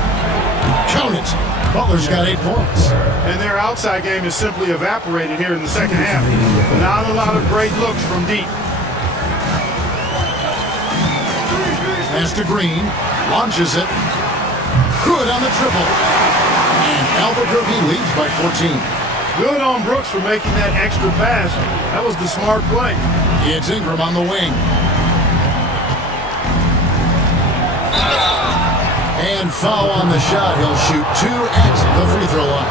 Count it. Butler's got 8 points. And their outside game is simply evaporated here in the second half. Not a lot of great looks from deep. Pass to Green. Launches it. Good on the triple. And Albuquerque leads by 14. Good on Brooks for making that extra pass. That was the smart play. It's Ingram on the wing. And foul on the shot. He'll shoot 2 at the free throw line.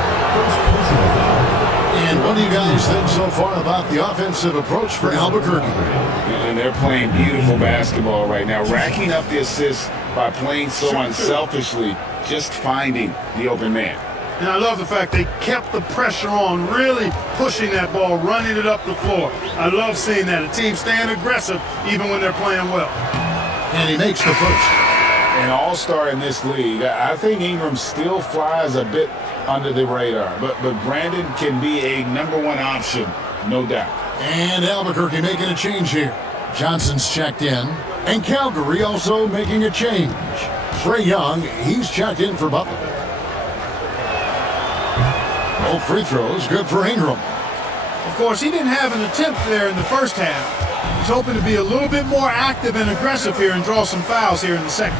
And what do you guys think so far about the offensive approach for Albuquerque? And they're playing beautiful basketball right now, racking up the assists by playing so unselfishly, just finding the open man. And I love the fact they kept the pressure on, really pushing that ball, running it up the floor. I love seeing that. A team staying aggressive even when they're playing well. And he makes the first. An all-star in this league. I think Ingram still flies a bit under the radar, but Brandon can be a #1 option, no doubt. And Albuquerque making a change here. Johnson's checked in. And Calgary also making a change. Trae Young, he's checked in for Butler. Both free throws, good for Ingram. Of course, he didn't have an attempt there in the first half. He's hoping to be a little bit more active and aggressive here and draw some fouls here in the second.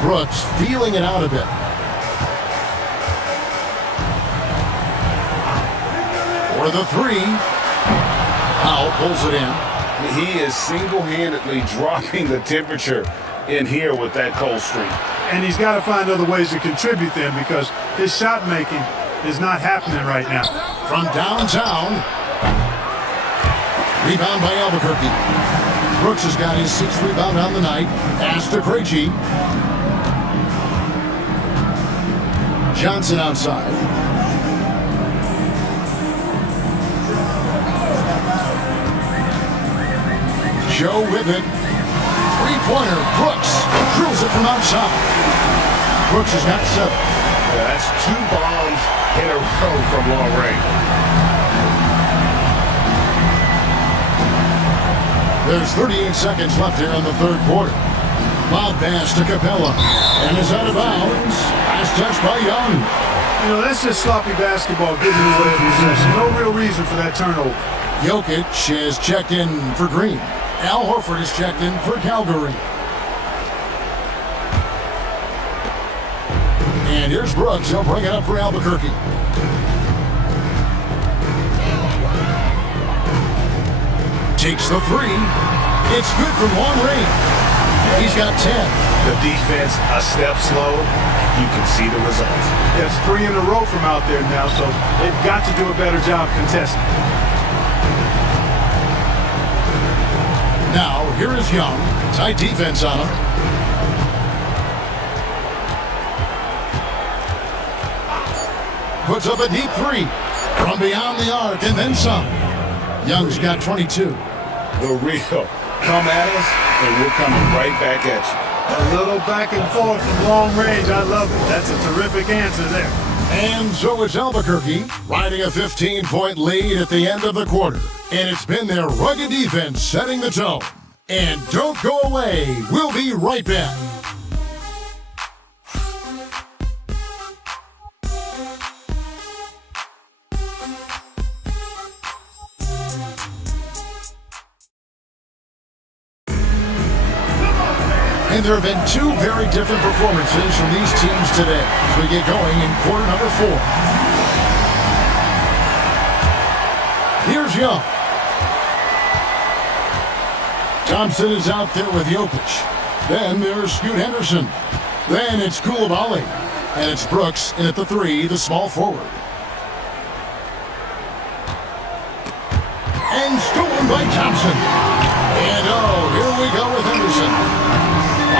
Brooks feeling it out a bit. For the 3. Powell pulls it in. He is single-handedly dropping the temperature in here with that cold streak. And he's got to find other ways to contribute then, because his shot making is not happening right now. From downtown. Rebound by Albuquerque. Brooks has got his 6th rebound on the night. Pass to Krejci. Johnson outside. Joe with it. Three-pointer. Brooks drills it from outside. Brooks has got 7. Yeah, that's 2 bombs in a row from long range. There's 38 seconds left here in the 3rd quarter. Lob pass to Capella. And is out of bounds. Pass touched by Young. You know, that's just sloppy basketball getting away with possession. No real reason for that turnover. Jokic is checked in for Green. Al Horford is checked in for Calgary. And here's Brooks. He'll bring it up for Albuquerque. Takes the three. It's good from long range. He's got 10. The defense a step slow. You can see the results. That's 3 in a row from out there now, so they've got to do a better job contesting. Now, here is Young. Tight defense on him. Puts up a deep three from beyond the arc and then some. Young's got 22. The real. Come at us, and we're coming right back at you. A little back and forth from long range. I love it. That's a terrific answer there. And so it's Albuquerque riding a 15-point lead at the end of the quarter. And it's been their rugged defense setting the tone. And don't go away. We'll be right back. And there have been two very different performances from these teams today as we get going in quarter number 4. Here's Young. Thompson is out there with Jokic. Then there's Scoot Henderson. Then it's Koulibaly. And it's Brooks in at the 3, the small forward. And stolen by Thompson. And here we go with Henderson.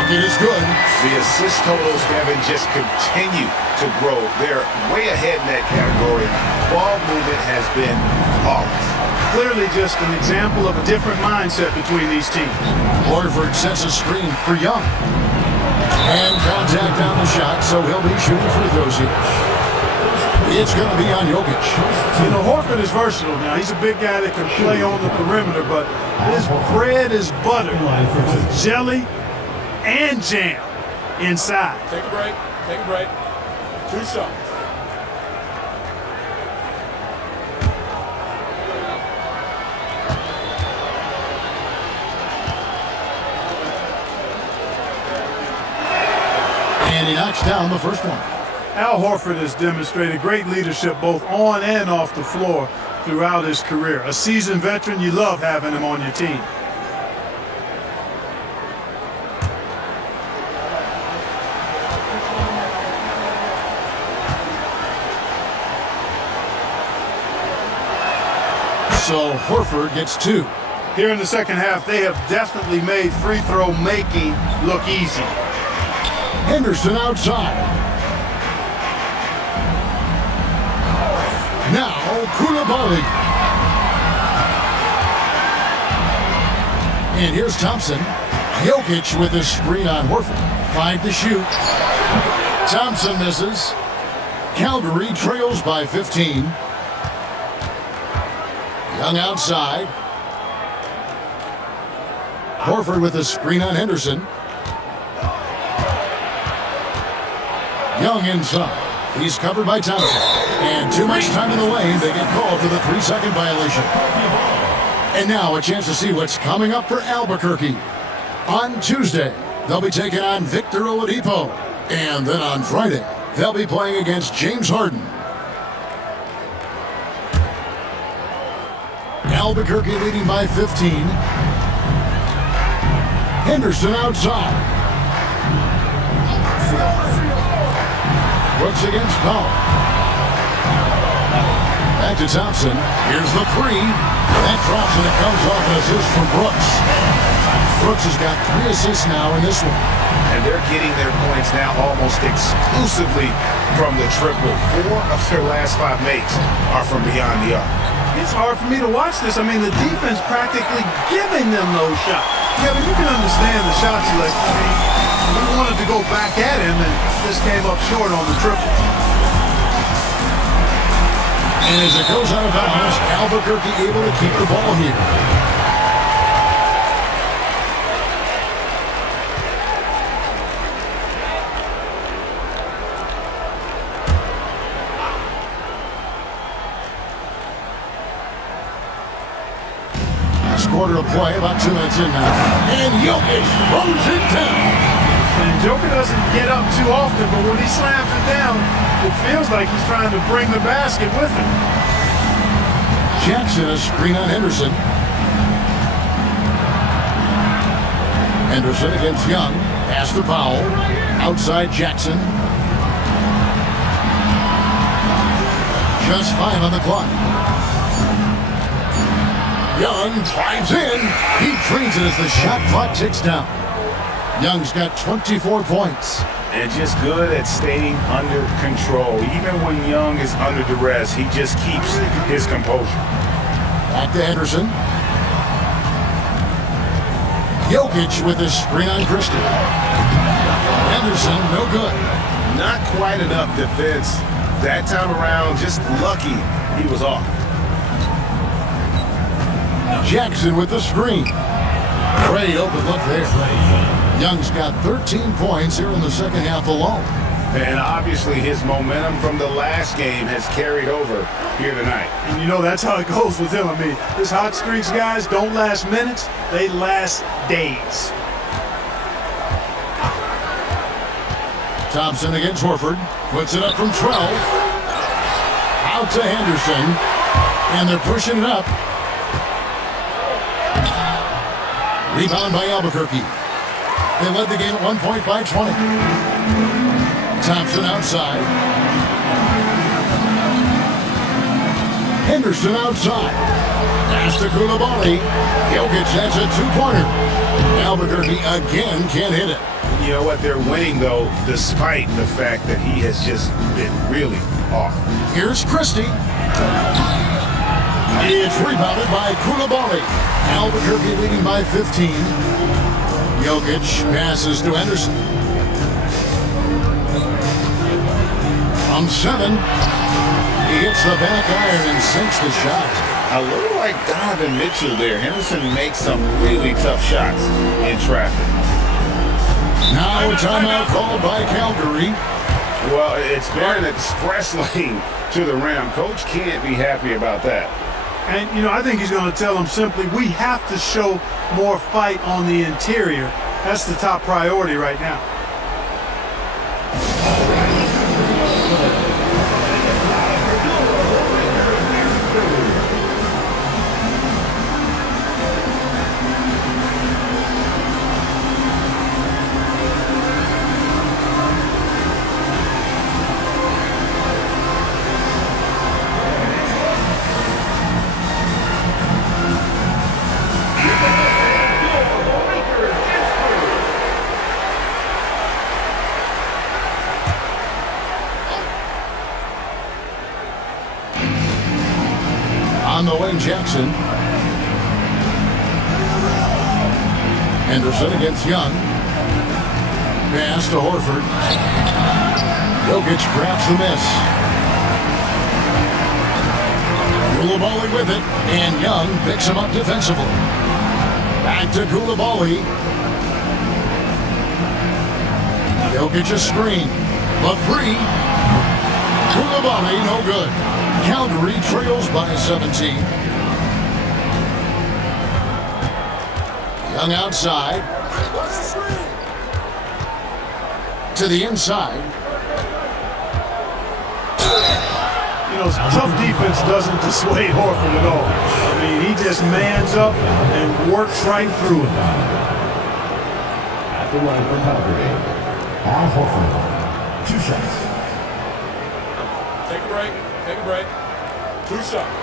It is good. The assist totals, Kevin, just continue to grow. They're way ahead in that category. Ball movement has been flawless. Clearly just an example of a different mindset between these teams. Horford sets a screen for Young. And contact on the shot, so he'll be shooting free throws here. It's going to be on Jokic. You know, Horford is versatile now. He's a big guy that can play on the perimeter, but his bread is buttered with jelly and jam inside. Take a break. Take a break. 2 shots. And he knocks down the first one. Al Horford has demonstrated great leadership both on and off the floor throughout his career. A seasoned veteran, you love having him on your team. So Horford gets 2. Here in the second half, they have definitely made free throw making look easy. Henderson outside. Now Koulibaly. And here's Thompson. Jokic with a screen on Horford. 5 to shoot. Thompson misses. Calgary trails by 15. Young outside. Horford with a screen on Henderson. Young inside. He's covered by Thompson. And too much time in the lane. They get called for the 3-second violation. And now a chance to see what's coming up for Albuquerque. On Tuesday, they'll be taking on Victor Oladipo. And then on Friday, they'll be playing against James Harden. Albuquerque leading by 15. Henderson outside. Brooks against Powell. Back to Thompson. Here's the 3. That drops and it comes off an assist from Brooks. Brooks has got 3 assists now in this one. And they're getting their points now almost exclusively from the triple. 4 of their last 5 makes are from beyond the arc. It's hard for me to watch this. I mean, the defense practically giving them those shots. Kevin, you can understand the shot selection. I mean, we wanted to go back at him, and this came up short on the triple. And as it goes out of bounds, Albuquerque able to keep the ball here. quarter of play, about 2 minutes in now. And Jokic throws it down. And Joker doesn't get up too often, but when he slams it down, it feels like he's trying to bring the basket with him. Jackson, a screen on Henderson. Henderson against Young. Pass to Powell. Outside Jackson. Just 5 on the clock. Young drives in. He drains it as the shot clock ticks down. Young's got 24 points. And just good at staying under control. Even when Young is under duress, he just keeps his composure. Back to Henderson. Jokic with a screen on Christie. Henderson, no good. Not quite enough defense. That time around, just lucky he was off. Jackson with the screen. Great open look there. Young's got 13 points here in the second half alone. And obviously his momentum from the last game has carried over here tonight. And you know, that's how it goes with him. I mean, his hot streaks, guys, don't last minutes. They last days. Thompson against Horford. Puts it up from 12. Out to Henderson. And they're pushing it up. Rebound by Albuquerque. They led the game at 1 point by 20. Thompson outside. Henderson outside. Pass to Coulibaly. Jokic, that's a two-pointer. Albuquerque again can't hit it. You know what? They're winning, though, despite the fact that he has just been really off. Here's Christie. It's rebounded by Coulibaly. Albuquerque leading by 15. Jokic passes to Henderson. From 7, he hits the back iron and sinks the shot. A little like Donovan Mitchell there. Henderson makes some really tough shots in traffic. Now a timeout called by Calgary. Well, it's been an express lane to the rim. Coach can't be happy about that. And, you know, I think he's going to tell them simply, we have to show more fight on the interior. That's the top priority right now. On the wing, Jackson. Henderson against Young. Pass to Horford. Jokic grabs the miss. Coulibaly with it, and Young picks him up defensively. Back to Coulibaly. Jokic a screen. The three. Coulibaly, no good. Calgary trails by 17. Young outside. To the inside. You know, tough defense doesn't dissuade Horford at all. I mean, he just mans up and works right through it. At the line for Calgary, Al Horford, 2 shots. Take a break. Take a break. 2 shots.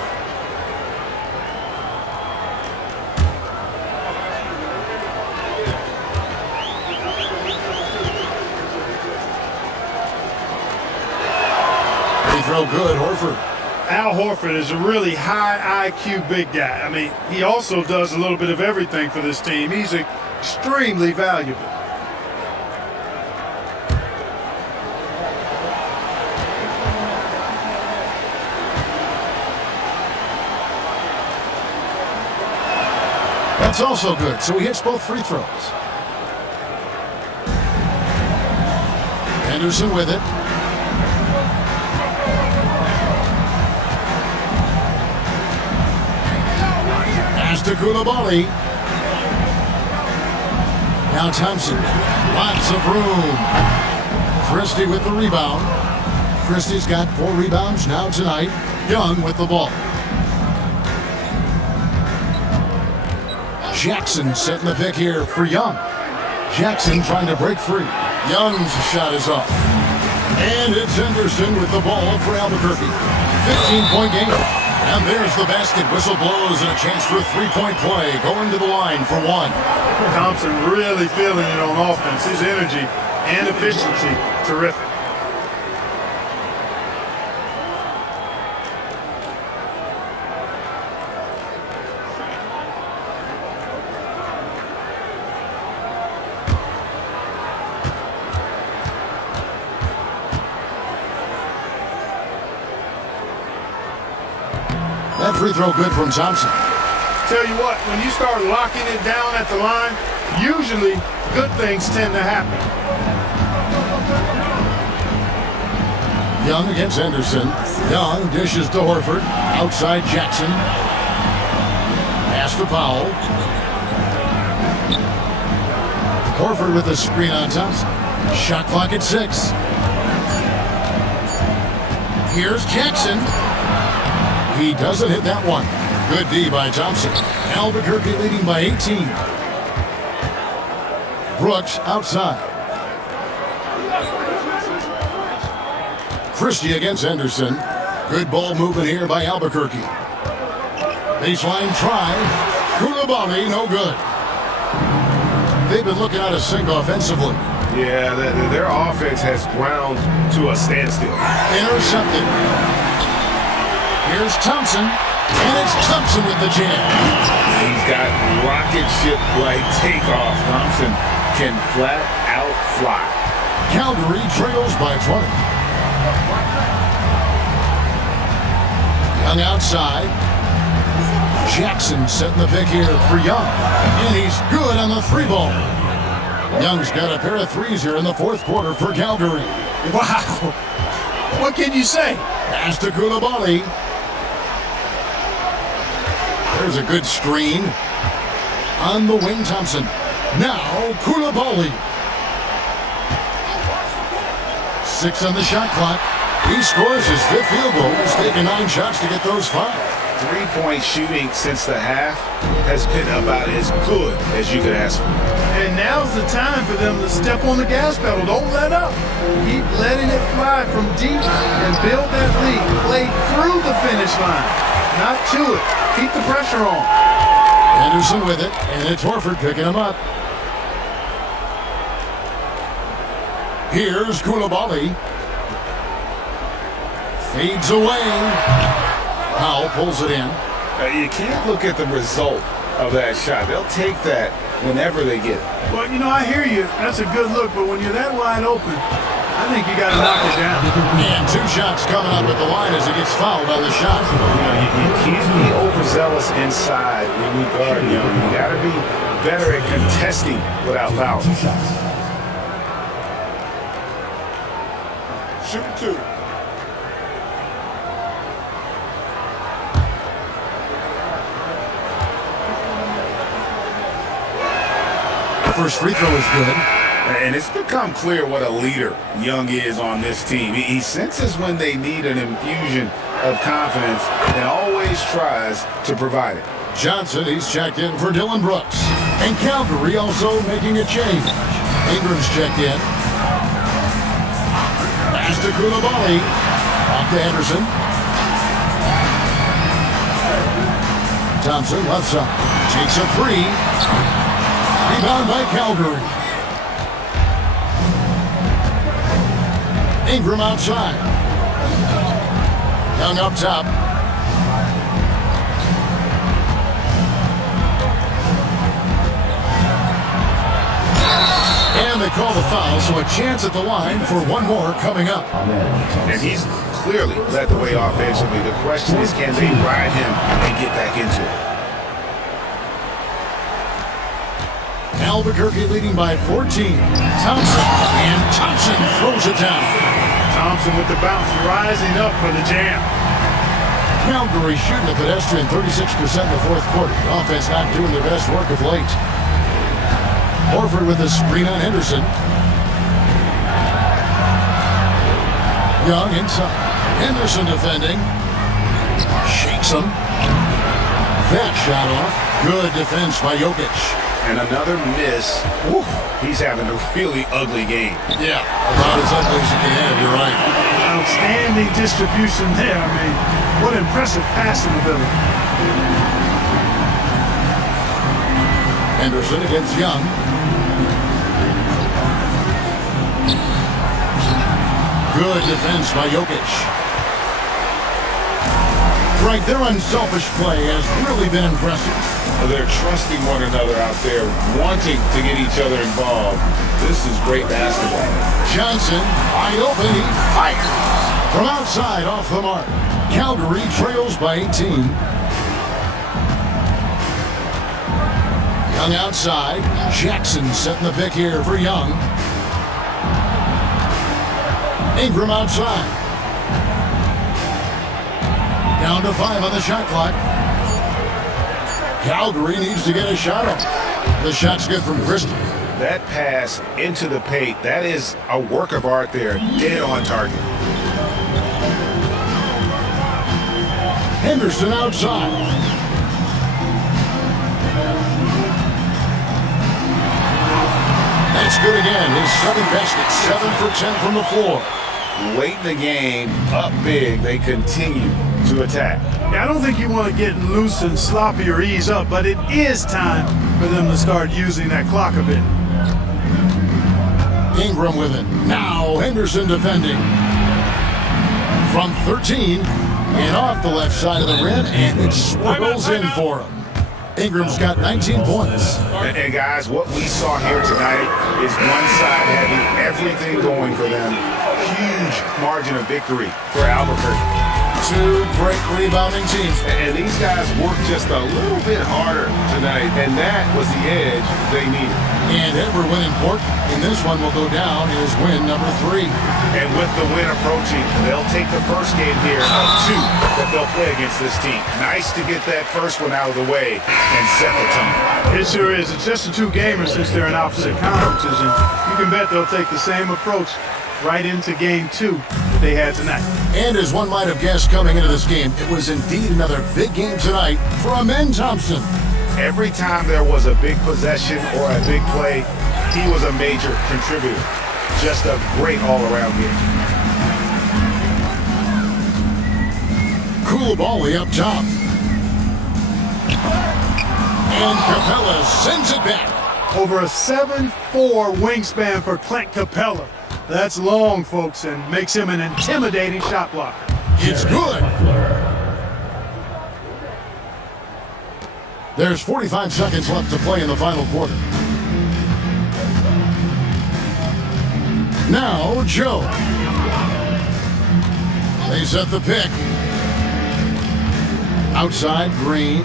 Free throw good, Horford. Al Horford is a really high IQ big guy. I mean, he also does a little bit of everything for this team. He's extremely valuable. That's also good, so he hits both free throws. Henderson with it. Pass to Koulibaly. Now Thompson. Lots of room. Christie with the rebound. Christie's got 4 rebounds now tonight. Young with the ball. Jackson setting the pick here for Young. Jackson trying to break free. Young's shot is off. And it's Henderson with the ball for Albuquerque. 15-point game. And there's the basket. Whistle blows and a chance for a 3-point play. Going to the line for 1. Thompson really feeling it on offense. His energy and efficiency, terrific. That free throw good from Thompson. Tell you what, when you start locking it down at the line, usually good things tend to happen. Young against Henderson. Young dishes to Horford. Outside Jackson. Pass to Powell. Horford with a screen on Thompson. Shot clock at 6. Here's Jackson. He doesn't hit that one. Good D by Thompson. Albuquerque leading by 18. Brooks outside. Christie against Henderson. Good ball movement here by Albuquerque. Baseline try. Koulibaly, no good. They've been looking out of sync offensively. Yeah, their offense has ground to a standstill. Intercepted. Here's Thompson, and it's Thompson with the jam. He's got rocket ship-like takeoff. Thompson can flat out fly. Calgary trails by 20. Young outside. Jackson setting the pick here for Young. And he's good on the 3-ball. Young's got a pair of threes here in the 4th quarter for Calgary. Wow. What can you say? Pass to Koulibaly. There's a good screen. On the wing, Thompson. Now, Koulibaly. 6 on the shot clock. He scores his 5th field goal. He's taken 9 shots to get those 5. 3-point shooting since the half has been about as good as you could ask for. And now's the time for them to step on the gas pedal. Don't let up. Keep letting it fly from deep and build that lead. Play through the finish line, not to it. Keep the pressure on. Henderson with it, and it's Horford picking him up. Here's Koulibaly. Fades away. Powell pulls it in. You can't look at the result of that shot. They'll take that whenever they get it. Well, you know, I hear you. That's a good look, but when you're that wide open, I think you got to knock it down. And 2 shots coming up at the line as he gets fouled on the shot. You can't be overzealous inside when you guard. You got to be better at contesting without fouling. Shoot 2. First free throw is good. And it's become clear what a leader Young is on this team. He senses when they need an infusion of confidence and always tries to provide it. Johnson, he's checked in for Dylan Brooks. And Calgary also making a change. Ingram's checked in. Pass to Koulibaly. Off to Anderson. Thompson left side. Takes a 3. Rebound by Calgary. Ingram outside. Young up top. And they call the foul, so a chance at the line for one more coming up. And he's clearly led the way offensively. The question is, can they ride him and get back into it? Albuquerque leading by 14. Thompson, and Thompson throws it down. Thompson with the bounce, rising up for the jam. Calgary shooting a pedestrian 36% in the fourth quarter. The offense not doing their best work of late. Horford with a screen on Henderson. Young inside. Henderson defending. Shakes him. That shot off. Good defense by Jokic. And another miss. Woo, he's having a really ugly game. Yeah, about as ugly as you can have, you're right. Outstanding distribution there. I mean, what impressive passing ability. Henderson against Young. Good defense by Jokic. Frank, their unselfish play has really been impressive. They're trusting one another out there, wanting to get each other involved. This is great basketball. Johnson, wide open, he fires. From outside, off the mark. Calgary trails by 18. Young outside. Jackson setting the pick here for Young. Ingram outside. Down to 5 on the shot clock. Calgary needs to get a shot up. The shot's good from Christie. That pass into the paint, that is a work of art there, dead on target. Henderson outside. That's good again. His second basket, 7 for 10 from the floor. Late in the game, up big, they continue to attack. Yeah, I don't think you want to get loose and sloppy or ease up, but it is time for them to start using that clock a bit. Ingram with it. Now Henderson defending. From 13 and off the left side of the rim, and it swirls in for him. Ingram's got 19 points. And guys, what we saw here tonight is one side having everything going for them. Huge margin of victory for Albuquerque. Two great rebounding teams. And these guys worked just a little bit harder tonight, and that was the edge they needed. And every win important in this one will go down is win number 3. And with the win approaching, they'll take the first game here of 2 that they'll play against this team. Nice to get that first one out of the way and set the tone. It sure is. It's just a 2-gamer since they're in opposite conferences, and you can bet they'll take the same approach right into game 2 that they had tonight. And as one might have guessed coming into this game, it was indeed another big game tonight for Amen Thompson. Every time there was a big possession or a big play, he was a major contributor. Just a great all-around game. Koulibaly up top. And Capella sends it back. Over a 7'4" wingspan for Clint Capella. That's long, folks, and makes him an intimidating shot blocker. It's good. There's 45 seconds left to play in the final quarter. Now, Joe. They set the pick. Outside, Green.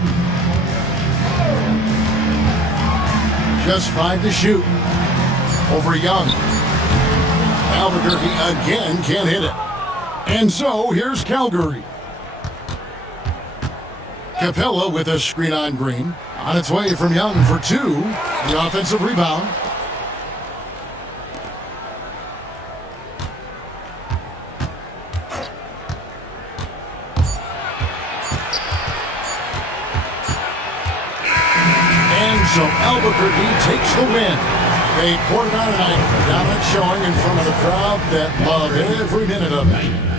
Just 5 to shoot. Over Young. Albuquerque again can't hit it. And so, here's Calgary. Capella with a screen on Green. On its way from Young for 2. The offensive rebound. And so Albuquerque takes the win. They poured it on tonight. Dominant showing in front of a crowd that loved every minute of it.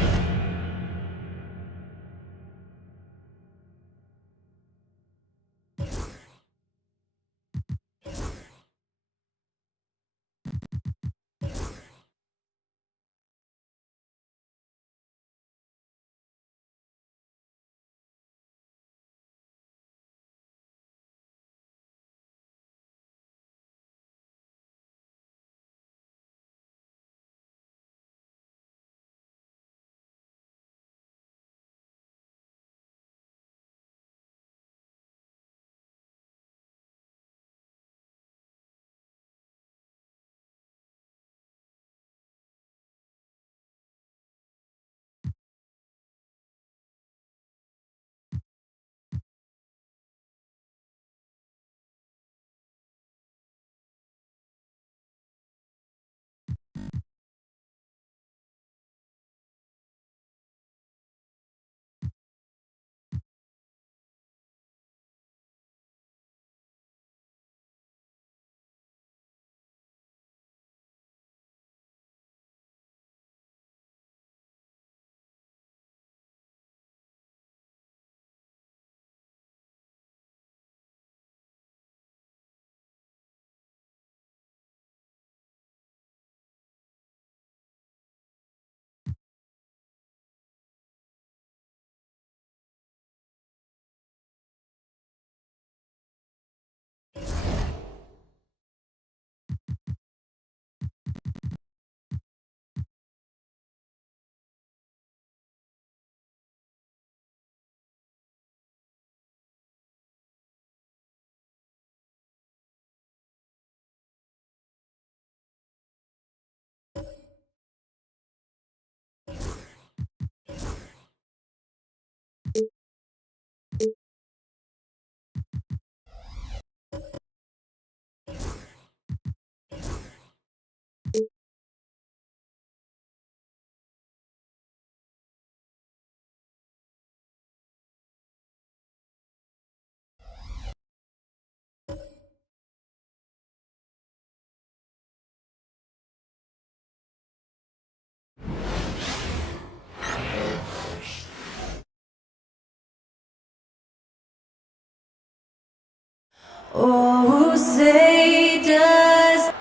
Oh, say does.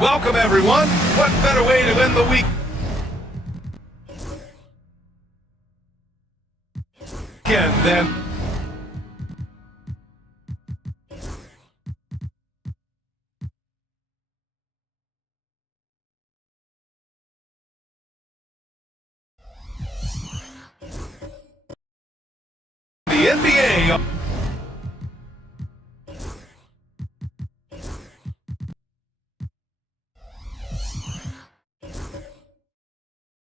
Welcome, everyone. What better way to end the week? Then the NBA.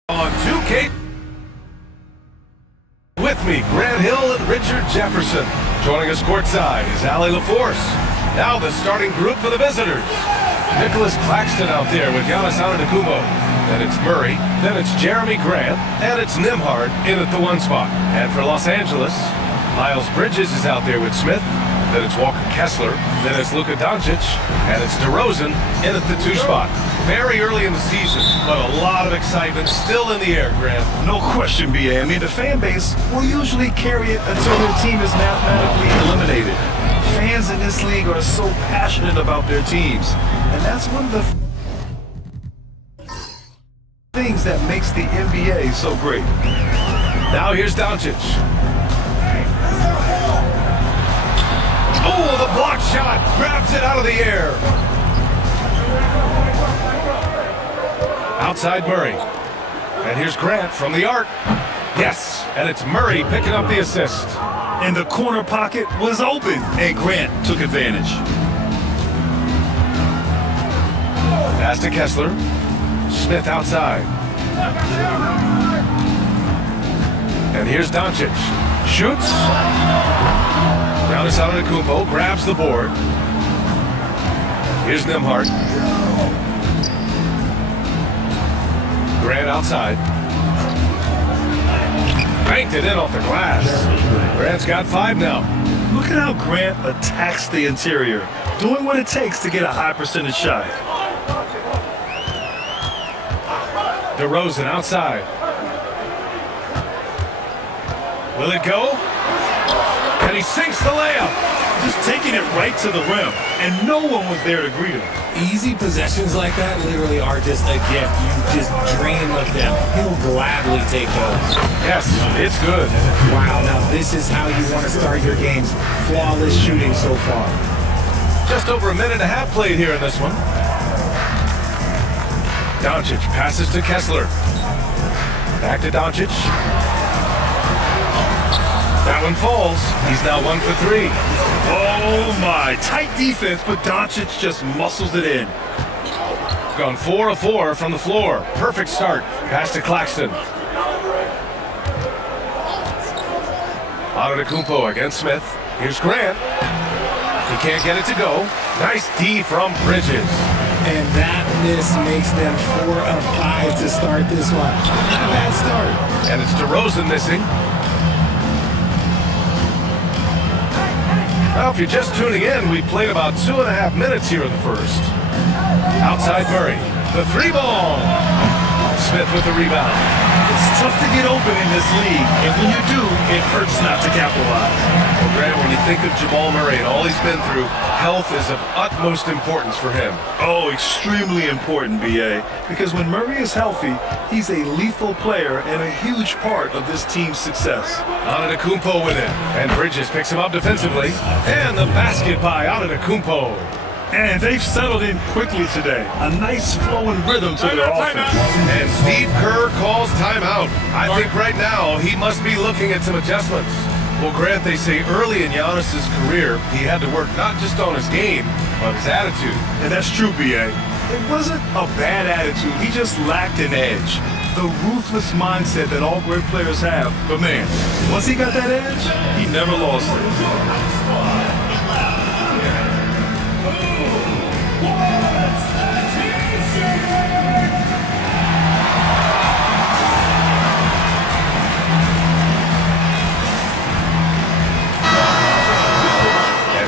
On 2K. With me, Grant Hill and Richard Jefferson. Joining us courtside is Allie LaForce. Now the starting group for the visitors. Nicholas Claxton out there with Giannis Antetokounmpo. Then it's Murray. Then it's Jeremy Grant. And it's Nembhard in at the 1 spot. And for Los Angeles, Miles Bridges is out there with Smith. Then it's Walker Kessler. Then it's Luka Doncic. And it's DeRozan in at the 2 spot. Very early in the season, but a lot of excitement still in the air, Grant. No question, B.A. I mean, the fan base will usually carry it until their team is mathematically eliminated. Fans in this league are so passionate about their teams, and that's one of the things that makes the NBA so great. Now here's Doncic. Oh, the block shot grabs it out of the air. Outside Murray. And here's Grant from the arc. Yes, and it's Murray picking up the assist. And the corner pocket was open, and Grant took advantage. Pass to Kessler. Smith outside. And here's Doncic. Shoots. Giannis Antetokounmpo grabs the board. Here's Nembhard. Grant outside. Banked it in off the glass. Grant's got 5 now. Look at how Grant attacks the interior, doing what it takes to get a high percentage shot. DeRozan outside. Will it go? And he sinks the layup. Just taking it right to the rim, and no one was there to greet him. Easy possessions like that literally are just a gift. You just dream of them. He'll gladly take those. Yes, it's good. Wow, now this is how you want to start your games. Flawless shooting so far. Just over a minute and a half played here in this one. Doncic passes to Kessler. Back to Doncic. That one falls. He's now 1 for 3. Oh my, tight defense, but Doncic just muscles it in. Gone 4 of 4 from the floor. Perfect start. Pass to Claxton. Antetokounmpo against Smith. Here's Grant. He can't get it to go. Nice D from Bridges. And that miss makes them 4 of 5 to start this one. Not a bad start. And it's DeRozan missing. Well, if you're just tuning in, we played about 2.5 minutes here in the first. Outside Murray. The 3-ball. Smith with the rebound. It's tough to get open in this league, and when you do, it hurts not to capitalize. Well, Grant, when you think of Jamal Murray and all he's been through, health is of utmost importance for him. Oh, extremely important, B.A., because when Murray is healthy, he's a lethal player and a huge part of this team's success. Antetokounmpo with it, and Bridges picks him up defensively, and the basket by Antetokounmpo. And they've settled in quickly today. A nice flowing rhythm to their offense. And Steve Kerr calls timeout. I think right now he must be looking at some adjustments. Well, Grant, they say early in Giannis's career, he had to work not just on his game, but his attitude. And that's true, B.A. It wasn't a bad attitude. He just lacked an edge. The ruthless mindset that all great players have. But man, once he got that edge, he never lost it.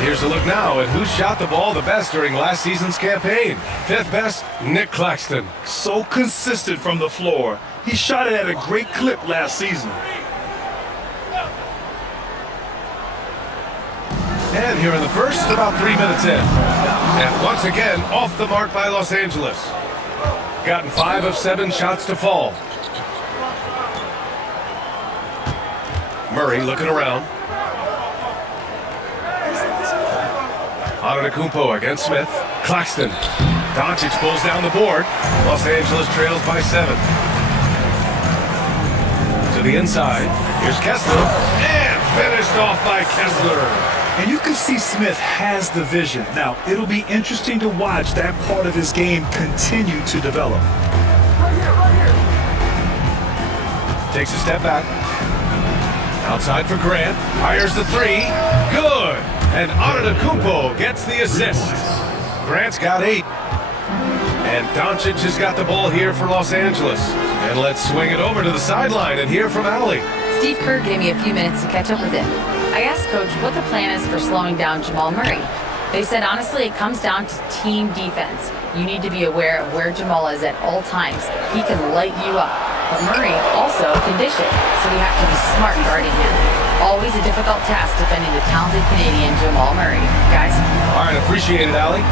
Here's a look now at who shot the ball the best during last season's campaign. 5th best, Nick Claxton. So consistent from the floor. He shot it at a great clip last season. And here in the first, about 3 minutes in. And once again, off the mark by Los Angeles. Gotten 5 of 7 shots to fall. Murray looking around. Antetokounmpo against Smith. Claxton. Doncic pulls down the board. Los Angeles trails by 7. To the inside. Here's Kessler. And finished off by Kessler. And you can see Smith has the vision. Now, it'll be interesting to watch that part of his game continue to develop. Takes a step back. Outside for Grant. Fires the 3. Good. And Antetokounmpo gets the assist. Grant's got 8. And Doncic has got the ball here for Los Angeles. And let's swing it over to the sideline and hear from Allie. Steve Kerr gave me a few minutes to catch up with him. I asked Coach what the plan is for slowing down Jamal Murray. They said, honestly, it comes down to team defense. You need to be aware of where Jamal is at all times. He can light you up. But Murray also can dish it, so we have to be smart guarding him. Always a difficult task defending the talented Canadian Jamal Murray. Guys? All right, appreciate it, Allie.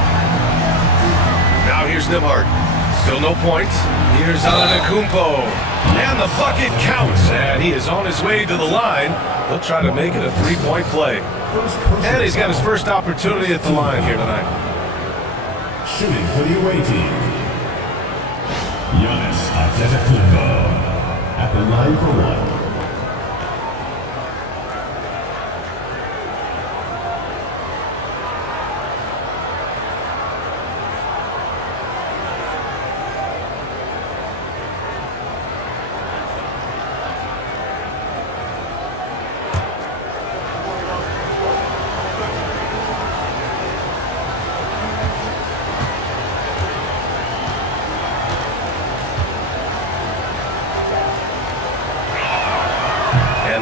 Now here's Nimhart. Still no points. Here's Antetokounmpo. And the bucket counts. And he is on his way to the line. He'll try to make it a 3-point play. And he's got his first opportunity at the line here tonight. Shooting for the away team, Giannis Antetokounmpo at the line for 1.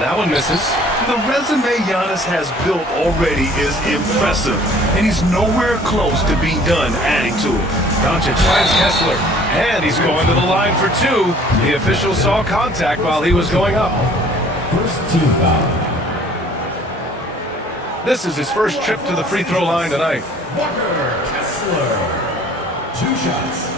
That one misses. The resume Giannis has built already is impressive, and he's nowhere close to being done adding to it. Doncic finds Kessler, and he's going to the line for 2. The official saw contact while he was going up. First team foul. This is his first trip to the free throw line tonight. Walker Kessler, 2 shots.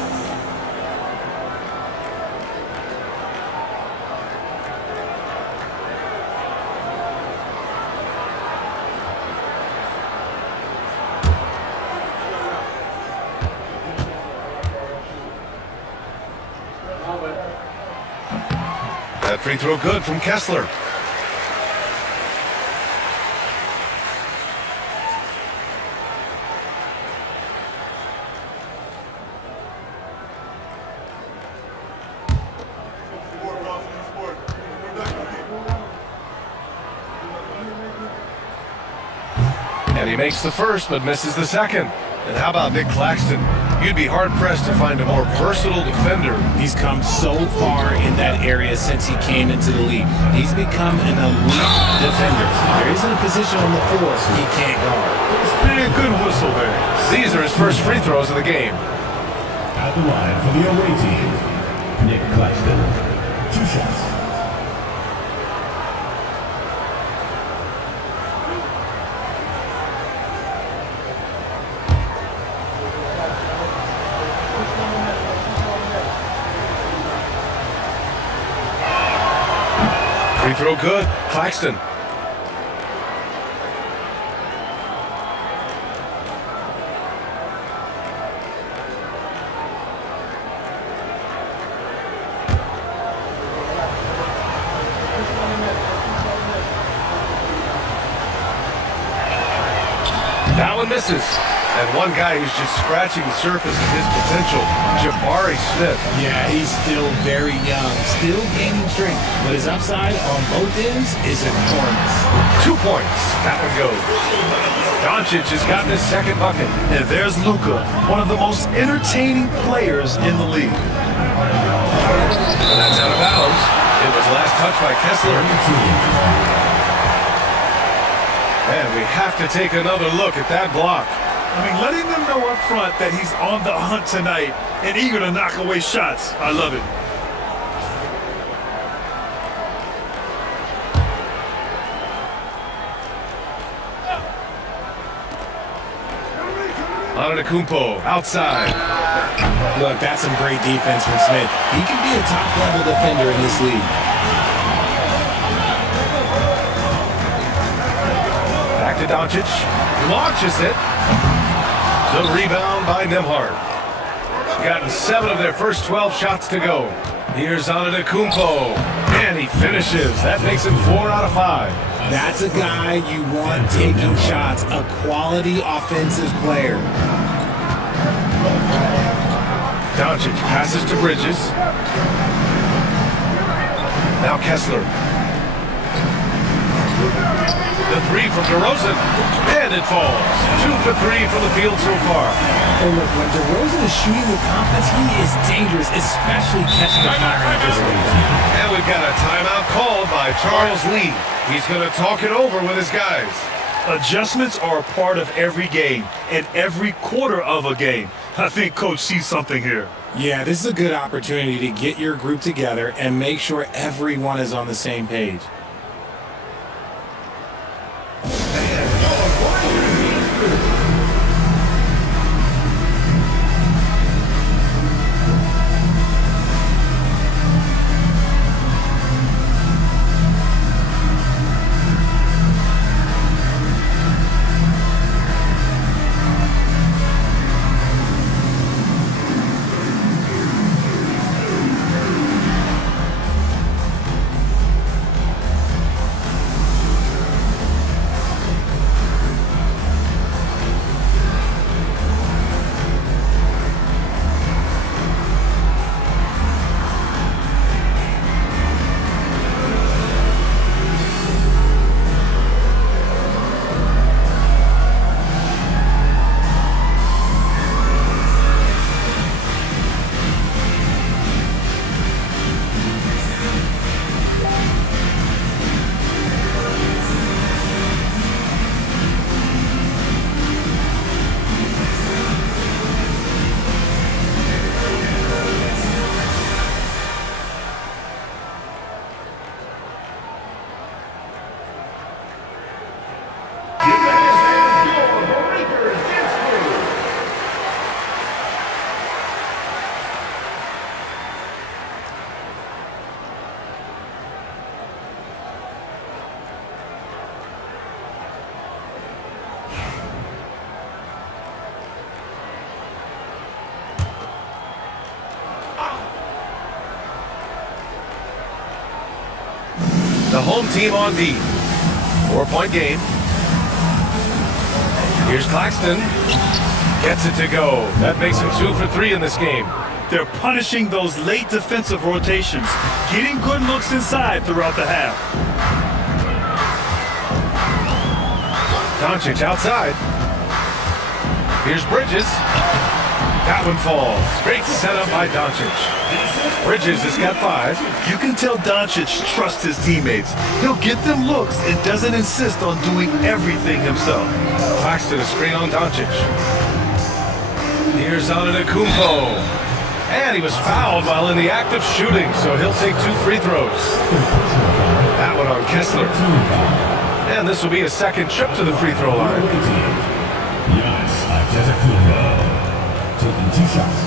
That free throw good from Kessler. And he makes the first, but misses the second. And how about Nick Claxton? You'd be hard-pressed to find a more versatile defender. He's come so far in that area since he came into the league. He's become an elite defender. There isn't a position on the floor he can't guard. Man, good whistle there. These are his first free throws of the game. At the line for the away team, Nick Claxton, 2 shots. Free throw good. Claxton. That one misses. And one guy who's just scratching the surface of his potential, Jabari Smith. Yeah, he's still very young, still gaining strength, but his upside on both ends is enormous. 2 points. That one goes. Doncic has gotten his second bucket. And there's Luka, one of the most entertaining players in the league. And that's out of bounds. It was last touched by Kessler. And we have to take another look at that block. I mean, letting them know up front that he's on the hunt tonight and eager to knock away shots. I love it. Antetokounmpo outside. Look, that's some great defense from Smith. He can be a top-level defender in this league. Back to Doncic. Launches it. The rebound by Nembhard. Gotten 7 of their first 12 shots to go. Here's Antetokounmpo. And he finishes. That makes him 4 out of 5. That's a guy you want taking shots. A quality offensive player. Doncic passes to Bridges. Now Kessler. The 3 from DeRozan. And it falls. 2 for 3 from the field so far. And look, when DeRozan is shooting with confidence, he is dangerous, especially catching the fire in this league. And we've got a timeout called by Charles Lee. He's going to talk it over with his guys. Adjustments are a part of every game and every quarter of a game. I think Coach sees something here. Yeah, this is a good opportunity to get your group together and make sure everyone is on the same page. The home team on D. 4-point game. Here's Claxton. Gets it to go. That makes him 2 for 3 in this game. They're punishing those late defensive rotations, getting good looks inside throughout the half. Doncic outside. Here's Bridges. That one falls. Great setup by Doncic. Bridges has got 5. You can tell Doncic trusts his teammates. He'll get them looks and doesn't insist on doing everything himself. Claxton a screen on Doncic. Here's Antetokounmpo. And he was fouled while in the act of shooting, so he'll take 2 free throws. That one on Kessler. And this will be a second trip to the free throw line. Taking 2 shots.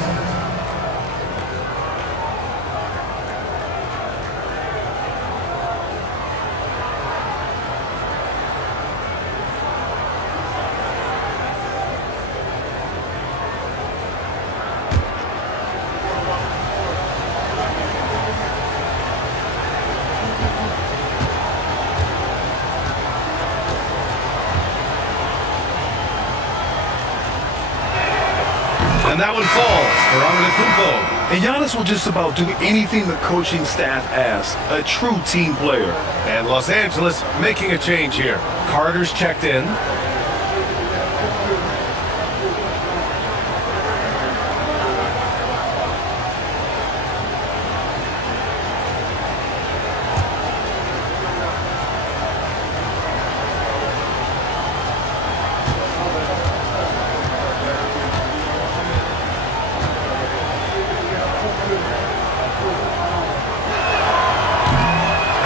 And that one falls for Antetokounmpo. And Giannis will just about do anything the coaching staff asks. A true team player. And Los Angeles making a change here. Carter's checked in.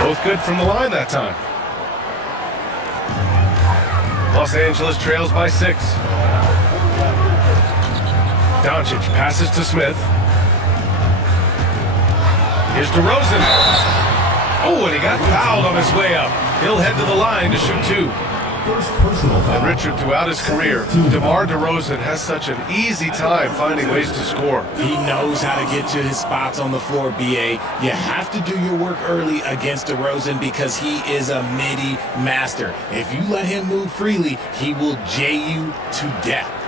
Both good from the line that time. Los Angeles trails by 6. Doncic passes to Smith. Here's DeRozan. Oh, and he got fouled on his way up. He'll head to the line to shoot 2. And Richard, throughout his career, DeMar DeRozan has such an easy time finding ways to score. He knows how to get to his spots on the floor, BA. You have to do your work early against DeRozan because he is a midi master. If you let him move freely, he will J you to death.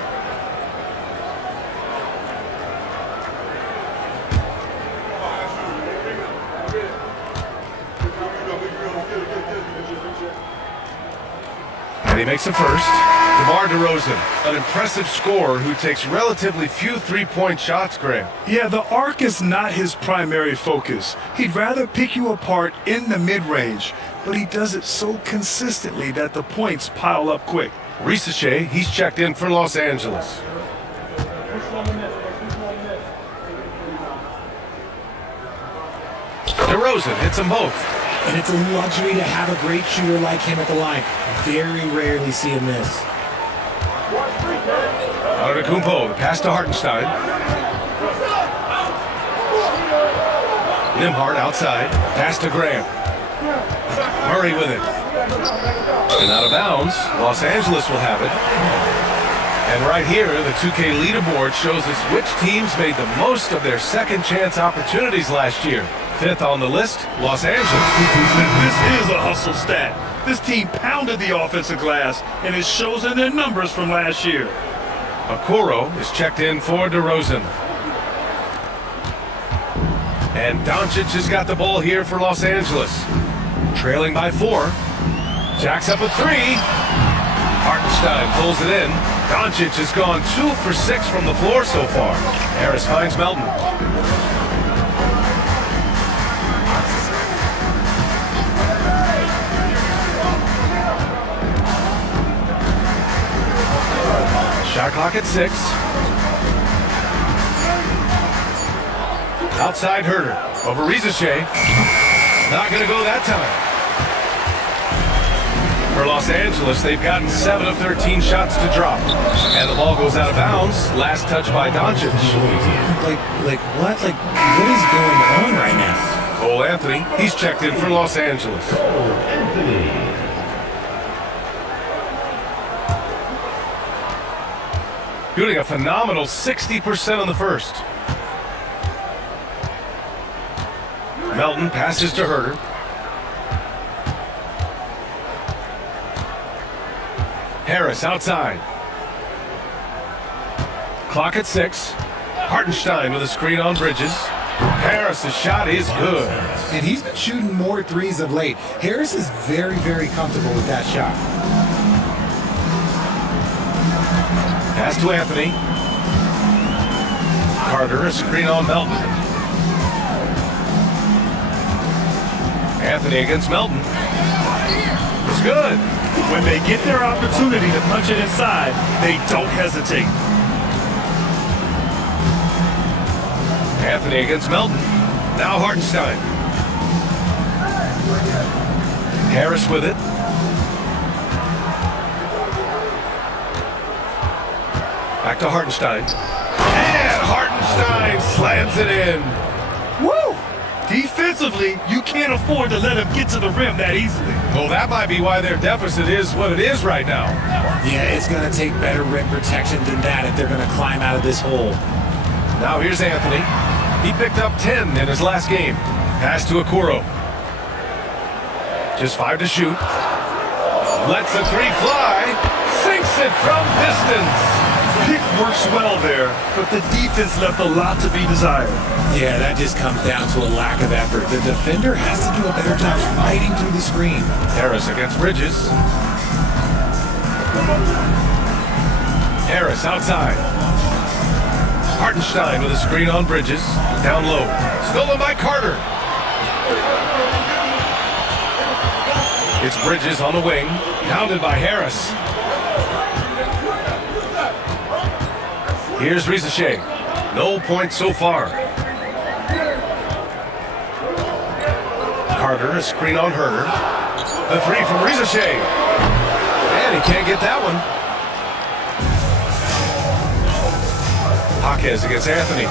And he makes a first. DeMar DeRozan, an impressive scorer who takes relatively few three-point shots, Graham. Yeah, the arc is not his primary focus. He'd rather pick you apart in the mid-range, but he does it so consistently that the points pile up quick. Ricochet, he's checked in for Los Angeles. DeRozan hits them both. And it's a luxury to have a great shooter like him at the line. Very rarely see him miss. Antetokounmpo, the pass to Hartenstein. Nembhard outside, pass to Graham. Murray with it. And out of bounds, Los Angeles will have it. And right here, the 2K leaderboard shows us which teams made the most of their second chance opportunities last year. 5th on the list, Los Angeles. This is a hustle stat. This team pounded the offensive glass, and it shows in their numbers from last year. Okoro is checked in for DeRozan. And Doncic has got the ball here for Los Angeles. Trailing by 4. Jacks up a 3. Hartenstein pulls it in. Doncic has gone 2 for 6 from the floor so far. Harris finds Melton. Shot clock at 6. Outside Herter over Ricochet. Not going to go that time. For Los Angeles, they've gotten 7 of 13 shots to drop. And the ball goes out of bounds. Last touch by Doncic. Like what? Like, what is going on right now? Cole Anthony, he's checked in for Los Angeles. Shooting a phenomenal 60% on the first. Melton passes to Herter. Harris outside. Clock at 6. Hartenstein with a screen on Bridges. Harris's shot is good. And he's been shooting more threes of late. Harris is very, very comfortable with that shot. Pass to Anthony. Carter, a screen on Melton. Anthony against Melton. It's good. When they get their opportunity to punch it inside, they don't hesitate. Anthony against Melton. Now Hartenstein. Harris with it. Back to Hartenstein. And Hartenstein slams it in. Woo! Defensively, you can't afford to let him get to the rim that easily. Well, that might be why their deficit is what it is right now. Yeah, it's going to take better rim protection than that if they're going to climb out of this hole. Now here's Anthony. He picked up 10 in his last game. Pass to Okoro. Just 5 to shoot. Lets the 3 fly. Sinks it from distance. Pick works well there, but the defense left a lot to be desired. Yeah, that just comes down to a lack of effort. The defender has to do a better job fighting through the screen. Harris against Bridges. Harris outside. Hartenstein with a screen on Bridges. Down low. Stolen by Carter. It's Bridges on the wing. Pounded by Harris. Here's Ricochet. No points so far. Carter, a screen on Herter. The 3 from Ricochet. And he can't get that one. Marquez against Anthony.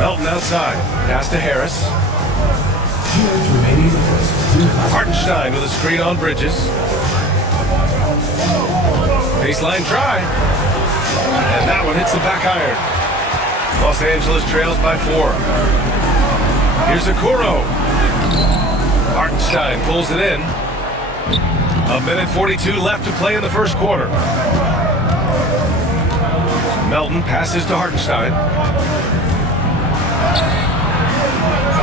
Melton outside. Pass to Harris. Hartenstein with a screen on Bridges. Baseline try. And that one hits the back iron. Los Angeles trails by 4. Here's Okoro. Hartenstein pulls it in. 1:42 left to play in the first quarter. Melton passes to Hartenstein.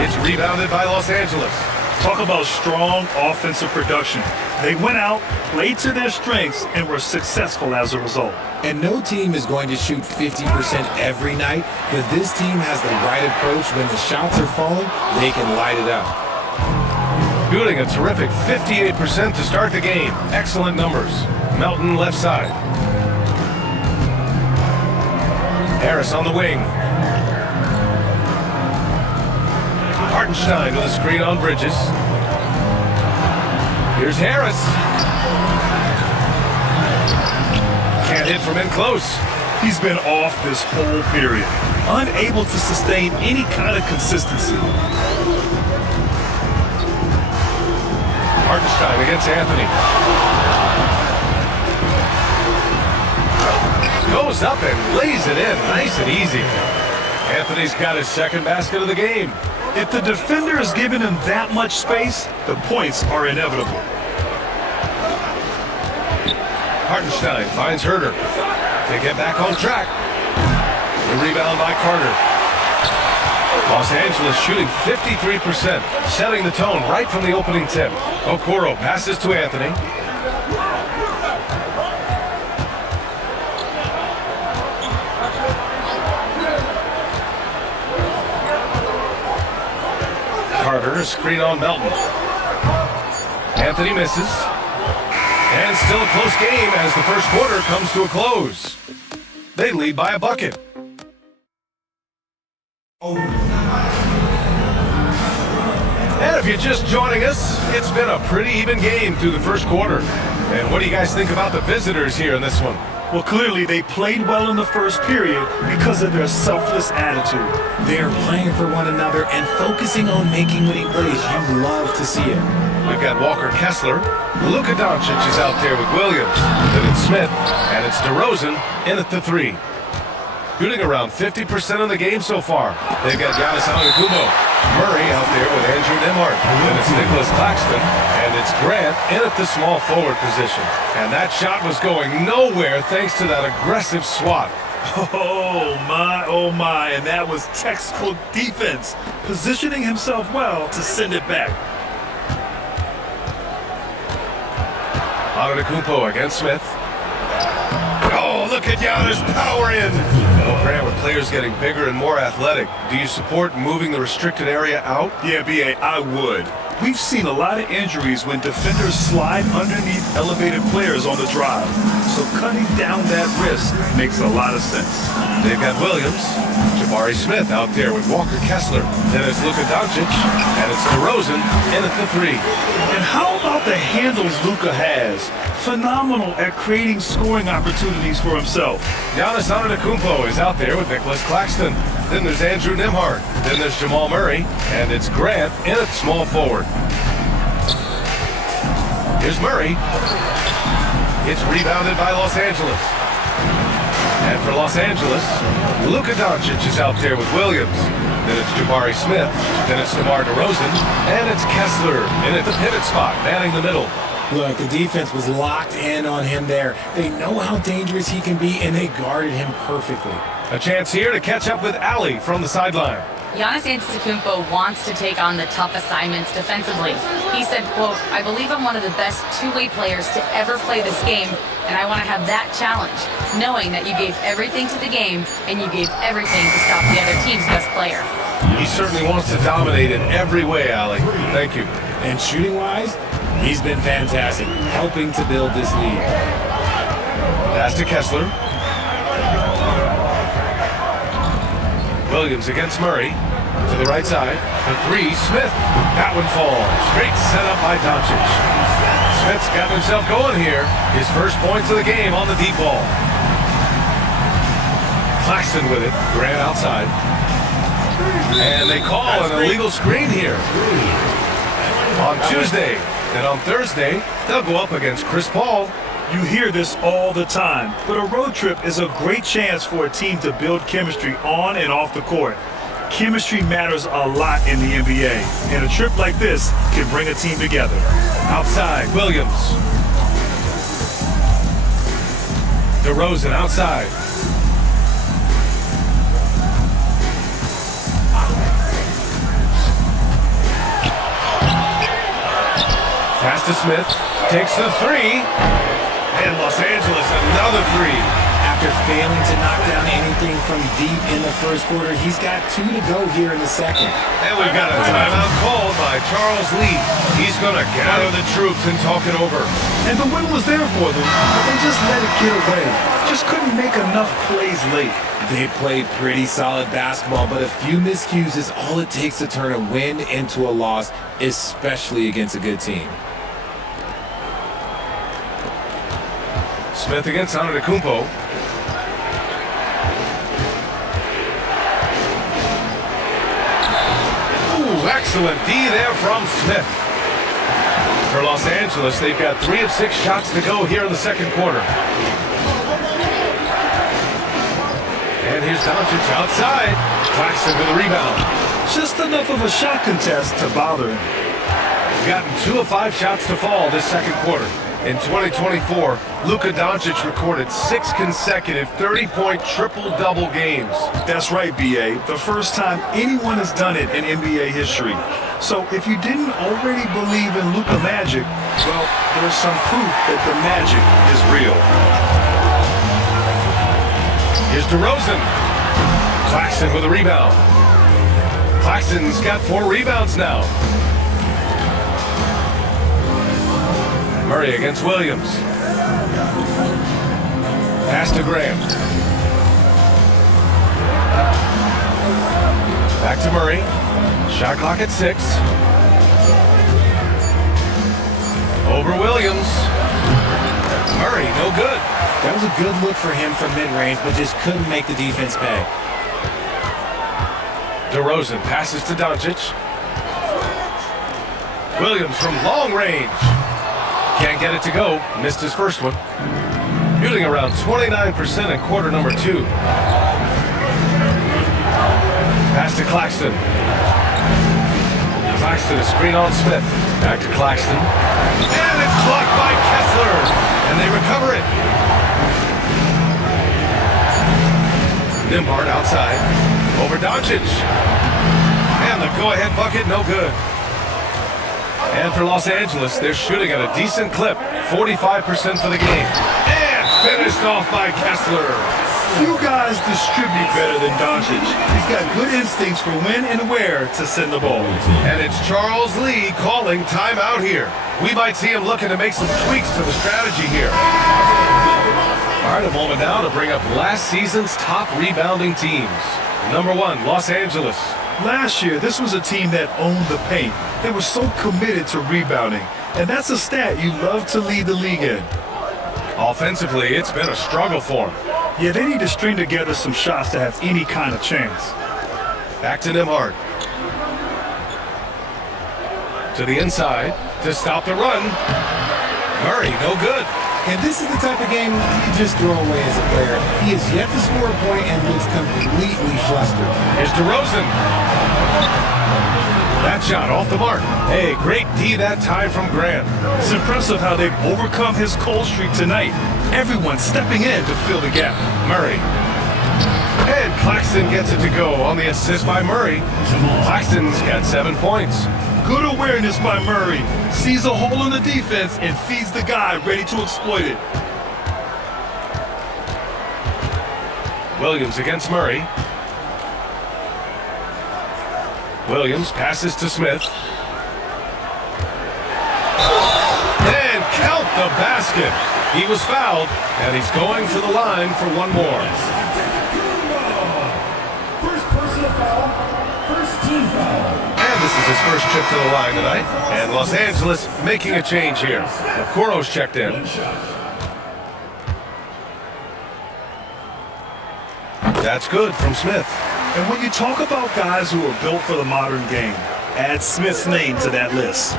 It's rebounded by Los Angeles. Talk about strong offensive production. They went out, played to their strengths, and were successful as a result. And no team is going to shoot 50% every night, but this team has the right approach. When the shots are falling, they can light it up. Shooting a terrific 58% to start the game. Excellent numbers. Melton left side. Harris on the wing. Hartenstein with a screen on Bridges. Here's Harris. Can't hit from in close. He's been off this whole period, unable to sustain any kind of consistency. Hartenstein against Anthony. Goes up and lays it in, nice and easy. Anthony's got his second basket of the game. If the defender is giving him that much space, the points are inevitable. Hartenstein finds Herter. They get back on track. The rebound by Carter. Los Angeles shooting 53%, setting the tone right from the opening tip. Okoro passes to Anthony. Carter, screen on Melton. Anthony misses. And still a close game as the first quarter comes to a close. They lead by a bucket. And if you're just joining us, it's been a pretty even game through the first quarter. And what do you guys think about the visitors here in this one? Well, clearly they played well in the first period because of their selfless attitude. They're playing for one another and focusing on making winning plays. You love to see it. We've got Walker Kessler. Luka Doncic is out there with Williams. Then it's Smith, and it's DeRozan in at the 3. Shooting around 50% of the game so far. They've got Giannis Antetokounmpo. Murray out there with Andrew Nembhard. Then it's Nicholas Claxton, and it's Grant in at the small forward position. And that shot was going nowhere thanks to that aggressive swat. Oh my, and that was textbook defense, positioning himself well to send it back. Antetokounmpo against Smith. Oh, look at Giannis power in. Well, Grant, with players getting bigger and more athletic, do you support moving the restricted area out? Yeah, B.A., I would. We've seen a lot of injuries when defenders slide underneath elevated players on the drive. So cutting down that risk makes a lot of sense. They've got Williams, Jabari Smith out there with Walker Kessler. Then it's Luka Doncic, and it's DeRozan in at the 3. And how about the handles Luka has? Phenomenal at creating scoring opportunities for himself. Giannis Antetokounmpo is out there with Nicholas Claxton. Then there's Andrew Nembhard. Then there's Jamal Murray. And it's Grant in at small forward. Here's Murray. It's rebounded by Los Angeles. And for Los Angeles, Luka Doncic is out there with Williams. Then it's Jabari Smith. Then it's DeMar DeRozan. And it's Kessler in at the pivot spot, manning the middle. Look, the defense was locked in on him there. They know how dangerous he can be, and they guarded him perfectly. A chance here to catch up with Ali from the sideline. Giannis Antetokounmpo wants to take on the tough assignments defensively. He said, quote, "I believe I'm one of the best two-way players to ever play this game, and I want to have that challenge, knowing that you gave everything to the game and you gave everything to stop the other team's best player." He certainly wants to dominate in every way, Ali. Thank you. And shooting-wise, he's been fantastic, helping to build this lead. Pass to Kessler. Williams against Murray. To the right side. The 3, Smith. That one falls. Great setup by Doncic. Smith's got himself going here. His first points of the game on the deep ball. Claxton with it. Grant outside. And they call an illegal screen here. On Tuesday and on Thursday, they'll go up against Chris Paul. You hear this all the time, but a road trip is a great chance for a team to build chemistry on and off the court. Chemistry matters a lot in the NBA, and a trip like this can bring a team together. Outside, Williams. DeRozan outside. Pass to Smith. Takes the three. And Los Angeles, another three. After failing to knock down anything from deep in the first quarter, he's got 2 to go here in the second. And we've got a timeout called by Charles Lee. He's going to gather the troops and talk it over. And the win was there for them, but they just let it get away. Just couldn't make enough plays late. They played pretty solid basketball, but a few miscues is all it takes to turn a win into a loss, especially against a good team. Smith against Antetokounmpo. Ooh, excellent D there from Smith. For Los Angeles, they've got 3 of 6 shots to go here in the second quarter. And here's Doncic outside. Claxton with a rebound. Just enough of a shot contest to bother him. Gotten 2 of 5 shots to fall this second quarter. In 2024, Luka Doncic recorded 6 consecutive 30-point triple-double games. That's right, B.A. The first time anyone has done it in NBA history. So if you didn't already believe in Luka magic, well, there's some proof that the magic is real. Here's DeRozan. Claxton with a rebound. Claxton's got 4 rebounds now. Murray against Williams. Pass to Graham. Back to Murray. Shot clock at 6. Over Williams. Murray, no good. That was a good look for him from mid-range, but just couldn't make the defense pay. DeRozan passes to Doncic. Williams from long range. Can't get it to go. Missed his first one. Shooting around 29% in quarter number 2. Pass to Claxton. Claxton, a screen on Smith. Back to Claxton. And it's blocked by Kessler. And they recover it. Nembhard outside. Over Doncic. And the go-ahead bucket, no good. And for Los Angeles, they're shooting at a decent clip, 45% for the game. And finished off by Kessler. Few guys distribute better than Doncic. He's got good instincts for when and where to send the ball. And it's Charles Lee calling timeout here. We might see him looking to make some tweaks to the strategy here. All right, a moment now to bring up last season's top rebounding teams. Number 1, Los Angeles. Last year, this was a team that owned the paint. They were so committed to rebounding, and that's a stat you love to lead the league in. Offensively, it's been a struggle for them. Yeah, they need to string together some shots to have any kind of chance. Back to Nembhard. To the inside to stop the run. Murray, no good. And this is the type of game you just throw away as a player. He has yet to score a point and looks completely flustered. Here's DeRozan. That shot off the mark. Hey, great D that time from Grant. It's impressive how they've overcome his cold streak tonight. Everyone stepping in to fill the gap. Murray. And Claxton gets it to go on the assist by Murray. Claxton's got 7 points. Good awareness by Murray. Sees a hole in the defense and feeds the guy ready to exploit it. Williams against Murray. Williams passes to Smith. And count the basket. He was fouled, and he's going to the line for one more. First personal foul, first team foul. And this is his first trip to the line tonight. And Los Angeles making a change here. Okoro's checked in. That's good from Smith. And when you talk about guys who are built for the modern game, add Smith's name to that list.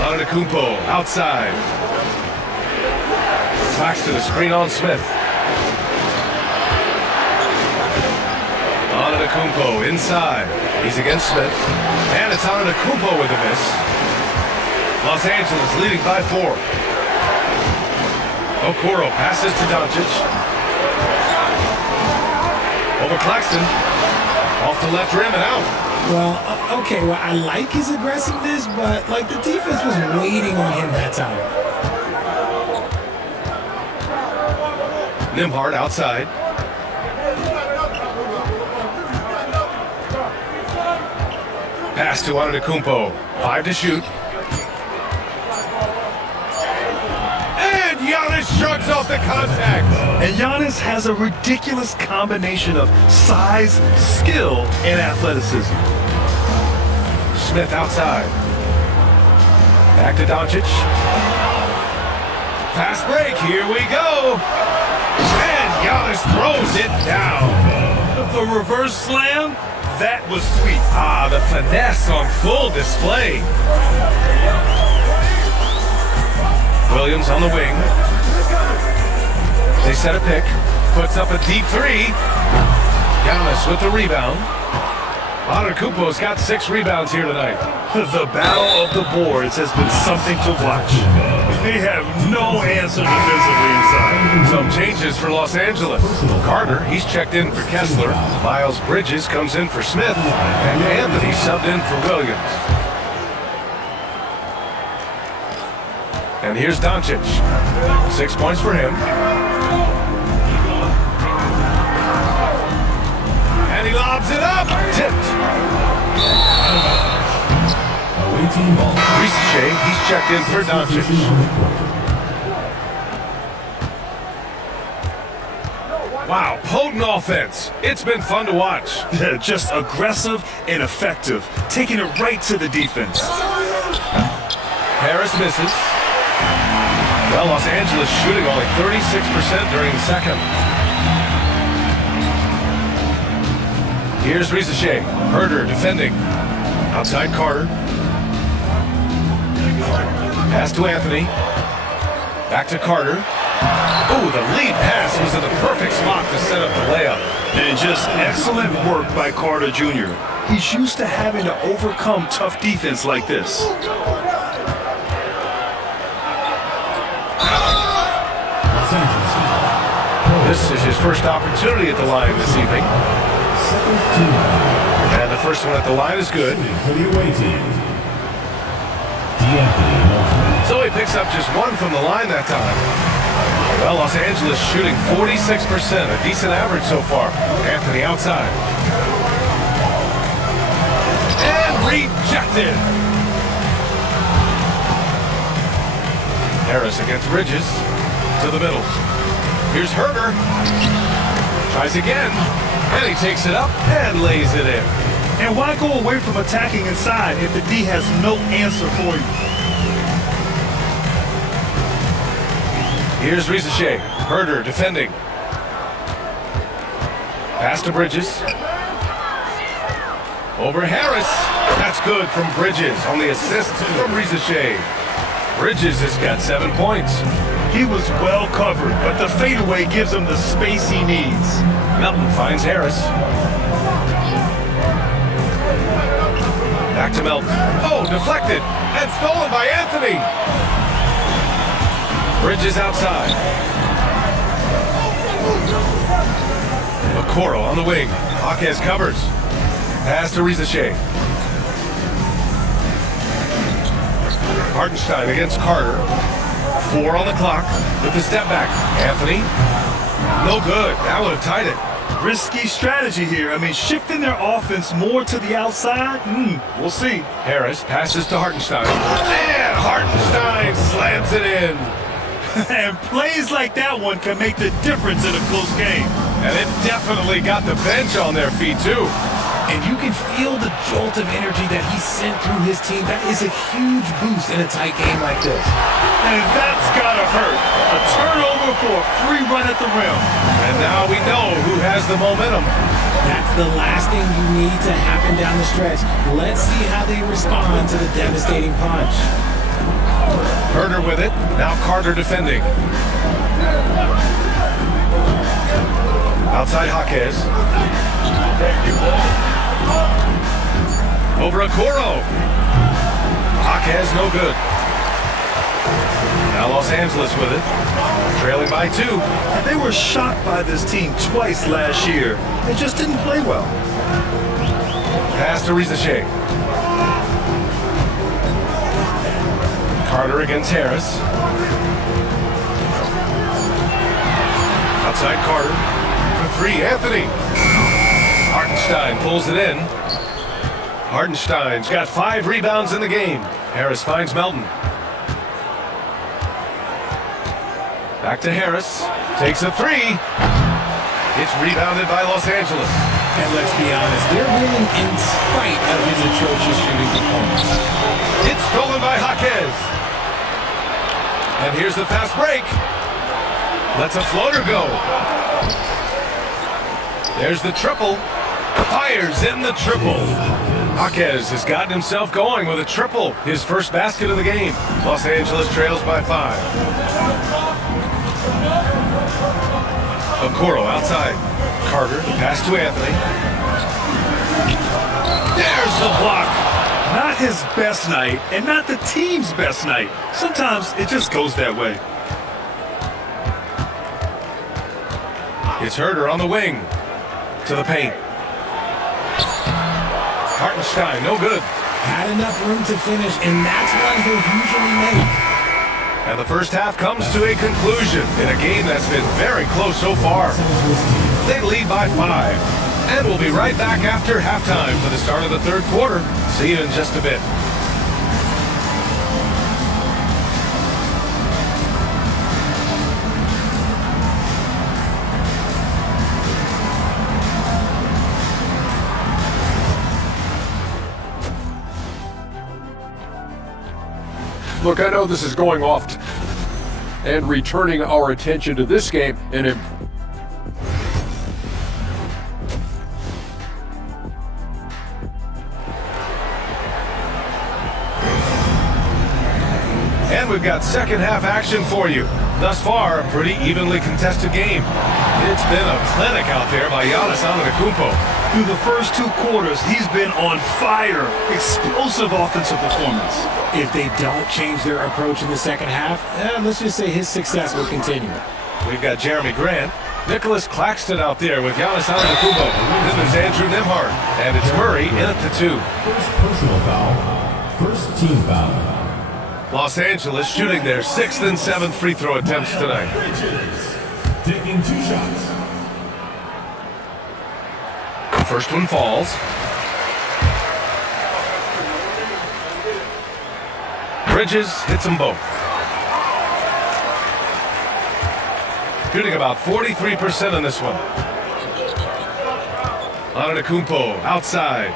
Antetokounmpo outside. Claxton a screen on Smith. Antetokounmpo inside. He's against Smith. And it's Antetokounmpo with a miss. Los Angeles leading by 4. Okoro passes to Doncic. Over Claxton. Off the left rim and out. Well, okay, well, I like his aggressiveness, but, like, the defense was waiting on him that time. Nembhard outside. Pass to Antetokounmpo. 5 to shoot. And Giannis shrugs off the contact. And Giannis has a ridiculous combination of size, skill, and athleticism. Smith outside. Back to Doncic. Fast break. Here we go. And Giannis throws it down. The reverse slam, that was sweet. Ah, the finesse on full display. Williams on the wing. They set a pick. Puts up a deep 3. Giannis with the rebound. Antetokounmpo's got 6 rebounds here tonight. The battle of the boards has been something to watch. They have no answer defensively inside. Some changes for Los Angeles. Carter, he's checked in for Kessler. Miles Bridges comes in for Smith. And Anthony subbed in for Williams. And here's Doncic. 6 points for him. And he lobs it up. Tipped. Risache, he's checked in for Doncic. Wow, potent offense. It's been fun to watch. Just aggressive and effective, taking it right to the defense. Harris misses. Well, Los Angeles shooting only 36% during the second. Here's Risache. Herder defending. Outside Carter. Pass to Anthony. Back to Carter. Oh, the lead pass was in the perfect spot to set up the layup. And just excellent work by Carter Jr. He's used to having to overcome tough defense like this. This is his first opportunity at the line this evening. And the first one at the line is good. So he picks up just 1 from the line that time. Well, Los Angeles shooting 46%, a decent average so far. Anthony outside. And rejected. Harris against Bridges. To the middle. Here's Herder. Tries again. And he takes it up and lays it in. And why go away from attacking inside if the D has no answer for you? Here's Risache. Herder defending. Pass to Bridges. Over Harris. That's good from Bridges. On the assist from Risache. Bridges has got 7 points. He was well covered, but the fadeaway gives him the space he needs. Melton finds Harris. Back to Melton. Oh, deflected and stolen by Anthony. Bridges outside. Okoro on the wing. Jaquez covers. Pass to Risache. Hartenstein against Carter. 4 on the clock with the step back. Anthony. No good. That would have tied it. Risky strategy here. I mean, shifting their offense more to the outside. We'll see. Harris passes to Hartenstein. And Hartenstein slams it in. And plays like that one can make the difference in a close game. And it definitely got the bench on their feet, too. And you can feel the jolt of energy that he sent through his team. That is a huge boost in a tight game like this. And that's gotta hurt. A turnover for a free run at the rim. And now we know who has the momentum. That's the last thing you need to happen down the stretch. Let's see how they respond to the devastating punch. Herder with it. Now Carter defending. Outside Jaquez. Over Okoro. Jaquez no good. Now Los Angeles with it. Trailing by 2. And they were shocked by this team twice last year. They just didn't play well. Pass to Rizichet. Carter against Harris. Outside Carter. For 3, Anthony. Hartenstein pulls it in. Hartenstein's got 5 rebounds in the game. Harris finds Melton. Back to Harris. Takes a 3. It's rebounded by Los Angeles. And let's be honest, they're winning in spite of his atrocious shooting performance. It's stolen by Jaquez. And here's the fast break. Lets a floater go. There's the triple. Fires in the triple. Jaquez has gotten himself going with a triple. His first basket of the game. Los Angeles trails by 5. Okoro outside. Carter, the pass to Anthony. There's the block. Not his best night, and not the team's best night. Sometimes it just goes that way. It's Herder on the wing. To the paint. Hartenstein, no good. Had enough room to finish, and that's one he'll usually make. And the first half comes to a conclusion in a game that's been very close so far. They lead by 5. And we'll be right back after halftime for the start of the third quarter. See you in just a bit. Look, I know this is going off and returning our attention to this game and And we've got second half action for you. Thus far, a pretty evenly contested game. It's been a clinic out there by Giannis Antetokounmpo. Through the first 2 quarters, he's been on fire. Explosive offensive performance. If they don't change their approach in the second half, let's just say his success will continue. We've got Jeremy Grant, Nicholas Claxton out there with Giannis Antetokounmpo. Then there's Andrew Nembhard, and it's Murray in at the 2. First personal foul. First team foul. Los Angeles shooting their 6th and 7th free throw attempts tonight. Taking 2 shots. First one falls. Bridges hits them both. Shooting about 43% in this one. Antetokounmpo outside.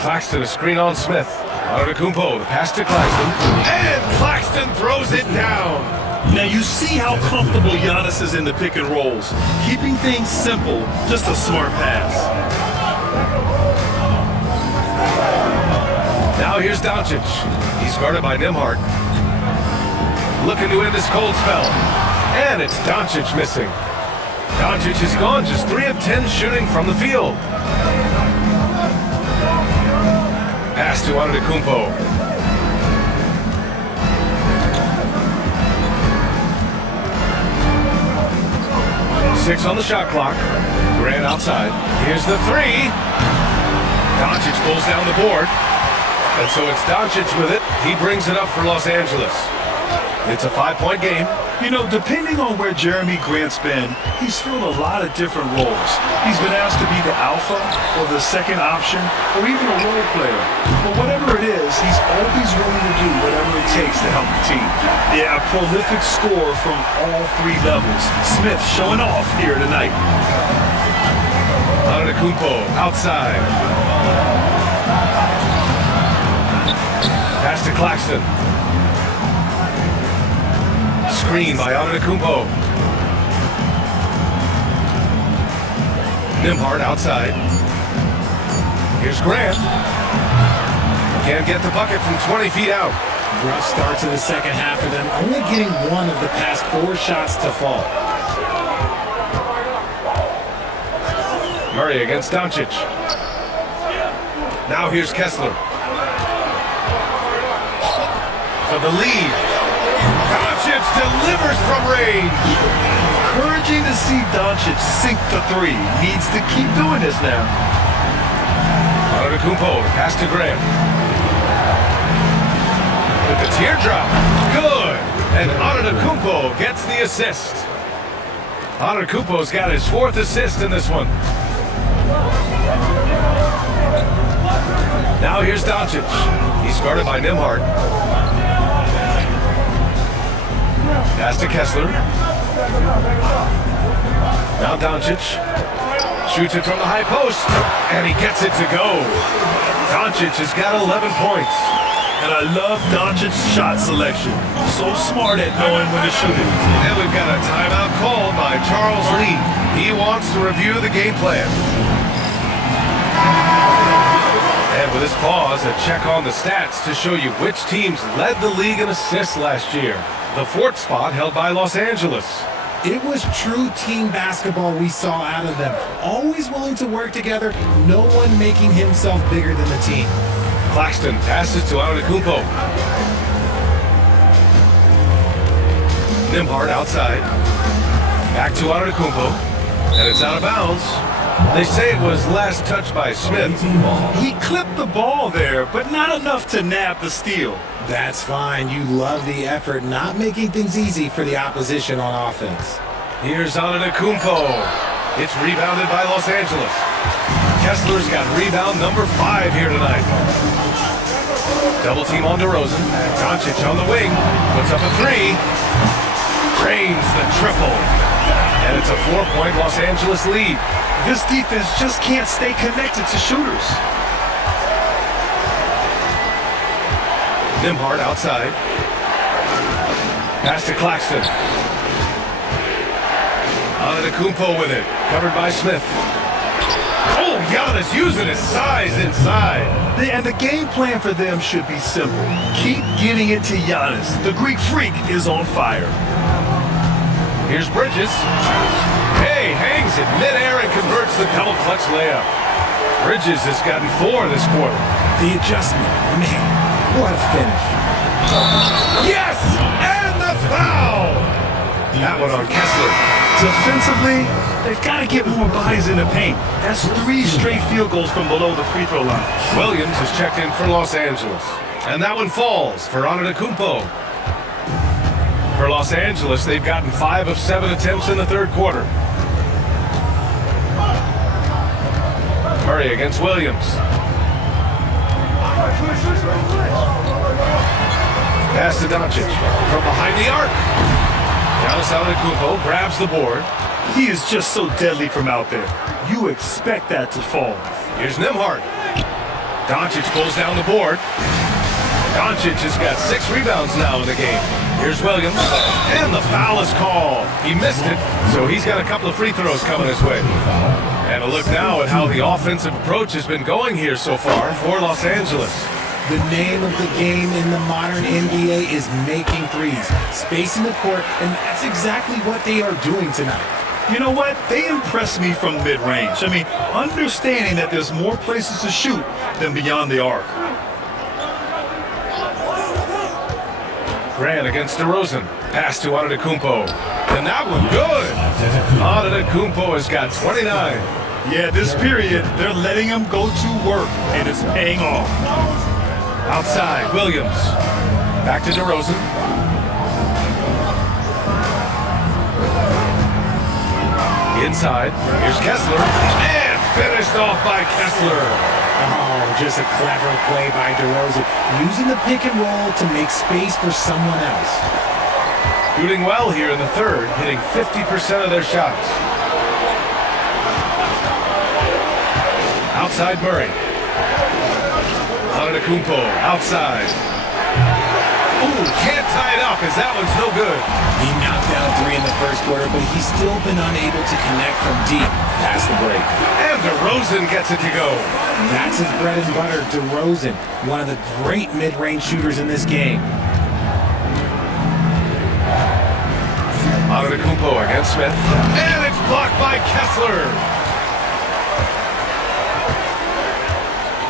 Claxton a screen on Smith. Antetokounmpo, the pass to Claxton. And Claxton throws it down. Now you see how comfortable Giannis is in the pick and rolls. Keeping things simple, just a smart pass. Now here's Doncic. He's guarded by Nembhard. Looking to end this cold spell. And it's Doncic missing. Doncic is gone, just 3 of 10 shooting from the field. Pass to Antetokounmpo. 6 on the shot clock. Grant outside. Here's the 3. Doncic pulls down the board. And so it's Doncic with it. He brings it up for Los Angeles. It's a 5-point game. You know, depending on where Jeremy Grant's been, he's filled a lot of different roles. He's been asked to be the alpha or the second option or even a role player. But whatever it is, he's always willing to do whatever it takes to help the team. Yeah, a prolific scorer from all 3 levels. Smith showing off here tonight. Antetokounmpo outside. Pass to Claxton. Screen by Antetokounmpo. Nembhard outside. Here's Grant. Can't get the bucket from 20 feet out. Rough start to the second half for them, only getting one of the past 4 shots to fall. Murray against Doncic. Now here's Kessler. For the lead. Doncic delivers from range. Encouraging to see Doncic sink the three. Needs to keep doing this now. Antetokounmpo, pass to Grant. With the teardrop. Good. And Antetokounmpo gets the assist. Antetokounmpo's got his 4th assist in this one. Now here's Doncic. He's guarded by Nembhard. Pass to Kessler. Now Doncic. Shoots it from the high post. And he gets it to go. Doncic has got 11 points. And I love Doncic's shot selection. So smart at knowing when to shoot it. And we've got a timeout called by Charles Lee. He wants to review the game plan. And with this pause, a check on the stats to show you which teams led the league in assists last year. The 4th spot held by Los Angeles. It was true team basketball we saw out of them. Always willing to work together, no one making himself bigger than the team. Claxton passes to Antetokounmpo. Nembhard outside. Back to Antetokounmpo. And it's out of bounds. They say it was last touched by Smith. He clipped the ball there, but not enough to nab the steal. That's fine. You love the effort, not making things easy for the opposition on offense. Here's Antetokounmpo. It's rebounded by Los Angeles. Kessler's got rebound number 5 here tonight. Double team on DeRozan. Doncic on the wing. Puts up a 3. Drains the triple. And it's a 4-point Los Angeles lead. This defense just can't stay connected to shooters. Nembhard outside. Pass to Claxton. Antetokounmpo with it. Covered by Smith. Oh, Giannis using his size inside. And the game plan for them should be simple. Keep getting it to Giannis. The Greek freak is on fire. Here's Bridges. Hey, hangs it midair and converts the double clutch layup. Bridges has gotten 4 this quarter. The adjustment, man, what a finish. Yes! And the foul! That one on Kessler. Defensively, they've got to get more bodies in the paint. That's 3 straight field goals from below the free throw line. Williams has checked in for Los Angeles. And that one falls for Antetokounmpo. For Los Angeles, they've gotten 5 of 7 attempts in the 3rd quarter. Murray against Williams. Pass to Doncic from behind the arc. Giannis Antetokounmpo grabs the board. He is just so deadly from out there. You expect that to fall. Here's Nembhard. Doncic pulls down the board. Doncic has got 6 rebounds now in the game. Here's Williams, and the foul is called. He missed it, so he's got a couple of free throws coming his way. And a look now at how the offensive approach has been going here so far for Los Angeles. The name of the game in the modern NBA is making threes, spacing the court, and that's exactly what they are doing tonight. You know what? They impress me from mid-range. I mean, understanding that there's more places to shoot than beyond the arc. Grant against DeRozan. Pass to Antetokounmpo. And that one good. Antetokounmpo has got 29. Yeah, this period, they're letting him go to work, and it's paying off. Outside, Williams. Back to DeRozan. Inside, here's Kessler. And finished off by Kessler. Oh, just a clever play by DeRozan, using the pick and roll to make space for someone else. Shooting well here in the 3rd, hitting 50% of their shots. Outside Murray. Antetokounmpo outside. Ooh, can't tie it up as that one's no good. He knocked down 3 in the first quarter, but he's still been unable to connect from deep past the break. And DeRozan gets it to go. That's his bread and butter, DeRozan, one of the great mid-range shooters in this game. Antetokounmpo against Smith. And it's blocked by Kessler.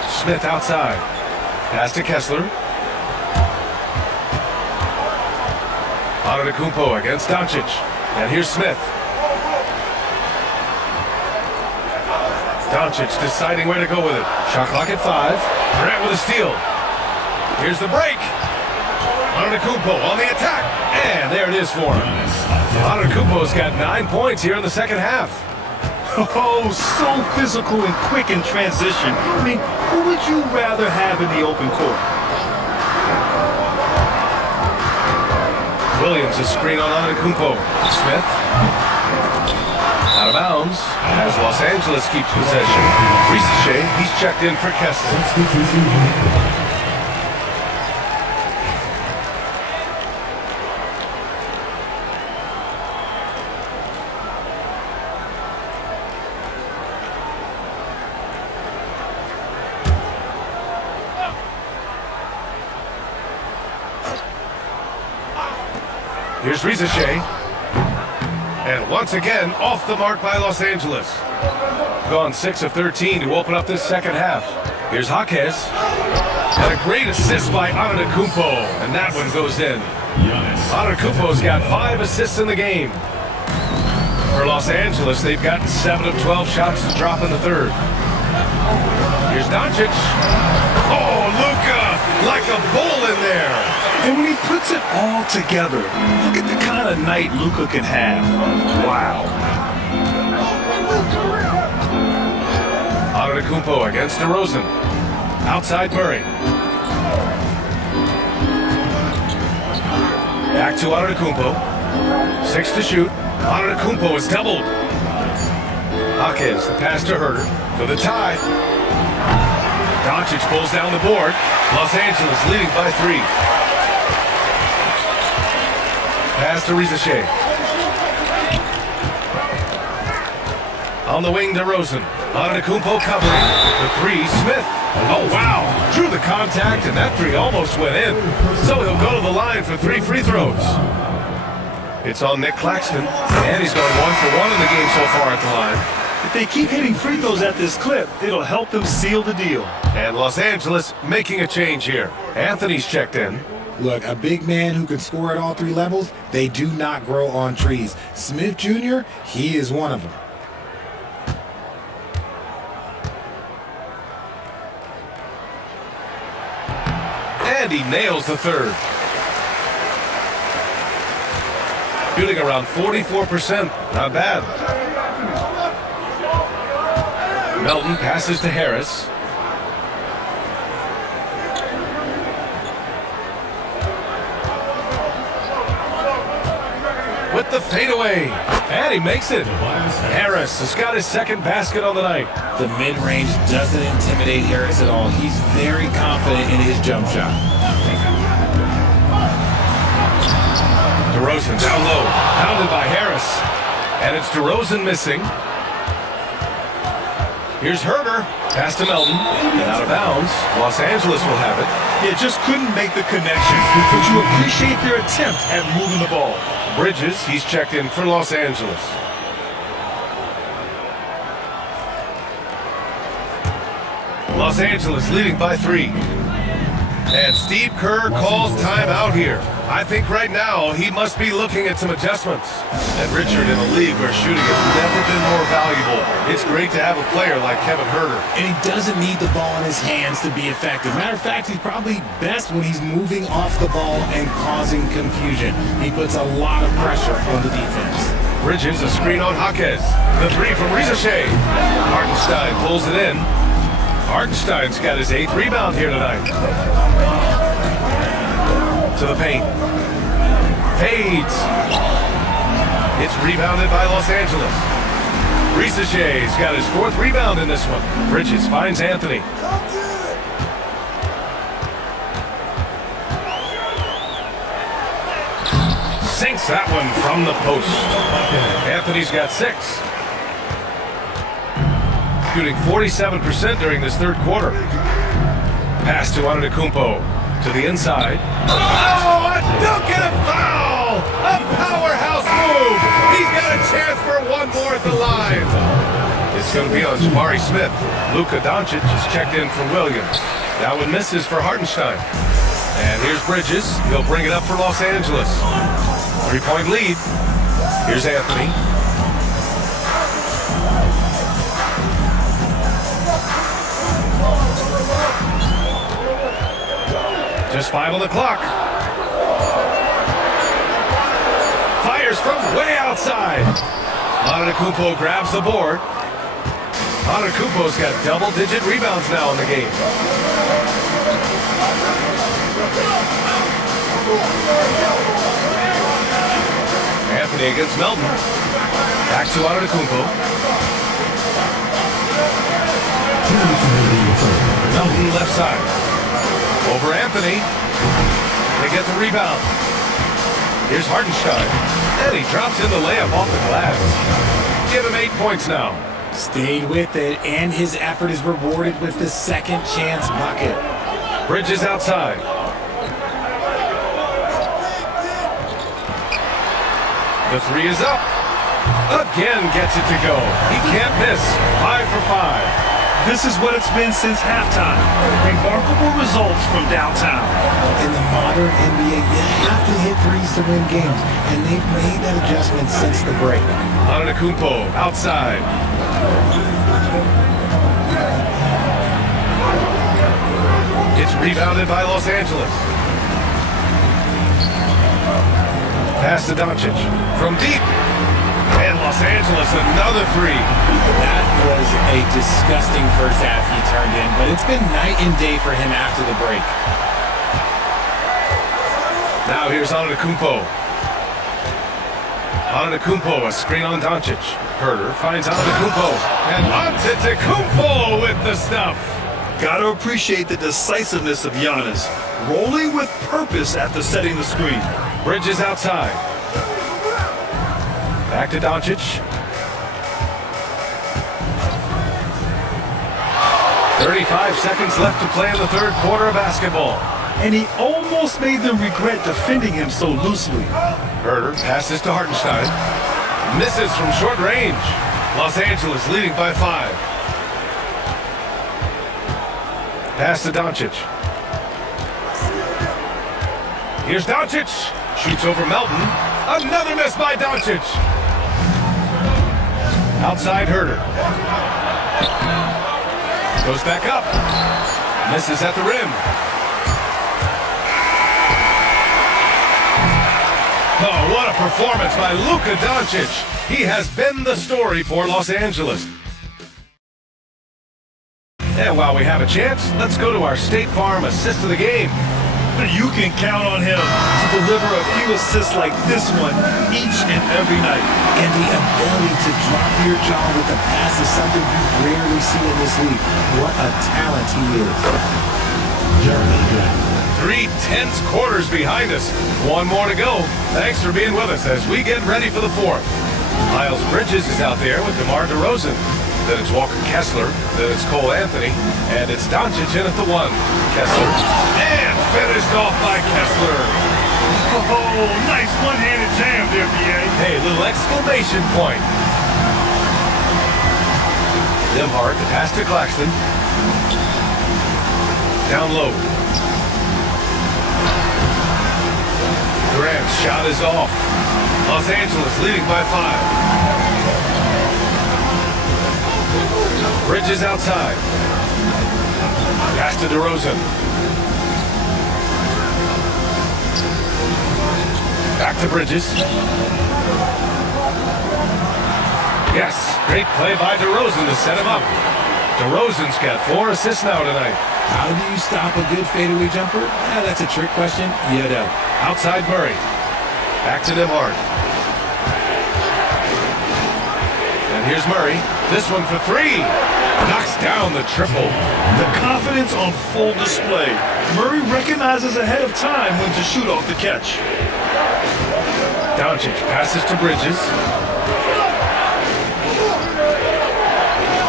Smith outside. Pass to Kessler. Antetokounmpo against Doncic. And here's Smith. Doncic deciding where to go with it. Shot clock at 5. Grant with a steal. Here's the break. Antetokounmpo on the attack. And there it is for him. Antetokounmpo's got 9 points here in the second half. Oh, so physical and quick in transition. I mean, who would you rather have in the open court? Williams, a screen on Antetokounmpo. Smith. Out of bounds as Los Angeles keeps possession. Risache, he's checked in for Kessler. Here's Risache. And once again, off the mark by Los Angeles. Gone 6 of 13 to open up this second half. Here's Jaquez. And a great assist by Antetokounmpo. And that one goes in. Antetokounmpo's got 5 assists in the game. For Los Angeles, they've gotten 7 of 12 shots to drop in the third. Here's Doncic. Oh, Luka, like a bull in there. And when he puts it all together, look at the kind of night Luka can have. Wow. Antetokounmpo against DeRozan. Outside Murray. Back to Antetokounmpo. 6 to shoot. Antetokounmpo is doubled. Jaquez, the pass to Herter for the tie. Doncic pulls down the board. Los Angeles leading by 3. Pass to Risache. On the wing, DeRozan. Antetokounmpo covering. The 3, Smith. Oh, wow. Drew the contact, and that 3 almost went in. So he'll go to the line for 3 free throws. It's on Nick Claxton, and he's gone 1 for 1 in the game so far at the line. If they keep hitting free throws at this clip, it'll help them seal the deal. And Los Angeles making a change here. Anthony's checked in. Look, a big man who can score at all 3 levels, they do not grow on trees. Smith Jr., he is one of them. And he nails the third. Shooting around 44%. Not bad. Melton passes to Harris. With the fadeaway. And he makes it. Harris has got his second basket on the night. The mid-range doesn't intimidate Harris at all. He's very confident in his jump shot. DeRozan down low. Pounded by Harris. And it's DeRozan missing. Here's Herter. Pass to Melton. And out of bounds. Los Angeles will have it. Yeah, just couldn't make the connection. But you appreciate their attempt at moving the ball. Bridges, he's checked in for Los Angeles. Los Angeles leading by 3. And Steve Kerr calls timeout here. I think right now he must be looking at some adjustments. And Richard, in a league where shooting has never been more valuable, it's great to have a player like Kevin Herter. And he doesn't need the ball in his hands to be effective. Matter of fact, he's probably best when he's moving off the ball and causing confusion. He puts a lot of pressure on the defense. Bridges, a screen on Jaquez. The 3 from Risache. Hartenstein pulls it in. Hartenstein's got his 8th rebound here tonight. To the paint. Fades. It's rebounded by Los Angeles. Shay's got his 4th rebound in this one. Bridges finds Anthony. Sinks that one from the post. Anthony's got 6. Shooting 47% during this 3rd quarter. Pass to Antetokounmpo. To the inside. Oh, a dunk and a foul! A powerhouse move! He's got a chance for one more at the line. It's going to be on Jabari Smith. Luka Doncic is checked in for Williams. That one misses for Hartenstein. And here's Bridges. He'll bring it up for Los Angeles. 3-point lead. Here's Anthony. Just 5 on the clock. Fires from way outside. Antetokounmpo grabs the board. Antetokounmpo's got double-digit rebounds now in the game. Anthony against Melton. Back to Antetokounmpo. Melton left side. Over Anthony. They get the rebound. Here's Hartenstein. And he drops in the layup off the glass. Give him 8 points now. Stayed with it, and his effort is rewarded with the second chance bucket. Bridges outside. The 3 is up. Again gets it to go. He can't miss. 5 for 5. This is what it's been since halftime. Remarkable results from downtown. In the modern NBA, you have to hit threes to win games, and they've made that adjustment since the break. Antetokounmpo outside. It's rebounded by Los Angeles. Pass to Doncic from deep. And Los Angeles, another 3. That was a disgusting first half he turned in, but it's been night and day for him after the break. Now here's Antetokounmpo. Antetokounmpo, a screen on Doncic. Herter finds Antetokounmpo. And Antetokounmpo with the stuff. Gotta appreciate the decisiveness of Giannis. Rolling with purpose after setting the screen. Bridges outside. Back to Doncic. 35 seconds left to play in the 3rd quarter of basketball. And he almost made them regret defending him so loosely. Herter passes to Hartenstein. Misses from short range. Los Angeles leading by 5. Pass to Doncic. Here's Doncic. Shoots over Melton. Another miss by Doncic. Outside Herter. Goes back up. Misses at the rim. Oh, what a performance by Luka Doncic. He has been the story for Los Angeles. And while we have a chance, let's go to our State Farm assist of the game. You can count on him to deliver a few assists like this one each and every night. And the ability to drop your jaw with a pass is something you rarely see in this league. What a talent he is. 3 tense quarters behind us. 1 more to go. Thanks for being with us as we get ready for the 4th. Miles Bridges is out there with DeMar DeRozan. Then it's Walker Kessler. Then it's Cole Anthony. And it's Doncic in at the 1. Kessler. And finished off by Kessler. Oh, nice one-handed jam there, B.A. Hey, little exclamation point. Demhart, the pass to Claxton. Down low. Durant's shot is off. Los Angeles leading by 5. Bridges outside. Pass to DeRozan. Back to Bridges. Yes, great play by DeRozan to set him up. DeRozan's got 4 assists now tonight. How do you stop a good fadeaway jumper? That's a trick question. You know. Outside Murray. Back to Demhart. And here's Murray. This one for three. Knocks down the triple. The confidence on full display. Murray recognizes ahead of time when to shoot off the catch. Doncic passes to Bridges.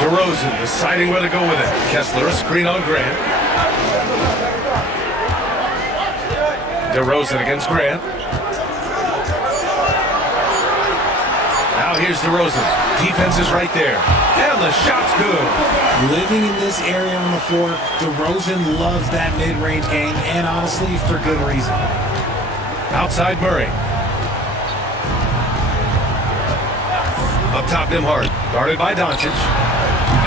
DeRozan deciding where to go with it. Kessler, a screen on Grant. DeRozan against Grant. Now here's DeRozan. Defense is right there. And the shot's good. Living in this area on the floor, DeRozan loves that mid-range game, and honestly, for good reason. Outside Murray. Up top, Nembhard. Guarded by Doncic.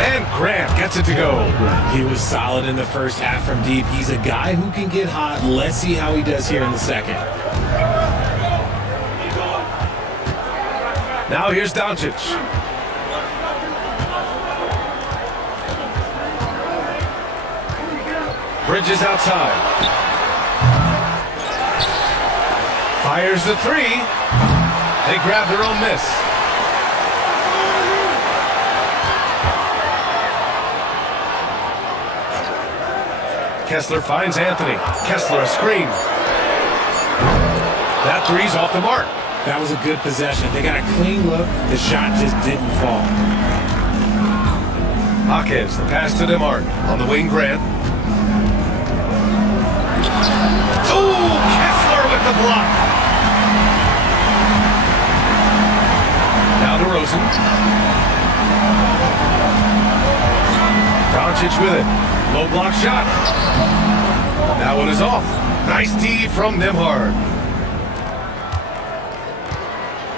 And Grant gets it to go. He was solid in the first half from deep. He's a guy who can get hot. Let's see how he does here in the second. Now here's Doncic. Bridges outside. Fires the three. They grab their own miss. Kessler finds Anthony. Kessler a screen. That three's off the mark. That was a good possession. They got a clean look. The shot just didn't fall. Hawkins, the pass to Nembhard. On the wing, Grant. Ooh, Kessler with the block. Now DeRozan. Doncic with it. Low block shot. That one is off. Nice D from Nembhard.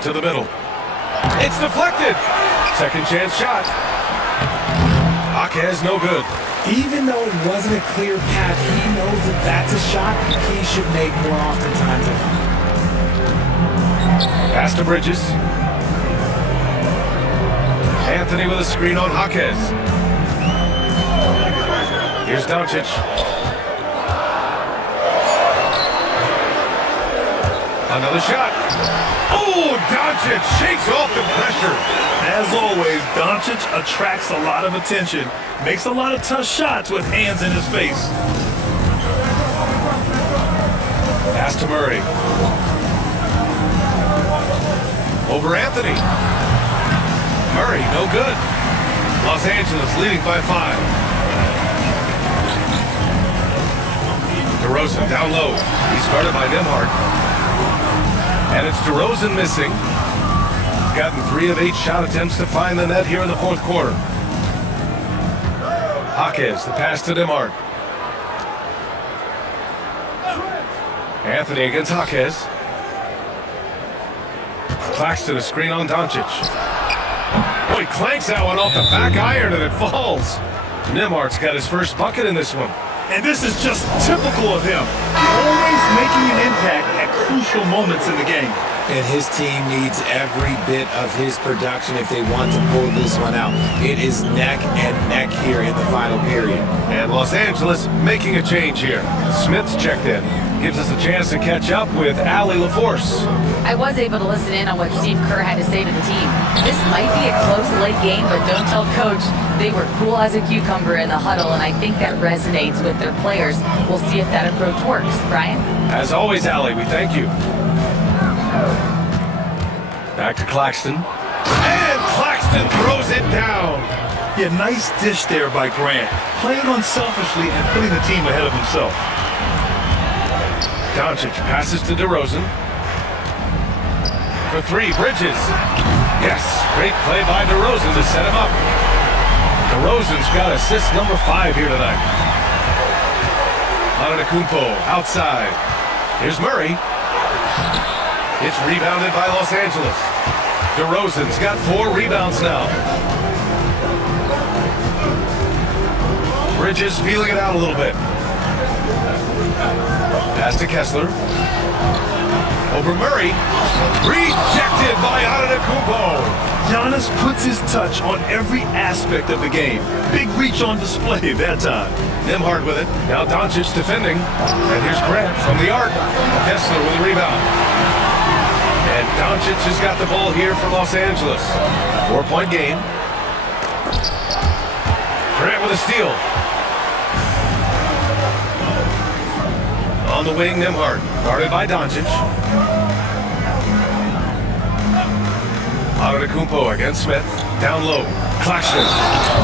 To the middle. It's deflected. Second chance shot. Hawkins no good. Even though it wasn't a clear path, he knows that that's a shot he should make more oftentimes. Pass to Bridges. Anthony with a screen on Hawkins. Here's Doncic. Another shot. Oh, Doncic shakes off the pressure. As always, Doncic attracts a lot of attention, makes a lot of tough shots with hands in his face. Pass to Murray. Over Anthony. Murray, no good. Los Angeles leading by 5. DeRozan down low. He's guarded by Nembhard. And it's DeRozan missing. Gotten 3 of 8 shot attempts to find the net here in the fourth quarter. Hawkins, the pass to Nembhard. Anthony against Hawkins. Claxton a screen on Doncic. Oh, he clanks that one off the back iron and it falls. Nembhard's got his first bucket in this one. And this is just typical of him. Always making an impact at crucial moments in the game. And his team needs every bit of his production if they want to pull this one out. It is neck and neck here in the final period. And Los Angeles making a change here. Smith's checked in. Gives us a chance to catch up with Allie LaForce. I was able to listen in on what Steve Kerr had to say to the team. This might be a close late game, but don't tell coach. They were cool as a cucumber in the huddle, and I think that resonates with their players. We'll see if that approach works. Brian? As always, Allie, we thank you. Back to Claxton. And Claxton throws it down. Yeah, nice dish there by Grant. Playing unselfishly and putting the team ahead of himself. Doncic passes to DeRozan. For 3, Bridges. Yes, great play by DeRozan to set him up. DeRozan's got assist number 5 here tonight. Antetokounmpo outside. Here's Murray. It's rebounded by Los Angeles. DeRozan's got 4 rebounds now. Bridges feeling it out a little bit. Pass to Kessler. Over Murray. Rejected by Antetokounmpo. Giannis puts his touch on every aspect of the game. Big reach on display that time. Nembhard with it. Now Doncic defending. And here's Grant from the arc. Kessler with a rebound. And And Doncic has got the ball here for Los Angeles. 4-point game. Grant with a steal. On the wing, Nembhard, guarded by Doncic. Antetokounmpo against Smith. Down low. Claxton.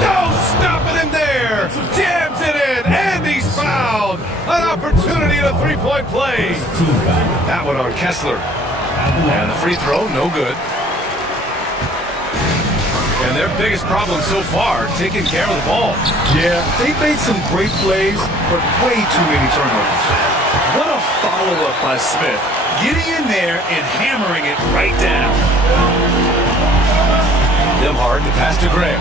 No stopping him there. Jams it in. And he's fouled. An opportunity at a three-point play. That one on Kessler. And the free throw, no good. And their biggest problem so far, taking care of the ball. Yeah, they made some great plays, but way too many turnovers. What a follow-up by Smith. Getting in there and hammering it right down. Nembhard to pass to Graham.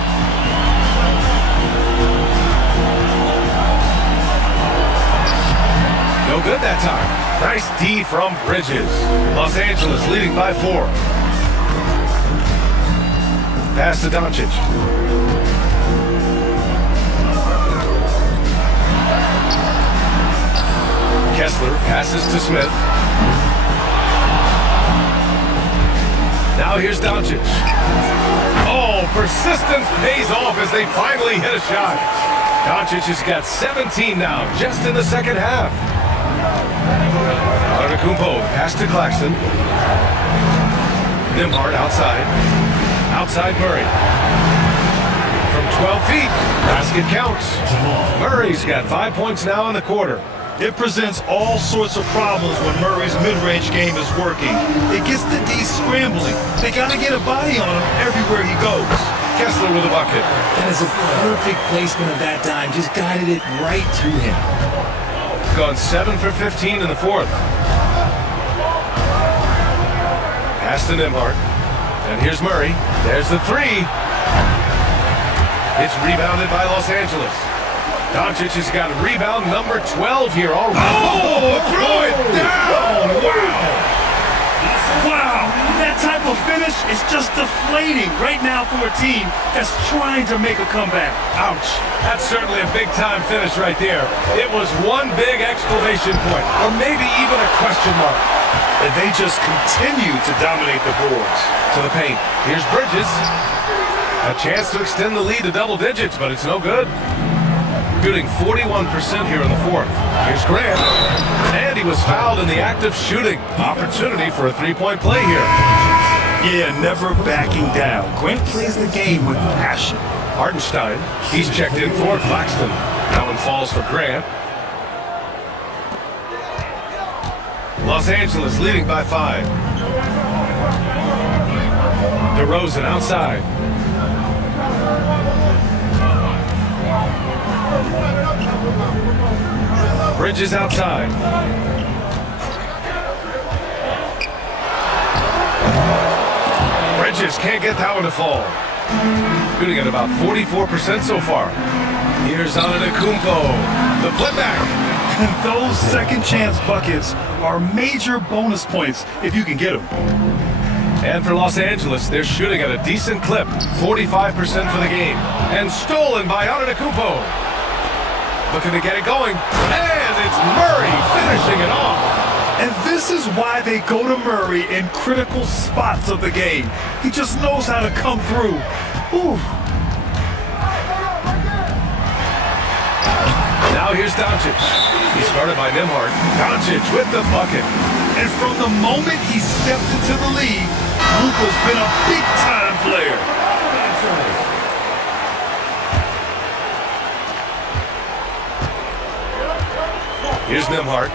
No good that time. Nice D from Bridges. Los Angeles leading by 4. Pass to Doncic. Kessler passes to Smith. Now here's Doncic. Oh, persistence pays off as they finally hit a shot. Doncic has got 17 now, just in the second half. Antetokounmpo, pass to Claxton. Nembhard outside. Outside Murray. From 12 feet, basket counts. Murray's got 5 points now in the quarter. It presents all sorts of problems when Murray's mid-range game is working. It gets the D scrambling. They got to get a body on him everywhere he goes. Kessler with a bucket. That is a perfect placement of that dime. Just guided it right to him. Gone 7 for 15 in the fourth. Pass to Nembhard. And here's Murray. There's the three. It's rebounded by Los Angeles. Doncic has got rebound number 12 here already. Oh, throw it down! Wow! Wow! That type of finish is just deflating right now for a team that's trying to make a comeback. Ouch. That's certainly a big-time finish right there. It was one big exclamation point, or maybe even a question mark. And they just continue to dominate the boards. To the paint. Here's Bridges. A chance to extend the lead to double digits, but it's no good. Shooting 41% here in the fourth. Here's Grant. And he was fouled in the act of shooting. Opportunity for a three-point play here. Yeah, never backing down. Grant plays the game with passion. Hartenstein, he's checked in for Claxton. That one falls for Grant. Los Angeles leading by 5. DeRozan outside. Bridges outside. Bridges can't get that one to fall. Shooting at about 44% so far. Here's Antetokounmpo. The putback. Those second chance buckets are major bonus points if you can get them. And for Los Angeles, they're shooting at a decent clip, 45% for the game. And stolen by Antetokounmpo. Looking to get it going. And it's Murray finishing it off. And this is why they go to Murray in critical spots of the game. He just knows how to come through. Ooh. Now here's Doncic. He's started by Nembhard. Doncic with the bucket. And from the moment he stepped into the league, Luka's been a big-time player. Here's Nembhard.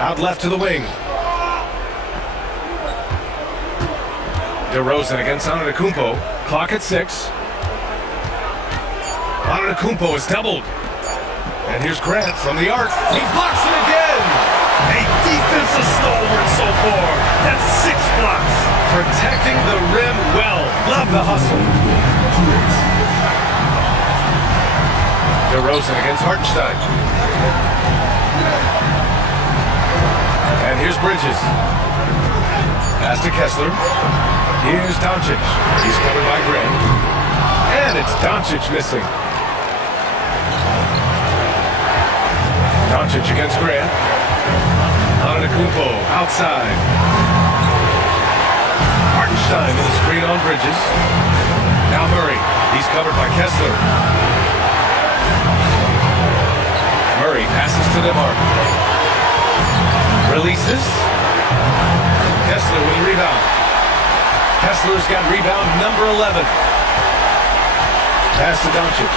Out left to the wing. DeRozan against Antetokounmpo. Clock at 6. Antetokounmpo is doubled. And here's Grant from the arc. He blocks it again. A defensive stalwart so far. That's 6 blocks. Protecting the rim well. Love the hustle. DeRozan against Hartenstein. And here's Bridges. Pass to Kessler. Here's Doncic. He's covered by Grant. And it's Doncic missing. Doncic against Grant. Antetokounmpo outside. Hartenstein with a screen on Bridges. Now Murray. He's covered by Kessler. Murray passes to DeMar. Releases. Kessler with a rebound. Kessler's got rebound number 11. Pass to Doncic.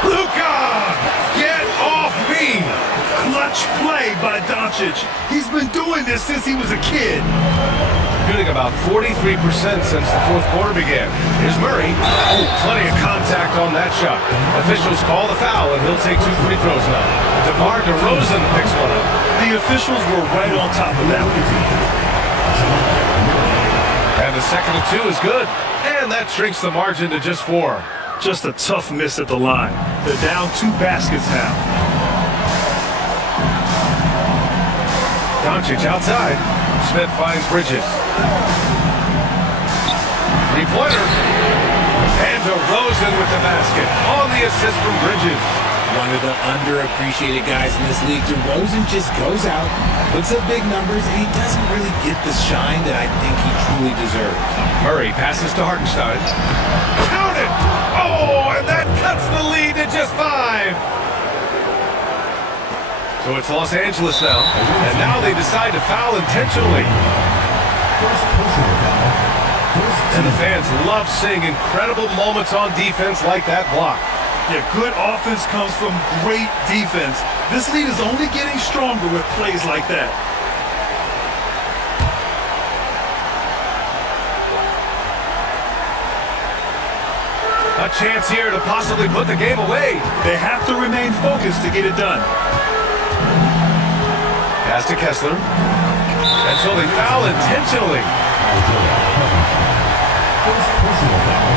Luka! Get off me! Clutch play by Doncic. He's been doing this since he was a kid. Shooting about 43% since the fourth quarter began. Here's Murray. Oh, plenty of contact on that shot. Officials call the foul, and he'll take 2 free throws now. DeMar DeRozan picks one up. The officials were right on top of that one. And the second and 2 is good. And that shrinks the margin to just 4. Just a tough miss at the line. They're down 2 baskets now. Doncic outside. Smith finds Bridges. Three-pointer. And DeRozan with the basket. On the assist from Bridges. One of the underappreciated guys in this league. DeRozan just goes out, puts up big numbers, and he doesn't really get the shine that I think he truly deserves. Murray passes to Hartenstein. Count it! Oh, and that cuts the lead to just 5. So it's Los Angeles now, and now they decide to foul intentionally. And the fans love seeing incredible moments on defense like that block. Yeah, good offense comes from great defense. This lead is only getting stronger with plays like that. A chance here to possibly put the game away. They have to remain focused to get it done. Pass to Kessler. And so they foul intentionally. First personal foul.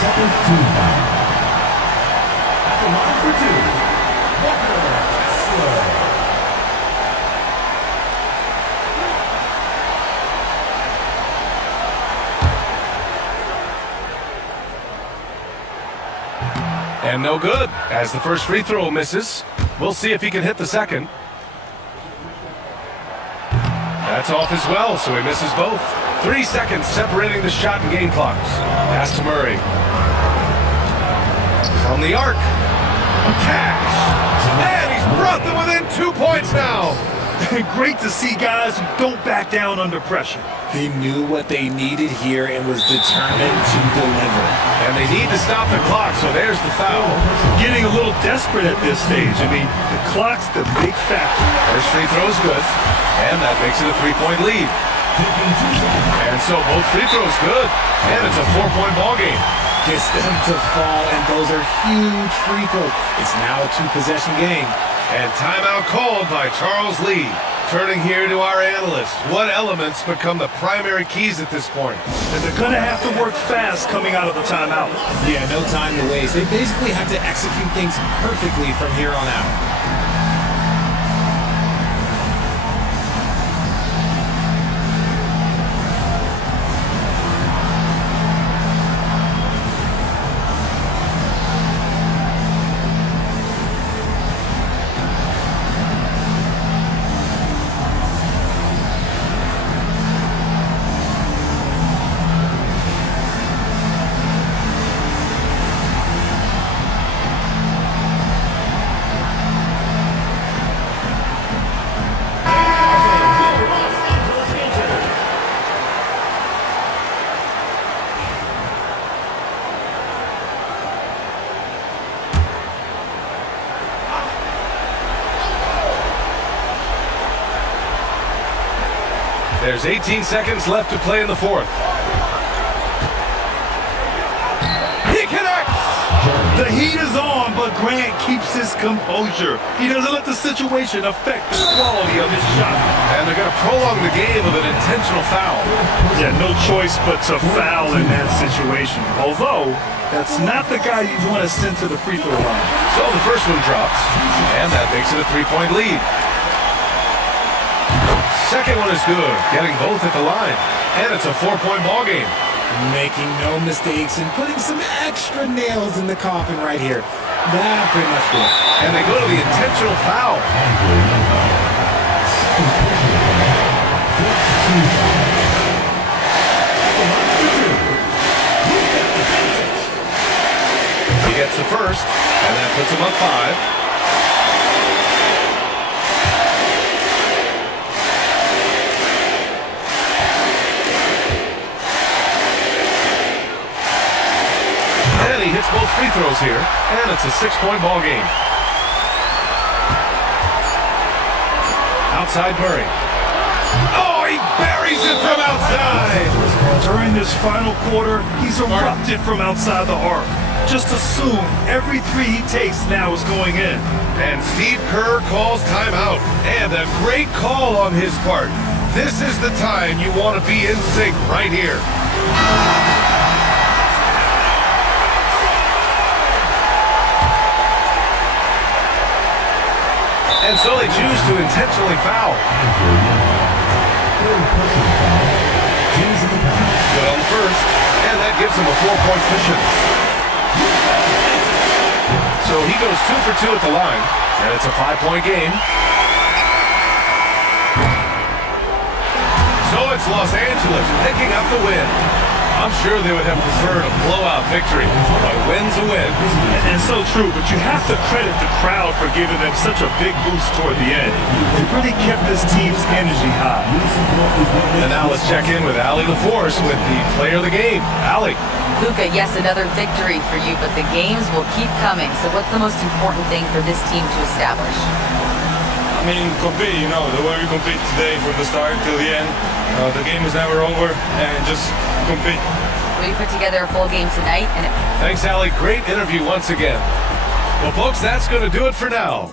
Second team foul. At the line for 2, Walker Kessler. And no good, as the first free throw misses. We'll see if he can hit the second. That's off as well, so he misses both. 3 seconds separating the shot and game clocks. Pass to Murray. From the arc. Cash. And he's brought them within 2 points now. Great to see guys who don't back down under pressure. He knew what they needed here and was determined to deliver. And they need to stop the clock, so there's the foul. Getting a little desperate at this stage. I mean, the clock's the big factor. First free throw's good, and that makes it a 3-point lead. And so both free throws good, and it's a 4-point ball game. Gets them to fall, and those are huge free throws. It's now a 2-possession game. And timeout called by Charles Lee. Turning here to our analyst, what elements become the primary keys at this point? And they're going to have to work fast coming out of the timeout. Yeah, no time to waste. They basically have to execute things perfectly from here on out. There's 18 seconds left to play in the fourth. He connects! The heat is on, but Grant keeps his composure. He doesn't let the situation affect the quality of his shot. And they're going to prolong the game with an intentional foul. Yeah, no choice but to foul in that situation. Although, that's not the guy you want to send to the free throw line. So the first one drops, and that makes it a 3-point lead. Second one is good, getting both at the line. And it's a 4-point ball game. Making no mistakes and putting some extra nails in the coffin right here. That pretty much did. And they go to the intentional foul. He gets the first, and that puts him up 5. And he hits both free throws here, and it's a 6-point ball game. Outside Murray. Oh, he buries it from outside. During this final quarter, he's erupted from outside the arc. Just assume every three he takes now is going in. And Steve Kerr calls timeout. And a great call on his part. This is the time you want to be in sync right here. And so they choose to intentionally foul. Good on the first, and that gives him a 4-point cushion. So he goes 2 for 2 at the line, and it's a 5-point game. So it's Los Angeles picking up the win. I'm sure they would have preferred a blowout victory, but a win's a win. And so true, but you have to credit the crowd for giving them such a big boost toward the end. It really kept this team's energy high. And now let's check in with Allie LaForce with the player of the game. Allie. Luka, yes, another victory for you, but the games will keep coming. So what's the most important thing for this team to establish? I mean, compete, the way we compete today from the start till the end. The game is never over, and just compete. We put together a full game tonight. Thanks, Allie. Great interview once again. Well, folks, that's going to do it for now.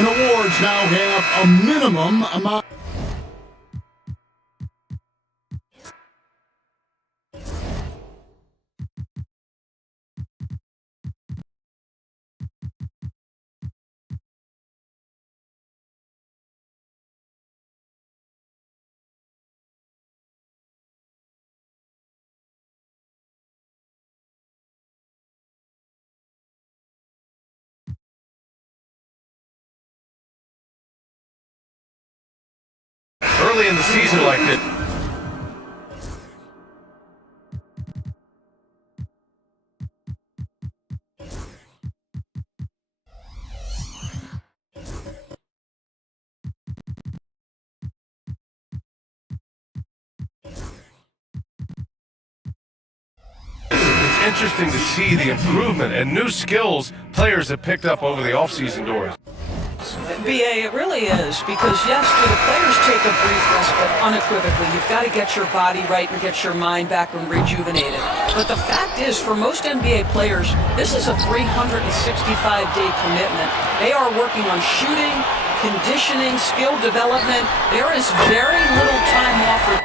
And awards now have a minimum amount. Early in the season like this. It's interesting to see the improvement and new skills players have picked up over the offseason doors. BA, it really is, because yes, do the players take a brief respite unequivocally? You've got to get your body right and get your mind back and rejuvenated. But the fact is, for most NBA players, this is a 365-day commitment. They are working on shooting, conditioning, skill development. There is very little time off for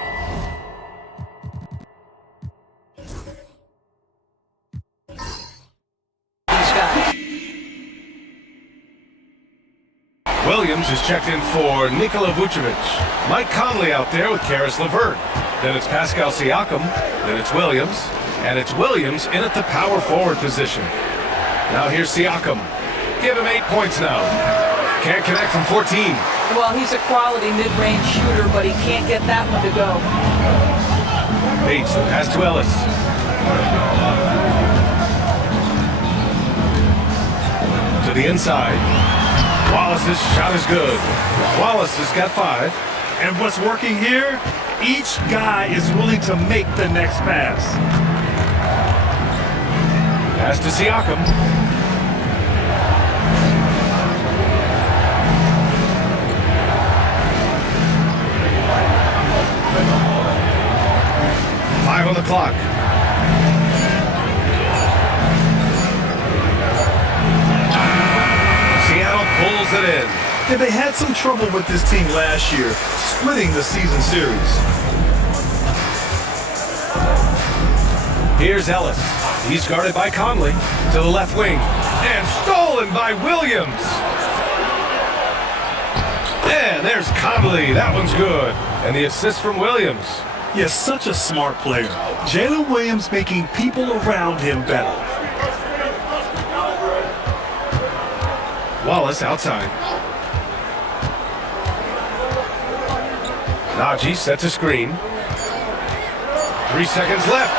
these guys. Williams is checked in for Nikola Vucevic. Mike Conley out there with Karis LeVert. Then it's Pascal Siakam. Then it's Williams. And it's Williams in at the power forward position. Now here's Siakam. Give him 8 points now. Can't connect from 14. Well, he's a quality mid-range shooter, but he can't get that one to go. Bates, the pass to Ellis. To the inside. Wallace's shot is good. Wallace has got 5. And what's working here? Each guy is willing to make the next pass. Pass to Siakam. Five on the clock. Seattle pulls it in. Yeah, they had some trouble with this team last year, splitting the season series. Here's Ellis. He's guarded by Conley to the left wing. And stolen by Williams. And there's Conley. That one's good. And the assist from Williams. Yeah, such a smart player. Jalen Williams making people around him better. Wallace outside. Najee sets a screen. 3 seconds left.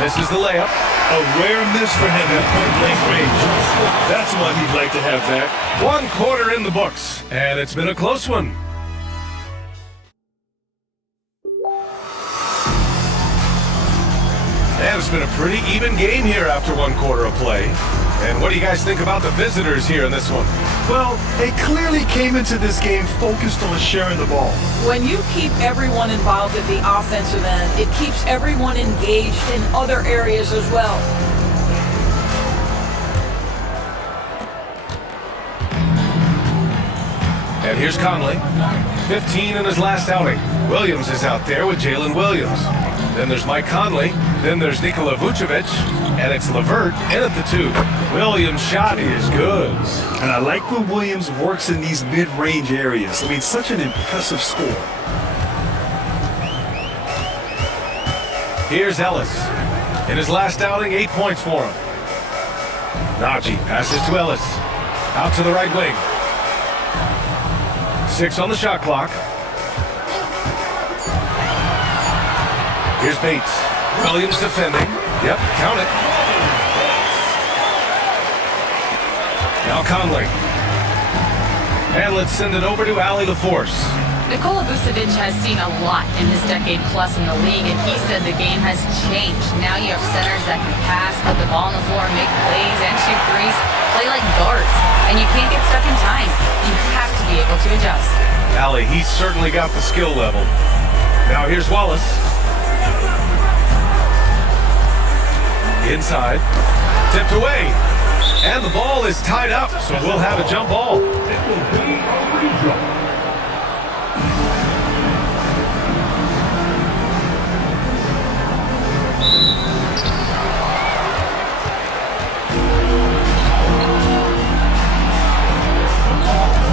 Misses the layup. A rare miss for him at point-blank range. That's one he'd like to have back. 1 quarter in the books, and it's been a close one. And it's been a pretty even game here after 1 quarter of play. And what do you guys think about the visitors here in this one? Well, they clearly came into this game focused on sharing the ball. When you keep everyone involved at the offensive end, it keeps everyone engaged in other areas as well. And here's Conley. 15 in his last outing. Williams is out there with Jalen Williams. Then there's Mike Conley. Then there's Nikola Vucevic. And it's LeVert in at the 2. Williams' shot is good. And I like when Williams works in these mid-range areas. I mean, such an impressive score. Here's Ellis. In his last outing, 8 points for him. Najee passes to Ellis. Out to the right wing. 6 on the shot clock. Here's Bates. Williams defending. Yep, count it. Now Conley. And let's send it over to Allie LaForce. Nikola Vucevic has seen a lot in his decade plus in the league, and he said the game has changed. Now you have centers that can pass, put the ball on the floor, make plays, and shoot threes, play like guards. And you can't get stuck in time. You have to be able to adjust. Allie, he's certainly got the skill level. Now here's Wallace. Inside. Tipped away. And the ball is tied up, so we'll have a jump ball. It will be a redraw.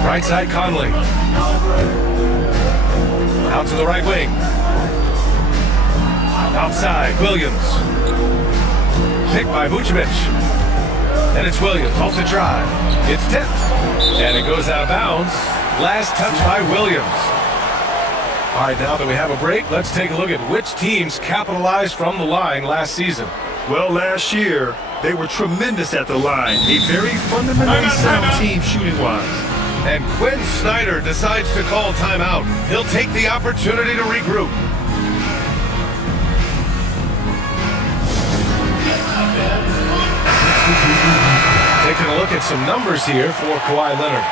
Right side Conley. Out to the right wing. Outside Williams. Picked by Vucevic. And it's Williams off the drive. It's tipped. And it goes out of bounds. Last touch by Williams. All right, now that we have a break, let's take a look at which teams capitalized from the line last season. Well, last year, they were tremendous at the line. A very fundamentally sound team shooting-wise. And Quinn Snyder decides to call timeout. He'll take the opportunity to regroup. Taking a look at some numbers here for Kawhi Leonard.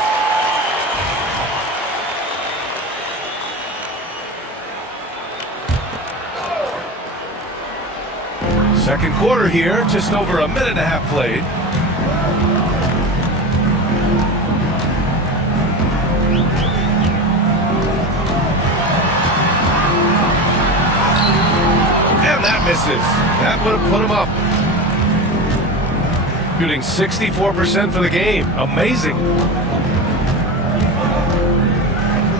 Second quarter here, just over a minute and a half played. And that misses. That would have put him up. Shooting 64% for the game. Amazing.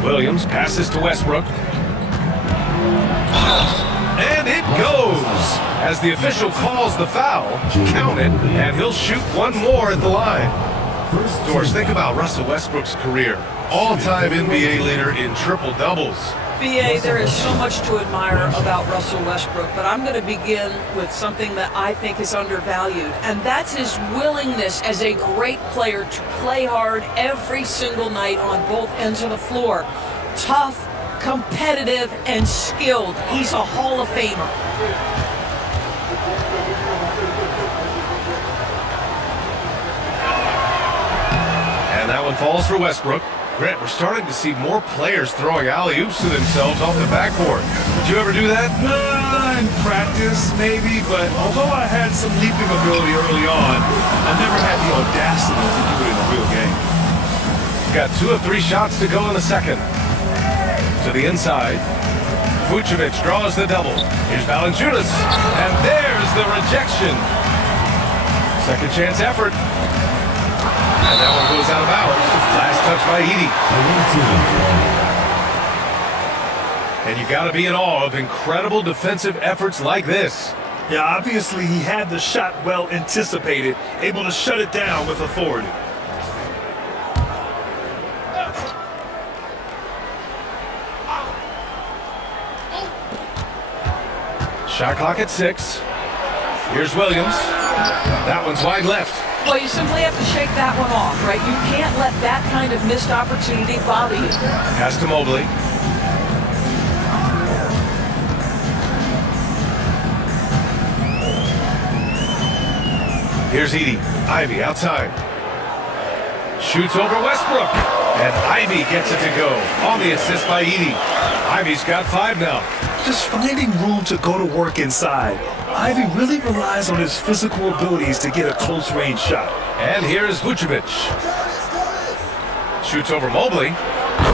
Williams passes to Westbrook. And it goes. As the official calls the foul, count it, and he'll shoot one more at the line. George, think about Russell Westbrook's career. All-time NBA leader in triple-doubles. BA, there is so much to admire about Russell Westbrook, but I'm going to begin with something that I think is undervalued, and that's his willingness as a great player to play hard every single night on both ends of the floor. Tough, competitive, and skilled. He's a Hall of Famer. And that one falls for Westbrook. Grant, we're starting to see more players throwing alley-oops to themselves off the backboard. Did you ever do that? In practice, maybe, but although I had some leaping ability early on, I never had the audacity to do it in a real game. Got 2 of 3 shots to go in the second. To the inside. Vucevic draws the double. Here's Valanciunas. And there's the rejection. Second chance effort. And that one goes out of bounds. Last touch by Edey. And you got to be in awe of incredible defensive efforts like this. Yeah, obviously he had the shot well anticipated, able to shut it down with authority. Shot clock at 6. Here's Williams. That one's wide left. Well, you simply have to shake that one off, right? You can't let that kind of missed opportunity bother you. Pass to Mobley. Here's Edey. Ivy outside. Shoots over Westbrook. And Ivy gets it to go. On the assist by Edey. Ivy's got 5 now. Just finding room to go to work inside. Ivy really relies on his physical abilities to get a close-range shot. And here's Vucevic. Shoots over Mobley.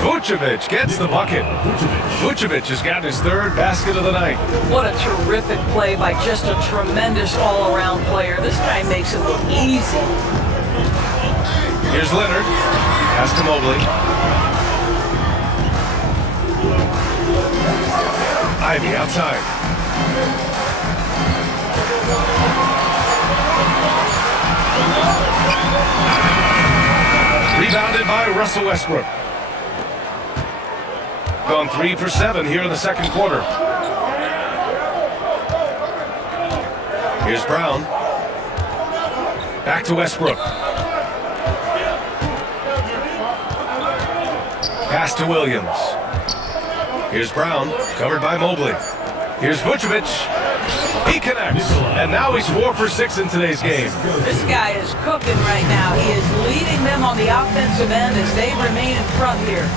Vucevic gets the bucket. Vucevic has got his 3rd basket of the night. What a terrific play by just a tremendous all-around player. This guy makes it look easy. Here's Leonard. Pass to Mobley. Ivy outside. Rebounded by Russell Westbrook. Gone 3 for 7 here in the second quarter. Here's Brown. Back to Westbrook. Pass to Williams. Here's Brown, covered by Mobley. Here's Vucevic. He connects, and now he's 4 for 6 in today's game. This guy is cooking right now. He is leading them on the offensive end as they remain in front here.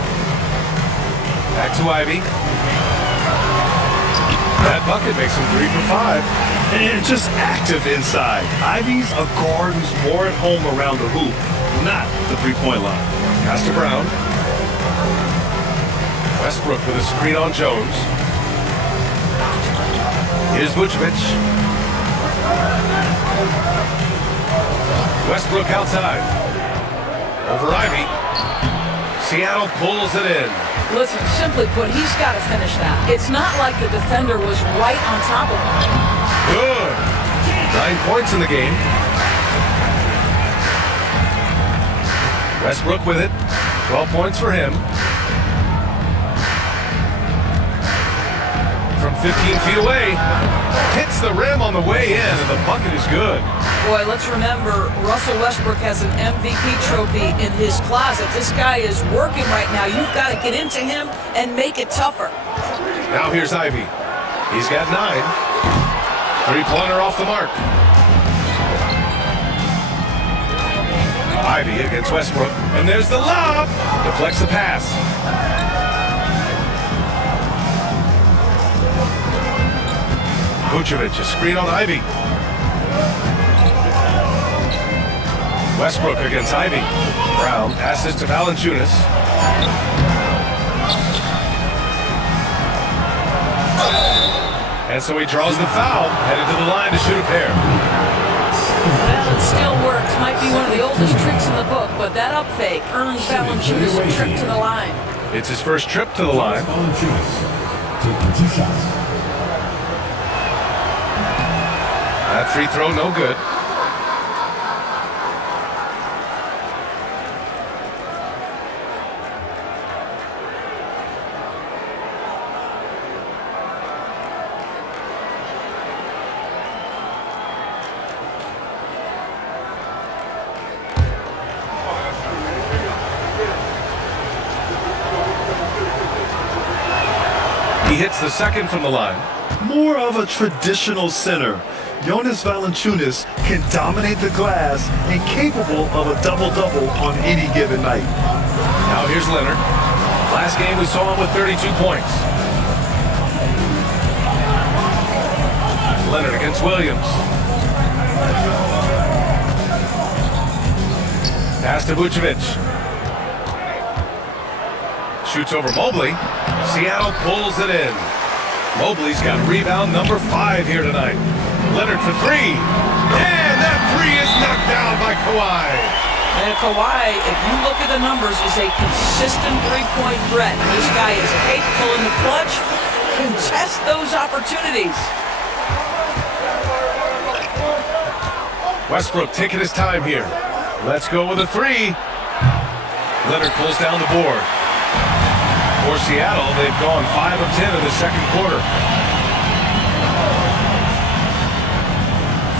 Back to Ivy. That bucket makes him 3 for 5. And just active inside. Ivy's a guard who's more at home around the hoop, not the three-point line. Pass to Brown. Westbrook with a screen on Jones. Here's Vucevic. Westbrook outside. Over Ivy. Seattle pulls it in. Listen, simply put, he's got to finish that. It's not like the defender was right on top of him. Good. 9 points in the game. Westbrook with it. 12 points for him. From 15 feet away. Hits the rim on the way in, and the bucket is good. Boy, let's remember, Russell Westbrook has an MVP trophy in his closet. This guy is working right now. You've got to get into him and make it tougher. Now here's Ivy. He's got 9. Three-pointer off the mark. Ivy against Westbrook. And there's the lob. Deflects the pass. Vucevic, a screen on Ivy. Westbrook against Ivy. Brown passes to Valanciunas. And so he draws the foul, headed to the line to shoot a pair. Well, it still works. Might be one of the oldest tricks in the book, but that up fake earns Valanciunas a trip to the line. It's his first trip to the line. Taking 2 shots. That free throw, no good. He hits the second from the line. More of a traditional center. Jonas Valanciunas can dominate the glass and capable of a double-double on any given night. Now here's Leonard. Last game we saw him with 32 points. Leonard against Williams. Pass to Vucevic. Shoots over Mobley. Seattle pulls it in. Mobley's got rebound number 5 here tonight. Leonard for 3. And that 3 is knocked down by Kawhi. And Kawhi, if you look at the numbers, is a consistent three-point threat. This guy is capable in the clutch. Contest those opportunities. Westbrook taking his time here. Let's go with a 3. Leonard pulls down the board. For Seattle, they've gone 5 of 10 in the second quarter.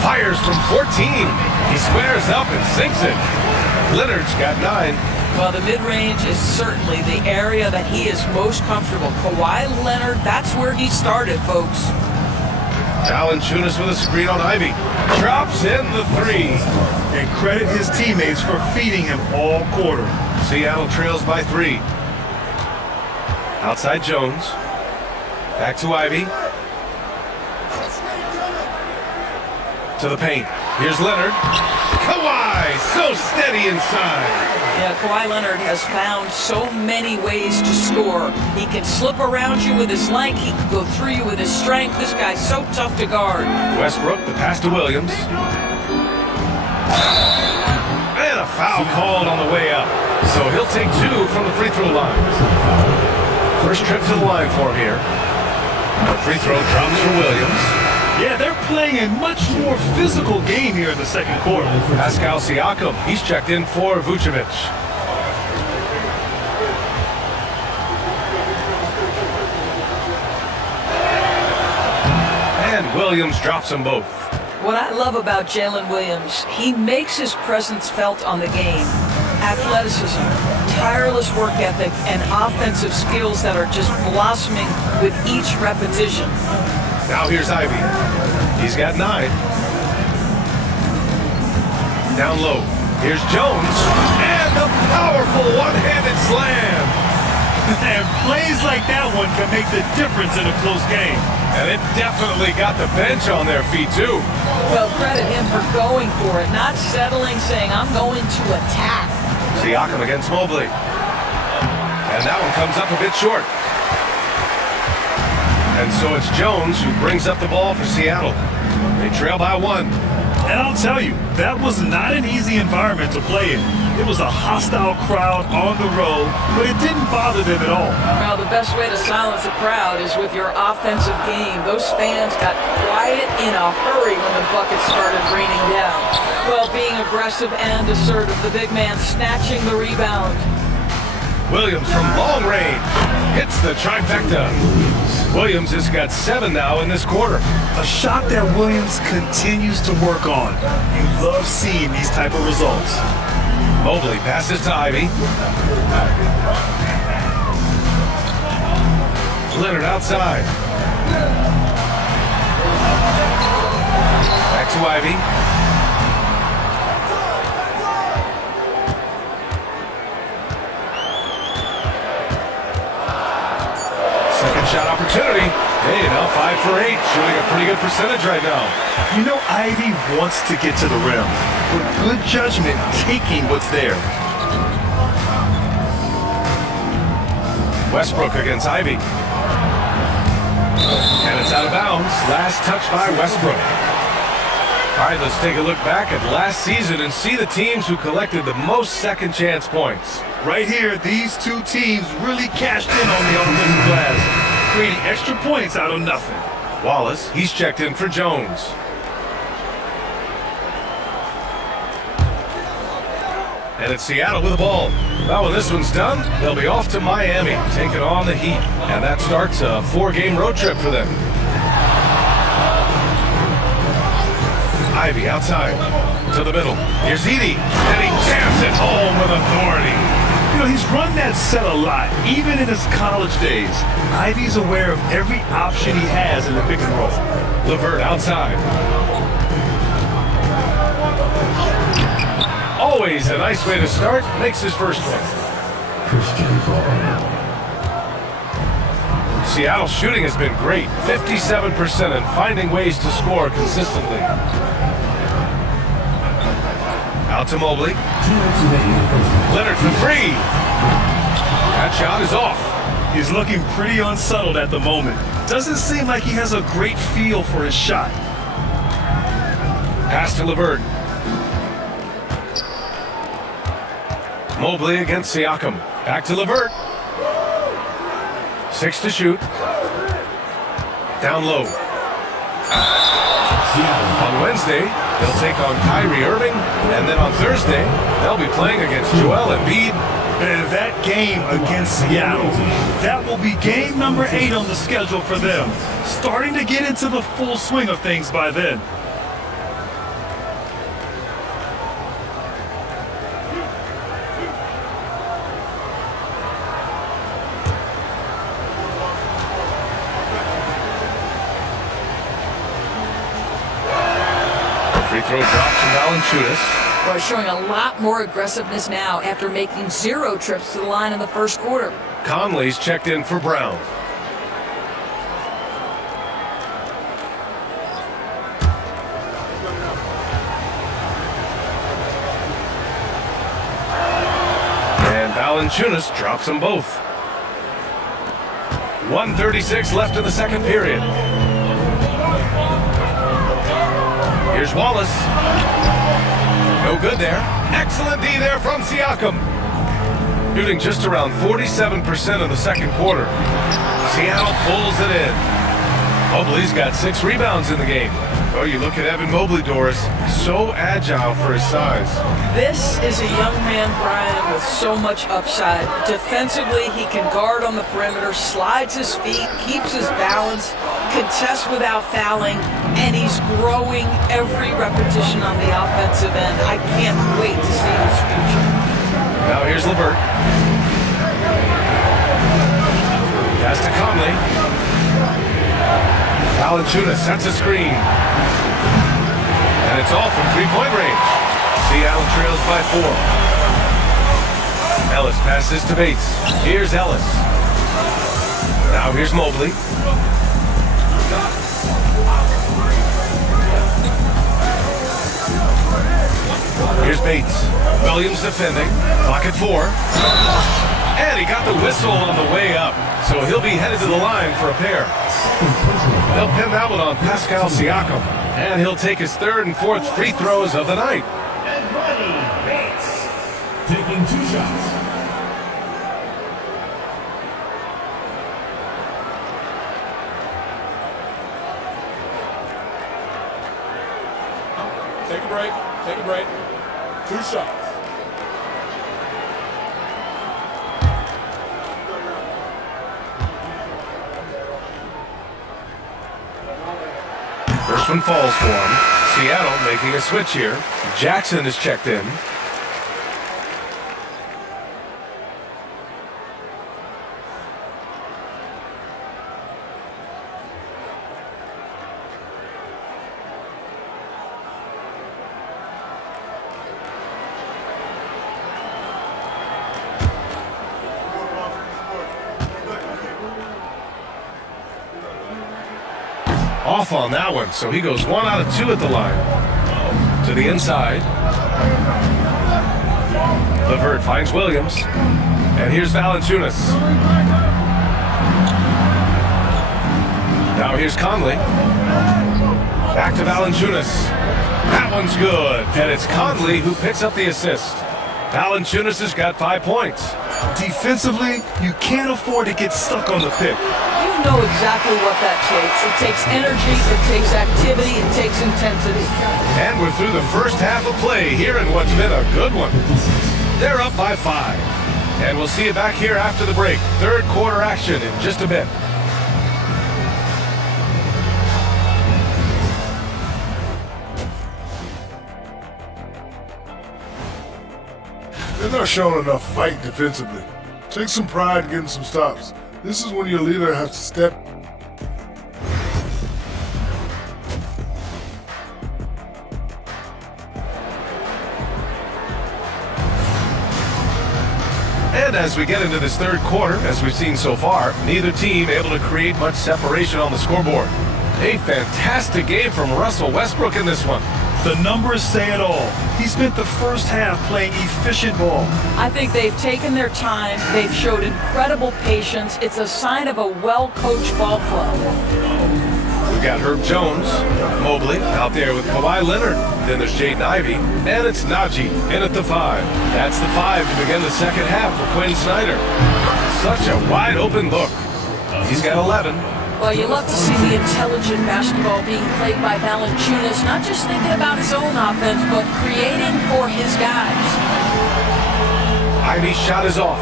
Fires from 14. He squares up and sinks it. Leonard's got 9. Well, the mid-range is certainly the area that he is most comfortable. Kawhi Leonard, that's where he started, folks. Valanciunas with a screen on Ivy. Drops in the 3. And credit his teammates for feeding him all quarter. Seattle trails by 3. Outside Jones. Back to Ivy. To the paint. Here's Leonard. Kawhi, so steady inside. Yeah, Kawhi Leonard has found so many ways to score. He can slip around you with his length. He can go through you with his strength. This guy's so tough to guard. Westbrook, the pass to Williams. And a foul called on the way up. So he'll take 2 from the free throw line. First trip to the line for him here. The free throw drops for Williams. Yeah, they're playing a much more physical game here in the second quarter. Pascal Siakam, he's checked in for Vucevic. And Williams drops them both. What I love about Jalen Williams, he makes his presence felt on the game. Athleticism, tireless work ethic, and offensive skills that are just blossoming with each repetition. Now here's Ivy. He's got 9. Down low. Here's Jones. And a powerful one-handed slam. And plays like that one can make the difference in a close game. And it definitely got the bench on their feet, too. Well, credit him for going for it, not settling, saying, I'm going to attack. Siakam against Mobley. And that one comes up a bit short. And so it's Jones who brings up the ball for Seattle. They trail by 1. And I'll tell you, that was not an easy environment to play in. It was a hostile crowd on the road, but it didn't bother them at all. Well, the best way to silence a crowd is with your offensive game. Those fans got quiet in a hurry when the buckets started raining down. Well, being aggressive and assertive, the big man snatching the rebound. Williams from long range hits the trifecta. Williams has got 7 now in this quarter. A shot that Williams continues to work on. You love seeing these type of results. Mobley passes to Ivy. Leonard outside. Back to Ivy. Second shot opportunity. Hey, now 5 for 8, shooting a pretty good percentage right now. You know, Ivy wants to get to the rim, but good judgment taking what's there. Westbrook against Ivy. And it's out of bounds. Last touch by Westbrook. All right, let's take a look back at last season and see the teams who collected the most second chance points. Right here, these two teams really cashed in on the offensive glass, creating extra points out of nothing. Wallace, he's checked in for Jones. And it's Seattle with the ball. Now when this one's done, they'll be off to Miami, taking on the Heat. And that starts a 4-game road trip for them. Ivy outside to the middle. Here's Edey, and he jams it home with authority. You know, he's run that set a lot, even in his college days. Ivy's aware of every option he has in the pick and roll. LeVert outside. Always a nice way to start. Makes his first one. Seattle's shooting has been great. 57% and finding ways to score consistently. Out to Mobley. Leonard for 3. That shot is off. He's looking pretty unsettled at the moment. Doesn't seem like he has a great feel for his shot. Pass to LeVert. Mobley against Siakam. Back to LeVert. 6 to shoot. Down low. On Wednesday, they'll take on Kyrie Irving, and then on Thursday, they'll be playing against Joel Embiid. And that game against Seattle, that will be game number 8 on the schedule for them. Starting to get into the full swing of things by then. Free throw drops from Valanciunas. Boy, showing a lot more aggressiveness now after making 0 trips to the line in the first quarter. Conley's checked in for Brown. And Valanciunas drops them both. 1:36 left in the second period. Here's Wallace. No good there. Excellent D there from Siakam. Shooting just around 47% in the second quarter. Seattle pulls it in. Mobley's got 6 rebounds in the game. Oh, you look at Evan Mobley, Doris. So agile for his size. This is a young man, Brian, with so much upside. Defensively, he can guard on the perimeter, slides his feet, keeps his balance, contests without fouling, and he's growing every repetition on the offensive end. I can't wait to see his future. Now here's LeVert. Pass to Conley. Valanciunas sets a screen. And it's all from 3-point range. Seattle trails by 4. Ellis passes to Bates. Here's Ellis. Now here's Mobley. Here's Bates. Williams defending. Clock at 4. And he got the whistle on the way up. So he'll be headed to the line for a pair. They'll pin that one on Pascal Siakam. And he'll take his third and fourth free throws of the night. And Rodney Bates taking 2 shots. Take a break. Take a break. 2 shots. First one falls for him. Seattle making a switch here. Jackson is checked in. Off on that one, so he goes 1 out of 2 at the line. To the inside. LeVert finds Williams. And here's Valanciunas. Now here's Conley. Back to Valanciunas. That one's good. And it's Conley who picks up the assist. Valanciunas has got 5 points. Defensively, you can't afford to get stuck on the pick. You know exactly what that takes. It takes energy, it takes activity, it takes intensity. And we're through the first half of play here in what's been a good one. They're up by 5. And we'll see you back here after the break. Third quarter action in just a bit. They're not showing enough fight defensively. Take some pride in getting some stops. This is when your leader has to step. And as we get into this third quarter, as we've seen so far, neither team able to create much separation on the scoreboard. A fantastic game from Russell Westbrook in this one. The numbers say it all. He spent the first half playing efficient ball. I think they've taken their time. They've showed incredible patience. It's a sign of a well-coached ball club. We've got Herb Jones, Mobley out there with Kawhi Leonard. Then there's Jaden Ivey, and it's Najee in at the 5. That's the 5 to begin the second half for Quinn Snyder. Such a wide open look. He's got 11. Well, you love to see the intelligent basketball being played by Valanciunas, not just thinking about his own offense, but creating for his guys. Ivey's shot is off.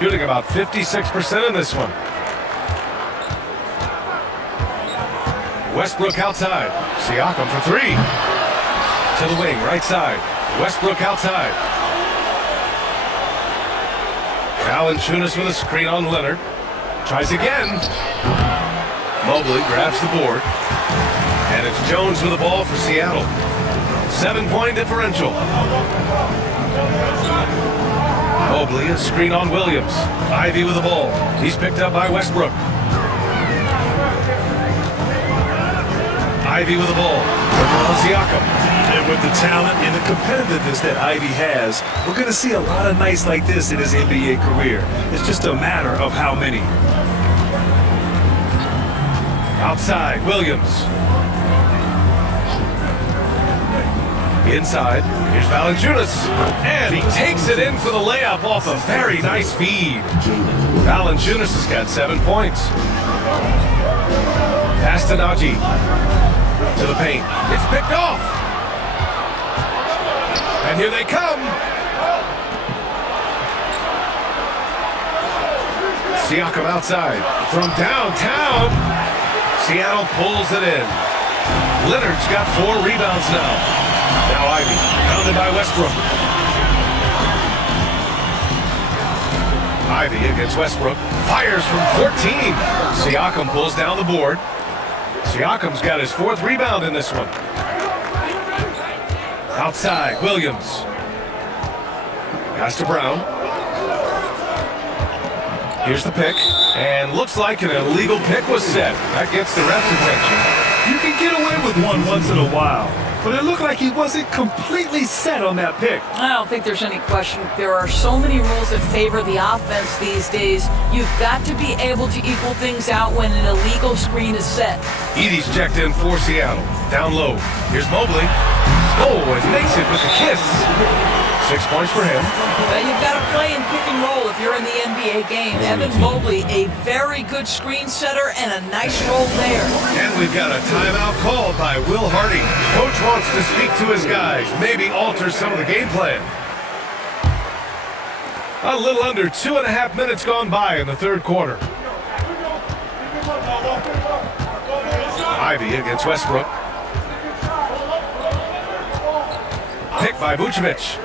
Shooting about 56% in this one. Westbrook outside. Siakam for 3. To the wing, right side. Westbrook outside. Valanciunas with a screen on Leonard. Tries again. Mobley grabs the board. And it's Jones with the ball for Seattle. 7-point differential. Mobley, a screen on Williams. Ivey with the ball. He's picked up by Westbrook. Ivey with the ball. Siakam. And with the talent and the competitiveness that Ivey has, we're going to see a lot of nights like this in his NBA career. It's just a matter of how many. Outside, Williams. Inside, here's Valanciunas. And he takes it in for the layup off a very nice feed. Valanciunas has got 7 points. Pass to Najee. To the paint. It's picked off. And here they come. Siakam outside. From downtown. Seattle pulls it in. Leonard's got 4 rebounds now. Now Ivey, pounded by Westbrook. Ivey against Westbrook. Fires from 14. Siakam pulls down the board. Siakam's got his 4th rebound in this one. Outside, Williams. Pass to Brown. Here's the pick. And looks like an illegal pick was set. That gets the ref's attention. You can get away with one once in a while, but it looked like he wasn't completely set on that pick. I don't think there's any question. There are so many rules that favor the offense these days. You've got to be able to equal things out when an illegal screen is set. Edie's checked in for Seattle. Down low. Here's Mobley. Oh, and makes it with a kiss. 6 points for him. But you've got to play in pick and roll if you're in the NBA game. Evan Mobley, a very good screen setter and a nice roll there. And we've got a timeout called by Will Hardy. Coach wants to speak to his guys, maybe alter some of the game plan. A little under 2.5 minutes gone by in the third quarter. Ivy against Westbrook. Pick by Vucevic.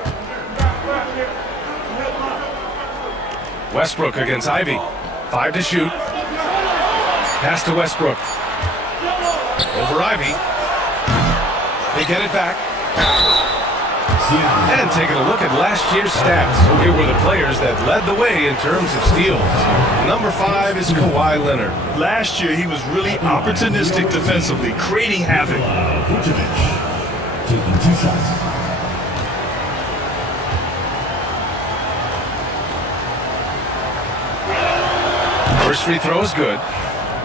Westbrook against Ivy. 5 to shoot. Pass to Westbrook. Over Ivy. They get it back. And taking a look at last year's stats. Here were the players that led the way in terms of steals. Number 5 is Kawhi Leonard. Last year, he was really opportunistic defensively, creating havoc. Vucevic taking 2 shots. First free throw is good.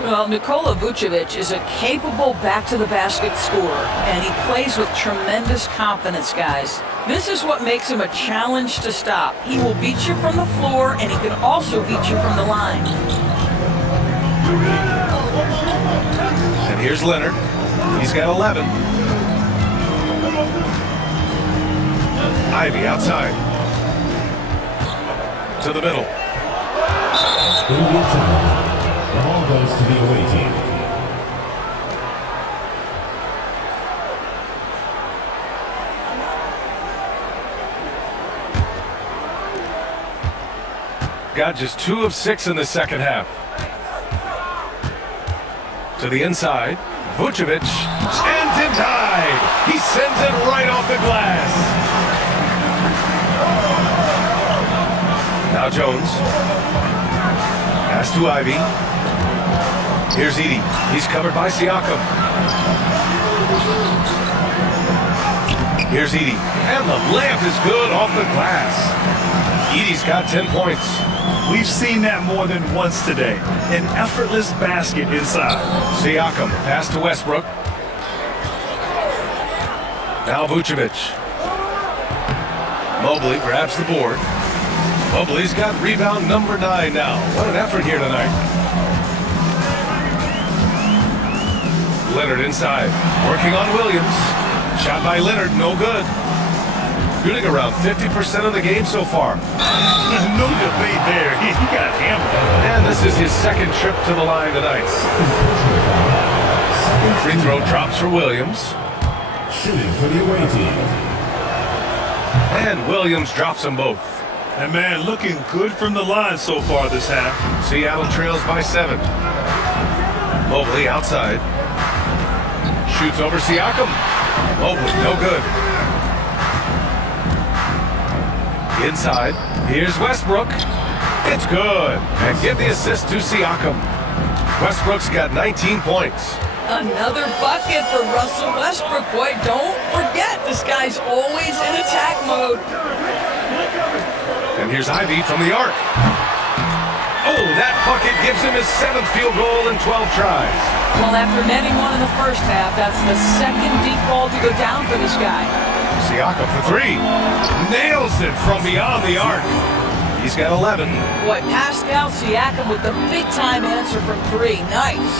Well, Nikola Vucevic is a capable back-to-the-basket scorer, and he plays with tremendous confidence, guys. This is what makes him a challenge to stop. He will beat you from the floor, and he can also beat you from the line. And here's Leonard. He's got 11. Ivy outside. To the middle. In the time, the ball goes to the away team. Got just 2 of 6 in the second half. To the inside. Vucevic. And denied. He sends it right off the glass. Now Jones. Pass to Ivy. Here's Edie. He's covered by Siakam. Here's Edie. And the layup is good off the glass. Edie's got 10 points. We've seen that more than once today. An effortless basket inside. Siakam. Pass to Westbrook. Now Vucevic. Mobley grabs the board. Mobley's got rebound number 9 now. What an effort here tonight. Leonard inside. Working on Williams. Shot by Leonard, no good. Shooting around 50% of the game so far. No debate there. He got hammered. And this is his second trip to the line tonight. Free throw drops for Williams. Shooting for the away team. And Williams drops them both. And man, looking good from the line so far this half. Seattle trails by 7. Mobley outside. Shoots over Siakam. Mobley, no good. Inside. Here's Westbrook. It's good. And give the assist to Siakam. Westbrook's got 19 points. Another bucket for Russell Westbrook. Boy, don't forget, this guy's always in attack mode. And here's Ivy from the arc. Oh, that bucket gives him his 7th field goal in 12 tries. Well, after netting one in the first half, that's the second deep ball to go down for this guy. Siakam for 3. Nails it from beyond the arc. He's got 11. Boy, Pascal Siakam with the big-time answer from 3. Nice.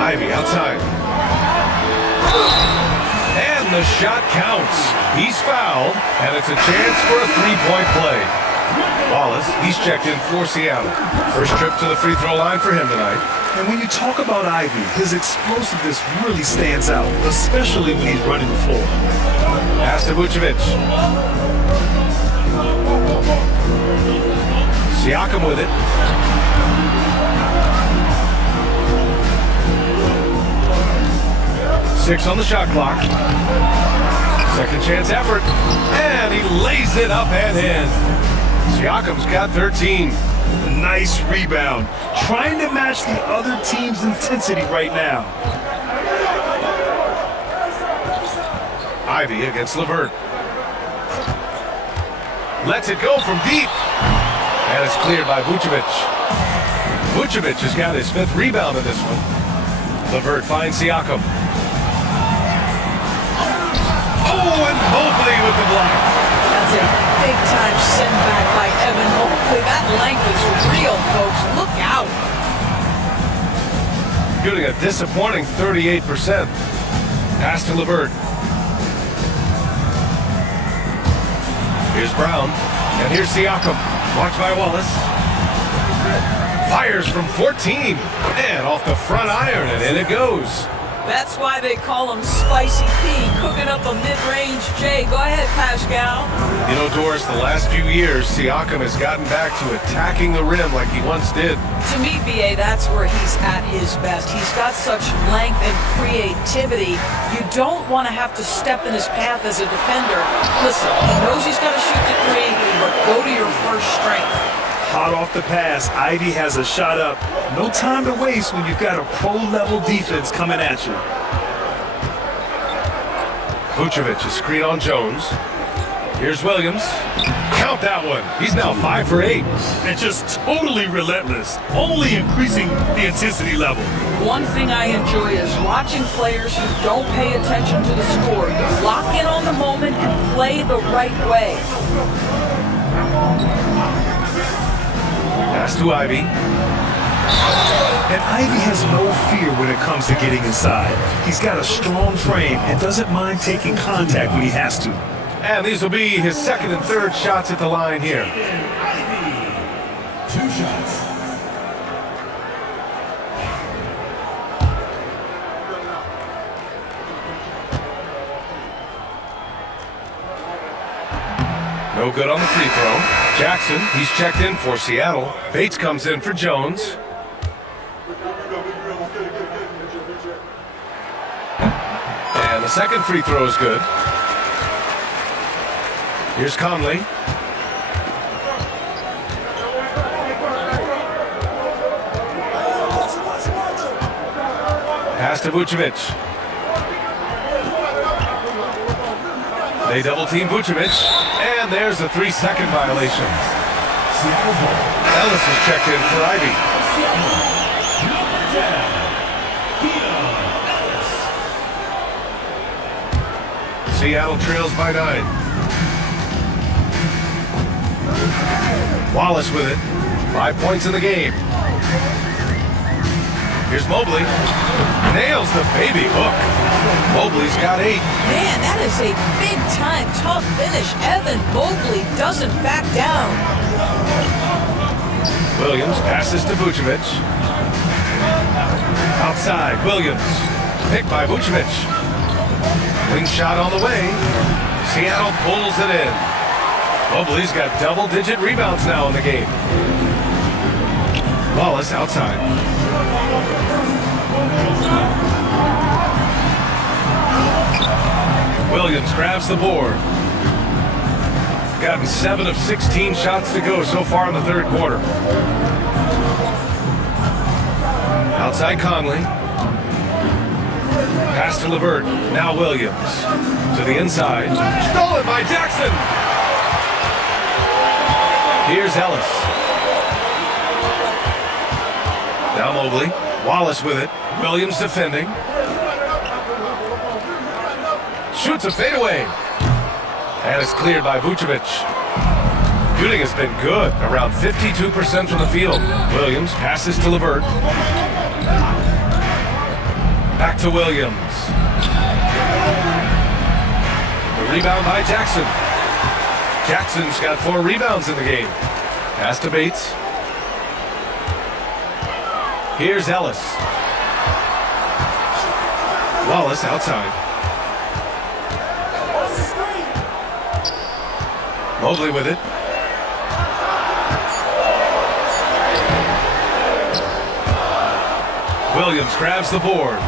Ivy outside. And the shot counts. He's fouled, and it's a chance for a 3-point play. Wallace, he's checked in for Seattle. First trip to the free throw line for him tonight. And when you talk about Ivy, his explosiveness really stands out, especially when he's running the floor. Pass to Vucevic. Siakam with it. Six on the shot clock. Second chance effort. And he lays it up and in. Siakam's got 13. Nice rebound. Trying to match the other team's intensity right now. Ivy against LeVert. Lets it go from deep. And it's cleared by Vucevic. Vucevic has got his 5th rebound in this one. LeVert finds Siakam. Oh, and Mobley with the block. That's a big-time send back by Evan Mobley. That length is real, folks. Look out. Shooting a disappointing 38%. Pass to LeVert. Here's Brown, and here's Siakam. Watched by Wallace. Fires from 14, and off the front iron, and in it goes. That's why they call him Spicy P, cooking up a mid-range J. Go ahead, Pascal. You know, Doris, the last few years, Siakam has gotten back to attacking the rim like he once did. To me, BA, that's where he's at his best. He's got such length and creativity. You don't want to have to step in his path as a defender. Listen, he knows he's got to shoot the 3, but go to your first strength. Hot off the pass, Ivy has a shot up. No time to waste when you've got a pro-level defense coming at you. Vucevic is screen on Jones. Here's Williams. Count that one. He's now 5 for 8. And just totally relentless, only increasing the intensity level. One thing I enjoy is watching players who don't pay attention to the score. Lock in on the moment and play the right way. Pass to Ivy. And Ivy has no fear when it comes to getting inside. He's got a strong frame and doesn't mind taking contact when he has to. And these will be his 2nd and 3rd shots at the line here. 2 shots. No good on the free throw. Jackson, he's checked in for Seattle. Bates comes in for Jones. And the 2nd free throw is good. Here's Conley. Pass to Vucevic. They double team Vucevic, and there's a 3-second violation. Ellis is checked in for Ivy. Seattle trails by 9. Wallace with it. 5 points in the game. Here's Mobley. Nails the baby hook. Mobley's got 8. Man, that is a big-time tough finish. Evan Mobley doesn't back down. Williams passes to Vucevic. Outside, Williams. Picked by Vucevic. Wing shot on the way. Seattle pulls it in. Mobley's got double-digit rebounds now in the game. Wallace outside. Williams grabs the board. Gotten 7 of 16 shots to go so far in the 3rd quarter. Outside Conley. Pass to LeVert. Now Williams. To the inside. Stolen by Jackson. Here's Ellis. Now Mobley. Wallace with it. Williams defending. Shoots a fadeaway. And it's cleared by Vucevic. Shooting has been good. Around 52% from the field. Williams passes to LeVert. Back to Williams. The rebound by Jackson. Jackson's got 4 rebounds in the game. Pass to Bates. Here's Ellis. Wallace outside. Mobley with it. Williams grabs the board.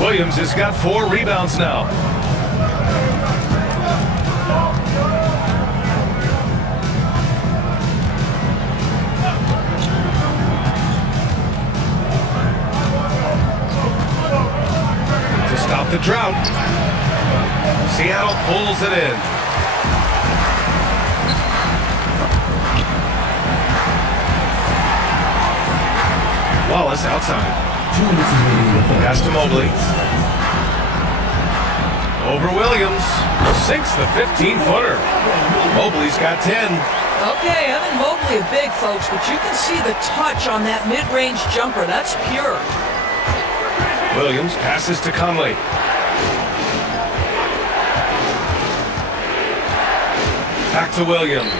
Williams has got 4 rebounds now. out the drought. Seattle pulls it in. Wallace outside. Pass to Mobley. Over Williams. Sinks the 15-footer. Mobley's got 10. Okay, Evan Mobley a big, folks, but you can see the touch on that mid-range jumper. That's pure. Williams passes to Conley. Back to Williams.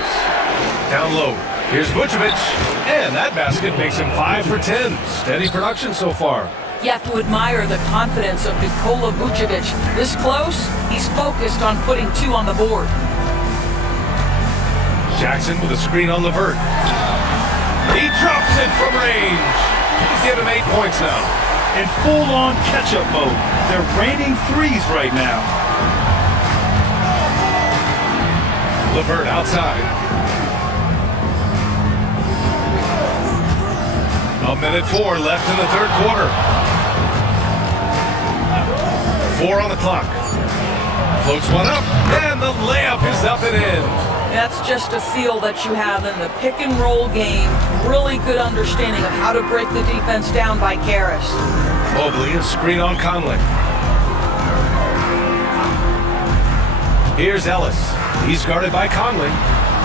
Down low. Here's Vucevic. And that basket makes him 5 for 10. Steady production so far. You have to admire the confidence of Nikola Vucevic. This close, he's focused on putting 2 on the board. Jackson with a screen on LeVert. He drops it from range. Give him 8 points now. In full-on catch-up mode. They're raining threes right now. LeVert outside. A minute 4 left in the third quarter. 4 on the clock. Floats one up, and the layup is up and in. That's just a feel that you have in the pick-and-roll game. Really good understanding of how to break the defense down by Karras. Mobley, a screen on Conley. Here's Ellis. He's guarded by Conley.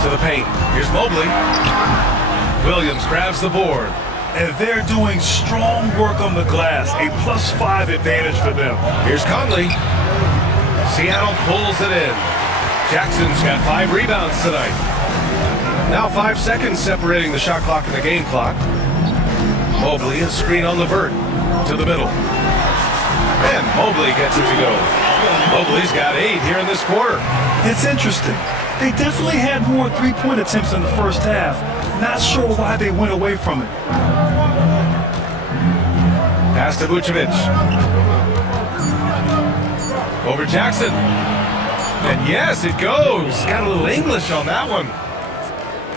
To the paint. Here's Mobley. Williams grabs the board. And they're doing strong work on the glass. A +5 advantage for them. Here's Conley. Seattle pulls it in. Jackson's got 5 rebounds tonight. Now 5 seconds separating the shot clock and the game clock. Mobley, a screen on LeVert. To the middle. And Mobley gets it to go. Mobley's got 8 here in this quarter. It's interesting. They definitely had more three-point attempts in the first half. Not sure why they went away from it. Pass to Vucevic. Over Jackson. And yes, it goes. Got a little English on that one.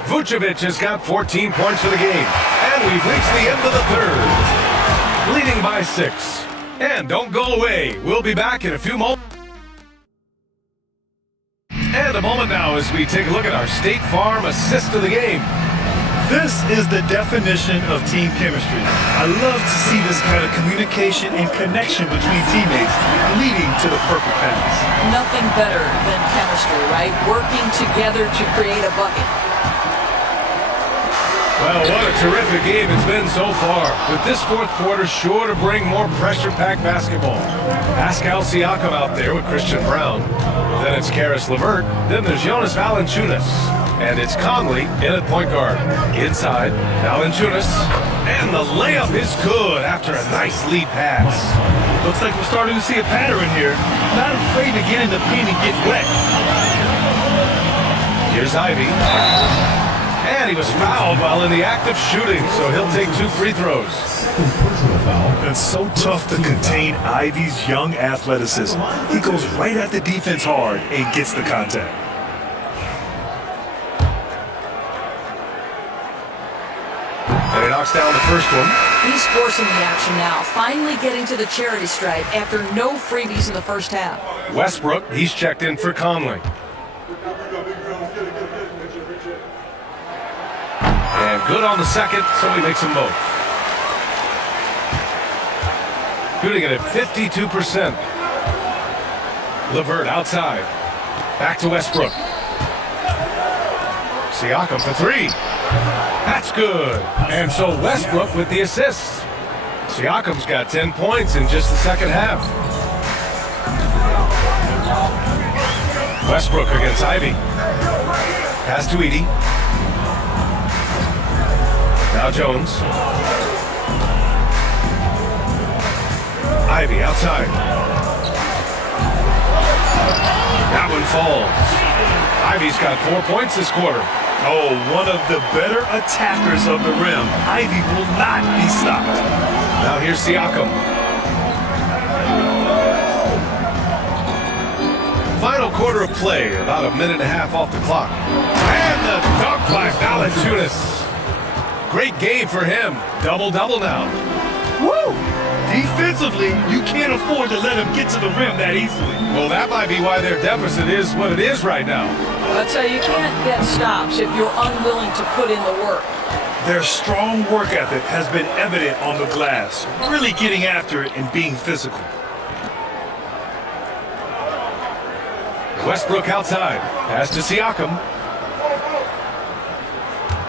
Vucevic has got 14 points for the game. And we've reached the end of the third. Leading by 6. And don't go away. We'll be back in a few moments. And a moment now as we take a look at our State Farm assist of the game. This is the definition of team chemistry. I love to see this kind of communication and connection between teammates leading to the perfect pass. Nothing better than chemistry, right? Working together to create a bucket. Well, what a terrific game it's been so far. With this fourth quarter sure to bring more pressure-packed basketball. Pascal Siakam out there with Christian Brown. Then it's Caris LeVert. Then there's Jonas Valanciunas. And it's Conley in at point guard. Inside, Valanciunas. And the layup is good after a nice lead pass. Looks like we're starting to see a pattern here. Not afraid to get in the paint and get wet. Here's Ivy. And he was fouled while in the act of shooting, so he'll take 2 free throws. It's so tough to contain Ivy's young athleticism. He goes right at the defense hard and gets the contact. And he knocks down the first one. He's forcing the action now, finally getting to the charity stripe after no freebies in the first half. Westbrook, he's checked in for Conley. And good on the second, so he makes them both. Shooting it at 52%. LeVert outside. Back to Westbrook. Siakam for 3. That's good. And so Westbrook with the assist. Siakam's got 10 points in just the second half. Westbrook against Ivy. Pass to Edey. Now Jones. Ivy outside. That one falls. Ivy's got 4 points this quarter. Oh, one of the better attackers of the rim. Ivy will not be stopped. Now here's Siakam. Final quarter of play, about a minute and a half off the clock. And the dunk by Valanciunas. Great game for him. Double-double now. Woo! Defensively, you can't afford to let him get to the rim that easily. Well, that might be why their deficit is what it is right now. I'd say you can't get stops if you're unwilling to put in the work. Their strong work ethic has been evident on the glass, really getting after it and being physical. Westbrook outside. Pass to Siakam.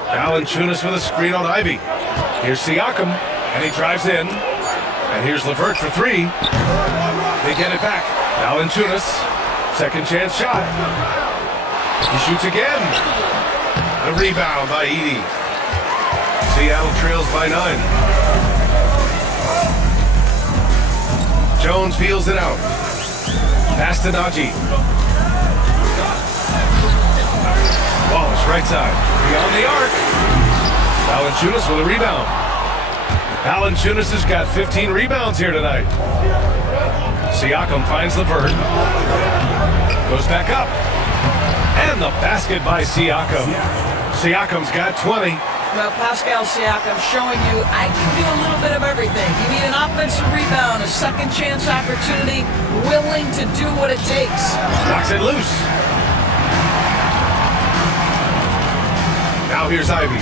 Valanciunas with a screen on Ivy. Here's Siakam, and he drives in. And here's LeVert for three. They get it back. Valanciunas, second chance shot. He shoots again. The rebound by Edey. Seattle trails by 9. Jones feels it out. Pass to Najee. Wallace right side. Beyond the arc. Valanciunas with a rebound. Valanciunas has got 15 rebounds here tonight. Siakam finds LeVert. Goes back up. And the basket by Siakam. Siakam's got 20. Well, Pascal Siakam showing you I can do a little bit of everything. You need an offensive rebound, a second chance opportunity, willing to do what it takes. Knocks it loose. Now here's Ivy.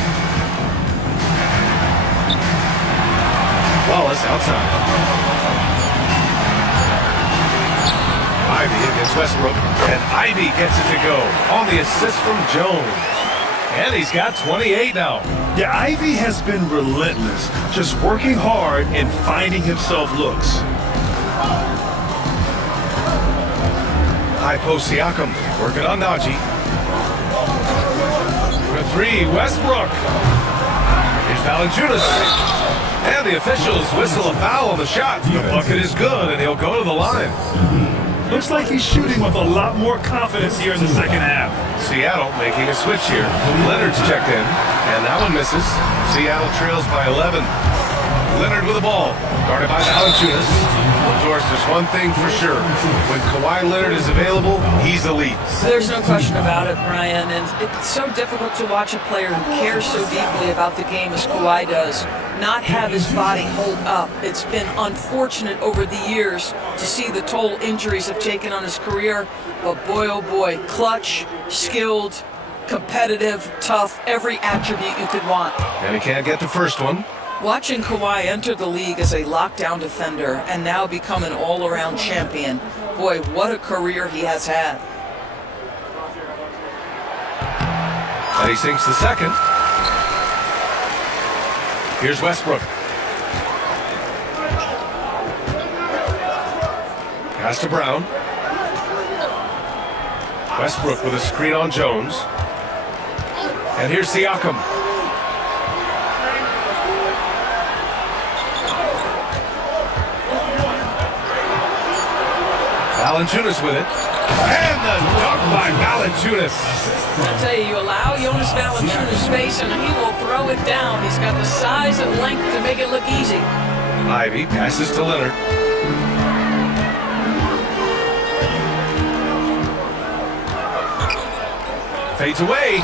Wallace outside. Ivy against Westbrook. And Ivy gets it to go on the assist from Jones. And he's got 28 now. Yeah, Ivy has been relentless, just working hard and finding himself looks. High post Siakam, working on Najee. For three, Westbrook. Here's Valanciunas. And the officials whistle a foul on the shot. The bucket is good, and he'll go to the line. Looks like he's shooting with a lot more confidence here in the second half. Seattle making a switch here. Leonard's checked in, and that one misses. Seattle trails by 11. Leonard with the ball, guarded by Valanciunas. Well, Doris, there's one thing for sure. When Kawhi Leonard is available, he's elite. There's no question about it, Brian, and it's so difficult to watch a player who cares so deeply about the game as Kawhi does not have his body hold up. It's been unfortunate over the years to see the toll injuries have taken on his career, but boy, oh boy, clutch, skilled, competitive, tough, every attribute you could want. And he can't get the first one. Watching Kawhi enter the league as a lockdown defender and now become an all-around champion, boy, what a career he has had. And he sinks the second. Here's Westbrook. Pass to Brown. Westbrook with a screen on Jones. And here's Siakam. Valanciunas with it. And the dunk by Valanciunas. I'll tell you allow Jonas Valanciunas space and he will throw it down. He's got the size and length to make it look easy. Ivy passes to Leonard. Fades away.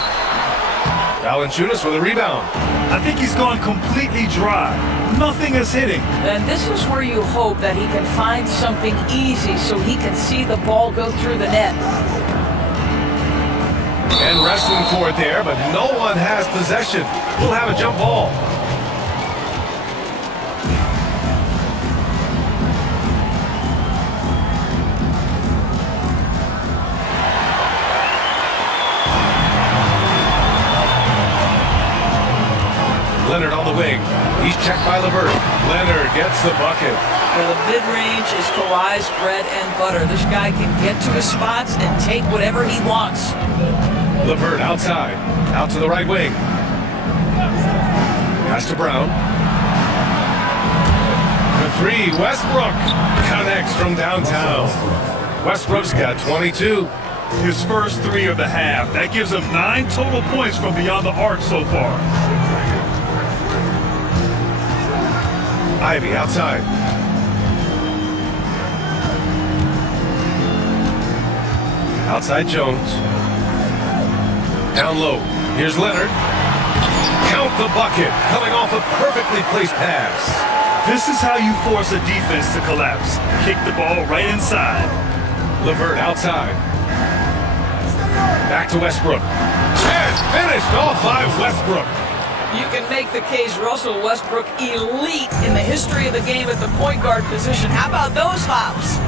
Valanciunas with a rebound. I think he's gone completely dry. Nothing is hitting. And this is where you hope that he can find something easy so he can see the ball go through the net. And wrestling for it there, but no one has possession. We'll have a jump ball. Leonard on the wing. He's checked by LeVert. Leonard gets the bucket. Well, the mid-range is Kawhi's bread and butter. This guy can get to his spots and take whatever he wants. LeVert outside. Out to the right wing. Pass to Brown. For three, Westbrook connects from downtown. Westbrook's got 22. His first three of the half. That gives him 9 total points from beyond the arc so far. Ivy outside. Outside Jones. Down low. Here's Leonard. Count the bucket. Coming off a perfectly placed pass. This is how you force a defense to collapse. Kick the ball right inside. LeVert outside. Back to Westbrook. And finished off by Westbrook. You can make the case Russell Westbrook elite in the history of the game at the point guard position. How about those hops?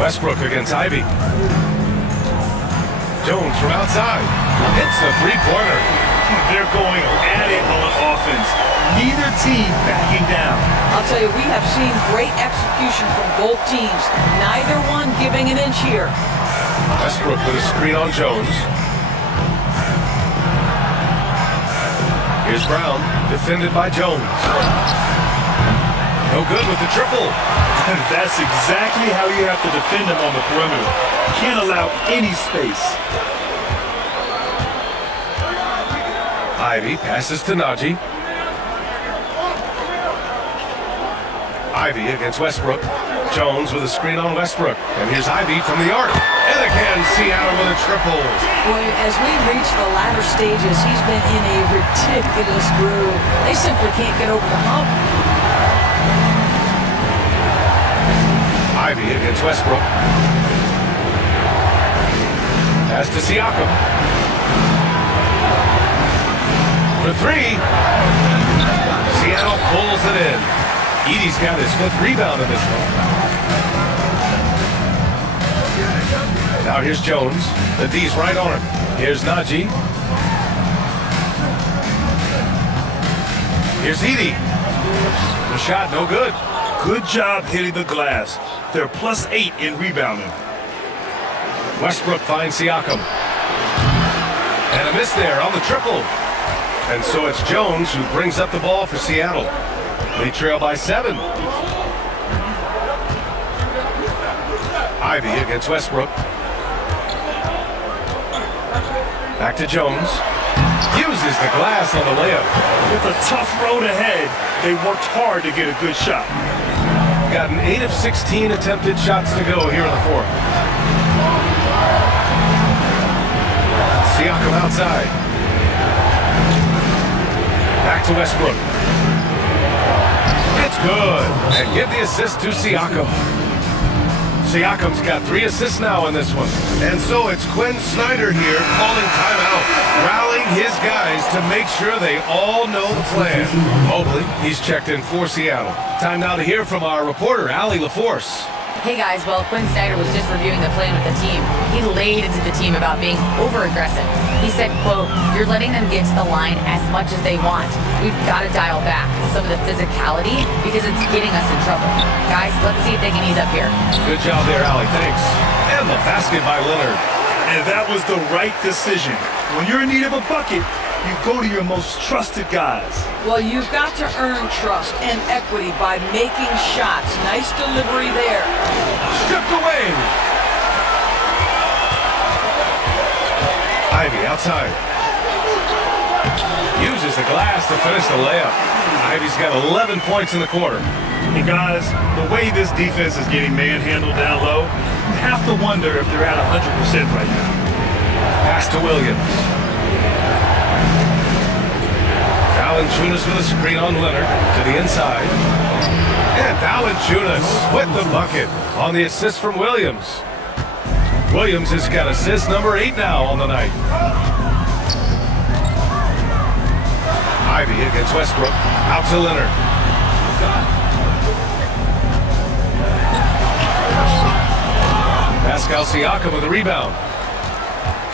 Westbrook against Ivy. Jones from outside. Hits the three-pointer. They're going at it on offense. Neither team backing down. I'll tell you, we have seen great execution from both teams. Neither one giving an inch here. Westbrook with a screen on Jones. Here's Brown, defended by Jones. No good with the triple. That's exactly how you have to defend him on the perimeter. Can't allow any space. Ivy passes to Najee. Ivy against Westbrook. Jones with a screen on Westbrook. And here's Ivy from the arc. And again, Seattle with a triple. Boy, as we reach the latter stages, he's been in a ridiculous groove. They simply can't get over the hump. Ivy against Westbrook. Pass to Siakam. For three. Seattle pulls it in. Edey's got his 5th rebound in this one. Now here's Jones. The D's right on him. Here's Najee. Here's Edey. The shot no good. Good job hitting the glass. They're +8 in rebounding. Westbrook finds Siakam. And a miss there on the triple. And so it's Jones who brings up the ball for Seattle. They trail by 7. Ivy against Westbrook. Back to Jones. Uses the glass on the layup. With a tough road ahead, they worked hard to get a good shot. Got an 8 of 16 attempted shots to go here in the 4th. Siakam outside. Back to Westbrook. It's good. And give the assist to Siakam. Siakam's got 3 assists now in this one. And so it's Quinn Snyder here calling timeout, rallying his guys to make sure they all know the plan. Mobley, he's checked in for Seattle. Time now to hear from our reporter, Allie LaForce. Hey guys, well, Quinn Snyder was just reviewing the plan with the team. He laid into the team about being over-aggressive. He said, quote, "You're letting them get to the line as much as they want. We've got to dial back some of the physicality because it's getting us in trouble. Guys, let's see if they can ease up here." Good job there, Allie. Thanks. And the basket by Leonard. And that was the right decision. When you're in need of a bucket, you go to your most trusted guys. Well, you've got to earn trust and equity by making shots. Nice delivery there. Stripped away. Ivy outside. Uses the glass to finish the layup. Ivy's got 11 points in the quarter. And guys, the way this defense is getting manhandled down low, you have to wonder if they're at 100% right now. Pass to Williams. Valanciunas with a screen on Leonard to the inside. And Valanciunas with the bucket on the assist from Williams. Williams has got assist number 8 now on the night. Ivy against Westbrook. Out to Leonard. Pascal Siakam with a rebound.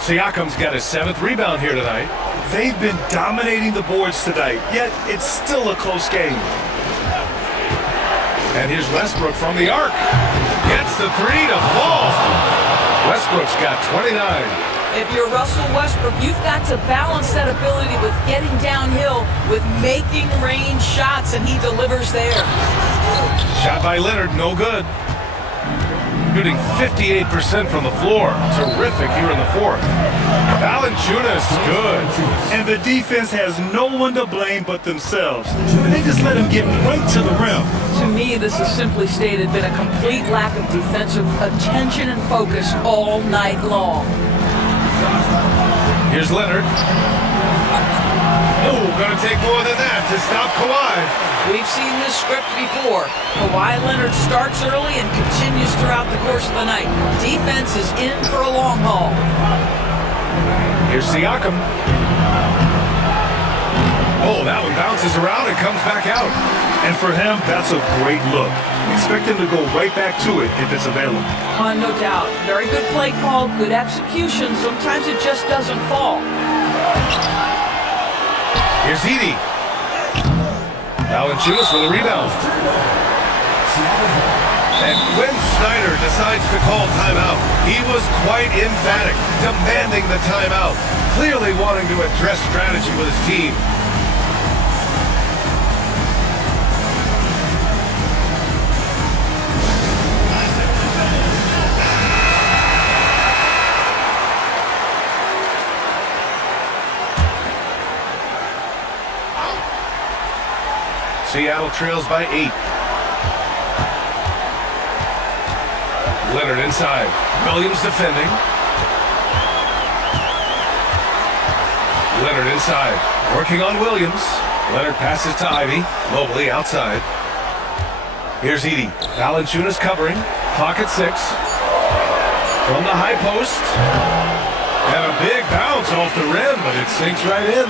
Siakam's got his 7th rebound here tonight. They've been dominating the boards tonight, yet it's still a close game. And here's Westbrook from the arc. Gets the 3 to fall. Westbrook's got 29. If you're Russell Westbrook, you've got to balance that ability with getting downhill, with making range shots, and he delivers there. Shot by Leonard, no good. Shooting 58% from the floor. Terrific here in the 4th. Valanciunas, good. And the defense has no one to blame but themselves. They just let him get right to the rim. To me, this has simply stated been a complete lack of defensive attention and focus all night long. Here's Leonard. Oh, gonna take more than that to stop Kawhi. We've seen this script before. Kawhi Leonard starts early and continues throughout the course of the night. Defense is in for a long haul. Here's Siakam. Oh, that one bounces around and comes back out. And for him, that's a great look. Expect him to go right back to it if it's available. No doubt. Very good play call, good execution. Sometimes it just doesn't fall. Here's Edie. Valanciunas with a rebound. And Quinn Snyder decides to call timeout. He was quite emphatic, demanding the timeout, clearly wanting to address strategy with his team. Seattle trails by 8. Leonard inside. Williams defending. Leonard inside. Working on Williams. Leonard passes to Ivy. Mobley outside. Here's Edie. Valanciunas covering. Clock at 6. From the high post. And a big bounce off the rim, but it sinks right in.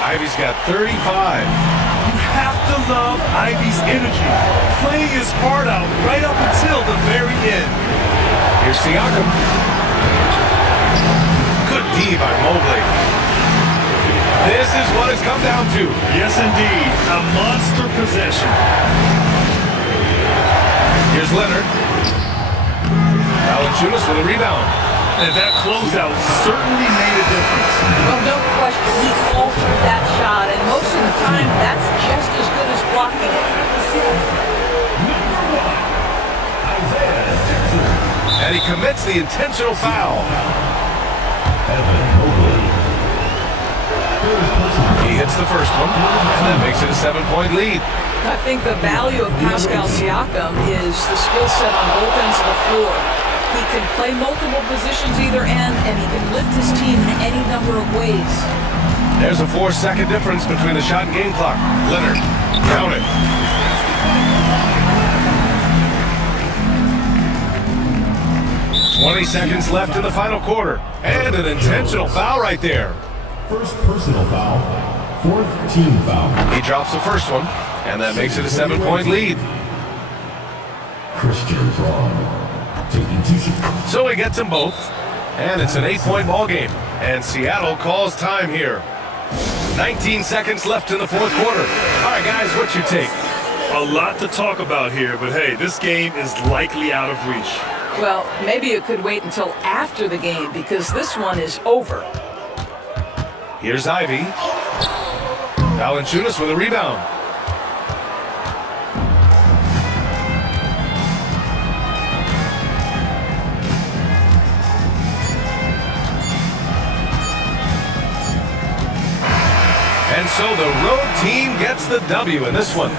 Ivy's got 35. Have to love Ivy's energy, playing his heart out right up until the very end. Here's Siakam. Good D by Mobley. This is what it's come down to. Yes, indeed. A monster possession. Here's Leonard. Valanciunas with a rebound. And that closeout certainly made a difference. Well, no question, he altered that shot, and most of the time, that's just as good as blocking it. And he commits the intentional foul. He hits the first one, and that makes it a 7-point lead. I think the value of Pascal Siakam is the skill set on both ends of the floor. He can play multiple positions either end, and he can lift his team in any number of ways. There's a 4-second difference between the shot and game clock. Leonard, count it. "20 seconds left in the final quarter. And an intentional foul right there. First personal foul, fourth team foul. He drops the first one, and that makes it a 7-point lead. Christian Braun taking 2 shots. So he gets them both, and it's an 8-point ball game. And Seattle calls time here. 19 seconds left in the fourth quarter. All right, guys, what's your take? A lot to talk about here, but hey, this game is likely out of reach. Well, maybe it could wait until after the game, because this one is over. Here's Ivy. Valanciunas with a rebound. And so the road team gets the W in this one.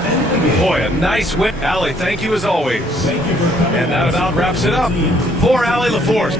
Boy, a nice win. Allie, thank you as always. And that about wraps it up. For Allie LaForce.